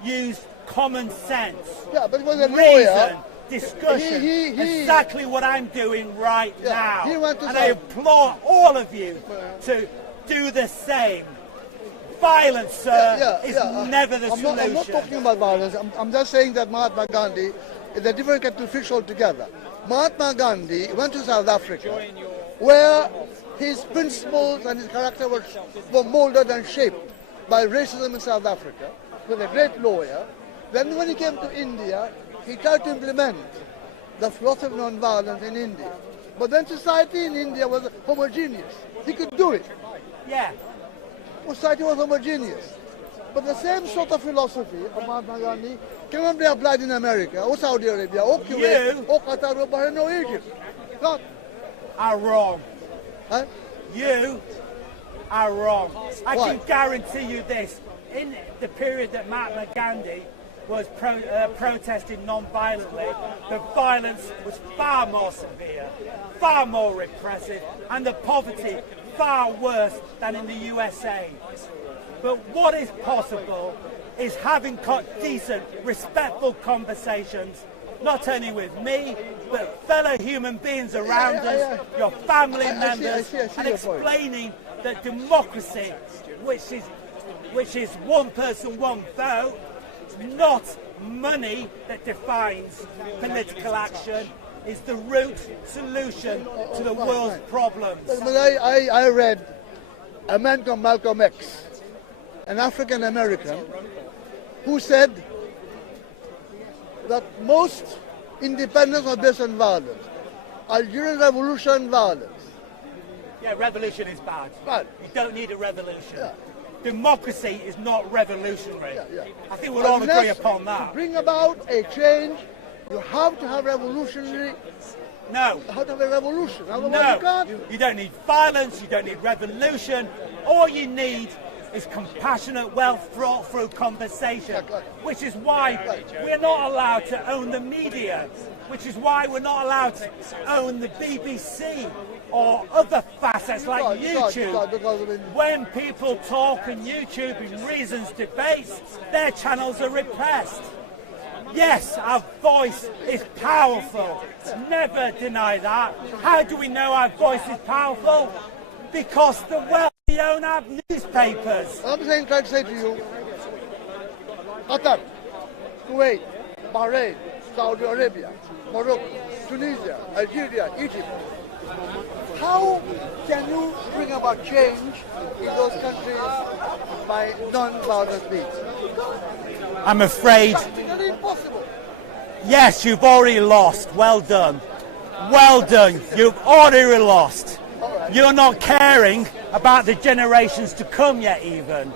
used common sense, but he was a reason, discussion, exactly what I'm doing right now. And I applaud all of you to do the same. Violence, sir, is never the solution. I'm not talking about violence. I'm just saying that Mahatma Gandhi is a different kettle of fish altogether. Mahatma Gandhi went to South Africa, where his principles and his character were molded and shaped by racism in South Africa. He was a great lawyer. Then when he came to India, he tried to implement the philosophy of non-violence in India. But then society in India was homogeneous. He could do it. Yeah. Society was homogeneous. But the same sort of philosophy of Mahatma Gandhi cannot be applied in America, or Saudi Arabia, or Kuwait, or Qatar, or Bahrain, or Egypt. Not. Are wrong. Huh? You are wrong. I Why? can guarantee you this. In the period that Mahatma Gandhi was protesting non-violently, the violence was far more severe, far more repressive, and the poverty far worse than in the USA. But what is possible is having decent, respectful conversations, not only with me, but fellow human beings around us, your family members, and explaining that democracy, which is one person, one vote, not money that defines political action, is the root solution to the world's problems. But I read a man called Malcolm X, an African American, who said that most independence was based on violence. Algerian revolution, violence. Yeah, revolution is bad. Bad. You don't need a revolution. Yeah. Democracy is not revolutionary. Yeah. I think we'll all agree upon that. To bring about a change, you have to have revolutionary. No. You have to have a revolution. Otherwise no. You can't. You don't need violence. You don't need revolution. All you need is compassionate, well-thought-through conversation, which is why we're not allowed to own the media, which is why we're not allowed to own the BBC, or other facets like YouTube. When people talk on YouTube in Reasons debates, their channels are repressed. Yes, our voice is powerful. Never deny that. How do we know our voice is powerful? Because the wealthy own our newspapers. I'm trying to say to you, Qatar, Kuwait, Bahrain, Saudi Arabia, Morocco, Tunisia, Algeria, Egypt. How can you bring about change in those countries by non-violent means? I'm afraid. Practically impossible. Yes, you've already lost. Well done. Well done. You've already lost. You're not caring about the generations to come yet even.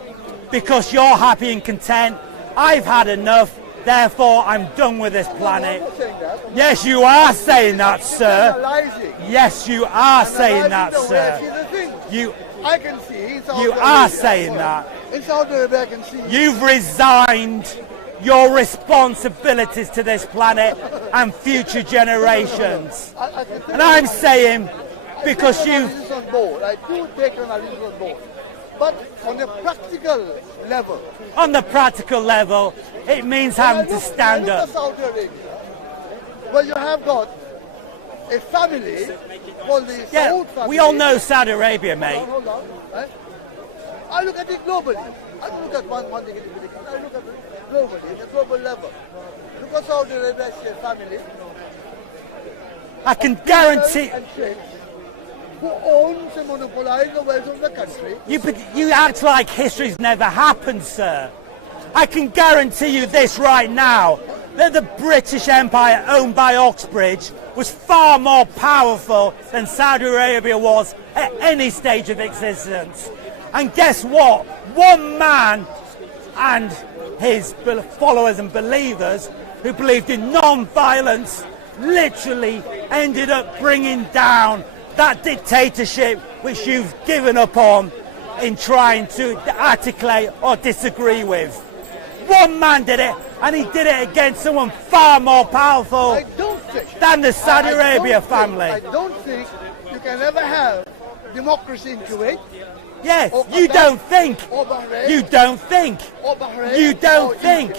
Because you're happy and content. I've had enough. Therefore, I'm done with this planet. Yes, you are saying that, sir. Yes, you are saying that, sir. I can see. You are saying that. In Saudi Arabia, I can see. You've resigned your responsibilities to this planet and future generations. And I'm saying, because you... I do take analysis on board. But on a practical level. On the practical level, it means having to stand up. Saudi Arabia, well, you have got a family called the Saud family. We all know Saudi Arabia, mate. Hold on. Right? I look at it globally. I don't look at one thing. I look at it globally, at the global level. Look at Saudi Arabia as a family. I can guarantee... Who owns and monopolizes the wealth of the country. You act like history's never happened, sir. I can guarantee you this right now, that the British Empire owned by Oxbridge was far more powerful than Saudi Arabia was at any stage of existence. And guess what? One man and his followers and believers who believed in non-violence literally ended up bringing down that dictatorship which you've given up on in trying to articulate or disagree with. One man did it, and he did it against someone far more powerful than the Saudi Arabia family. I don't think you can ever have democracy in Kuwait. Yes, you don't think. You don't think. You don't think.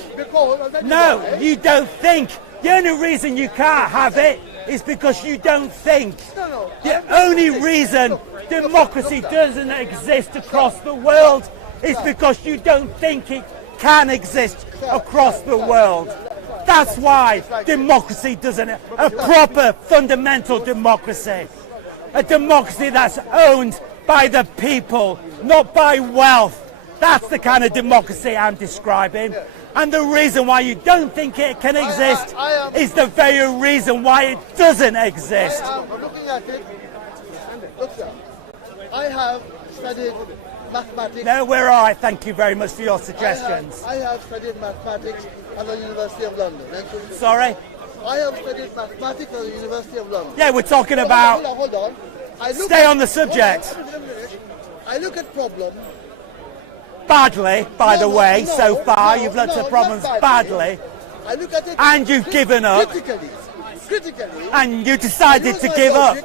No, you don't think. The only reason you can't have it is because you don't think. The only reason democracy doesn't exist across the world is because you don't think it can exist across the world. That's why democracy doesn't, a proper fundamental democracy, a democracy that's owned by the people, not by wealth. That's the kind of democracy I'm describing. And the reason why you don't think it can exist is the very reason why it doesn't exist. I'm looking at it. Look, sir, I have studied mathematics. No, we're all right. Thank you very much for your suggestions. I have studied mathematics at the University of London. Sorry? I have studied mathematics at the University of London. Yeah, we're talking about... Hold on. Stay on the subject. I look at problems. Badly, by the way, so far. You've looked at problems badly. I look at it and you've given up. Critically. And you decided to give up.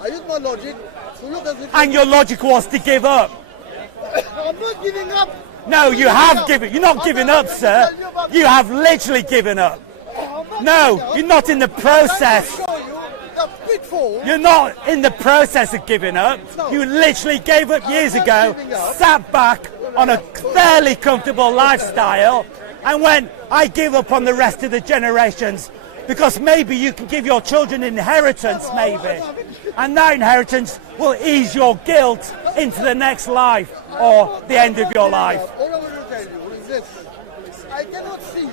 I use my logic to look at it. And your logic was to give up. I'm not giving up. No, you have given. You're not giving up, sir. You have literally given up. No, you're not in the process. You're not in the process of giving up. You literally gave up years ago, sat back on a fairly comfortable lifestyle and went, I give up on the rest of the generations because maybe you can give your children inheritance, maybe. And that inheritance will ease your guilt into the next life or the end of your life. All I want to tell you is this. I cannot see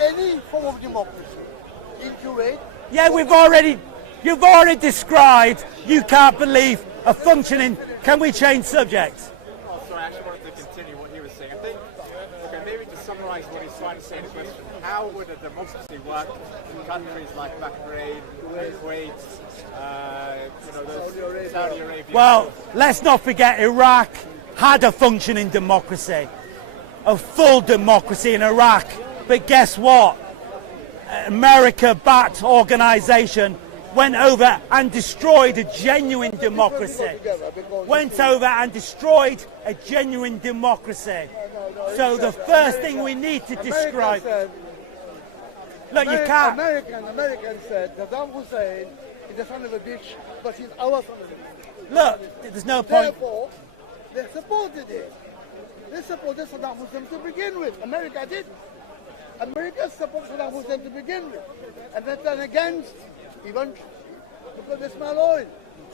any form of democracy in Kuwait. Yeah, you've already described you can't believe a functioning... Can we change subjects? Sorry, I actually wanted to continue what he was saying. I think, okay, maybe to summarise what he's trying to say in the question, how would a democracy work in countries like Bahrain, Kuwait, Saudi Arabia? Well, let's not forget Iraq had a functioning democracy, a full democracy in Iraq. But guess what? America-backed organisation went over and destroyed a genuine democracy. Went over and destroyed a genuine democracy. So the first thing we need to describe... Look, you can't... American said Saddam Hussein is the son of a bitch, but he's our son of a bitch. Look, there's no point... Therefore, they supported it. They supported Saddam Hussein to begin with. America did. America supported Saddam Hussein to begin with. And they turned against, even because they smell oil.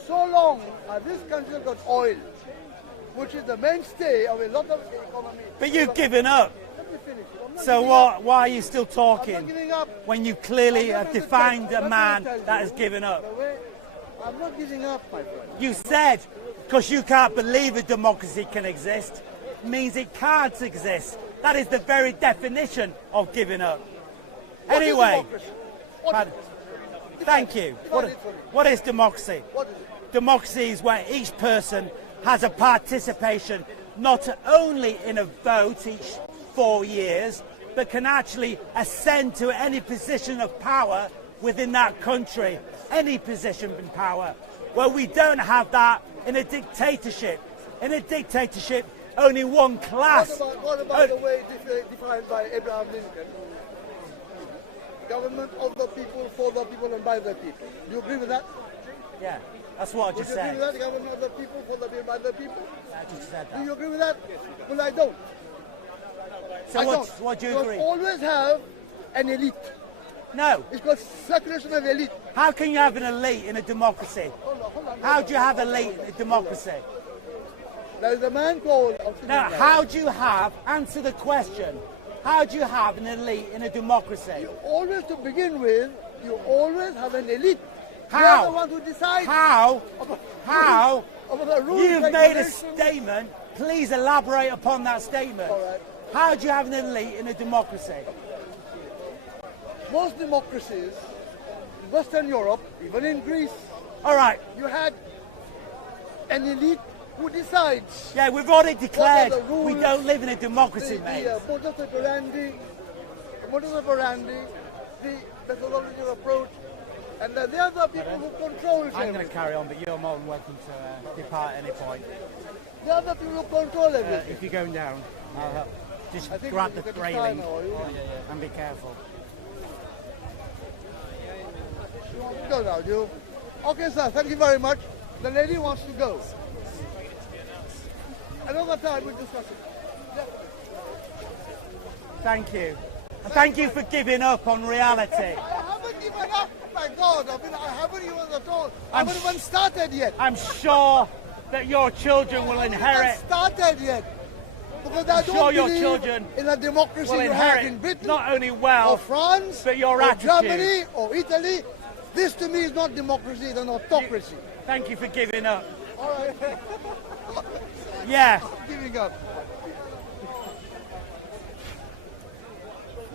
So long as this country has got oil, which is the mainstay of a lot of economy. But you've given up. Let me finish. So why are you still talking I'm not giving up. when you clearly have defined a man that has given up? I'm not giving up, my friend. You said, because you can't believe a democracy can exist, means it can't exist. That is the very definition of giving up. Anyway, thank you. What is democracy? Democracy is where each person has a participation not only in a vote each 4 years, but can actually ascend to any position of power within that country, any position in power. Well, we don't have that in a dictatorship. In a dictatorship, only one class. What about the way defined by Abraham Lincoln? Government of the people, for the people, and by the people. Do you agree with that? Yeah, that's what I just said. Do you agree with that? Government of the people, for the people, by the people? I just said that. Do you agree with that? Well, I don't. So what do you agree? You always have an elite. No. It's called circulation of elite. How can you have an elite in a democracy? Hold on. How do you have an elite in a democracy? There is a man called... Now, how do you have, answer the question, how do you have an elite in a democracy? You always, to begin with, you always have an elite. How? You're the one who decides. How? How? You've made a statement. Please elaborate upon that statement. All right. How do you have an elite in a democracy? Most democracies, in Western Europe, even in Greece, all right, you had an elite who decides. Yeah, we've already declared we don't live in a democracy, mate. The modus operandi, the methodology of approach, and the other people who control it. I'm going to carry on, but you're more than welcome to depart at any point. The other people who control everything. If you're going down, I'll help. Just grab the railing and be careful. You want to go now, do you? Okay, sir, thank you very much. The lady wants to go. Another time we'll discuss it. Yeah. Thank you. And thank you for giving up on reality. I haven't given up. Oh my God, I haven't even at all. I haven't even started yet. I'm sure that your children will inherit. Started yet. Because I don't your believe children in a democracy will you have inherit in Britain, not only wealth, or France, but your or attitude. Germany, or Italy. This to me is not democracy, it's an autocracy. Thank you for giving up. All right. Yeah. Giving up.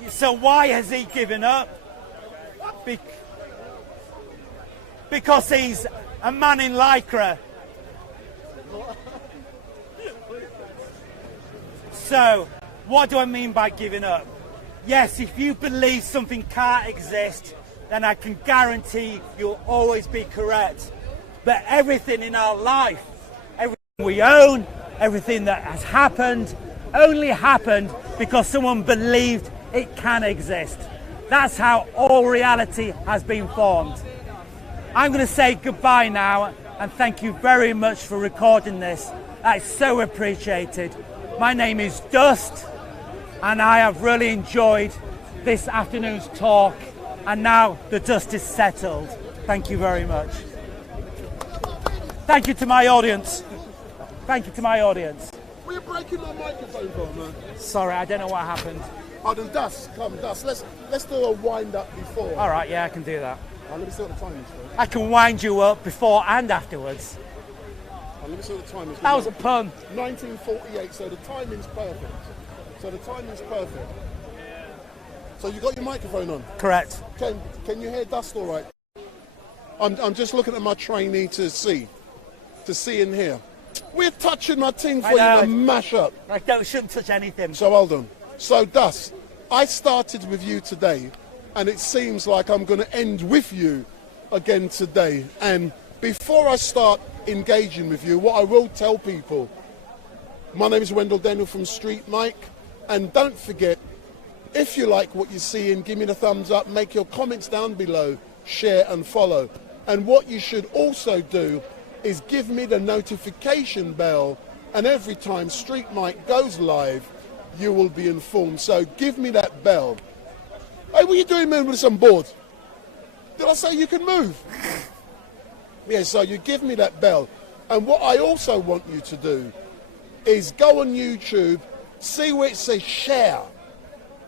So why has he given up? Because he's a man in lycra. So, what do I mean by giving up? Yes, if you believe something can't exist, then I can guarantee you'll always be correct. But everything in our life, everything we own, everything that has happened, only happened because someone believed it can exist. That's how all reality has been formed. I'm going to say goodbye now, and thank you very much for recording this. That's so appreciated. My name is Dust, and I have really enjoyed this afternoon's talk, and now the dust is settled. Thank you very much. Thank you to my audience. Thank you to my audience. We're breaking my microphone for, man. Sorry, I don't know what happened. Oh, then Dust, come, Dust. Let's do a wind up before. All right, yeah, I can do that. Let me see what the time is first. I can wind you up before and afterwards. Let me see what the time is. That was a pun. 1948, so the timing's perfect. So you got your microphone on? Correct. Can you hear Dust all right? I'm just looking at my trainee to see and hear. We're touching my thing for you to mash up. I shouldn't touch anything. So hold on. So Dust, I started with you today, and it seems like I'm going to end with you again today. And before I start engaging with you, what I will tell people, my name is Wendell Daniel from StreetMic, and don't forget, if you like what you see, and give me the thumbs up, make your comments down below, share and follow. And what you should also do is give me the notification bell, and every time StreetMic goes live, you will be informed. So give me that bell. Hey, what are you doing, man, with some board? Did I say you can move? Yeah, so you give me that bell. And what I also want you to do is go on YouTube, see where it says share.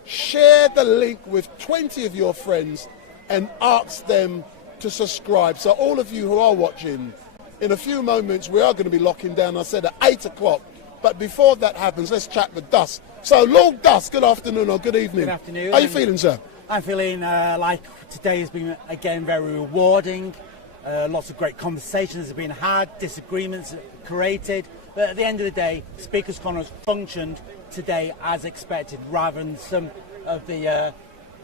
Share the link with 20 of your friends and ask them to subscribe. So all of you who are watching, in a few moments we are going to be locking down, I said at 8 o'clock. But before that happens, let's chat with Dust. So Lord Dust, good afternoon or good evening. Good afternoon. How are you feeling, sir? I'm feeling like today has been, again, very rewarding. Lots of great conversations have been had, disagreements created. But at the end of the day, Speakers Corner has functioned today as expected, rather than some of the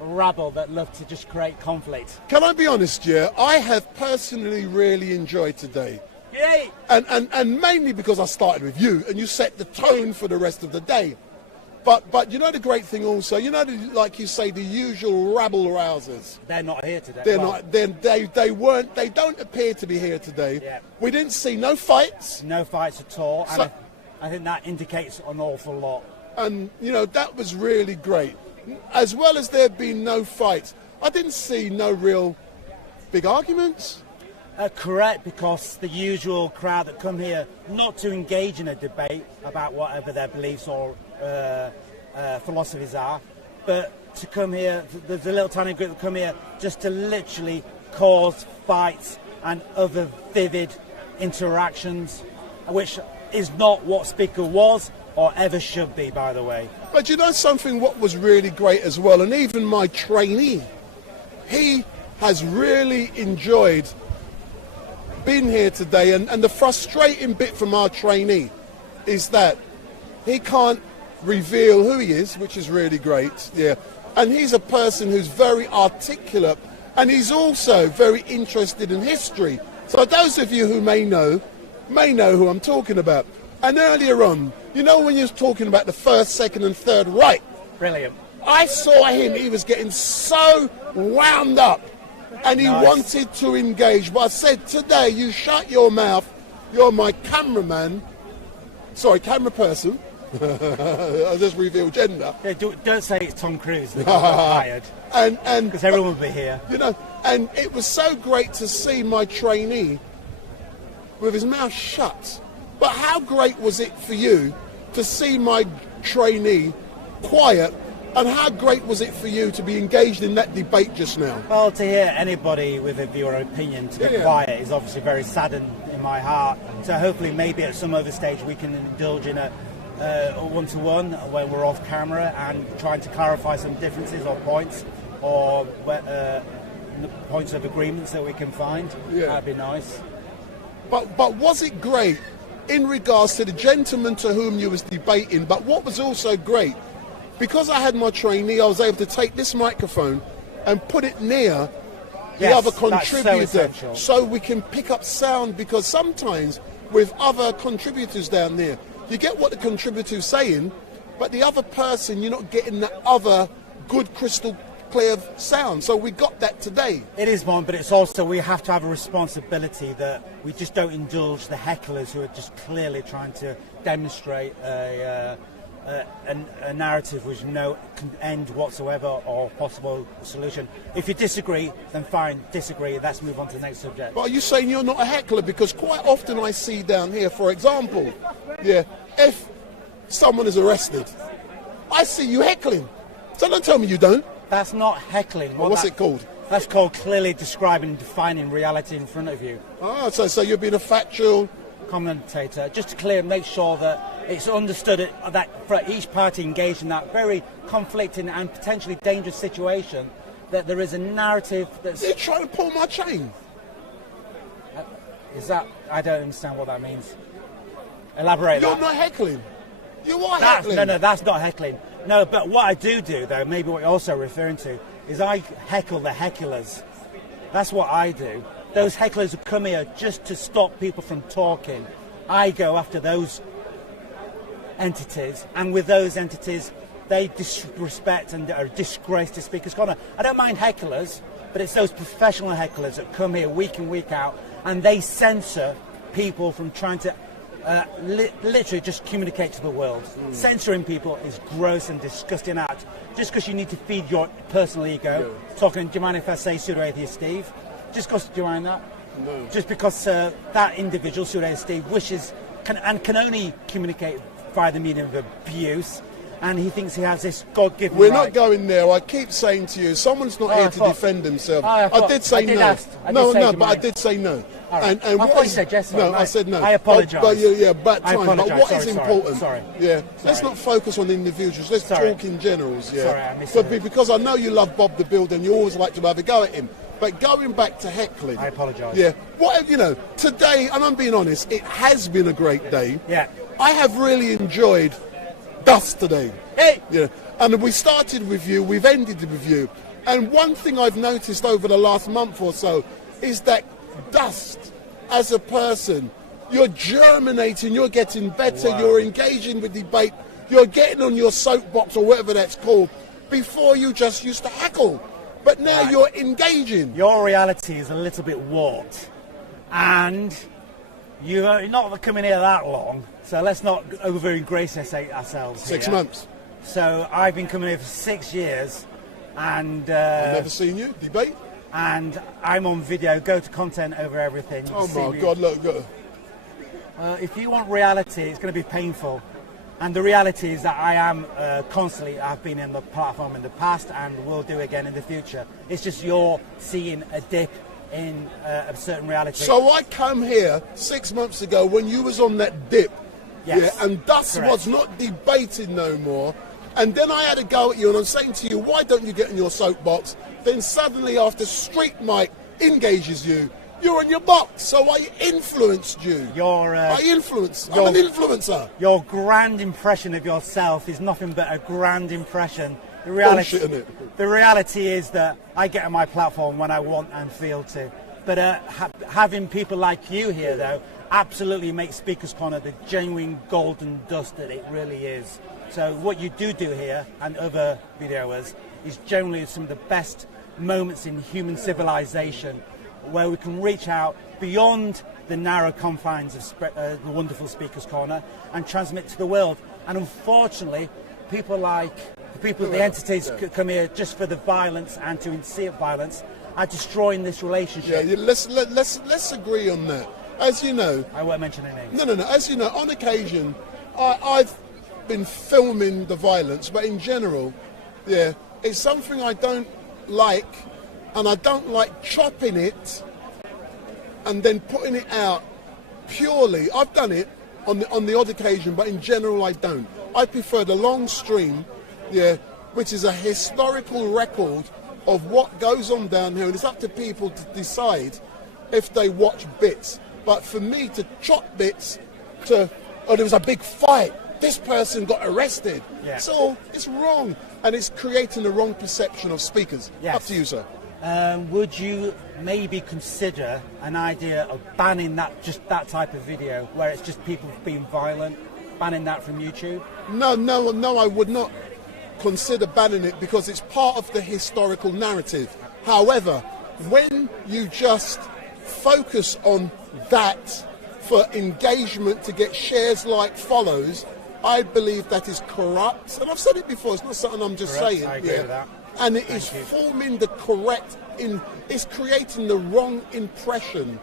rabble that love to just create conflict. Can I be honest, yeah? I have personally really enjoyed today. Yay! And mainly because I started with you, and you set the tone for the rest of the day. But you know the great thing also, you know, like you say, the usual rabble rousers. They're not here today. They're not. They weren't. They don't appear to be here today. Yeah. We didn't see no fights. No fights at all. So, and I think that indicates an awful lot. And you know that was really great. As well as there being no fights, I didn't see no real big arguments. Correct, because the usual crowd that come here not to engage in a debate about whatever their beliefs or philosophies are, but to come here, there's a little tiny group that come here just to literally cause fights and other vivid interactions, which is not what Speaker was or ever should be, by the way. But you know something, what was really great as well, and even my trainee, he has really enjoyed being here today, and the frustrating bit from our trainee is that he can't reveal who he is, which is really great, yeah. And he's a person who's very articulate, and he's also very interested in history. So those of you who may know who I'm talking about. And earlier on, you know when you was talking about the first, second and third Reich? Brilliant. I saw him, he was getting so wound up, and he wanted to engage. But I said, today, you shut your mouth, you're my cameraman, sorry, camera person. I just revealed gender. Yeah, don't say it's Tom Cruise that got hired. And because everyone will be here. You know, and it was so great to see my trainee with his mouth shut. But how great was it for you to see my trainee quiet, and how great was it for you to be engaged in that debate just now? Well, to hear anybody with a view or opinion to be quiet is obviously very saddened in my heart. So hopefully maybe at some other stage we can indulge in a one-to-one when we're off camera and trying to clarify some differences or points or points of agreements that we can find. Yeah. That'd be nice. But was it great in regards to the gentleman to whom you was debating? But what was also great, because I had my trainee, I was able to take this microphone and put it near the other contributor, so we can pick up sound, because sometimes with other contributors down there, you get what the contributor's saying, but the other person, you're not getting that other good crystal clear sound. So we got that today. It is one, but it's also we have to have a responsibility that we just don't indulge the hecklers who are just clearly trying to demonstrate a narrative with no end whatsoever or possible solution. If you disagree, then fine, disagree. Let's move on to the next subject. But are you saying you're not a heckler? Because quite often I see down here, for example, if someone is arrested, I see you heckling. So don't tell me you don't. That's not heckling. Well, what's it called? That's called clearly describing and defining reality in front of you. Ah, so you're being a factual commentator, just to make sure that it's understood that for each party engaged in that very conflicting and potentially dangerous situation, that there is a narrative that's... You're trying to pull my chain. Is that... I don't understand what that means. Elaborate. You're not heckling. You are heckling. No, that's not heckling. No, but what I do, though, maybe what you're also referring to, is I heckle the hecklers. That's what I do. Those hecklers who come here just to stop people from talking, I go after those entities, and with those entities, they disrespect and are a disgrace to Speaker's Corner. I don't mind hecklers, but it's those professional hecklers that come here week in, week out, and they censor people from trying to literally just communicate to the world. Censoring people is gross and disgusting act. Just because you need to feed your personal ego. Talking, do you mind if I say pseudo-atheist Steve? Just because, do you mind that? No. Just because that individual, pseudo-atheist Steve, wishes can only communicate via the medium of abuse, and he thinks he has this God-given We're right. not going there. I keep saying to you, someone's not here to defend himself. I did say no. I did say no. Right. And I what thought is, you said yes. no, I said no. I apologise. But bad I time. But apologise. what is important? Sorry. Yeah. Let's not focus on individuals. Let's talk in generals. Yeah. Sorry, I missed it. Because I know you love Bob the Builder and you always like to have a go at him. But going back to heckling, I apologise. Yeah. What today, and I'm being honest, it has been a great day. Yeah. I have really enjoyed Dust today. Hey. Yeah. And we started with you, we've ended with you. And one thing I've noticed over the last month or so is that Dust, as a person, you're germinating, you're getting better, you're engaging with debate, you're getting on your soapbox or whatever that's called. Before you just used to heckle, but now you're engaging. Your reality is a little bit warped, and you're not coming here that long, so let's not over-ingrace ourselves 6 here. months. So I've been coming here for 6 years, and I've never seen you debate. And I'm on video, go to content over everything. Oh my God, look. If you want reality, it's going to be painful. And the reality is that I am I've been in the platform in the past and will do again in the future. It's just you're seeing a dip in a certain reality. So I come here 6 months ago when you was on that dip. Yes, yeah, and Dust was not debating no more. And then I had a go at you, and I'm saying to you, why don't you get in your soapbox? Then suddenly, after StreetMic engages you, you're in your box. So I influenced you. I'm an influencer. Your grand impression of yourself is nothing but a grand impression. The reality is that I get on my platform when I want and feel to. But having people like you here, though, absolutely makes Speaker's Corner the genuine golden dust that it really is. So what you do here and other videoers is generally some of the best moments in human civilization, where we can reach out beyond the narrow confines of the wonderful Speaker's Corner and transmit to the world. And unfortunately, the entities come here just for the violence and to incite violence are destroying this relationship. Yeah, let's agree on that. As you know, I won't mention any names. No. As you know, on occasion, I've been filming the violence, but in general, yeah, it's something I don't like, and I don't like chopping it and then putting it out purely. I've done it on the odd occasion, but in general, I don't. I prefer the long stream, yeah, which is a historical record of what goes on down here, and it's up to people to decide if they watch bits. But for me to chop bits there was a big fight, this person got arrested. Yeah. So it's wrong, and it's creating the wrong perception of speakers. Yes. Up to you, sir. Would you maybe consider an idea of banning that type of video, where it's just people being violent, banning that from YouTube? No, I would not consider banning it, because it's part of the historical narrative. However, when you just focus on that for engagement to get shares, like follows, I believe that is corrupt. And I've said it before, it's not something I'm just saying. I agree with that. And it is forming the it's creating the wrong impression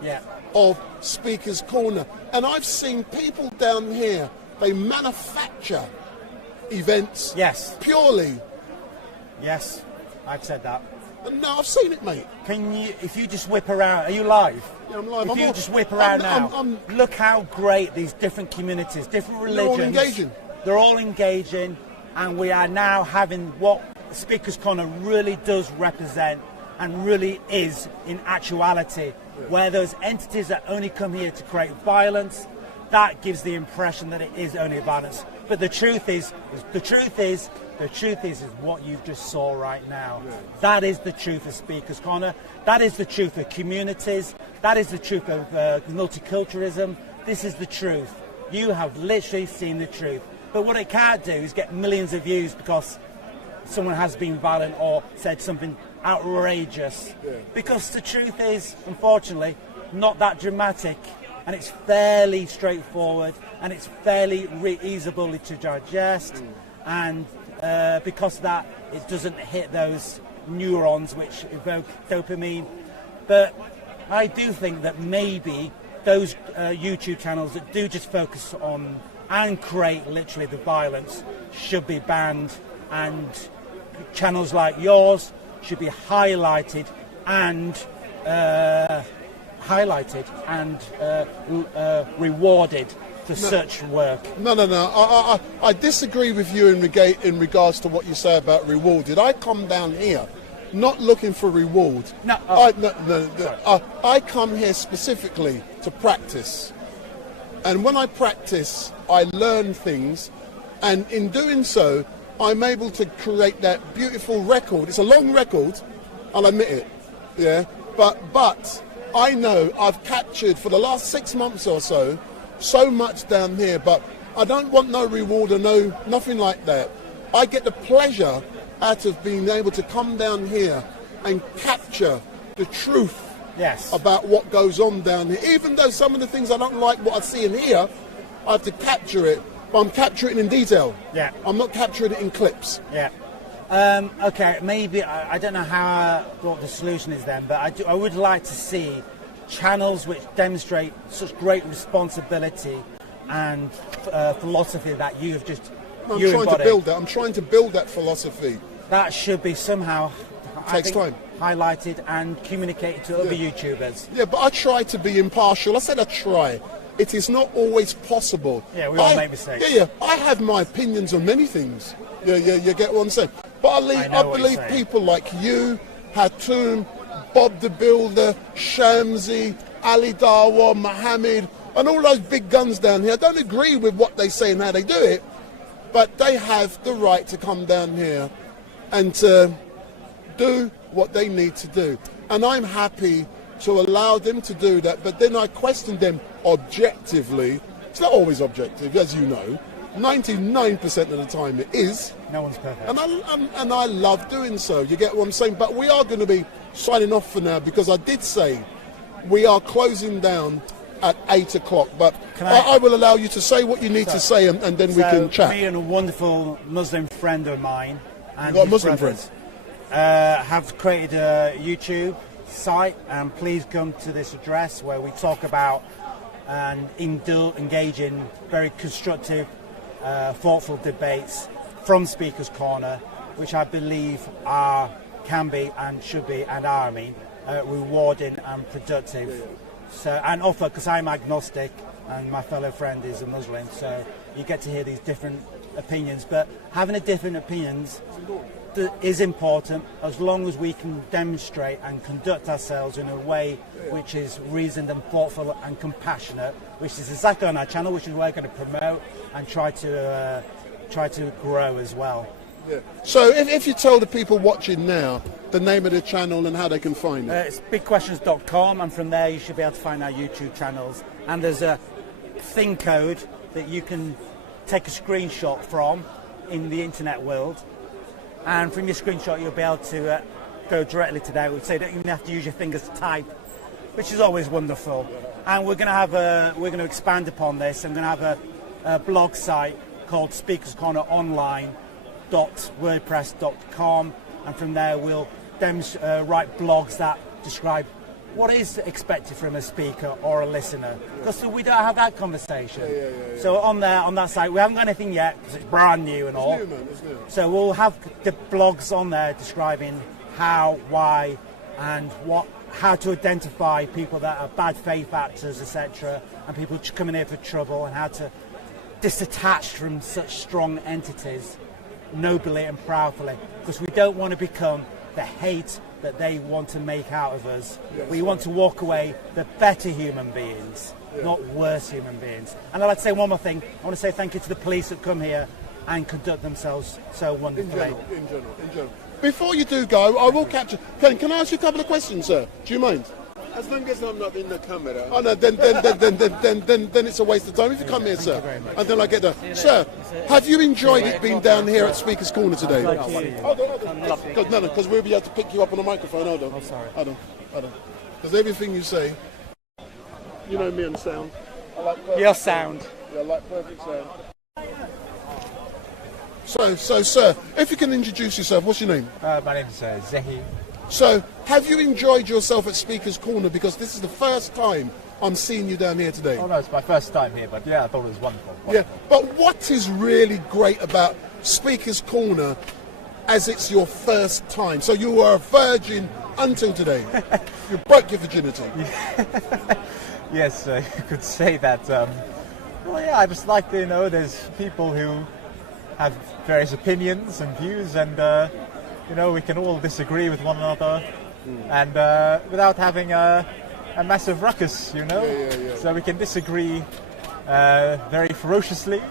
of Speaker's Corner. And I've seen people down here, they manufacture events purely. Yes, I've said that. No, I've seen it, mate. If you just whip around, are you live? Yeah, I'm live. If you just whip around now, look how great these different communities, different religions. They're all engaging, and we are now having what Speaker's Corner really does represent and really is in actuality, where those entities that only come here to create violence, that gives the impression that it is only violence. But the truth is what you just saw right now. Yeah. That is the truth of Speaker's Corner. That is the truth of communities. That is the truth of multiculturalism. This is the truth. You have literally seen the truth. But what it can't do is get millions of views because someone has been violent or said something outrageous. Yeah. Because the truth is, unfortunately, not that dramatic, and it's fairly straightforward, and it's fairly easily to digest, and because of that, it doesn't hit those neurons which evoke dopamine. But I do think that maybe those YouTube channels that do just focus on and create literally the violence should be banned, and channels like yours should be highlighted and rewarded for such work. No. I disagree with you in regards to what you say about rewarded. I come down here not looking for reward. I come here specifically to practice. And when I practice, I learn things. And in doing so, I'm able to create that beautiful record. It's a long record, I'll admit it. Yeah. But I know I've captured for the last 6 months or so much down here, but I don't want no reward or nothing like that. I get the pleasure out of being able to come down here and capture the truth about what goes on down here. Even though some of the things I don't like what I see in here, I have to capture it, but I'm capturing it in detail. Yeah. I'm not capturing it in clips. Yeah. Okay, maybe, I don't know what the solution is then, but I would like to see channels which demonstrate such great responsibility and philosophy that you have just I'm trying to build that philosophy. That should be somehow takes time. Highlighted and communicated to other YouTubers. Yeah, but I try to be impartial. I said I try. It is not always possible. Yeah, we all make mistakes. Yeah. I have my opinions on many things. Yeah, you get what I'm saying. But I believe people like you, Hatun, Bob the Builder, Shamsi, Ali Dawa, Mohammed, and all those big guns down here. I don't agree with what they say and how they do it, but they have the right to come down here and to do what they need to do. And I'm happy to allow them to do that, but then I question them objectively. It's not always objective, as you know. 99% of the time it is. No one's perfect. And I love doing so. You get what I'm saying? But we are going to be signing off for now, because I did say we are closing down at 8 o'clock. But I will allow you to say what you need to say, and then we can chat. Me and a wonderful Muslim friend of mine, and got a Muslim friend, have created a YouTube site, and please come to this address where we talk about and engage in very constructive, thoughtful debates from Speaker's Corner, which I believe can be and should be, and are, rewarding and productive. So, and also because I'm agnostic and my fellow friend is a Muslim, so you get to hear these different opinions. But having a different opinions is important, as long as we can demonstrate and conduct ourselves in a way which is reasoned and thoughtful and compassionate, which is exactly on our channel, which is what we're going to promote and try to grow as well. Yeah. So if you tell the people watching now the name of the channel and how they can find it. It's bigquestions.com, and from there you should be able to find our YouTube channels. And there's a thing code that you can take a screenshot from in the internet world. And from your screenshot you'll be able to go directly to there, so you don't even have to use your fingers to type, which is always wonderful. And we're going to expand upon this. I'm going to have a blog site called speakerscorneronline.wordpress.com, and from there we'll write blogs that describe what is expected from a speaker or a listener, because we don't have that conversation. So on that site, we haven't got anything yet because it's brand new and all. It's new. So we'll have the blogs on there describing how, why, and how to identify people that are bad faith actors, etc., and people coming here for trouble, and how to disattach from such strong entities nobly and proudly, because we don't want to become the hate that they want to make out of us. We want to walk away the better human beings. not worse human beings. And I'd like to say one more thing. I want to say thank you to the police that come here and conduct themselves so wonderfully. In general. Before you do go, I will capture. Can I ask you a couple of questions, sir? Do you mind? As long as I'm not in the camera. Oh no, then it's a waste of time. If you come here, sir, and then I get there. Sir, have you enjoyed it being down here at Speaker's Corner today? Hold on. No, because we'll be able to pick you up on the microphone. Hold on. Oh, sorry. Hold on. Because everything you say, you know me and sound. I like perfect Your sound. Yeah, I like perfect sound. So, sir, if you can introduce yourself, what's your name? My name is Zehi. So, have you enjoyed yourself at Speaker's Corner? Because this is the first time I'm seeing you down here today. Oh no, it's my first time here, but yeah, I thought it was wonderful. Yeah, but what is really great about Speaker's Corner as it's your first time? So you were a virgin until today. You broke your virginity. Yes, you could say that. Well, yeah, I just like to know there's people who have various opinions and views, and we can all disagree with one another, and without having a massive ruckus, Yeah. So we can disagree very ferociously,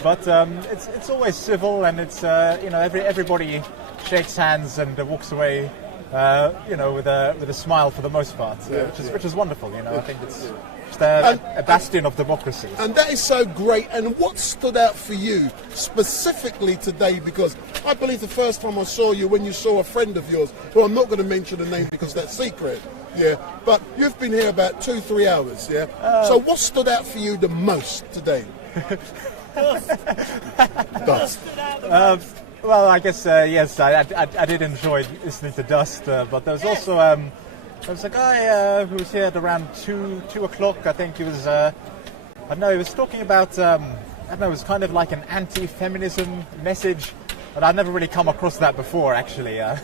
but it's always civil, and it's everybody shakes hands and walks away, with a smile for the most part, which is wonderful. I think it's just a bastion of democracy. And that is so great. And what stood out for you specifically today? Because I believe the first time I saw you, when you saw a friend of yours, who I'm not going to mention the name because that's secret, but you've been here about 2-3 hours, so what stood out for you the most today? Dust. Well, I guess, yes, I did enjoy listening to Dust, but there was also there was a guy who was here at around 2 o'clock. I think he was, he was talking about, it was kind of like an anti-feminism message, but I'd never really come across that before, actually. It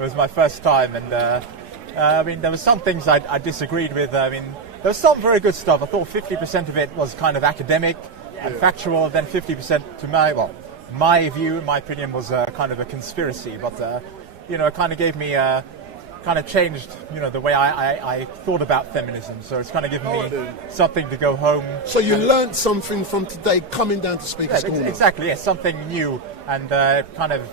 was my first time, and there were some things I disagreed with. There was some very good stuff. I thought 50% of it was kind of academic and factual, then 50% to my view, my opinion, was kind of a conspiracy, but it kind of gave me kind of changed the way I thought about feminism, so it's kind of given me something to go home. So you learnt something from today coming down to Speaker's Corner? Exactly, yes, something new, and kind of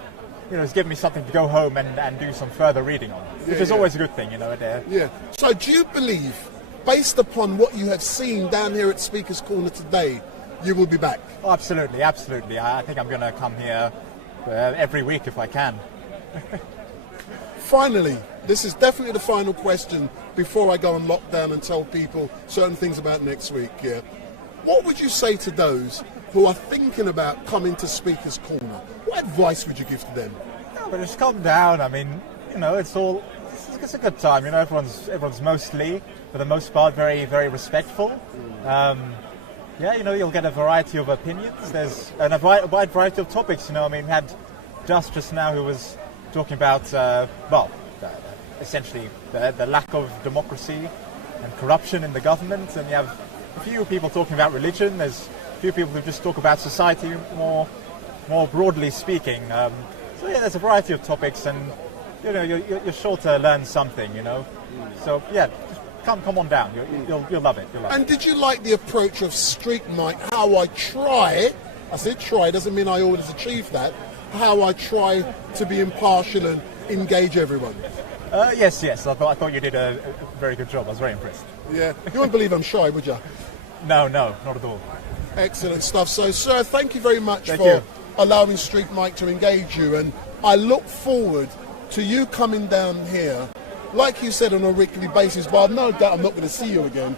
it's given me something to go home and do some further reading on, which is always a good thing, Yeah. So do you believe, based upon what you have seen down here at Speaker's Corner today, you will be back? Oh, absolutely. I think I'm going to come here every week if I can. Finally, this is definitely the final question before I go on lockdown and tell people certain things about next week. What would you say to those who are thinking about coming to Speaker's Corner? What advice would you give to them? But just calm down. It's a good time. Everyone's mostly, for the most part, very, very respectful. You'll get a variety of opinions. There's a wide variety of topics. We had Dust just now who was talking about, essentially the lack of democracy and corruption in the government. And you have a few people talking about religion. There's a few people who just talk about society more broadly speaking. There's a variety of topics, and you're sure to learn something. So Come on down. You'll love it. And did you like the approach of StreetMic? How I said try, doesn't mean I always achieve that. How I try to be impartial and engage everyone. Yes. I thought you did a very good job. I was very impressed. Yeah. You wouldn't believe I'm shy, would you? No, not at all. Excellent stuff. So, sir, thank you very much for allowing StreetMic to engage you, and I look forward to you coming down here, like you said, on a weekly basis, but I've no doubt I'm not going to see you again.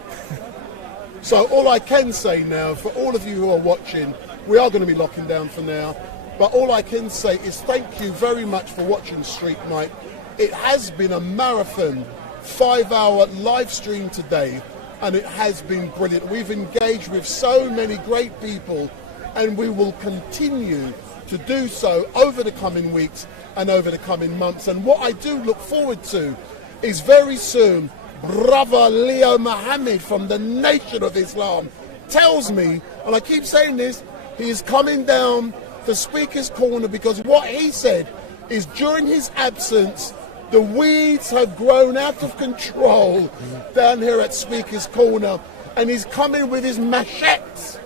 So all I can say now, for all of you who are watching, we are going to be locking down for now, but all I can say is thank you very much for watching StreetMic. It has been a marathon 5-hour live stream today, and it has been brilliant. We've engaged with so many great people, and we will continue to do so over the coming weeks and over the coming months. And what I do look forward to is very soon, Brother Leo Mohammed from the Nation of Islam tells me, and I keep saying this, he is coming down to Speaker's Corner because what he said is during his absence, the weeds have grown out of control down here at Speaker's Corner, and he's coming with his machetes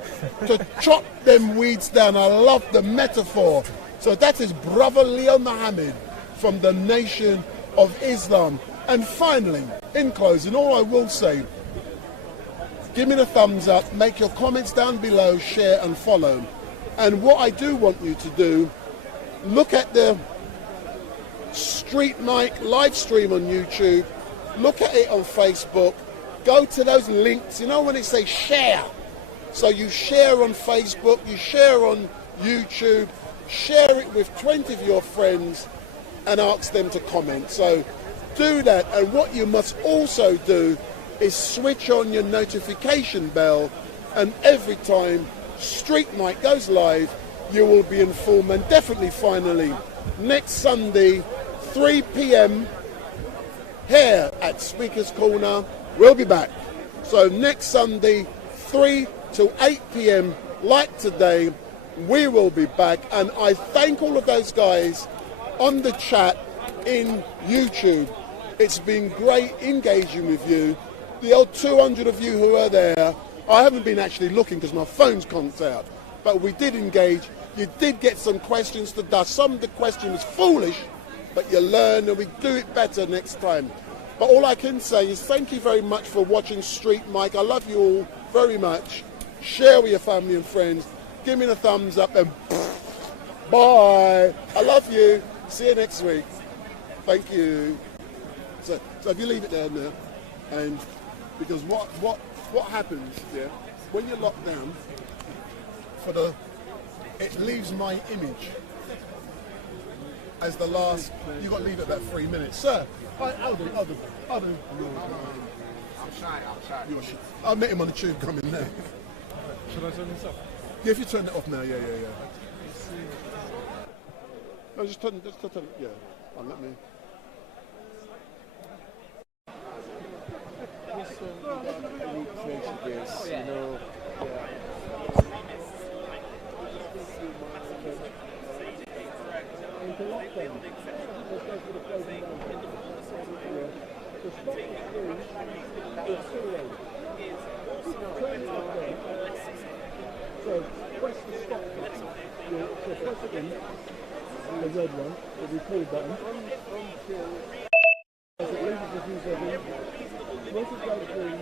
to chop them weeds down. I love the metaphor. So that is Brother Leo Muhammad from the Nation of Islam. And finally, in closing, all I will say, give me the thumbs up, make your comments down below, share and follow. And what I do want you to do, look at the StreetMic LiveStream on YouTube, look at it on Facebook, go to those links, you know when it says share. So you share on Facebook, you share on YouTube, share it with 20 of your friends and ask them to comment. So do that, and what you must also do is switch on your notification bell, and every time StreetMic goes live, you will be informed. And definitely, finally, next Sunday, 3 p.m. here at Speaker's Corner, we'll be back. So next Sunday, 3 to 8 p.m. like today, we will be back. And I thank all of those guys on the chat in YouTube. It's been great engaging with you. The old 200 of you who are there, I haven't been actually looking because my phone's conked out, but we did engage. You did get some questions to dust. Some of the question was foolish, but you learn and we do it better next time. But all I can say is thank you very much for watching StreetMic. I love you all very much. Share with your family and friends. Give me the thumbs up and bye. I love you. See you next week. Thank you. So if you leave it there now, and because what happens, yeah, when you're locked down, it leaves my image as the last. You got to leave it about 3 minutes, sir. I'll do. I'm shy. You're shy. I met him on the tube coming there. Should I turn this off? Yeah, if you turn it off now, yeah. No, just turn it, yeah. Oh, let me. This one got a unique place to this, you know. So press the stop button. So press again, the red one, the record button. As it leaves the views, once it goes through